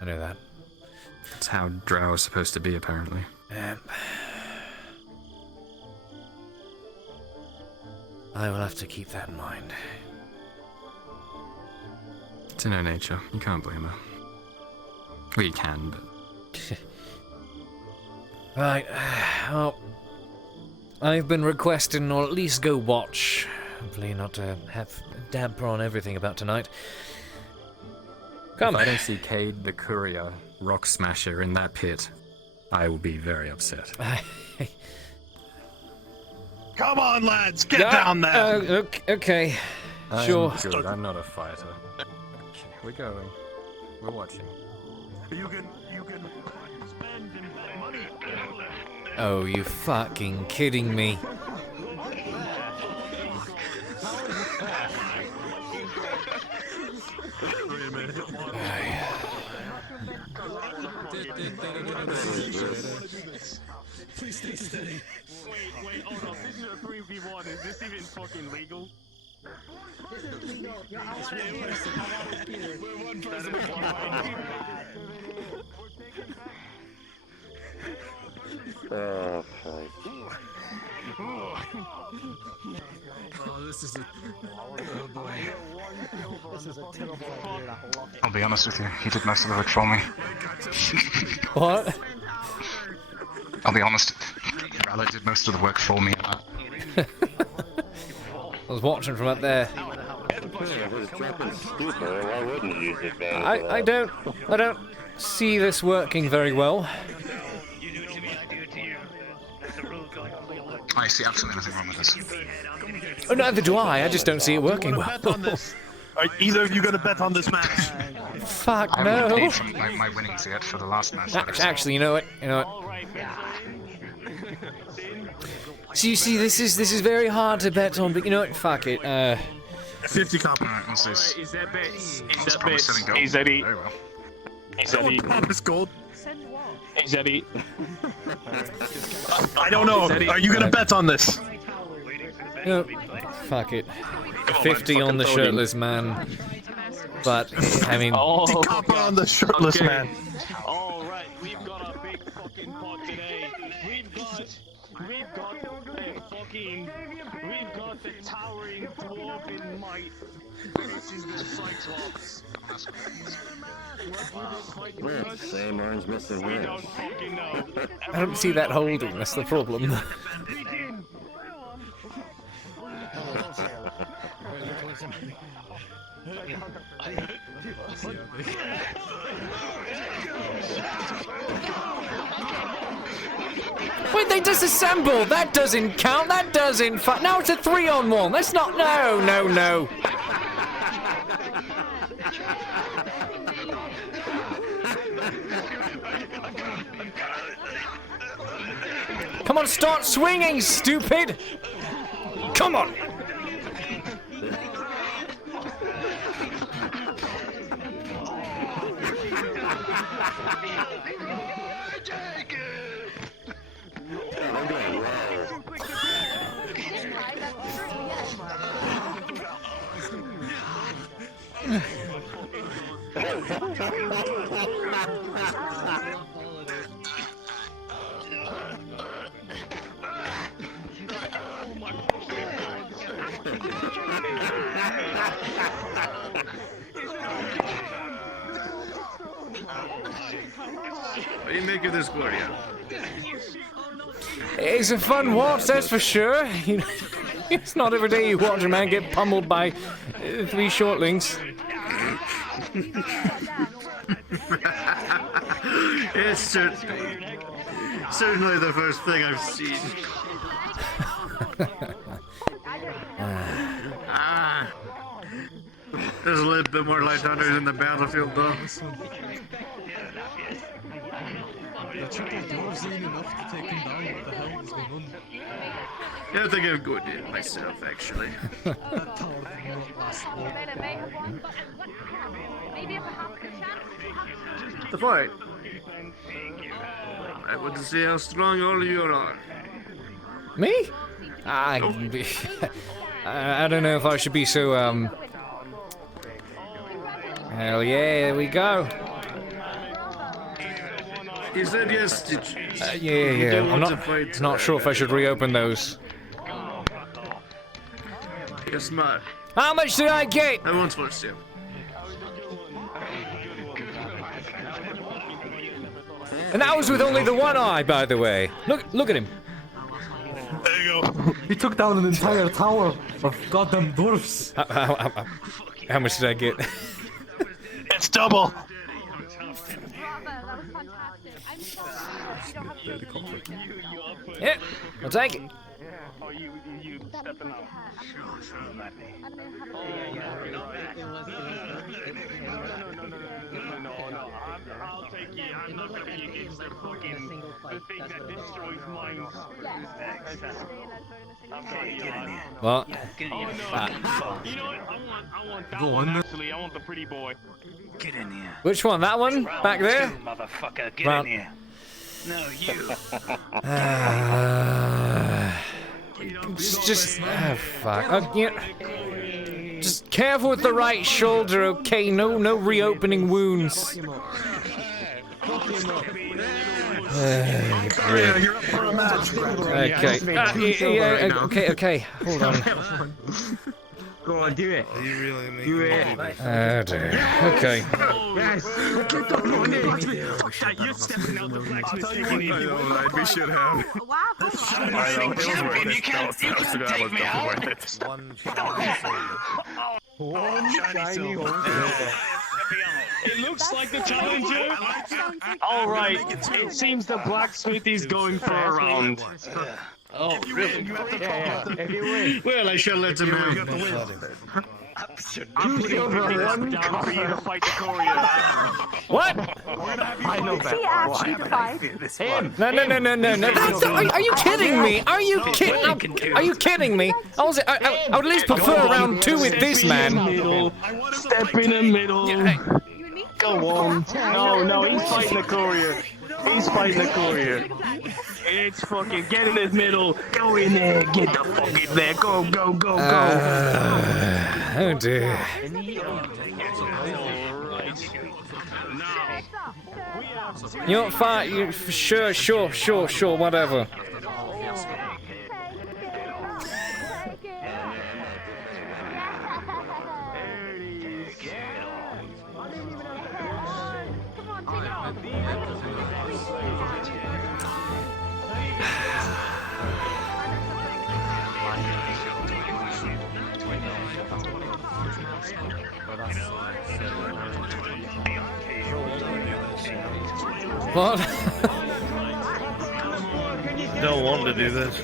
I know that. That's how Drow is supposed to be, apparently. I will have to keep that in mind. It's in her nature. You can't blame her. Well, you can, but... Right. Well, I've been requesting, or at least go watch. Hopefully not to have a damper on everything about tonight. Come. If I don't see Cade the Courier, Rock Smasher, in that pit, I will be very upset. Come on, lads, get down there. Okay. Sure. Good. I'm not a fighter. Okay, we're going. We're watching. You can spend money. Oh, you fucking kidding me? Please stay steady. Wait, hold on. This is a 3v1. Is this even fucking legal? This is legal. You're We're one person. Oh, fuck. Oh, this is a... Oh, boy. This is a terrible idea. I'll be honest with you, he did most of the work for me. What? I'll be honest, Rala did most of the work for me. I was watching from up there. I don't see this working very well. I see absolutely nothing wrong with this. Oh, neither do I just don't see it working well. Are either of you going to bet on this match? Fuck I no. haven't paid for my winnings yet for the last match. Actually, you know what? So you see, this is very hard to bet on, but you know what? Fuck it. 50 copper. Alright, what's this? Is that bets? Is that bets? Is that it? Very well. Is that it? Pop is gold. Is that it? I don't know. Are you going to bet on this? No, fuck it. 50 on the shirtless man. But, I mean... 50 copper on the shirtless man. Alright, we've got a big fucking pot today. We've got the towering dwarven might. This is the Cyclops. Same orange missing here. I don't see that holding, that's the problem. Wait, they disassembled! That doesn't count, that doesn't now it's a 3-on-1, that's not, no. Come on, start swinging, stupid! Come on! What do you make of this, Gloria? It's a fun watch, that's for sure. You know, it's not every day you watch a man get pummeled by 3 shortlings. It's certainly the first thing I've seen. There's a little bit more light hunters in the battlefield, though. Yeah, I think I'm good in myself, actually. The fight. I want to see how strong all of you are. Me? I don't know if I should be so, Hell yeah, there we go. You said yes, did you? Yeah. I'm not sure if I should reopen those. You're smart. How much did I get? I won't force you. And that was with only the one eye, by the way. Look at him. There you go. He took down an entire tower of goddamn dwarfs. How much did I get? It's double. Yeah, I'll take it. You stepping up. No. I'll take you. I'm not gonna be against the fucking the thing that destroys minds. Well, You know what? I want that Go one on. actually. I want the pretty boy. Get in here. which one? That one? Back there? Motherfucker, get Round- in here. No, you. Just fuck. Yeah. Just careful with the right shoulder, okay? No reopening wounds. You're up for a match. Okay. Hold on. Go on, do it. You really make Do it. Oh dear. Okay. Yes. Fuck that, you're stepping out the blacksmith. We should have. You can't take me out. One shiny hole. It looks like the challenger. All right. It seems the blacksmith is going for a round. Oh, really? Yeah. If you win. Well, I shall let him have. I'm putting everything down for you to fight the courier. What? I know better. He asked you to fight. Him. No. Are you kidding me? Are you kidding me? I would at least prefer round 2 with this man. Step in the middle. Go on. No, he's fighting the courier. It's fucking, get in the middle. Go in there. Get the fuck in there. Go. Oh dear. You don't fight. Sure. Whatever. What? Don't want to do this.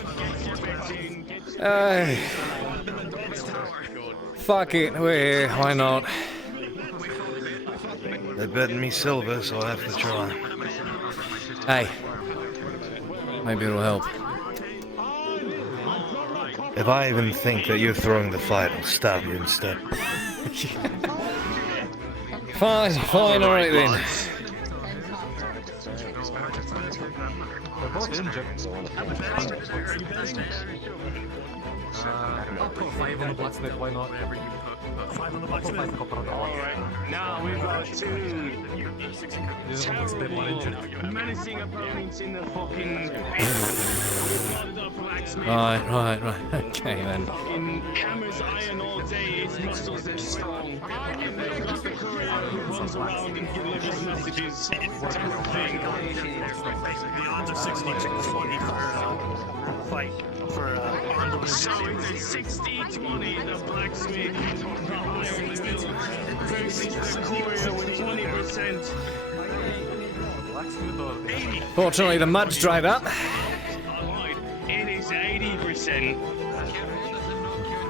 Fuck it. Why not? They're betting me silver, so I have to try. Hey. Maybe it'll help. If I even think that you're throwing the fight, I'll stab you instead. Fine, alright then. They're both injured. I'll put 5 on the blacksmith, why not? 5 on the blacksmith. Alright, now we've got 2 terrible menacing opponents in the fucking Right. Okay then. fucking hammers iron all day, his muscles are strong. comes around and delivers messages. It's a good thing. The odds are 60-20 for fight for so it's a 60-20 the blacksmith versus Sequoia with 20%. 80. Fortunately, the mud's dried up. It is 80%.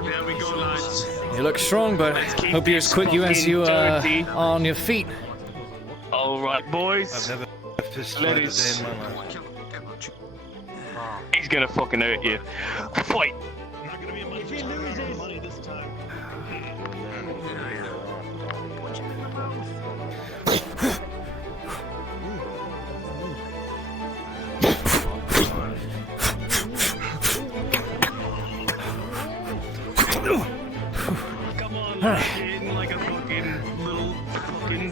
There we go, lads. You look strong, but hope you're as quick as you are on your feet. All right, boys. I've never fisted Let a day us- in my life. He's gonna fucking hurt you. Fight. If he loses, money this time. Come on, man. Like a fucking little fucking.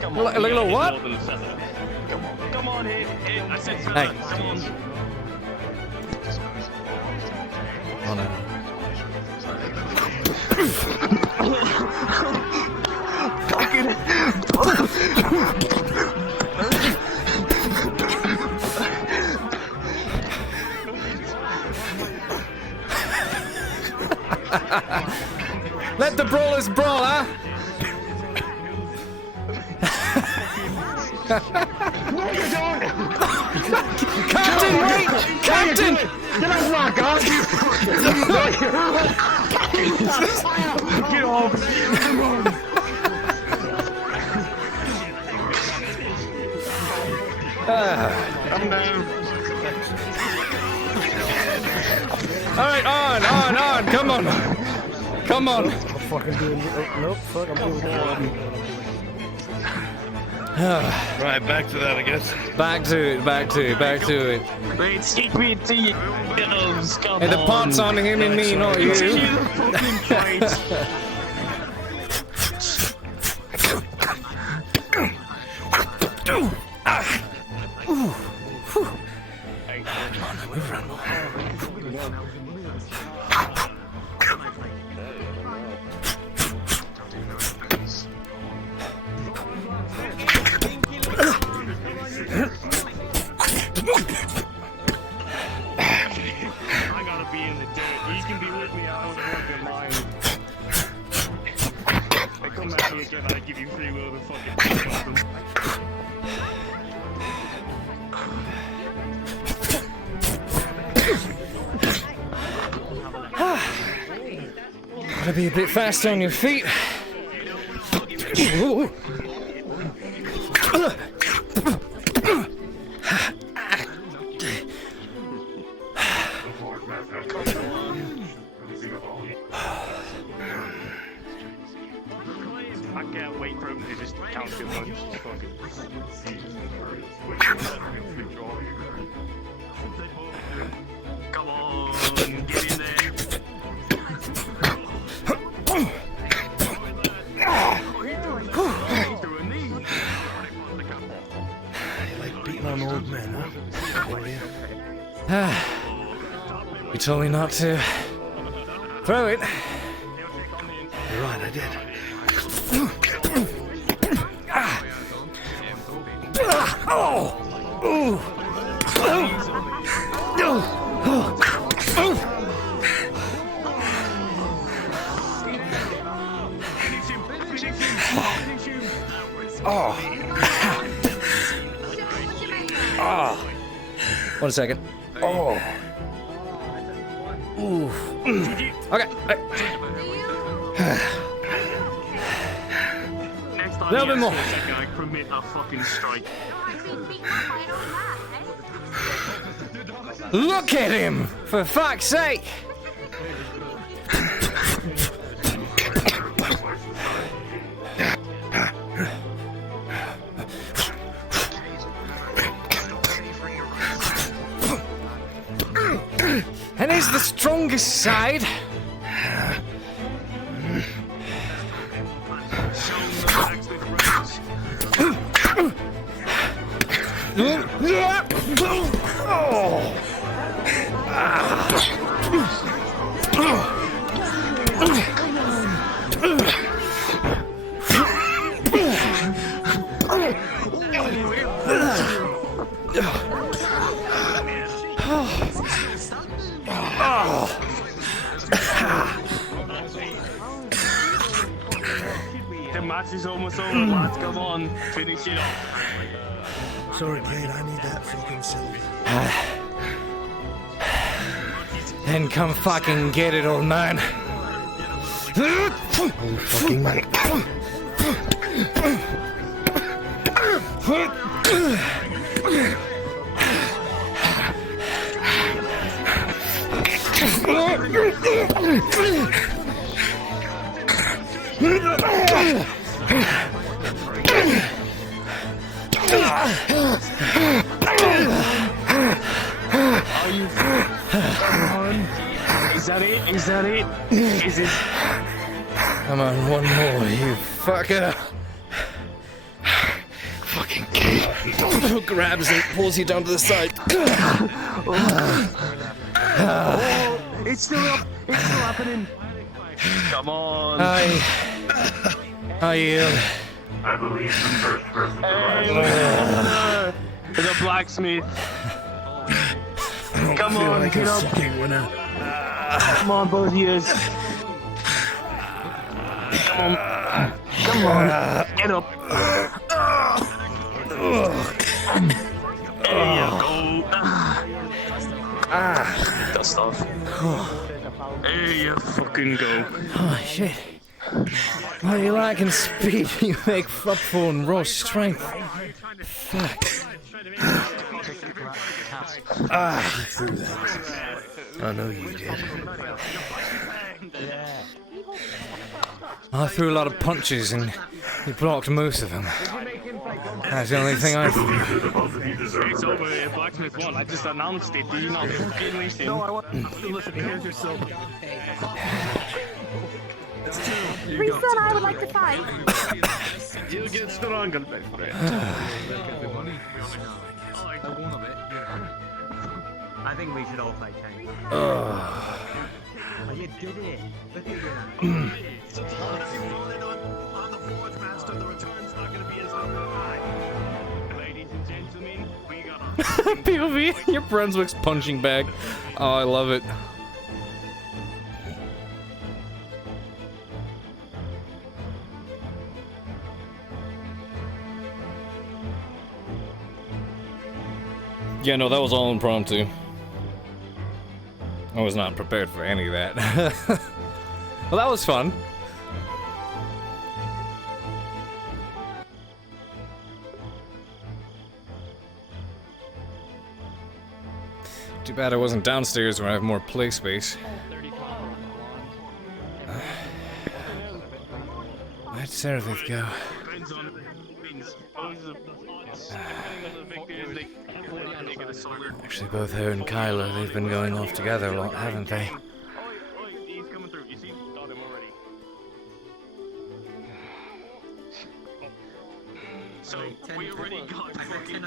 Come on, Like a little what? more than a feather. Come on, hit. I said feather. Hey. Come on. Oh no. Let the brawlers brawl, huh? No, you don't! Captain, wait! Captain! Get off my god! Get off! Come on! I'm down. All right, on! Come on! Come on! I'm fucking doing it. Oh, nope, fuck, I'm doing it. Right, back to that, I guess. Back to it. Wait, stick me to your girls, come Hey, the on. pot's on him and me, not you. Continue the fucking fight. I gotta be in the dirt. You can be with me, I don't want your mind. Hey, come at me again, I give you free will to fucking Gotta be a bit faster on your feet. Ooh. I can't wait for him to just count your punches. Come on, get in there. You like beating on old men, huh? You told me not to throw it. You're right, I did. One second. Oh. Ooh. Okay. Next time Little bit you more. ask for a second, I commit a fucking strike. Look at him! For fuck's sake! And he's the strongest side. match is almost over, lads. Come on, finish it off. Sorry, Cade, I need that fucking silver. Then come fucking get it, old man. Oh, fucking man. Are you? Come on. Is that it? Is that it? Is it? Come on, one more, you fucker. Fucking Cade. Grabs and pulls you down to the side. It's still up. It's still happening. Come on. I yield. I believe the first person to The blacksmith. Come on, like get a up. fucking winner. Come on, both ears. Come on. Come on. Get up. There you go. Dust off. There you fucking go. Oh, shit. Well, you lacking speed, you make up for in raw strength. Fuck. I threw that. I know you did. I threw a lot of punches and you blocked most of them. That's the only thing I threw. It's over. Blacksmith won. I just announced it. Do you not fucking listen? No, I want to listen. Here's your silver. Risa and I would like to fight. You get stronger, my friend. I think we should all fight Cade. Oh, you did it. Look at you. On the Forge Master, the return's not going to be as high. Ladies and gentlemen, we got POV, your Brunswick's punching bag. Oh, I love it. Yeah, no, that was all impromptu. I was not prepared for any of that. Well, that was fun. Too bad I wasn't downstairs where I have more play space. Where'd Seraphic go? Actually, both her and Kyla, they've been going off together a lot, haven't they? He's coming through. You see? Got him already. So, we already got fucking...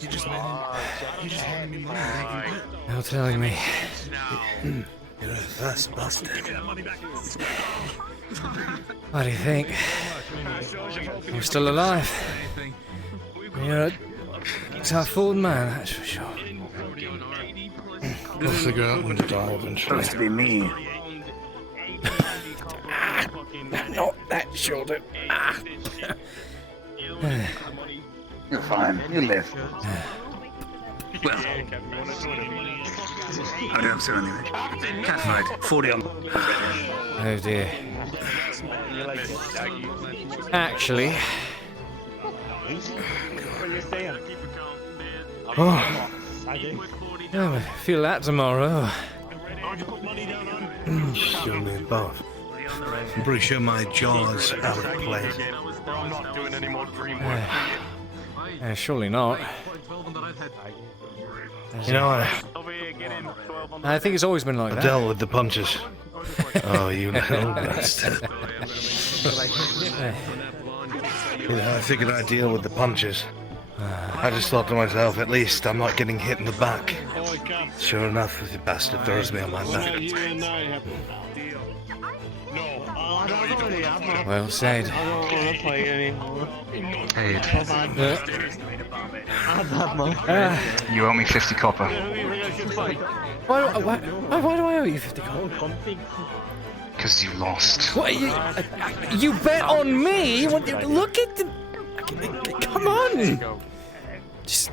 You just handed me money. No telling me. You're a fast bastard. What do you think? You're still alive. You're a tough old man, that's for sure. We'll figure out when to die eventually. Supposed to be me. Not that shoulder. You're fine. You live. Well, I do have so anyway. Can't fight. 40 on. Oh dear. Actually. Oh. Yeah, we'll feel that tomorrow. Show me above. I'm pretty sure my jaw's out of place. I'm not doing any more dream work. Surely not. You know what? I think it's always been like I that. dealt with the punches. Oh, you little bastard. You know, I figured I'd deal with the punches. I just thought to myself, at least I'm not getting hit in the back. Sure enough, the bastard throws me on my back. No, Well said. I don't want to fight anymore. Cade. You owe me 50 copper. Why do I owe you 50 copper? Because you lost. What, you bet on me? Look at the... Come on! Just...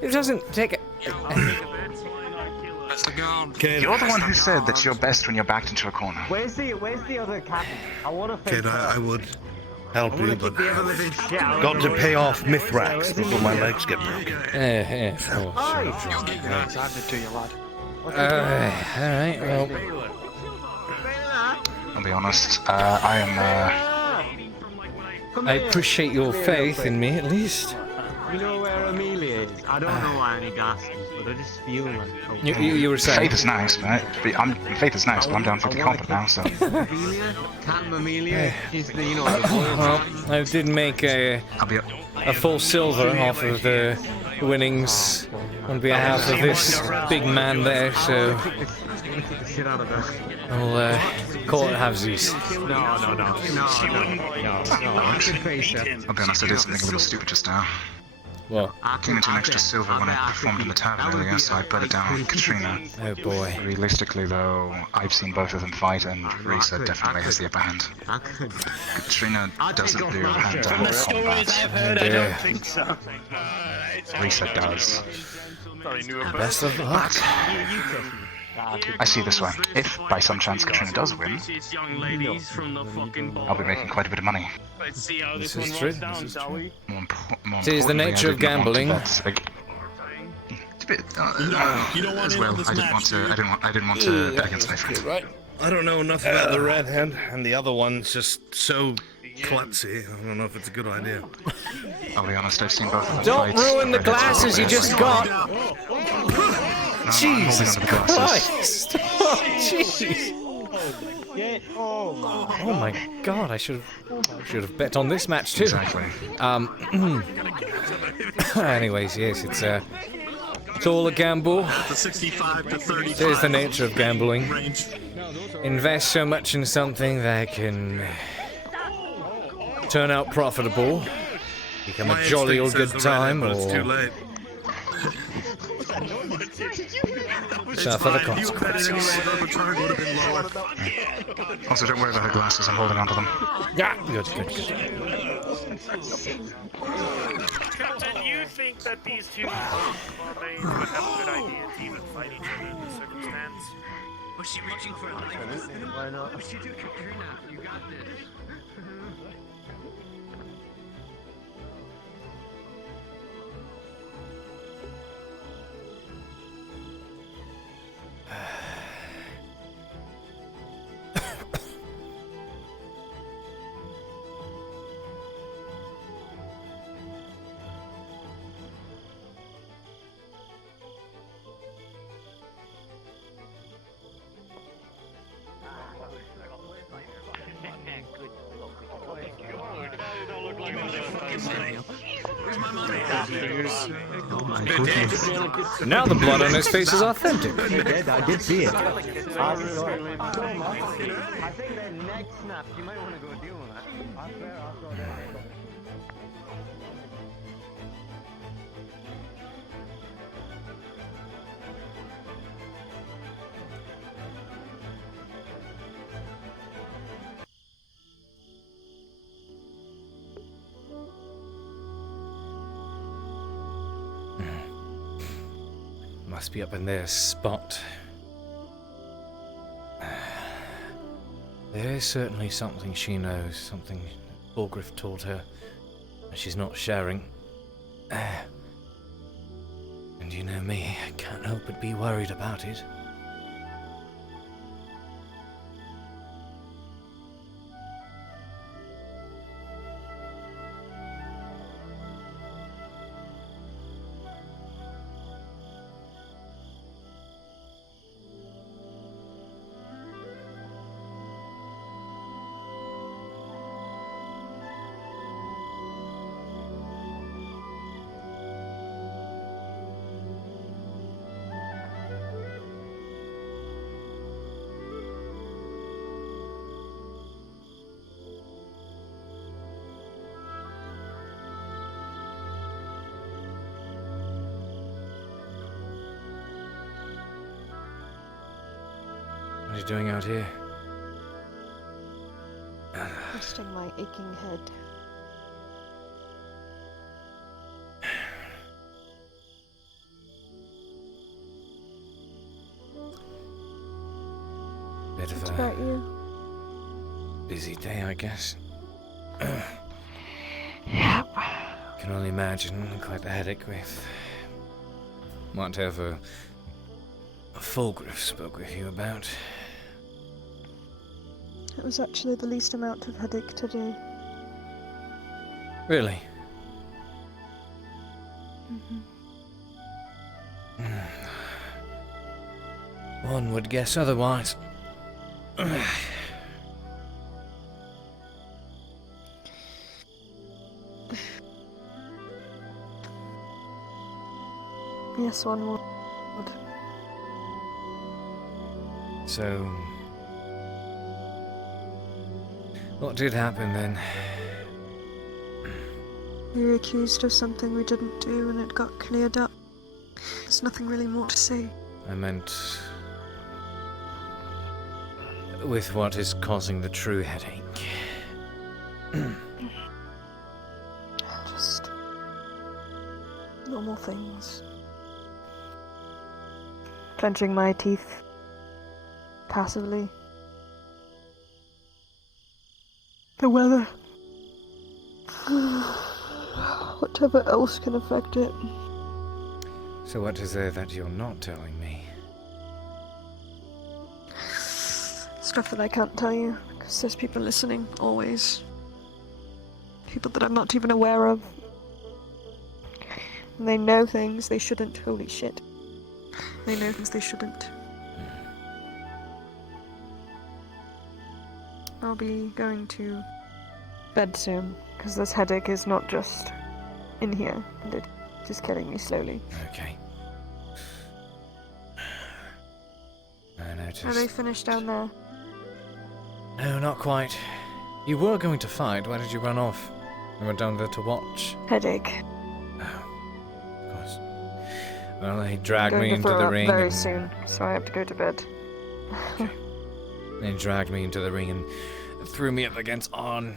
It doesn't take it... You're the one who said that you're best when you're backed into a corner. Where's the other captain? I want to face Kid, I would help I you, want to but keep the ever-living shit out of got to you. pay off Mithrax before my legs get broken. Yeah. So, Excited to you, lad. Alright, well... I'll be honest, I am, I appreciate your faith in me, at least. You know where Amelia is? I don't know why any glasses, but I just feel like... You were saying... Faith is nice, mate. Faith is nice, but I'm down 50 copper now, so... Amelia? Captain Amelia? She's the, you know... Well, I did make a full silver off of the winnings on behalf of this big man there, so... I'll call it halvesies. No. I'll be honest, I did something a little stupid just now. What? I came into an extra silver when I performed in the tavern earlier, so I put it down on Katrina. Oh boy. Realistically, though, I've seen both of them fight, and Risa definitely has the upper hand. Katrina doesn't do hand-to-hand combat. I don't think so. Risa does. Best of luck. I see it this way. If, by some chance, Katrina does win, I'll be making quite a bit of money. This is true. More It is the nature of gambling. As well, I didn't want to bet against my friend. Right. I don't know enough about the red hand, and the other one's just so klutzy. I don't know if it's a good idea. I'll be honest, I've seen both of them Don't fight. ruin the glasses you just got! No, Jesus I'm holding on to the glasses. Christ! Oh, jeez! Oh my God! I should have bet on this match too. Exactly. Anyways, yes, it's all a gamble. The 65 to 35. It is the nature of gambling. Range. Invest so much in something that can turn out profitable, become a jolly old good time, or suffer the consequences. Also, don't worry about her glasses, I'm holding on to them. Yeah, good. Captain, you think that these two would have a good idea to even fight each other in this circumstance? Was she reaching for a knife? Why not? What she do, Katrina? You got this. Now the blood on his face is authentic. I did see it. I think that neck snap, you might want to go deal with that. Must be up in their spot. There is certainly something she knows, something Borgriff told her, and she's not sharing. And you know me, I can't help but be worried about it. you doing out here? Resting my aching head. Bit of What a about you? busy day, I guess. Yep. Can only imagine. Quite the headache with whatever Fulgriff spoke with you about. It was actually the least amount of headache today. Really? One would guess otherwise. Yes, one would. So, what did happen then? We were accused of something we didn't do and it got cleared up. There's nothing really more to say. I meant with what is causing the true headache. Just normal things. Clenching my teeth passively. The weather. Whatever else can affect it. So what is there that you're not telling me? Stuff that I can't tell you, because there's people listening, always. People that I'm not even aware of. And they know things they shouldn't. Holy shit. They know things they shouldn't. I'll be going to bed soon, because this headache is not just in here, and it's just killing me slowly. Okay. I noticed. Are they finished down there? No, not quite. You were going to fight. Why did you run off? You went down there to watch. Headache. Of course. Well, they dragged me I'm into going to the throw ring. up very and soon, so I have to go to bed. They dragged me into the ring and threw me up against On.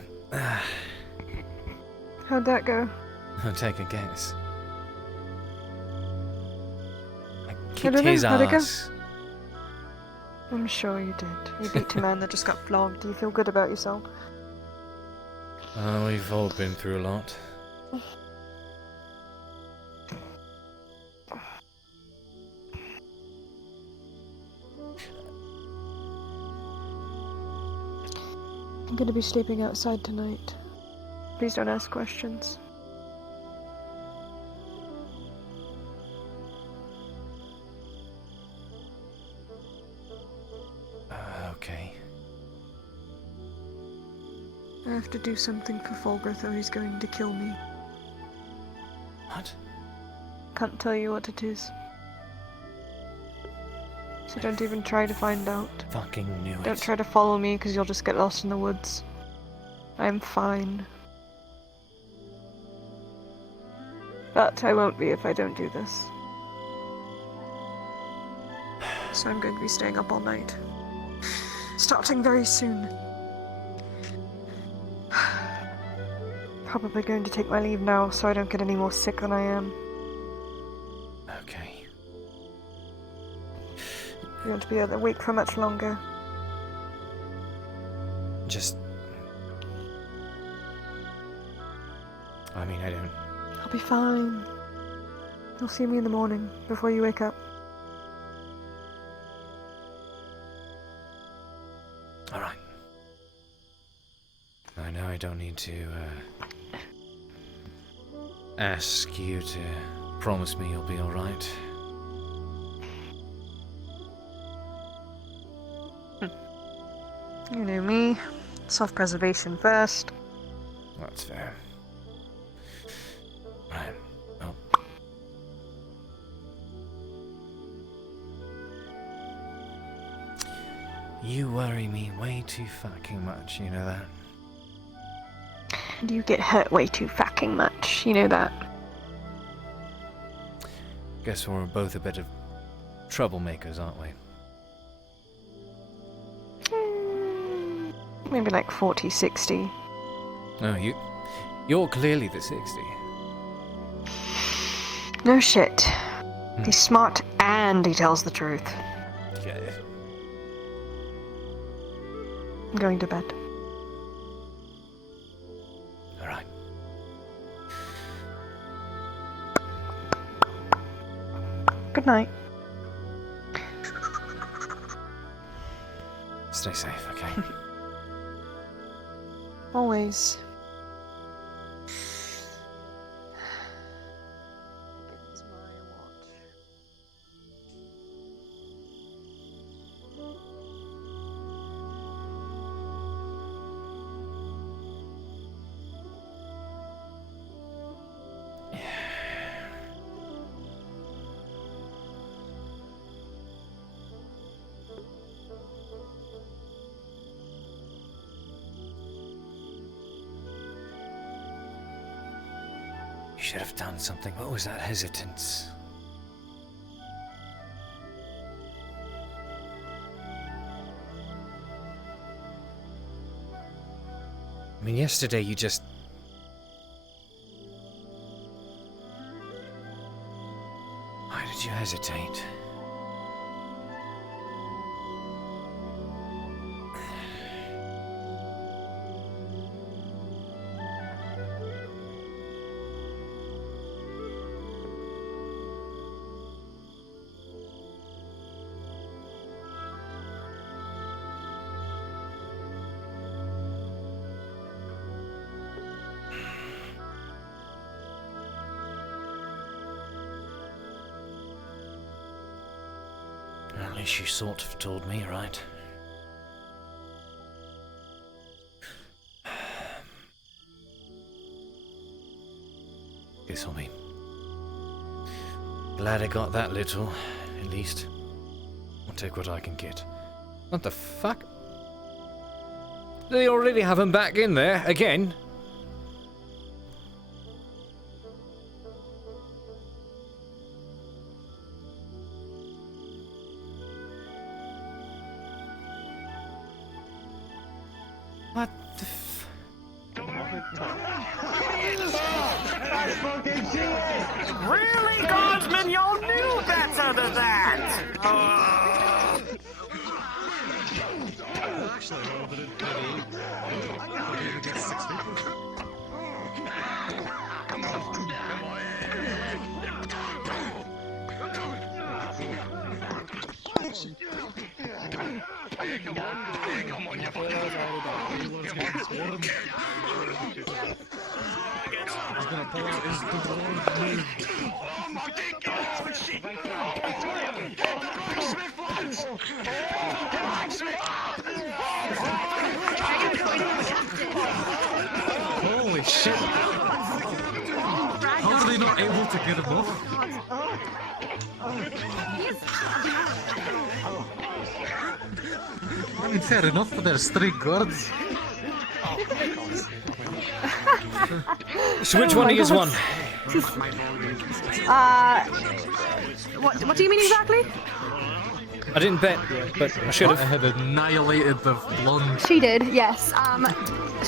How'd that go? I'll take a guess. I I kicked don't know, his how'd it go? ass. I'm sure you did. You beat a man that just got flogged. Do you feel good about yourself? We've all been through a lot. I'm going to be sleeping outside tonight. Please don't ask questions. Okay. I have to do something for Fulgriff or he's going to kill me. What? Can't tell you what it is. So don't even try to find out. Fucking knew Don't it. try to follow me because you'll just get lost in the woods. I'm fine. But I won't be if I don't do this. So I'm going to be staying up all night. Starting very soon. Probably going to take my leave now so I don't get any more sick than I am. Okay. You're going to be awake for much longer. Just... I mean, I don't... I'll be fine. You'll see me in the morning before you wake up. Alright. I know I don't need to, ask you to promise me you'll be alright. You know me. Self-preservation first. That's fair. Right. Oh. You worry me way too fucking much, you know that? And you get hurt way too fucking much, you know that. Guess we're both a bit of troublemakers, aren't we? Maybe like 40, 60. Oh, you're clearly the 60. No shit. He's smart and he tells the truth. Okay. I'm going to bed. All right. Good night. Stay safe, okay? Always. You should have done something. What was that hesitance? I mean, yesterday you just... Why did you hesitate? At least you sort of told me, right? Guess I'll be glad I got that little, at least. I'll take what I can get. What the fuck? They already have him back in there, again? What the f... Really, Guardsman? Y'all knew better than that! Actually, I rolled it at 38. I gave it 60. Come on. He's gonna pull out his dwarf move. Holy shit! How are they not able to get him off? I mean, fair enough, but there's 3 guards. So which one is one? What do you mean exactly? I didn't bet, but I should have. I had annihilated the blonde. She did, yes.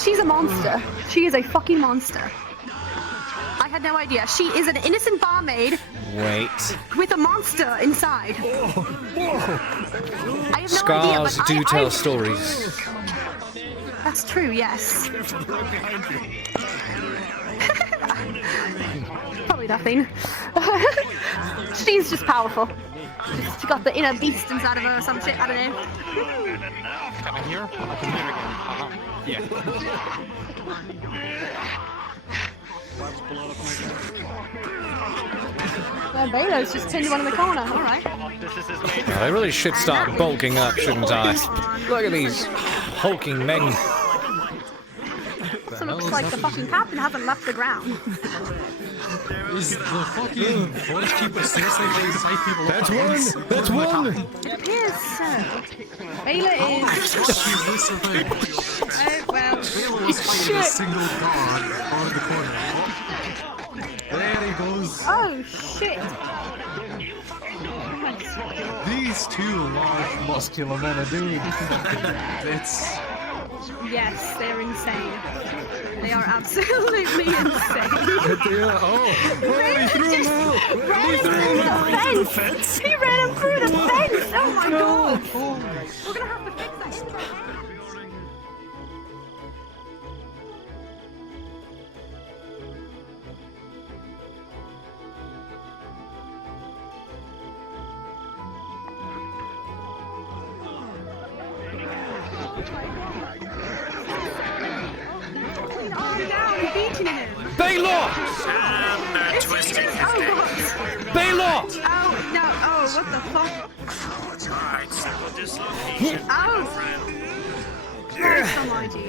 She's a monster. She is a fucking monster. I had no idea. She is an innocent barmaid Wait. with a monster inside. I have no Scars idea, do tell stories. That's true, yes. Probably nothing. She's just powerful. She got the inner beast inside of her or some shit, I don't know. Can I hear? I can hear again. Yeah, Balo's just pinned one in the corner, alright. Well, I really should start bulking up, shouldn't I? Look at these hulking men. So it looks like the fucking captain hasn't left the ground. Is the fucking forest keeper seriously going to fight people? That's one! That's one! It appears so. Bala is... She will survive. Oh, well... Bala was fighting a single guard on the corner. There he goes. Oh, shit! These 2 large muscular men are doing it's Yes, they're insane. They are absolutely insane. He threw him out! He ran him through the fence! He ran him through the fence! Oh my god! We're gonna have to fix that intro. Baylor! Baylor! Oh, no. Oh, what the fuck? Alright, simple dislocation. Ow! Christ almighty.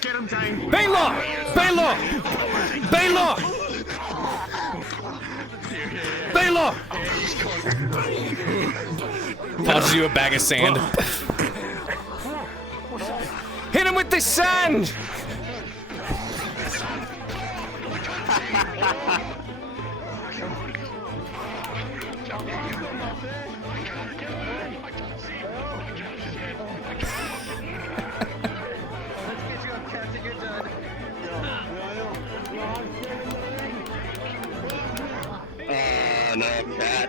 Get him, Dane. Baylor! Baylor! Baylor! Baylor! Tosses you a bag of sand. Hit him with the sand! No, cat.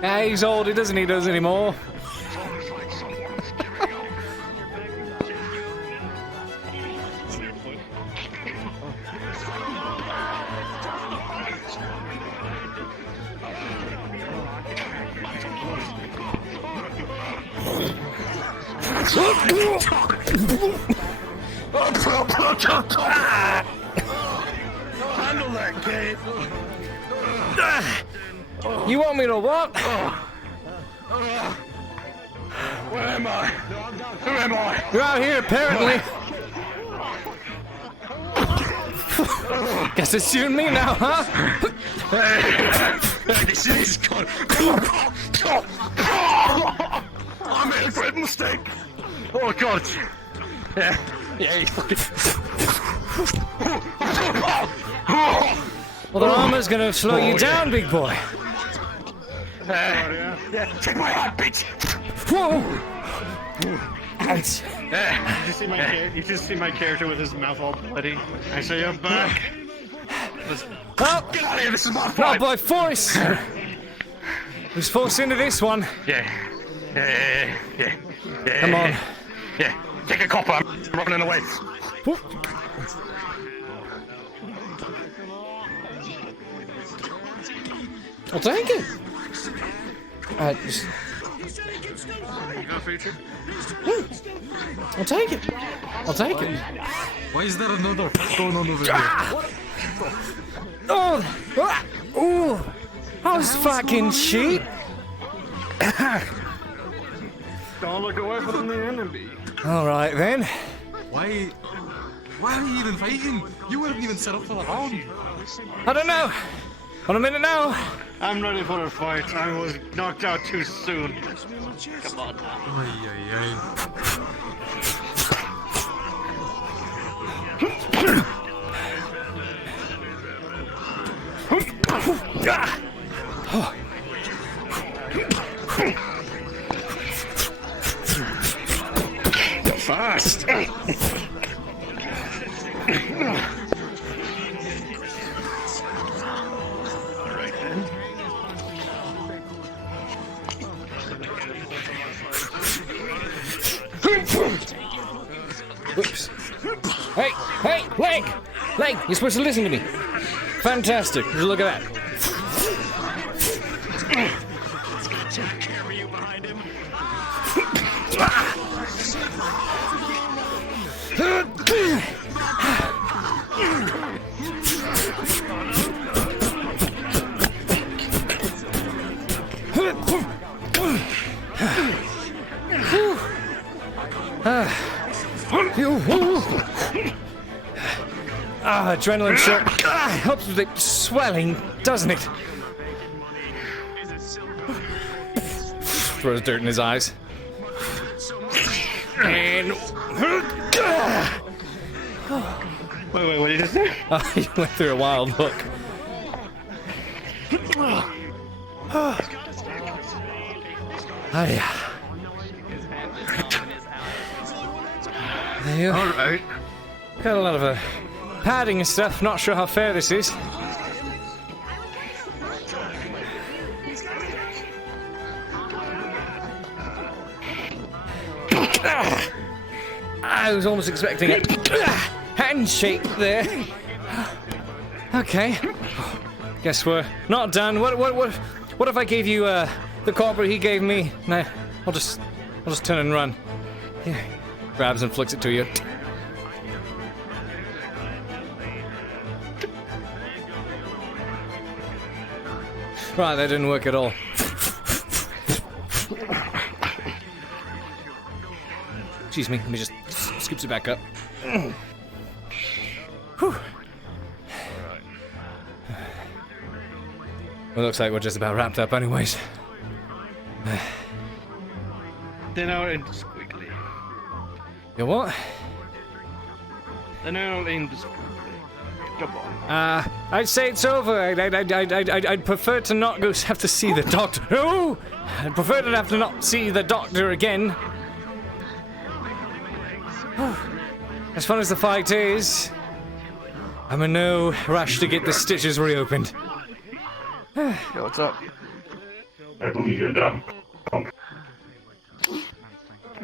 Ah, he's old, he doesn't need us anymore. Handle that, Cade. You want me to what? Where am I? Who am I? You're out here, apparently. Guess it's you and me now, huh? This is good. I made a great mistake. Oh God. Yeah, you fucking. Well, the armor's gonna slow you down, big boy. Yeah, take my hat, bitch. Whoa. You just see my character with his mouth all bloody. I say I'm back. Oh, Get out of here, this is my not fight. by force. Who's forced into this one? Yeah. Come on. Yeah, take a copper. I'm running away. I'll take it. Just... I'll take it. I'll take it. Why is there another going on over there? Oh, oh, I was fucking cheap. Don't look away from the enemy. All right then. Why are you even fighting? You weren't even set up for the round. I don't know. On a minute now. I'm ready for a fight. I was knocked out too soon. Come on now. Fast. Oops. Hey, Leg! Leg, you're supposed to listen to me. Fantastic. Just look at that. Take care of you behind him. adrenaline shot helps with the swelling, doesn't it? Throws dirt in his eyes. And... Wait, what did you say? He went through a wild look. Yeah. Alright. Got a lot of padding and stuff. Not sure how fair this is. I was almost expecting a handshake there. Okay. Guess we're not done. What if I gave you the copper he gave me? Nah, I'll just turn and run. Here. Grabs and flicks it to you. Right, that didn't work at all. Excuse me, let me just scoops it back up. Whew. Well, looks like we're just about wrapped up anyways. Then I'll end this quickly. You what? Then I'll end this quickly. Come on. I'd say it's over. I'd prefer to not go have to see the doctor. Oh! I'd prefer to have to not see the doctor again. As fun as the fight is, I'm in no rush to get the stitches reopened. Yo, what's up? I believe you're done.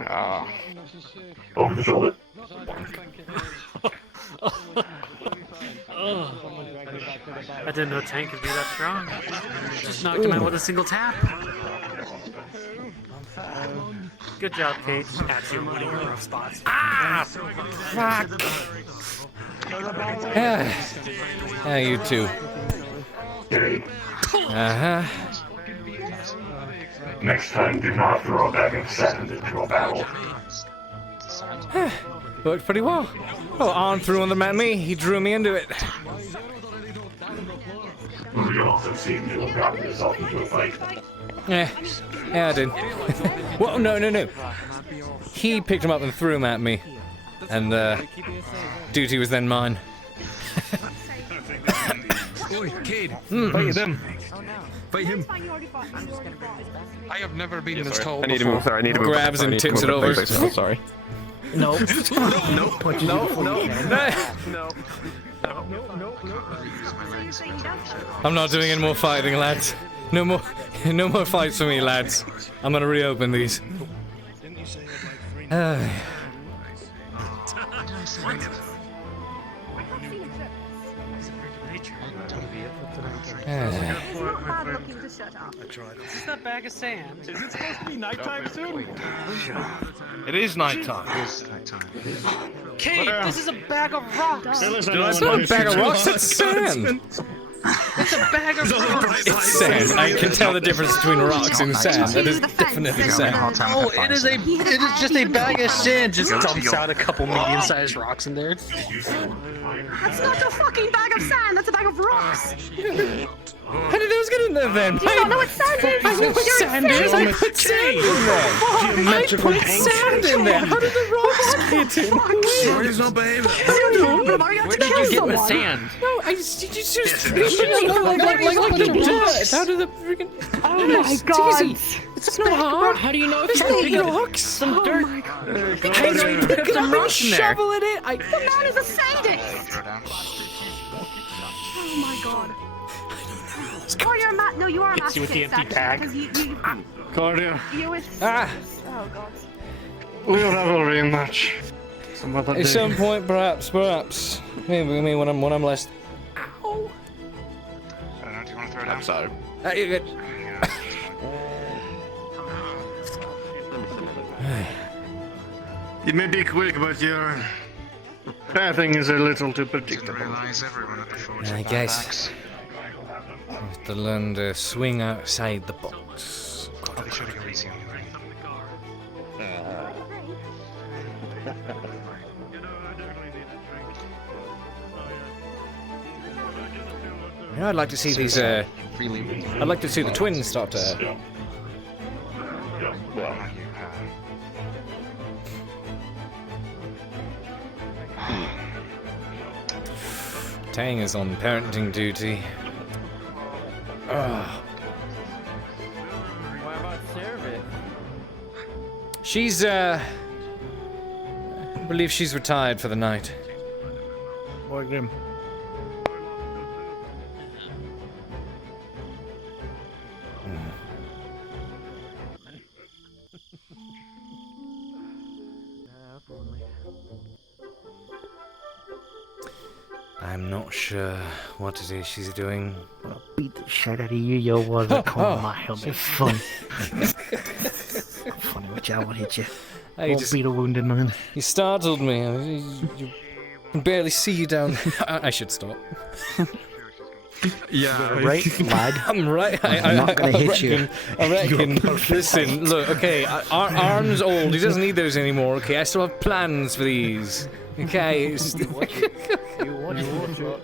Ah. Over the shoulder. I didn't know Tank could be that strong. Just knocked him out with a single tap. Good job, Cade. Actually winning in rough spots. Ah! Fuck! Yeah, you too. Uh-huh. Next time, do not throw a bag of sand into a battle. Worked pretty well. Oh, Arn threw one of them at me. He drew me into it. We also seem to have gotten yourself into a fight. Yeah, I did. Well, no. He picked him up and threw him at me. And, duty was then mine. Oi, Cade. Fight him. Fight him. I have never been in this tall I need to move. Sorry, I need to move. Grabs and tips it over. Oh, sorry. No. I'm not doing any more fighting, lads. No more fights for me, lads. I'm gonna reopen these. Is this that bag of sand? Is it supposed to be nighttime soon? It is nighttime. Cade, this is a bag of rocks! It's not a bag of rocks, it's sand! It's a bag of rocks! It's sand. I can tell the difference between rocks and sand. That is definitely sand. Oh, it is just a bag of sand. Just dumps out a couple medium-sized rocks in there. That's not a fucking bag of sand, that's a bag of rocks! How did those get in there then? You don't know what sand is! I know what sand is! I put sand in there! I put sand in there! How did the rocks get in? Shorty's not behaving. Where did you get the sand? No, you just like the dirt. How did the freaking... Oh my god! It's not hard. How do you know it's just rocks? Some dirt. I know you pick it up and shovel it in. The man is a sadist! Oh my god. Oh, you're a mat. No, you are a Hits you with the masochist, empty bag. actually, because you Claudia, oh god. we'll have a rematch. Some other day. At some point, perhaps. Maybe when I'm less... Ow. I don't know, do you want to throw it down? I'm sorry. You're good. You may be quick, but your pathing is a little too predictable. I guess I have to learn to swing outside the box. I'll be sure to go easy on you, right? You know, I'd like to see these. I'd like to see the twins start to. Tang is on parenting duty. Ugh. What about service? She's, I believe she's retired for the night. Boy, Grim. I'm not sure what it is she's doing. I'll beat the shit out of you, yo, was a call my helmet. Fun. Funny, which I will hit you. Won't beat a wounded man. You startled me. You can barely see you down. I should stop. Yeah, right, lad. I'm right. I'm not gonna hit you. I reckon. Listen, look. Okay, Arn's old. He doesn't need those anymore. Okay, I still have plans for these. Okay.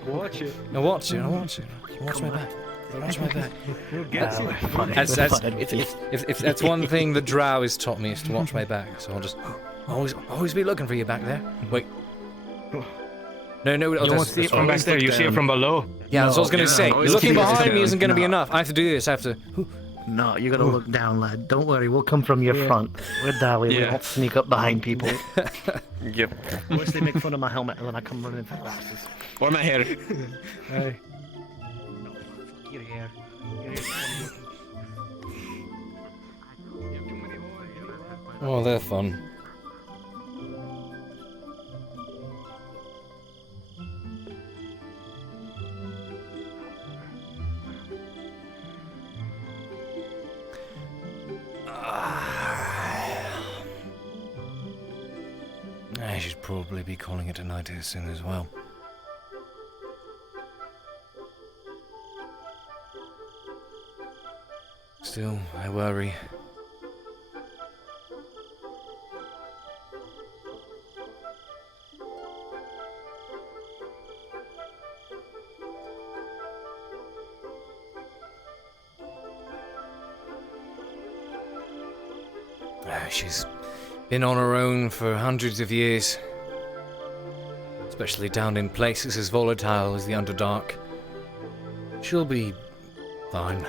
Watch it. Now watch it. Watch my back. Watch my back. If that's one thing the drow has taught me, is to watch my back. So I'll just always be looking for you back there. Wait. No. You won't see it from back there. You see it from below. Yeah, that's what I was gonna say. Looking behind me isn't gonna be enough. I have to do this. I have to. No, you gotta look down, lad. Don't worry, we'll come from your front. We're Dali, we won't sneak up behind people. Yep. Watch they make fun of my helmet and then I come running for glasses. Or my hair. Hey. No, fuck your hair. Oh, they're fun. I should probably be calling it a night here soon as well. Still, I worry. She's been on her own for hundreds of years, especially down in places as volatile as the Underdark. She'll be fine.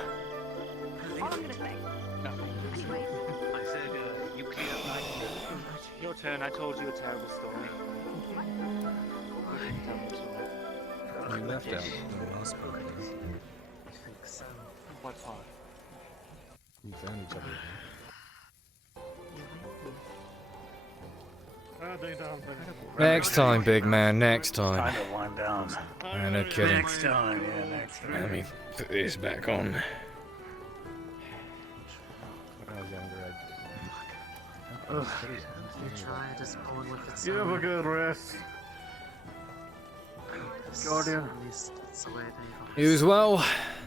Your turn. I told you a terrible story. You left out the last part. What part? You found each other. Next time, big man, next time. Time to wind down. No kidding. Next time, yeah, next time. Let me put this back on. When I was younger, You have a good rest. Guardian. You as well?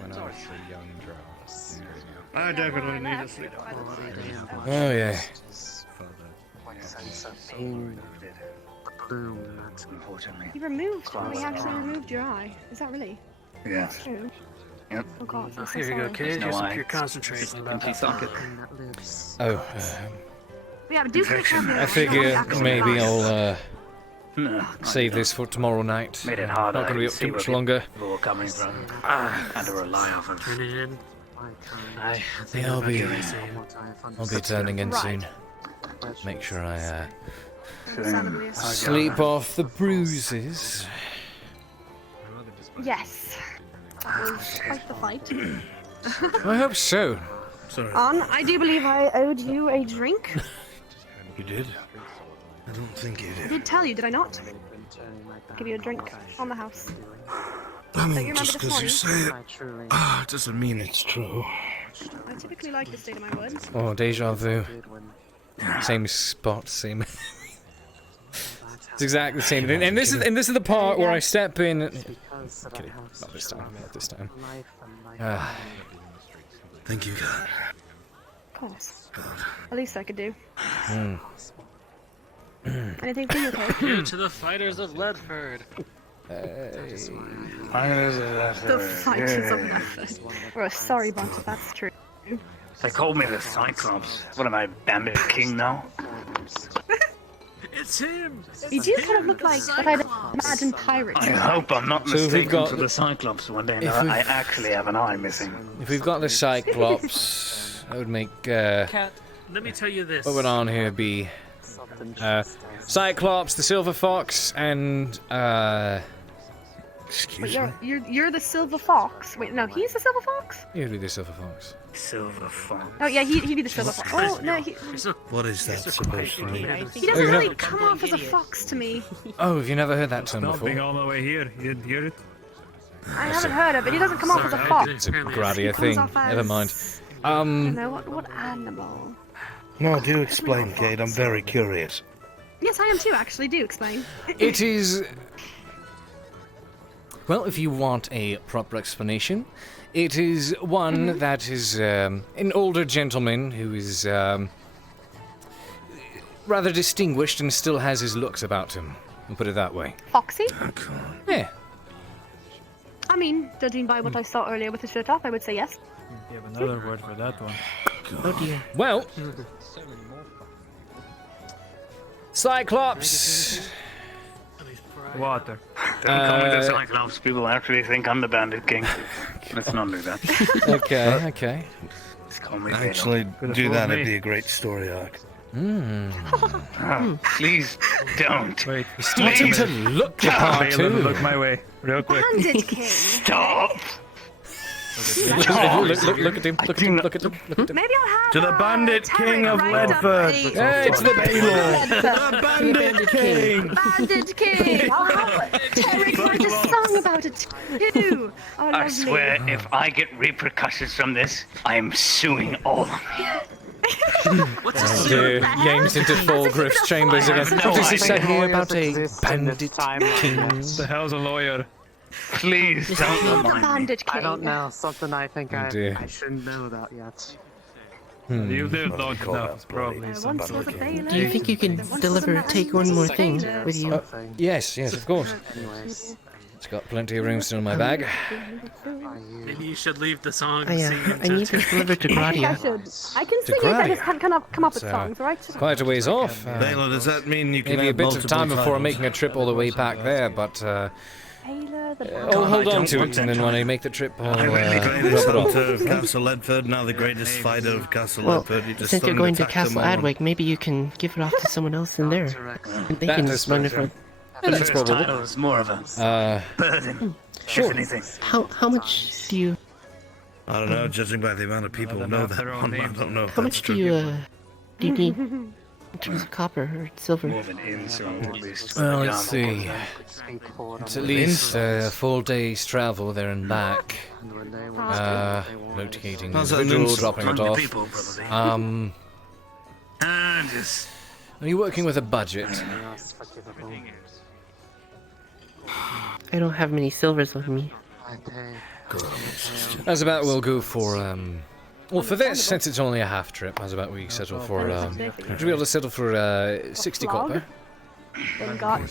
when I was a young drow. I definitely need to sleep. Oh, yeah. You removed. We actually removed your eye. Is that really? Yeah. True. Yep. Oh God. I'm so Here you go, sorry. kid. Here's some pure concentration. Oh, Yeah, but do I figure maybe I'll save this for tomorrow night. Made it harder. Not gonna be up See too much where longer. people were coming from. Had to rely on them. Turn it in. Yeah, I'll be turning in soon. Make sure I sleep off the bruises. Yes. That was quite the fight. I hope so. Sorry. I do believe I owed you a drink. You did? I don't think you I did. did tell you, did I not? Give you a drink on the house. I Don't you mean, remember just this because you say morning? it, it doesn't mean it's true. I typically like to stay to my word. Oh, deja vu. Same spot, same. It's exactly the same. And this is the part where I step in. Kidding. Not this time. Not this time. Thank you, God. Of course. At least I could do. Mm. Anything for you, okay? Here to the fighters of Ledford. The fighters of nothing. We're a sorry bunch if that's true. They called me the Cyclops. What am I, Bandit King now? It's him! You do kind of look like what I'd imagine pirates. I hope I'm not So if we've mistaken got for the Cyclops one day. if No, we've- I actually have an eye missing. If we've got the Cyclops, that would make Cat, let me tell you this. what would on here be? Cyclops, the Silver Fox, and Wait, you're the Silver Fox. Wait, no, he's the Silver Fox? You'd be the Silver Fox. Silver Fox. Oh yeah, he'd be the Silver Fox. Oh no, he What is that supposed to mean? doesn't really come off as a fox to me. Oh, have you never heard that term Stomping before? all the way here. You didn't hear it? I haven't heard of it. He doesn't come off as a fox. It's a gradier He comes thing. off as- Never mind. I don't know what animal. No, do explain, Cade. I'm very curious. Yes, I am too. Actually, do explain. It is. Well, if you want a proper explanation, it is one that is an older gentleman who is rather distinguished and still has his looks about him. We'll put it that way. Foxy? Yeah. I mean, judging by what I saw earlier with his shirt off, I would say yes. You have another word for that one. Oh dear. Well, Cyclops. Water. Don't call me the Cyclops. People actually think I'm the Bandit King. Let's not do that. Okay. Just call me Actually, Venom. do that. It'd be a great story arc. Oh, please don't. Wait, starting to look the part too. Look my way, real quick. Bandit King. Stop. Look at him. Look at him. Maybe I'll have To the Bandit King of Ledford. Hey, it's the Baylor. The Bandit King. Bandit King. I'll have Terry write a song about it too. Oh, I lovely. swear, if I get repercussions from this, I am suing all of you. Yanks into Falgriff's chambers again. I have no What does he say idea. here about a bandit king? The hell's a lawyer? Please don't You're the remind me. Bandit King. I don't know. Something I think Oh, dear. I shouldn't know about yet. You lived long enough, probably. Once was a bailiff. Do you think you can deliver, take one more thing with you? Yes, of course. It's got plenty of room still in my bag. Maybe you should leave the song I need to deliver to I think I Gradia. should. I can sing it. I just can't come up with So, songs, right? Quite a ways off. Baylor, does that mean you can Maybe a have bit of multiple time before titles? making a trip all the way back there, but Taylor, the I'll hold on to it, and then when I make the trip, I'll The drop greatest it off. hunter of Castle Ledford, now the greatest fighter of Castle Well, Ledford. You just since you're suddenly going to attack Castle them all. Adwig, maybe you can give it off to someone else in there. And they That can is run it from. That's First probable. title is more of a burden, Sure. if anything. How much do you? I don't know, judging by the amount of people who know that one, I don't know if How that's much do true. you need in terms of copper or silver? More of an insult, at least. Well, let's see. It's at least a full day's travel there and back. Locating How's that individual, insult? dropping it 100 off. people, probably. Just Are you working with a budget? I don't have many silvers with me. As about we'll go for well, for this, since it's only a half trip, as about we settle for would you be able to settle for 60 copper? Then got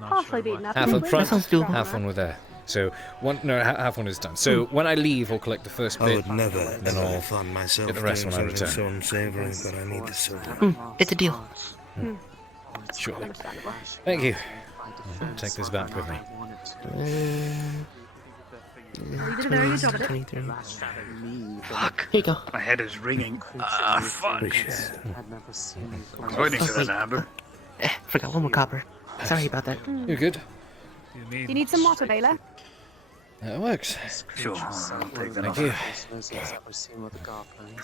partially beaten up. Half up front, sounds doable. half one with there. So half one is done. So when I leave, I'll collect the first I bit. would never, then ever I'll fund myself get the rest doing when I something return. so unsavory, but I need the silver. It's a deal. Sure. Thank you. I'll take this back with me. You did a very good job at it. 23. fuck. Here you go. My head is ringing. Ah, fuck. I was waiting for that, Amber. Forgot one more copper. Sorry about that. You're good. You need some water, Baylor? That works. Sure, I'll take that Thank off. you.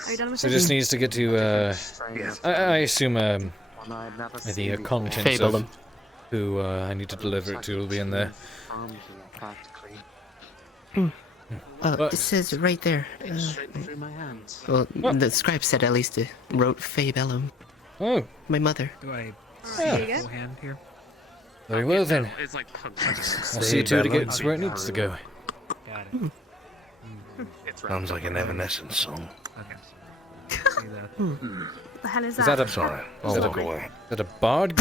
Are you done with So it? just needs to get to I assume the contents Fable of who I need to deliver it to will be in there. It says right there. Well, the scribe said at least wrote Fabellum. Oh. My mother. Do I Yeah. full hand here? Very well then. It's like I'll see you two to get where it needs to go. Got it. Sounds like an Evanescence song. The hell is Is that a Sorry. Is that I'll walk a, away. is that a bard?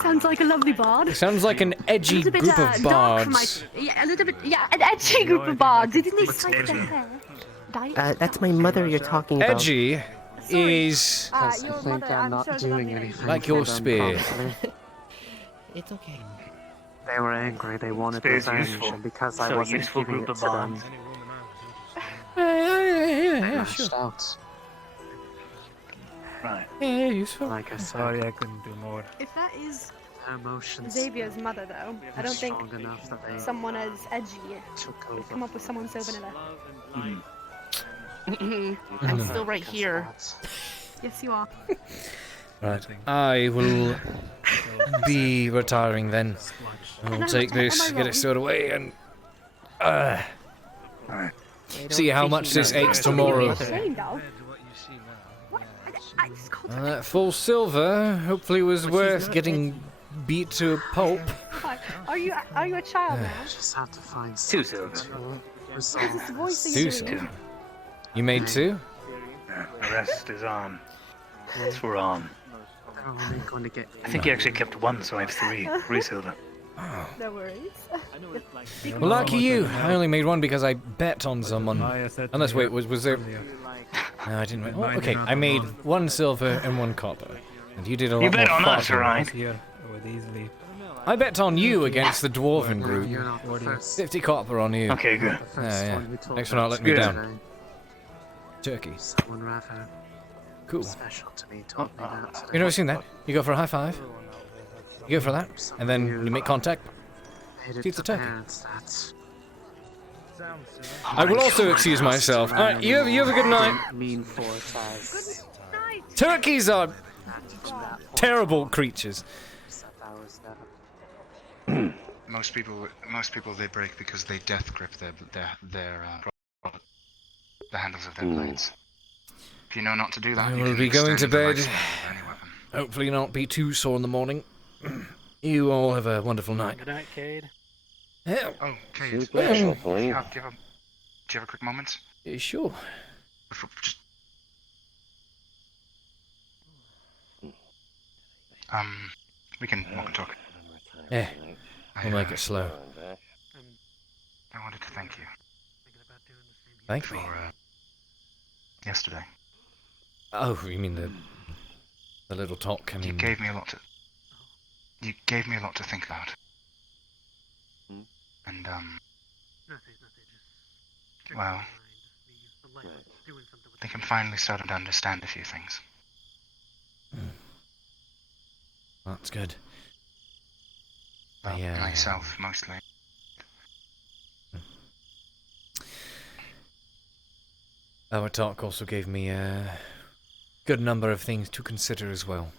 Sounds like a lovely bard. It sounds like an edgy A little bit, group of dark for bards. yeah, a little bit. Yeah, an edgy group of bards. Didn't they slice their hair? That's my mother you're talking about. Edgy is Your mother, I'm not doing anything. like your spear. It's okay. They were angry. They wanted Spear's revenge, useful. and because I So wasn't useful giving group it of to them, bonds. Yeah, lashed sure. out. Right. Yeah, useful. Like I said, Sorry, I couldn't do more. If that is their emotions Xavier's mother, though, I don't think strong enough that they someone as edgy took would over. come up with someone so vanilla. I'm still right here. Yes, you are. Right. I will be retiring then. I'll take this, get it stored away, and see how much this aches tomorrow. Ashamed of. What? I just called her. That full silver hopefully was worth getting beat to a pulp. Are you a child now? Just have to find Two silver. Is this voicing Two you? silver. You made two? The rest is on. It's we're on. They're only going to get. I think you actually kept one, so I have three. Three silver. No worries. Well, lucky you. I only made one because I bet on someone. Unless, wait, was there... No, I didn't. Oh, okay, I made one silver and one copper. And you did a lot You bet more on us, fighting. right? I bet on you against the dwarven group. You're not the first. 50 copper on you. Okay, good. The first Yeah. one we told Thanks for not letting me Good. down. Turkey. Someone rather Cool. special to me told me that today. You never seen that? You go for a high five. You go for that, and then you make contact. Made it See, it's a to turkey. parents that I will also excuse myself. Alright, you have a good night. mean force as Turkeys are terrible creatures. Most people they break because they death grip the handles of their blades. If you know not to do that, I you will can be going to extend the bed. lifespan of any weapon. Hopefully not be too sore in the morning. You all have a wonderful night. Good night, Cade. Yeah. Oh, Cade, Sleep do you well. have a quick moment? Sure. Just, we can talk. Yeah. We'll make it slow. I wanted to thank you Thank me. for yesterday. Oh, you mean the little talk? I mean, You gave me a lot to think about. And well, I think I'm finally starting to understand a few things. That's good. About myself, mostly. Our talk also gave me a good number of things to consider as well.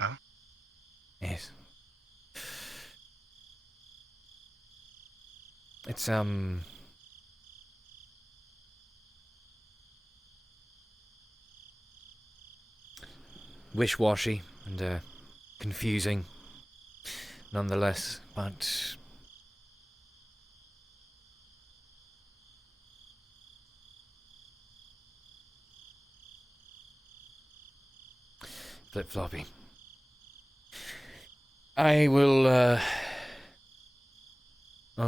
Oh? Yes. It's, wish-washy and, confusing, nonetheless, but... Flip-floppy. I will, I'll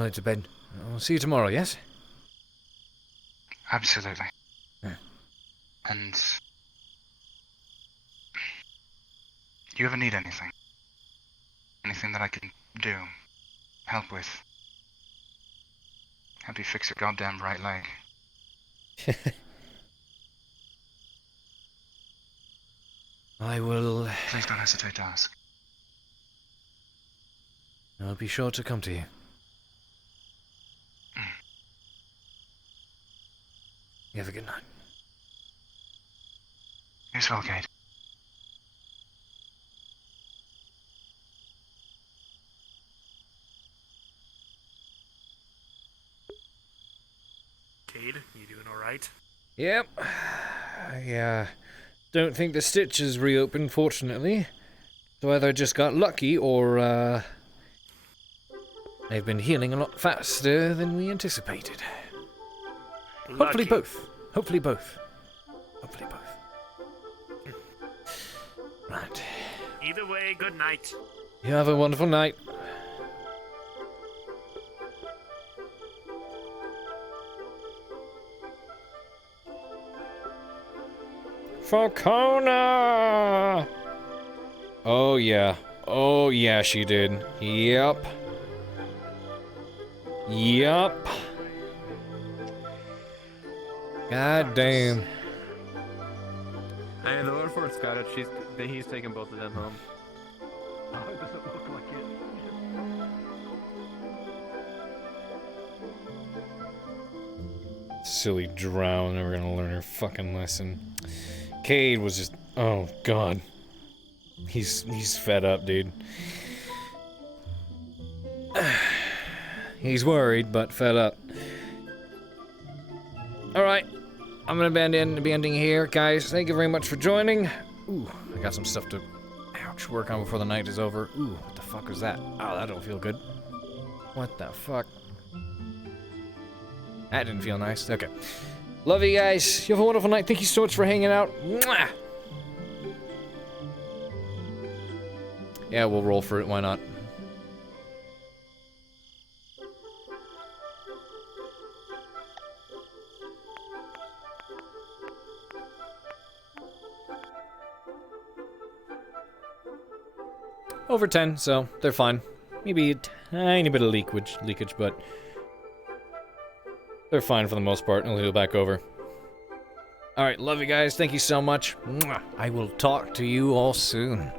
head to bed. I'll see you tomorrow, yes? Absolutely. Yeah. And do you ever need anything? Anything that I can do? Help with? Help you fix your goddamn right leg? I will... Please don't hesitate to ask. I'll be sure to come to you. You have a good night. You as well, Cade. Cade, you doing alright? Yep. I, don't think the stitch is reopened, fortunately. So either I just got lucky, or, They've been healing a lot faster than we anticipated. Hopefully both. Hopefully both. Hopefully both. Right. Either way, good night. You have a wonderful night. Falcona! Oh yeah. Oh yeah, she did. Yep. Yep. God damn. Hey, the Lord Fort's got it. He's taking both of them home. Oh, it doesn't look like it. Silly drow, never gonna learn her fucking lesson. Cade was just, oh god. He's fed up, dude. He's worried, but fed up. Alright, I'm gonna be ending here, guys. Thank you very much for joining. Ooh, I got some stuff to work on before the night is over. Ooh, what the fuck was that? Oh, that don't feel good. What the fuck? That didn't feel nice. Okay. Love you guys. You have a wonderful night. Thank you so much for hanging out. Mwah! Yeah, we'll roll for it. Why not? Over 10, so they're fine. Maybe a tiny bit of leakage, but they're fine for the most part. I'll go back over. Alright, love you guys. Thank you so much. Mwah. I will talk to you all soon.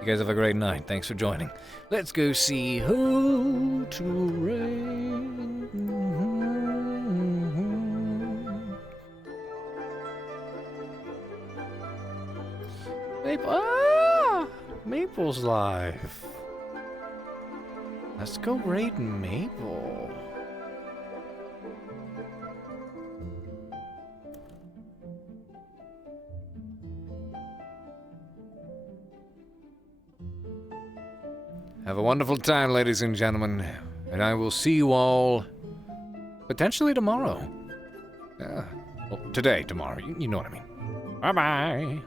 You guys have a great night. Thanks for joining. Let's go see who to rain. Maple's live. Let's go raid Maple. Have a wonderful time, ladies and gentlemen, and I will see you all potentially tomorrow. Well, today, tomorrow. You know what I mean. Bye-bye.